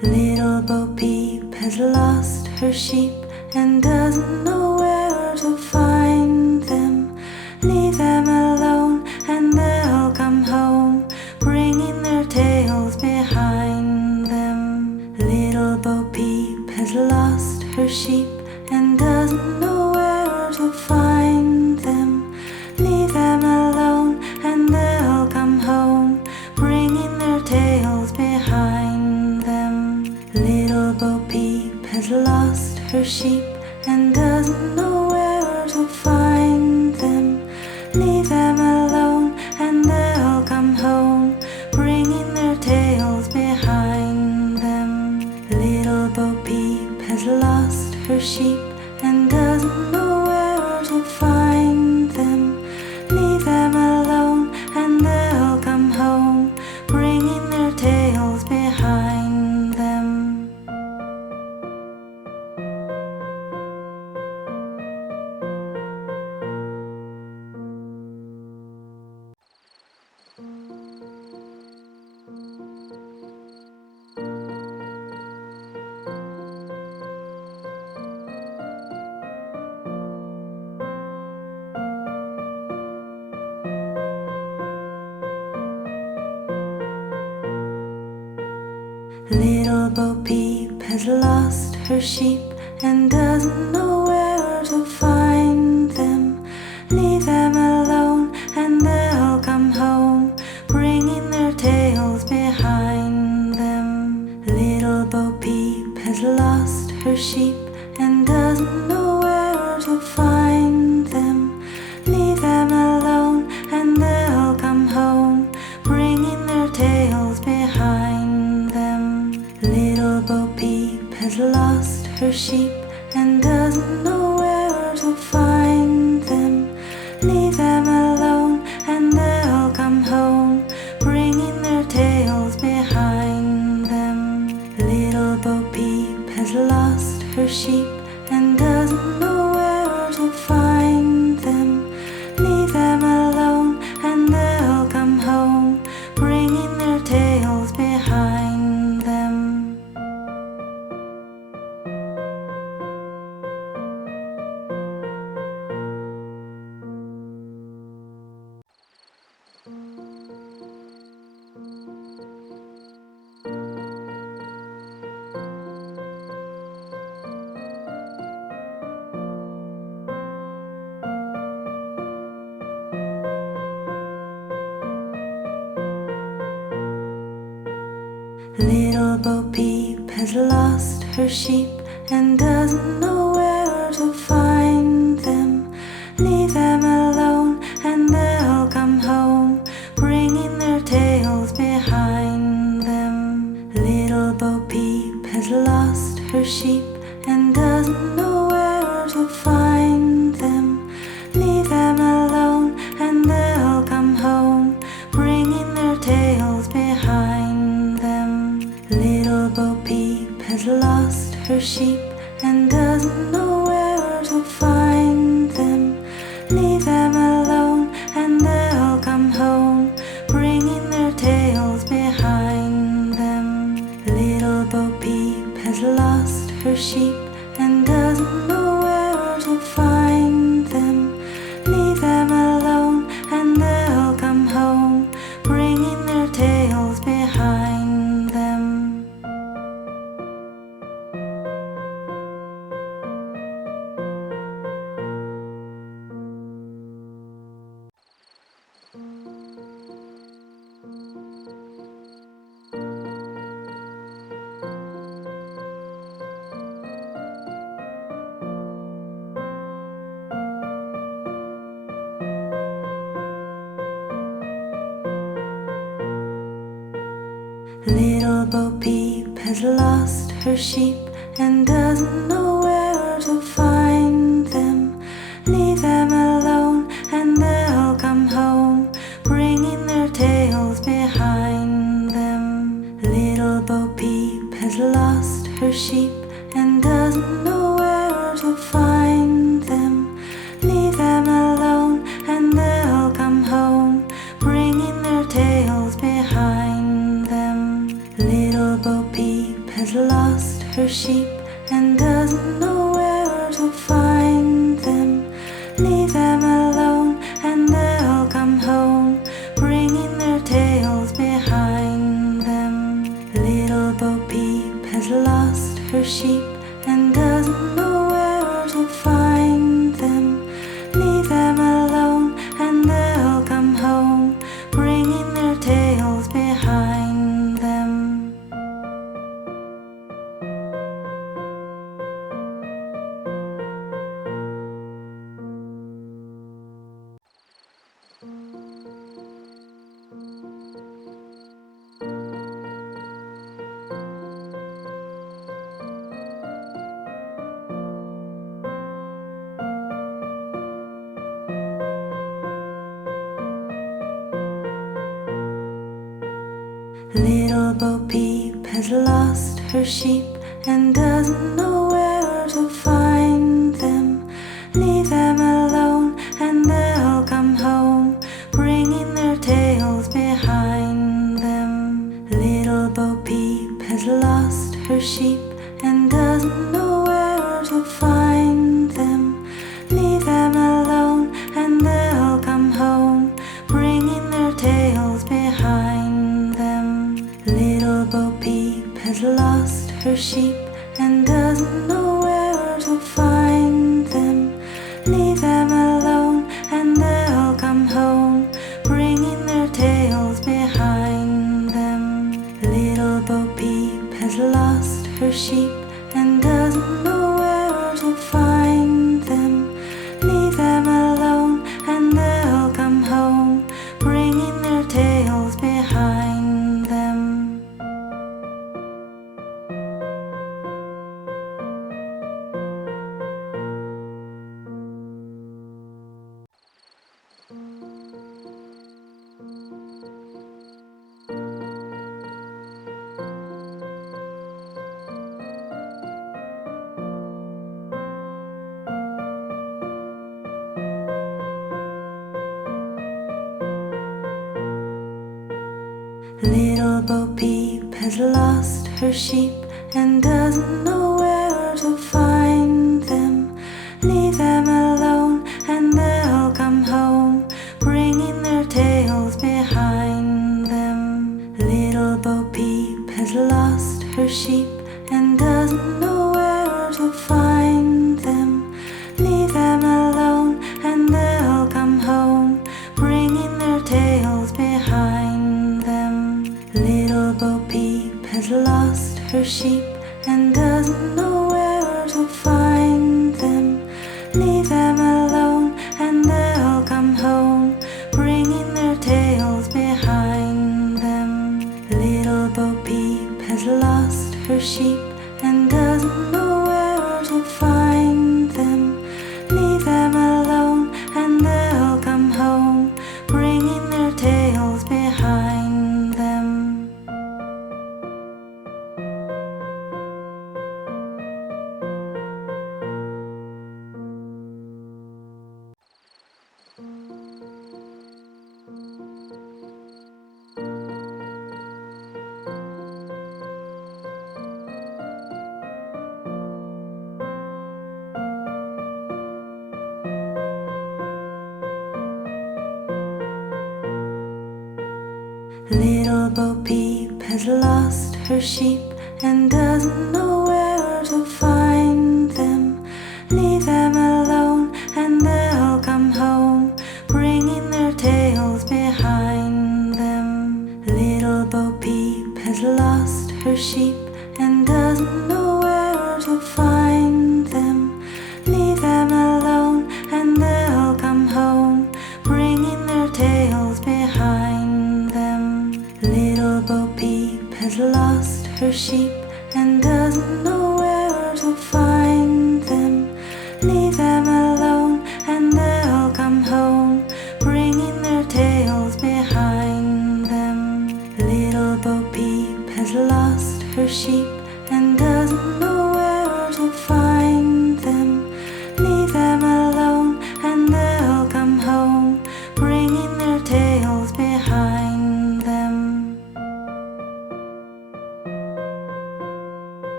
Little Bo Peep has lost her sheep and doesn't know where to find them. Leave them alone and they'll come home, bringing their tails behind them. Little Bo Peep has lost her sheep and doesn't know where to find them. Leave them alone and they'll come home, bringing their tails behind them. Little Bo Peep has lost her sheep and doesn't know where to find them. Leave them alone and they'll come home, bringing their tails behind them. Little Bo Peep has lost her sheep and doesn't know where to find them. Leave them alone and they'll come home, bringing their tails behind them. Little Bo Peep has lost her sheep and doesn't know where to find them. Leave them alone and they'll come home, bringing their tails behind them. Little Bo Peep has lost her sheep and doesn't know where to find them. Leave them alone and they'll come home, bringing their tails behind them. Little Bo Peep has lost her sheep and doesn't know where to find them. Leave them alone and they'll come home, bringing their tails behind them. Little Bo Peep has lost her sheep and doesn't know where to find them. Leave them alone and they'll come home, bringing their tails behind them. Little Bo Peep has lost her sheep and doesn't know where to find them. Leave them alone and they'll come home, bringing their tails behind them. Little Bo Peep has lost her sheep and doesn't know where to find them. Leave them alone and they'll come home, bringing their tails behind them. Little Bo Peep has lost her sheep and doesn't know where to find them. Leave them alone and they'll come home, bringing their tails behind them. Little Bo Peep has lost her sheep and doesn't know where to find them. Leave them alone and they'll come home, bringing their tails behind them. Little Bo Peep has lost her sheep and doesn't know where to find them. Leave them alone and they'll come home, bringing their tails behind them. Little Bo Peep has lost her sheep and doesn't know where to find them. Leave them alone and they'll come home, bringing their tails behind them. Little Bo Peep has has lost her sheep and doesn't know where to find them. Leave them alone and they'll come home, bringing their tails behind them. Little Bo Peep has lost her sheep and doesn't know where to find them. Leave them alone and they'll come home, bringing their tails behind them. Little Bo Peep has lost her sheep and doesn't know where to find them. Leave them alone and they'll come home, bringing their tails behind them. Little Bo Peep has lost her sheep and doesn't know where to find them. Leave them alone and they'll come home, bringing their tails behind them. Little Bo Peep has lost her sheep and doesn't know where to find them. Leave them alone and they'll come home, bringing their tails behind them. Little Bo Peep has lost her sheep and doesn't know where to find them. Leave them alone and they'll come home, bringing their tails behind them. Little Bo Peep has lost her sheep and doesn't know where to find them. Leave them alone and they'll come home, bringing their tails behind them. Little Bo Peep has lost her sheep and doesn't know where to find them. Leave them alone and they'll come home, bringing their tails behind them. Little Bo Peep has lost her sheep and doesn't know where to find them. Leave them alone and they'll come home, bringing their tails behind them. Little Bo Peep has lost her sheep and doesn't know where to find them. Leave them alone and they'll come home, bringing their tails behind them. Little Bo Peep has lost her sheep and doesn't know where to find them. Leave them alone and they'll come home, bringing their tails behind them. Little Bo Peep has lost her sheep and doesn't know where to find them. Leave them alone and they'll come home, bringing their tails behind them. Little Bo Peep has lost her sheep and doesn't know where to find them. Leave them alone and they'll come home, bringing their tails behind them. Little Bo Peep has lost her sheep and doesn't know where to find them. Leave them alone and they'll come home, bringing their tails behind them.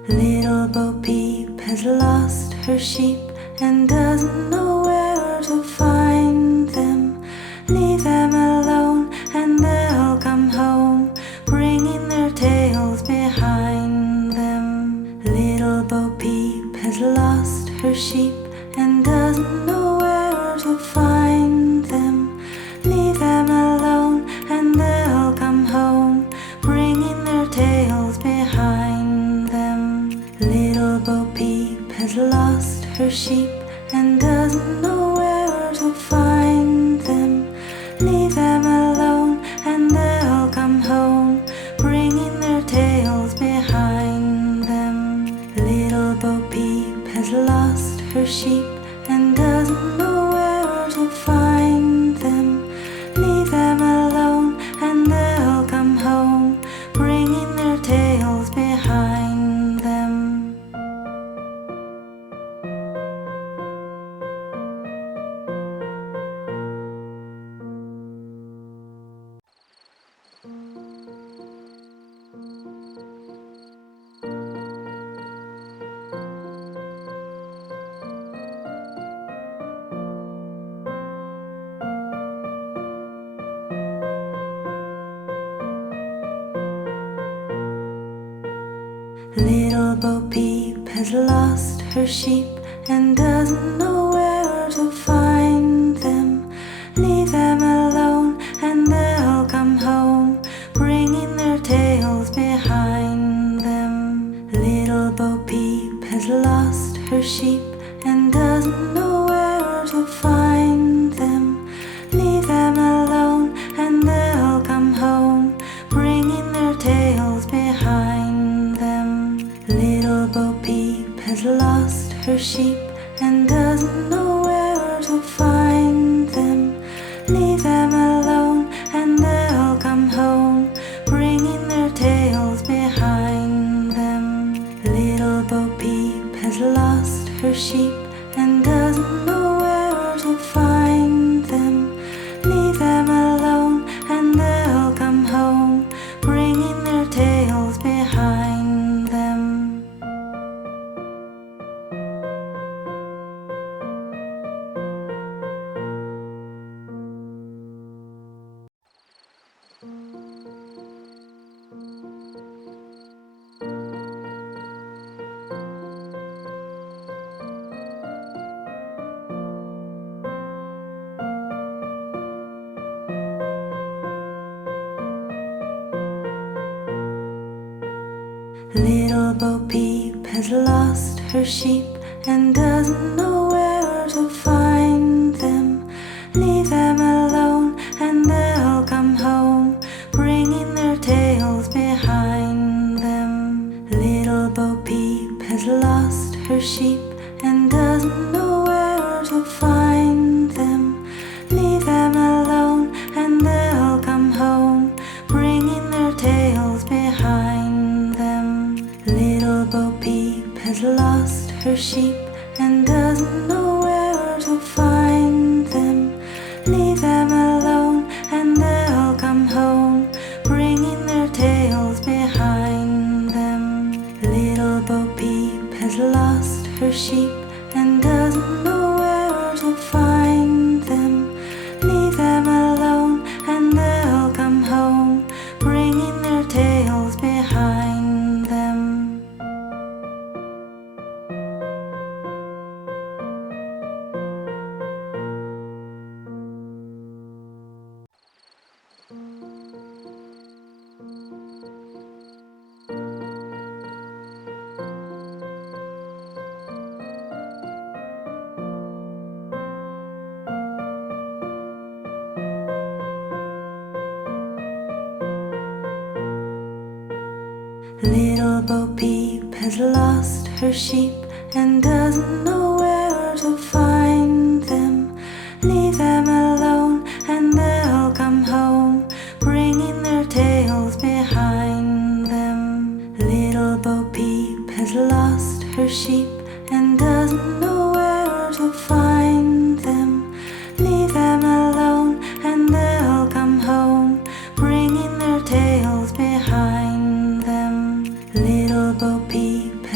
Little Bo Peep has lost her sheep and doesn't know where to find them. Leave them alone and they'll come home, bringing their tails behind them. Little Bo Peep has lost her sheep and doesn't know where to find them. Leave them alone and they'll come home, bringing their tails behind them. Little Bo Peep has lost her sheep and doesn't know where to find them. Leave them alone and they'll come home, bringing their tails behind them. Little Bo Peep has lost her sheep and doesn't know where to find them. Leave them alone and they'll come home, bringing their tails behind them. Little Bo Peep has lost her sheep and doesn't know where to find them. Leave them alone and they'll come home, bringing their tails behind them. Little Bo Peep has lost her sheep and doesn't know where to find them. Leave them alone and they'll come home, bringing their tails behind them. Little Bo Peep has lost her sheep and doesn't know where to find them. Leave them alone and they'll come home, bringing their tails behind them. Little Bo Peep has lost her sheep and doesn't know where to find them. Leave them alone and they'll come home, bringing their tails behind them. Little Bo Peep has lost her sheep and doesn't know where to find them. Leave them alone and they'll come home, bringing their tails behind them. Little Bo Peep has lost her sheep and doesn't know where to find them. Leave them alone and they'll come home, bringing their tails behind them. Little Bo Peep has lost her sheep and doesn't know where to find them. Leave them alone and they'll come home, bringing their tails behind them. Little Bo Peep has lost her sheep and doesn't know where to find them. Leave them alone and they'll come home, bringing their tails behind them. Little Bo Peep has lost her sheep and doesn't know where to find them. Leave them alone and they'll come home, bringing their tails behind them. Little Bo Peep has lost her sheep and doesn't know where to find them. Leave them alone and they'll come home, bringing their tails behind them. Little Bo Peep has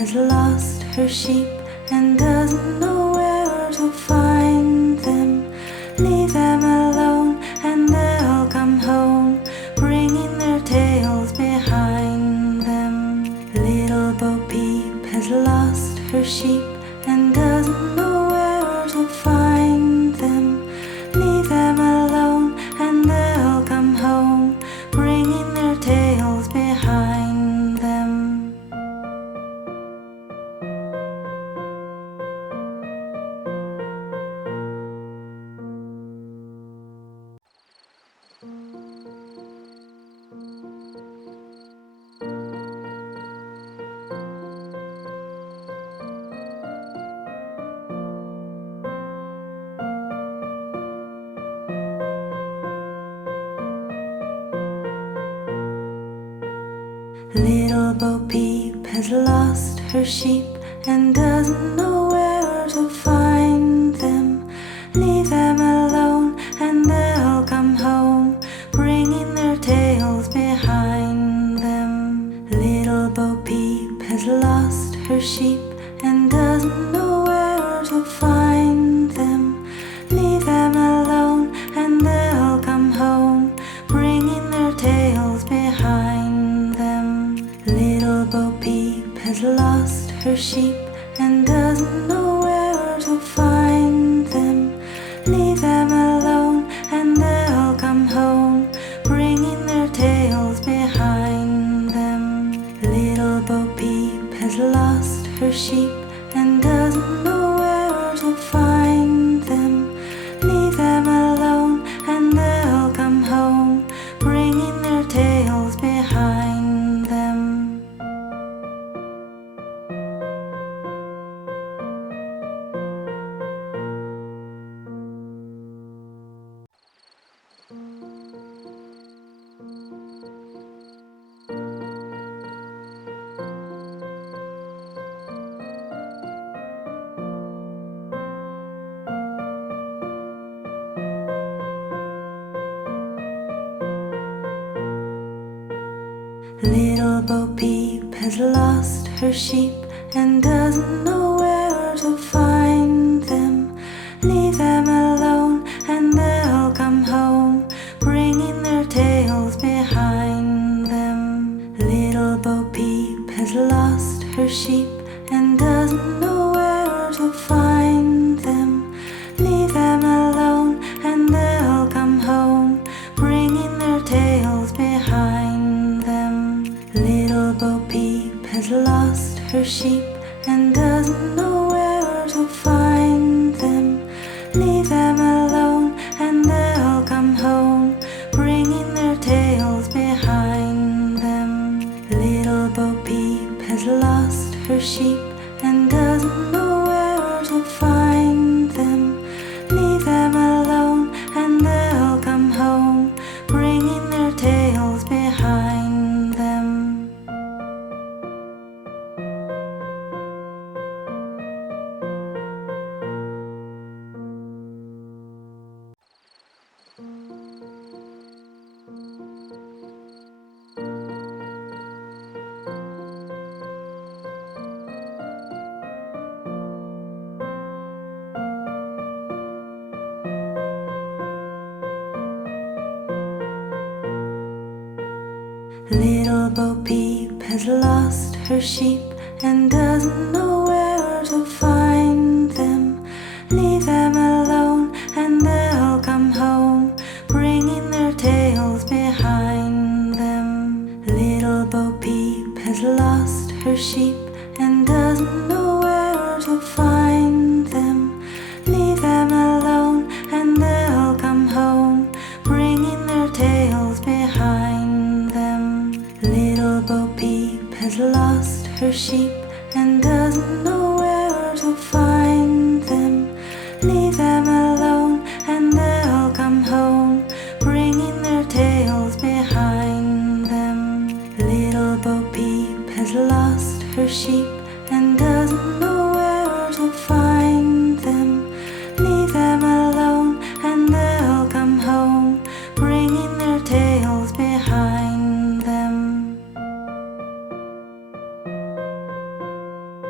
has lost her sheep and doesn't know where to find them. Leave them alone and they'll come home, bringing their tails behind them. Little Bo Peep has lost her sheep and doesn't know where to find them. Leave them alone and they'll come home, bringing their tails behind them. Little Bo Peep has lost her sheep and doesn't know where to find them. Leave them alone and they'll come home, bringing their tails behind them. Little Bo Peep has lost her sheep and doesn't know where to find them. Leave them alone and they'll come home, bringing their tails behind them. Little Bo Peep has lost her sheep and doesn't know where to find them. Leave them alone and they'll come home, bringing their tails behind them. Little Bo Peep has lost her sheep and doesn't know where to find them. Leave them alone and they'll come home, bringing their tails behind them. Little Bo Peep has lost her sheep and doesn't know where to find them. Leave them alone and they'll come home, bringing their tails behind them. Little Bo Peep has lost her sheep and doesn't know where to find them. Leave them alone and they'll come home, bringing their tails behind them. Little Bo Peep has lost her sheep and doesn't know where to find them. Leave them alone and they'll come home, bringing their tails behind them. Little Bo Peep has lost her sheep and doesn't know where to find them. Leave them alone and they'll come home, bringing their tails behind them. Little Bo Peep has lost her sheep and doesn't know where to find them. Leave them alone and they'll come home, bringing their tails behind them. Little Bo Peep has lost her sheep and doesn't know where to find them. Leave them alone and they'll come home, bringing their tails behind them. Little Bo Peep has lost her sheep and doesn't know where to find them. Leave them alone and they'll come home, bringing their tails behind them. Little Bo Peep has lost her sheep and doesn't know where to find them. Leave them alone and they'll come home, bringing their tails behind them.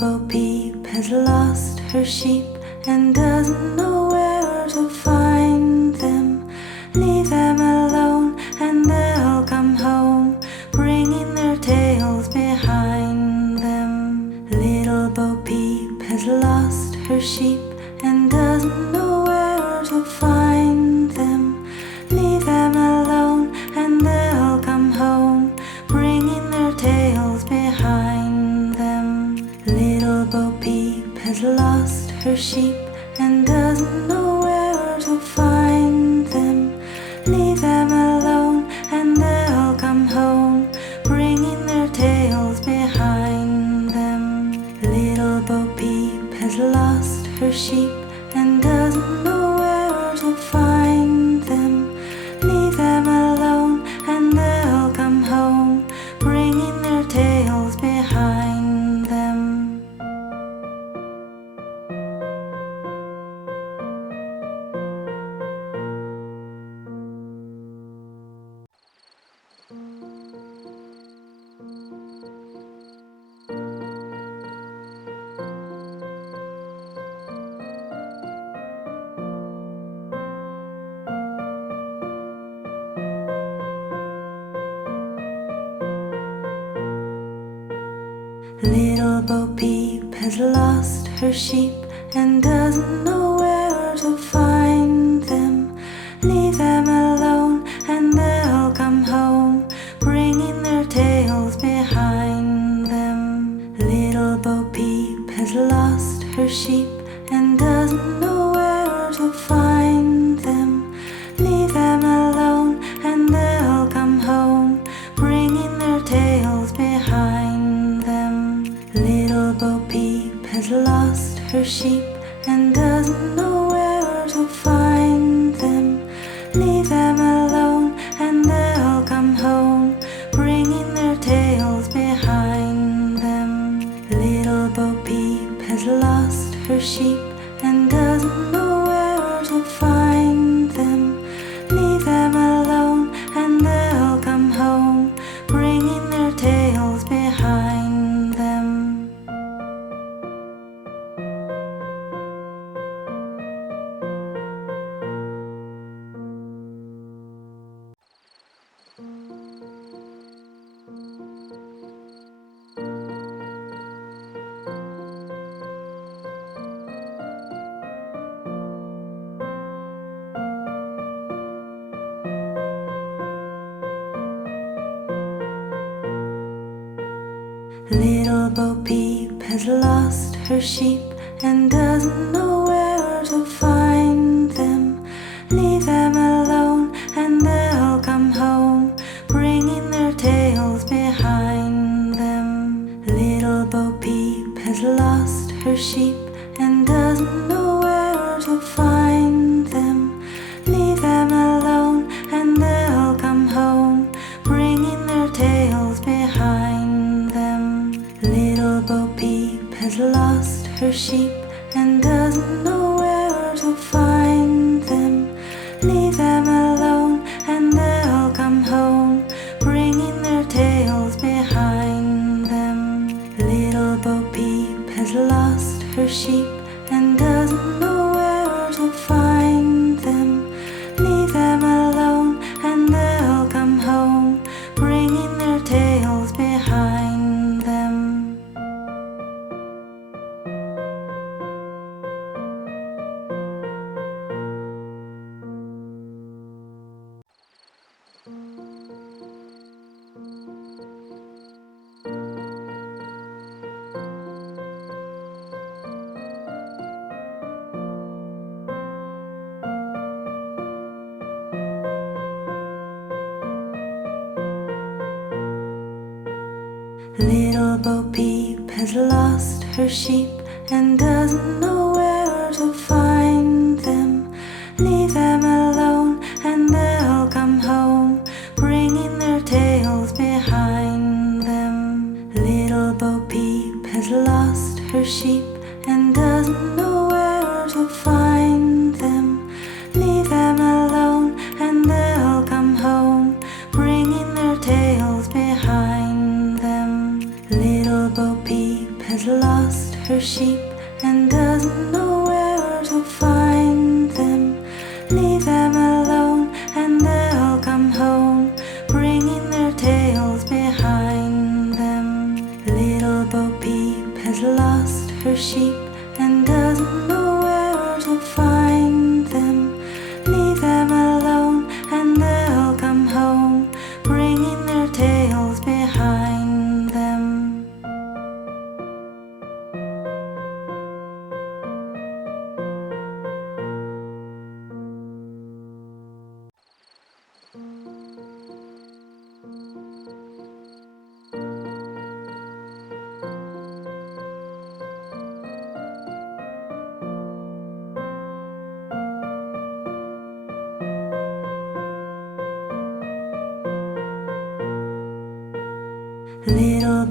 Bo Peep has lost her sheep and doesn't know where to find them. Leave them alone and they'll come home, bringing their tails behind them. Little Bo Peep has lost her sheep and doesn't know where to find them. Leave them alone and they'll come home, bringing their tails behind them. Little Bo Peep has lost her sheep and doesn't know where to find them. Leave them alone and they'll come home, bringing their tails behind them. Little Bo Peep has lost her sheep and doesn't know where to find them. Leave them alone and they'll come home, bringing their tails behind them. Little Bo Peep has lost her sheep and doesn't know where to find them. Leave them alone and they'll come home, bringing their tails behind them. Little Bo Peep has lost her sheep and doesn't know where to find them. Leave them alone and they'll come home, bringing their tails behind them. Little Bo Peep has lost her sheep and doesn't know where to find them. Leave them alone and they'll come home, bringing their tails behind them. Little Bo Peep has lost her sheep and doesn't know where to find them. Leave them alone and they'll come home, bringing their tails behind them. Little Bo Peep has lost her sheep and doesn't know where to find them. Leave them alone and they'll come home, bringing their tails behind them. Little Bo Peep has lost her sheep and doesn't know where to find them. Leave them alone and they'll come home, bringing their tails behind them. Little Bo Peep has lost her sheep and doesn't know where to find them. Leave them alone and they'll come home, bringing their tails behind them. Little Bo Peep has lost her sheep and doesn't know where to find them. Leave them alone and they'll come home, bringing their tails behind them. Little Bo Peep has lost her sheep and doesn't know where to find them. Leave them alone and they'll come home, bringing their tails behind them. Little Bo Peep has lost her sheep and doesn't know where to find them. Leave them alone and they'll come home, bringing their tails behind them. Little Bo Peep has lost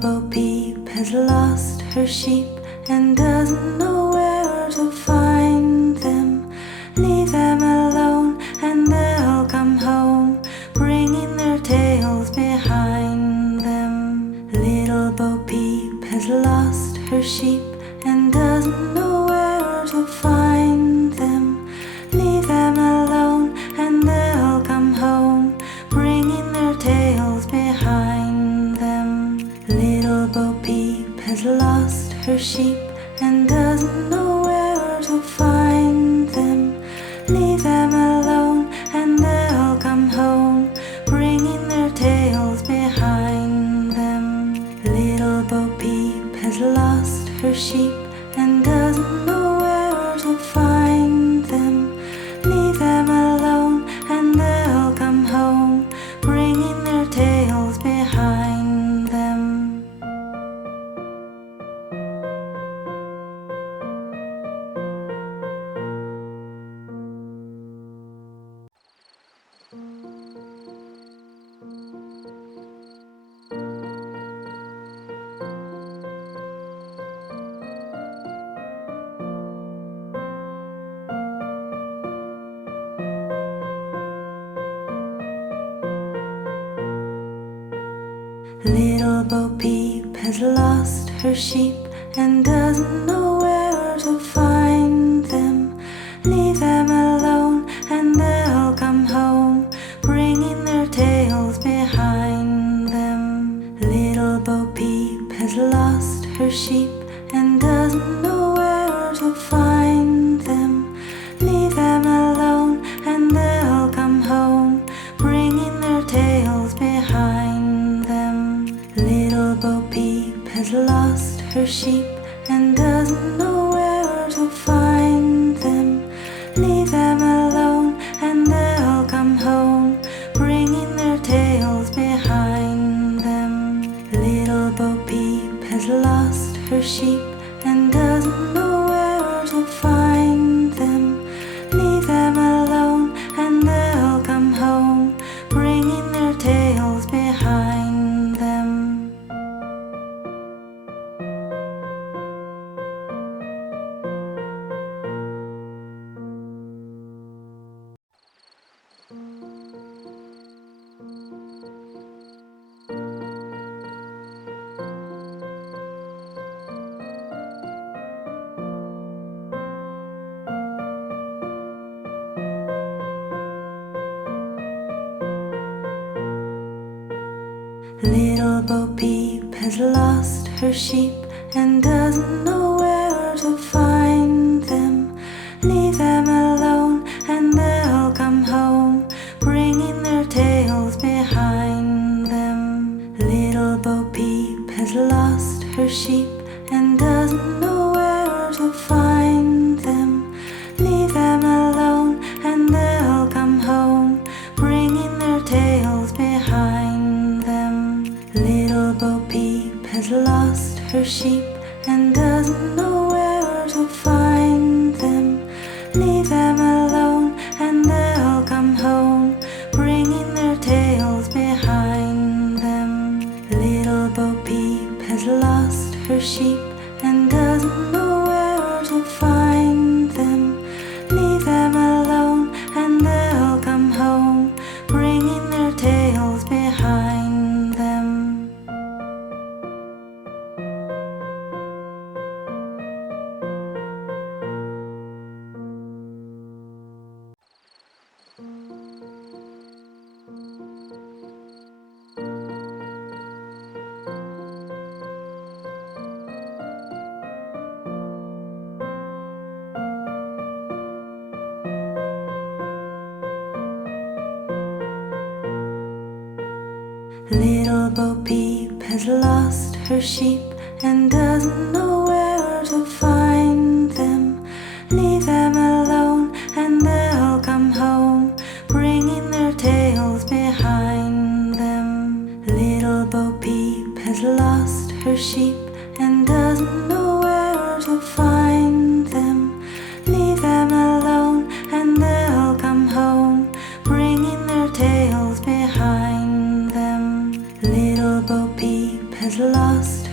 Bo Peep has lost her sheep and doesn't know where to find them. Leave them alone and they'll come home, bringing their tails behind them. Little Bo Peep has lost her sheep and doesn't know where to find them. Leave them alone and they'll come home, bringing their tails behind them. Little Bo Peep has lost her sheep and doesn't know where to find them. Leave them alone and they'll come home, bringing their tails behind them. Little Bo Peep has lost her sheep and doesn't know where to find them. Leave them alone and they'll come home, bringing their tails behind them. Little Bo Peep has lost her sheep and doesn't know where to find them. Leave them alone and they'll come home, bringing their tails behind them. Little Bo Peep has lost her sheep and doesn't know where to find them. Leave them alone and they'll come home, bringing their tails behind them. Little Bo Peep has lost her sheep and doesn't know where to find them. Leave them alone and they'll come home, bringing their tails behind them. Little Bo Peep has lost her sheep and doesn't know where to find them. Leave them alone and they'll come home, bringing their tails behind them. Little Bo Peep has lost her sheep and doesn't know where to find them. Leave them alone and they'll come home, bringing their tails behind them. Little Bo Peep has lost her sheep and doesn't know where to find them. Leave them alone and they'll come home, bringing their tails behind them. Little Bo Peep has lost her sheep and doesn't know where to find them. Leave them alone and they'll come home, bringing their tails behind them. Little Bo Peep has lost her sheep and doesn't know where to find them. Leave them alone and they'll come home, bringing their tails behind them. Little Bo Peep has lost her sheep and doesn't know where to find them. Leave them alone and they'll come home, bringing their tails behind them. Little Bo Peep has lost her sheep and doesn't know where to find them. Leave them alone and they'll come home, bringing their tails behind them. Little Bo Peep has lost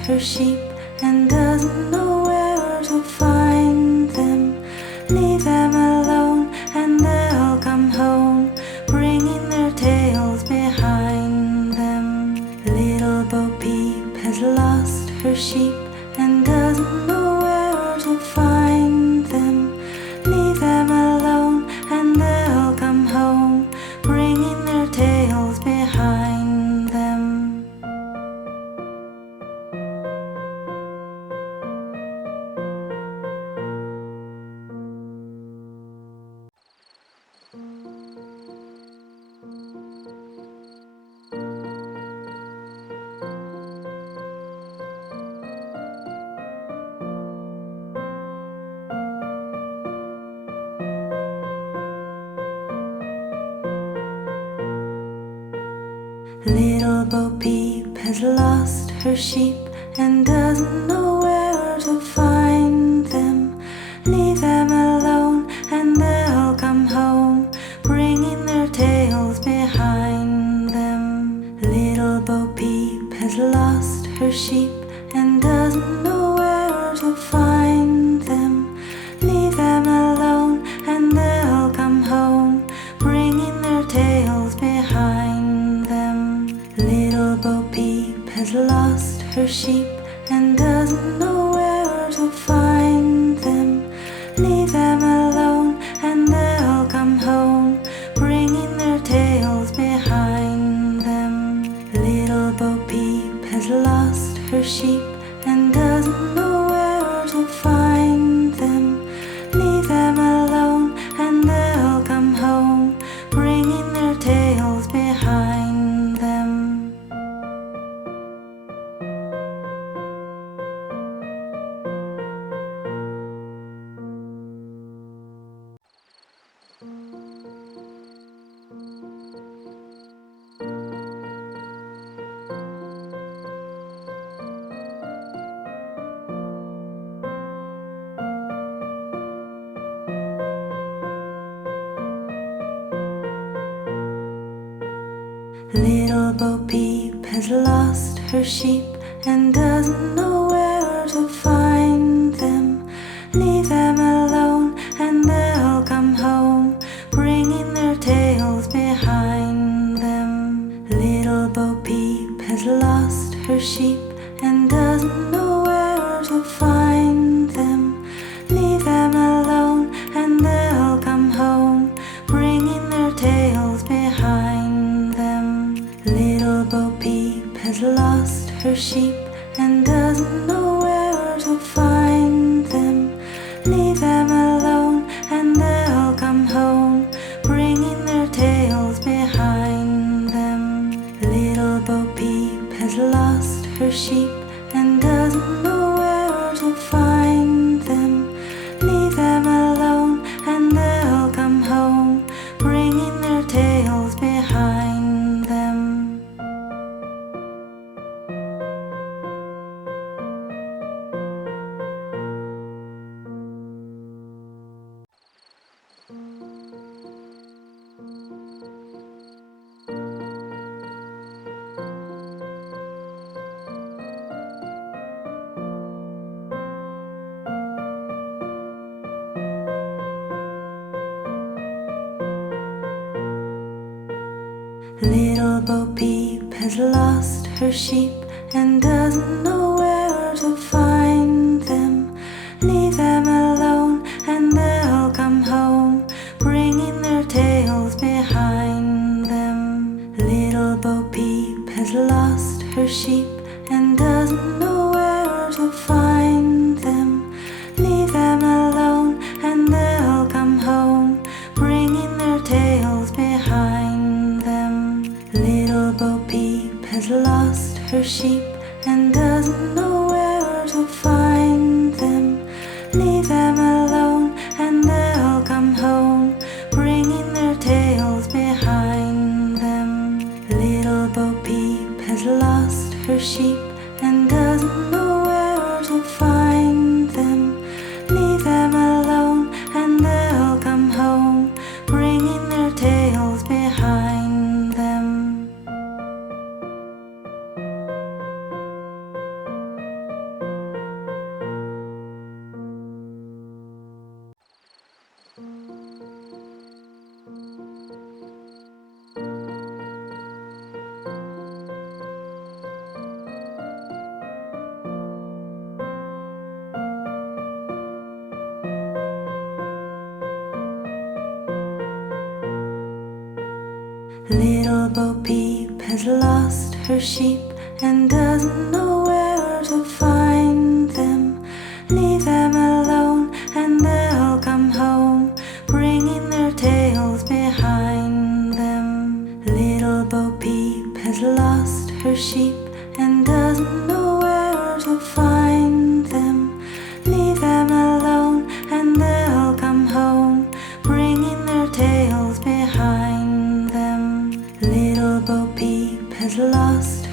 Little Bo Peep has lost her sheep and doesn't know where to find them. Leave them alone and they'll come home, bringing their tails behind them. Little Bo Peep has lost her sheep and doesn't know where to find them. Leave them alone and they'll come home, bringing their tails behind them. Little Bo Peep has lost her sheep and doesn't know where to find them. Leave them alone and they'll come home, bringing their tails behind them. Little Bo Peep has lost her sheep and doesn't know where to find them. Leave them alone and they'll come home, bringing their tails behind them. Little Bo Peep has lost her sheep and doesn't know where to find them. Leave them alone and they'll come home, bringing their tails behind them. Little Bo Peep has lost her sheep and doesn't know where to find them. Leave them alone and they'll come home, bringing their tails behind them. Little Bo Peep has lost her sheep and doesn't know where to find them. Leave them alone and they'll come home, bringing their tails behind them. Little Bo Peep has lost her sheep and doesn't know where to find them. Leave them alone and they'll come home, bringing their tails behind them. Little Bo Peep has lost her sheep and doesn't know where to find them. Leave them alone and they'll come home, bringing their tails behind them. Little Bo Peep has lost her sheep and doesn't know where to find them. Leave them alone and they'll come home, bringing their tails behind them. Little Bo Peep has lost her sheep and doesn't know where to find them. Leave them alone and they'll come home, bringing their tails behind them. Little Bo Peep has lost her sheep and doesn't know where to find them. Leave them alone and they'll come home, bringing their tails behind them. Little Bo Peep has lost her sheep and doesn't know where to find them. Leave them alone and they'll come home, bringing their tails behind them. Little Bo Peep has lost her sheep and doesn't know where to find them. Leave them alone and they'll come home, bringing their tails behind them. Little Bo Peep has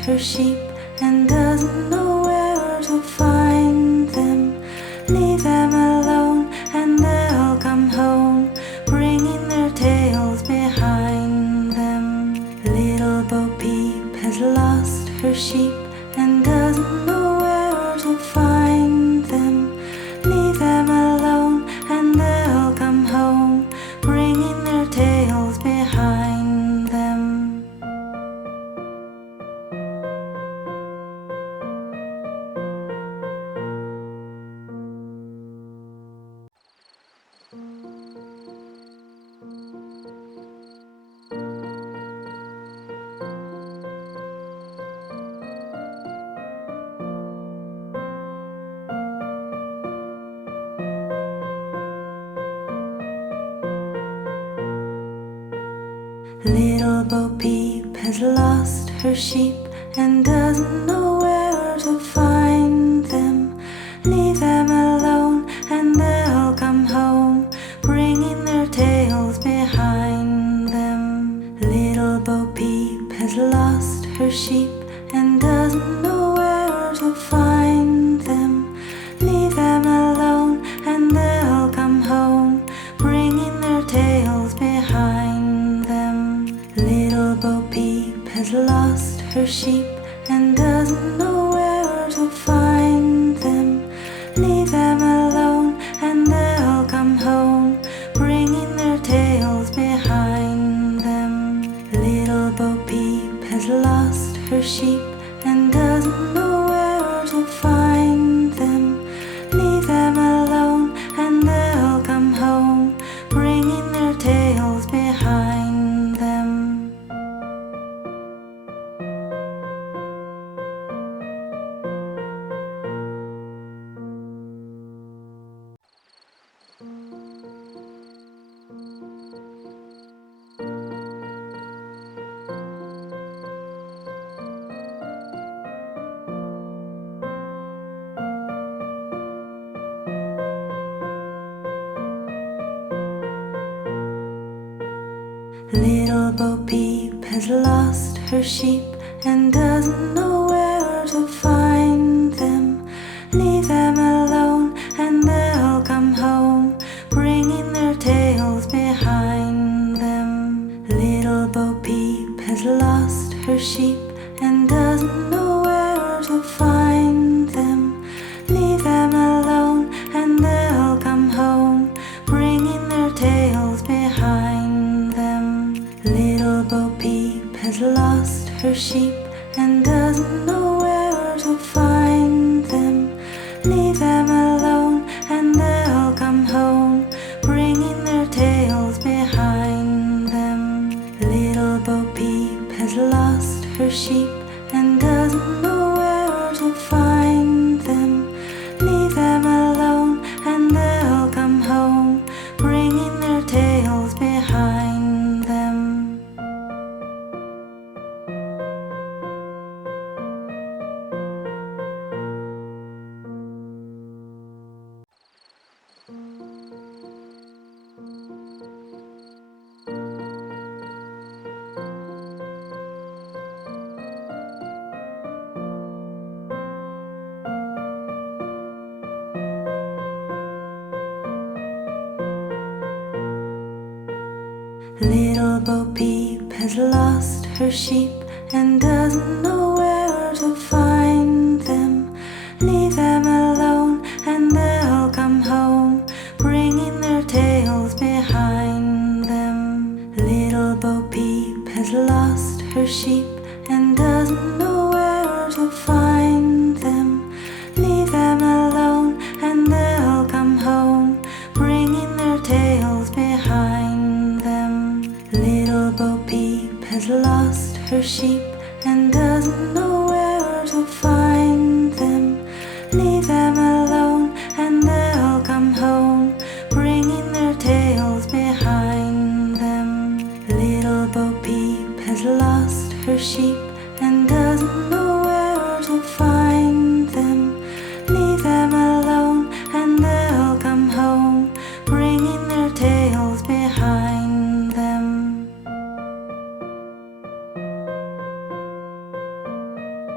her sheep and doesn't know where to find them. Leave them alone and they'll come home, bringing their tails behind them. Little Bo Peep has lost her sheep and doesn't know where to find them. Leave them alone and they'll come home, bringing their tails behind them. Little Bo Peep has lost her sheep and doesn't know where to find them. Leave them alone and they'll come home, bringing their tails behind them. Little Bo Peep has lost her sheep and doesn't know where to find them. Leave them alone and they'll come home, bringing their tails behind them. Little Bo Peep has lost her sheep and doesn't know where to find them. Leave them alone and they'll come home, bringing their tails behind them. Little Bo Peep has lost her sheep and doesn't know where to find them. Leave them alone and they'll come home, bringing their tails behind them. Little Bo Peep has lost her sheep and doesn't know where to find them. Leave them alone and they'll come home, bringing their tails behind them. Little Bo Peep has lost her sheep and doesn't know where to find them. Leave them alone and they'll come home, bringing their tails behind them. Little Bo Peep has lost her sheep and doesn't know where to find them. Leave them alone and they'll come home, bringing their tails behind them. Little Bo Peep has lost her sheep and doesn't know where to find them. Leave them alone and they'll come home, bringing their tails behind them. Little Bo Peep has lost her sheep and doesn't know where to find them. Leave them alone and they'll come home, bringing their tails behind them. Little Bo Peep has lost her sheep and doesn't know where to find them. Leave them alone and they'll come home, bringing their tails behind them. Little Bo Peep has lost her sheep and doesn't know where to find them. Leave them alone and they'll come home, bringing their tails behind them. Little Bo Peep has lost her sheep and doesn't know where to find them. Leave them alone and they'll come home, bringing their tails behind them.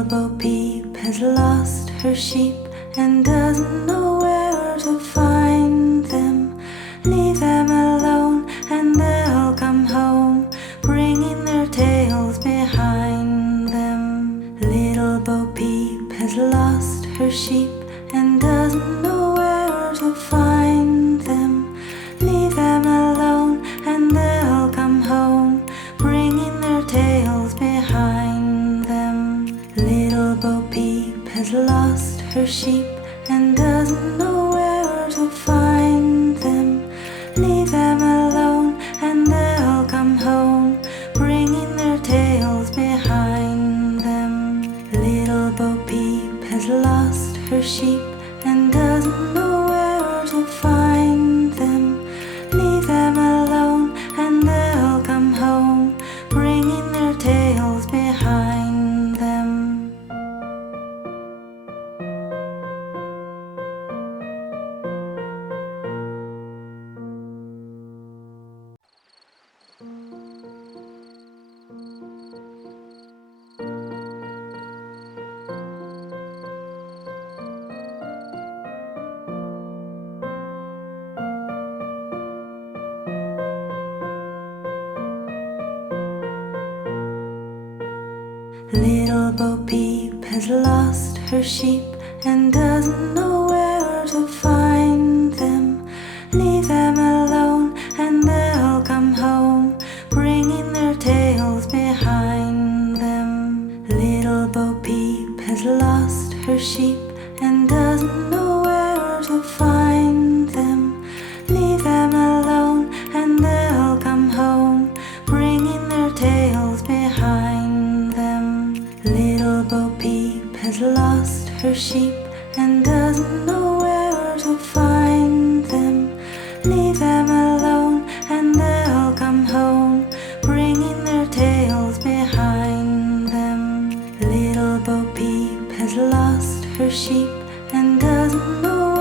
Little Bo Peep has lost her sheep and doesn't know where to find them. Leave them alone and they'll come home, bringing their tails behind them. Little Bo Peep has lost her sheep and doesn't know where to find them. Leave them alone and they'll come home, bringing their tails behind them. Little Bo Peep has lost her sheep and doesn't know where to find them. Leave them alone and they'll come home, bringing their tails behind them. Little Bo Peep has lost her sheep and doesn't know where to find them. Leave them alone and they'll come home, bringing their tails behind them. Little Bo Peep has lost her sheep and doesn't know where to find them. Leave them alone and they'll come home, bringing their tails behind them. Little Bo Peep has lost her sheep and doesn't know where to find them. Leave them alone and they'll come home, bringing their tails behind them. Little Bo Peep has lost her sheep and doesn't know where to find them. Leave them alone and they'll come home, bringing their tails behind them. Little Bo Peep has lost her sheep and doesn't know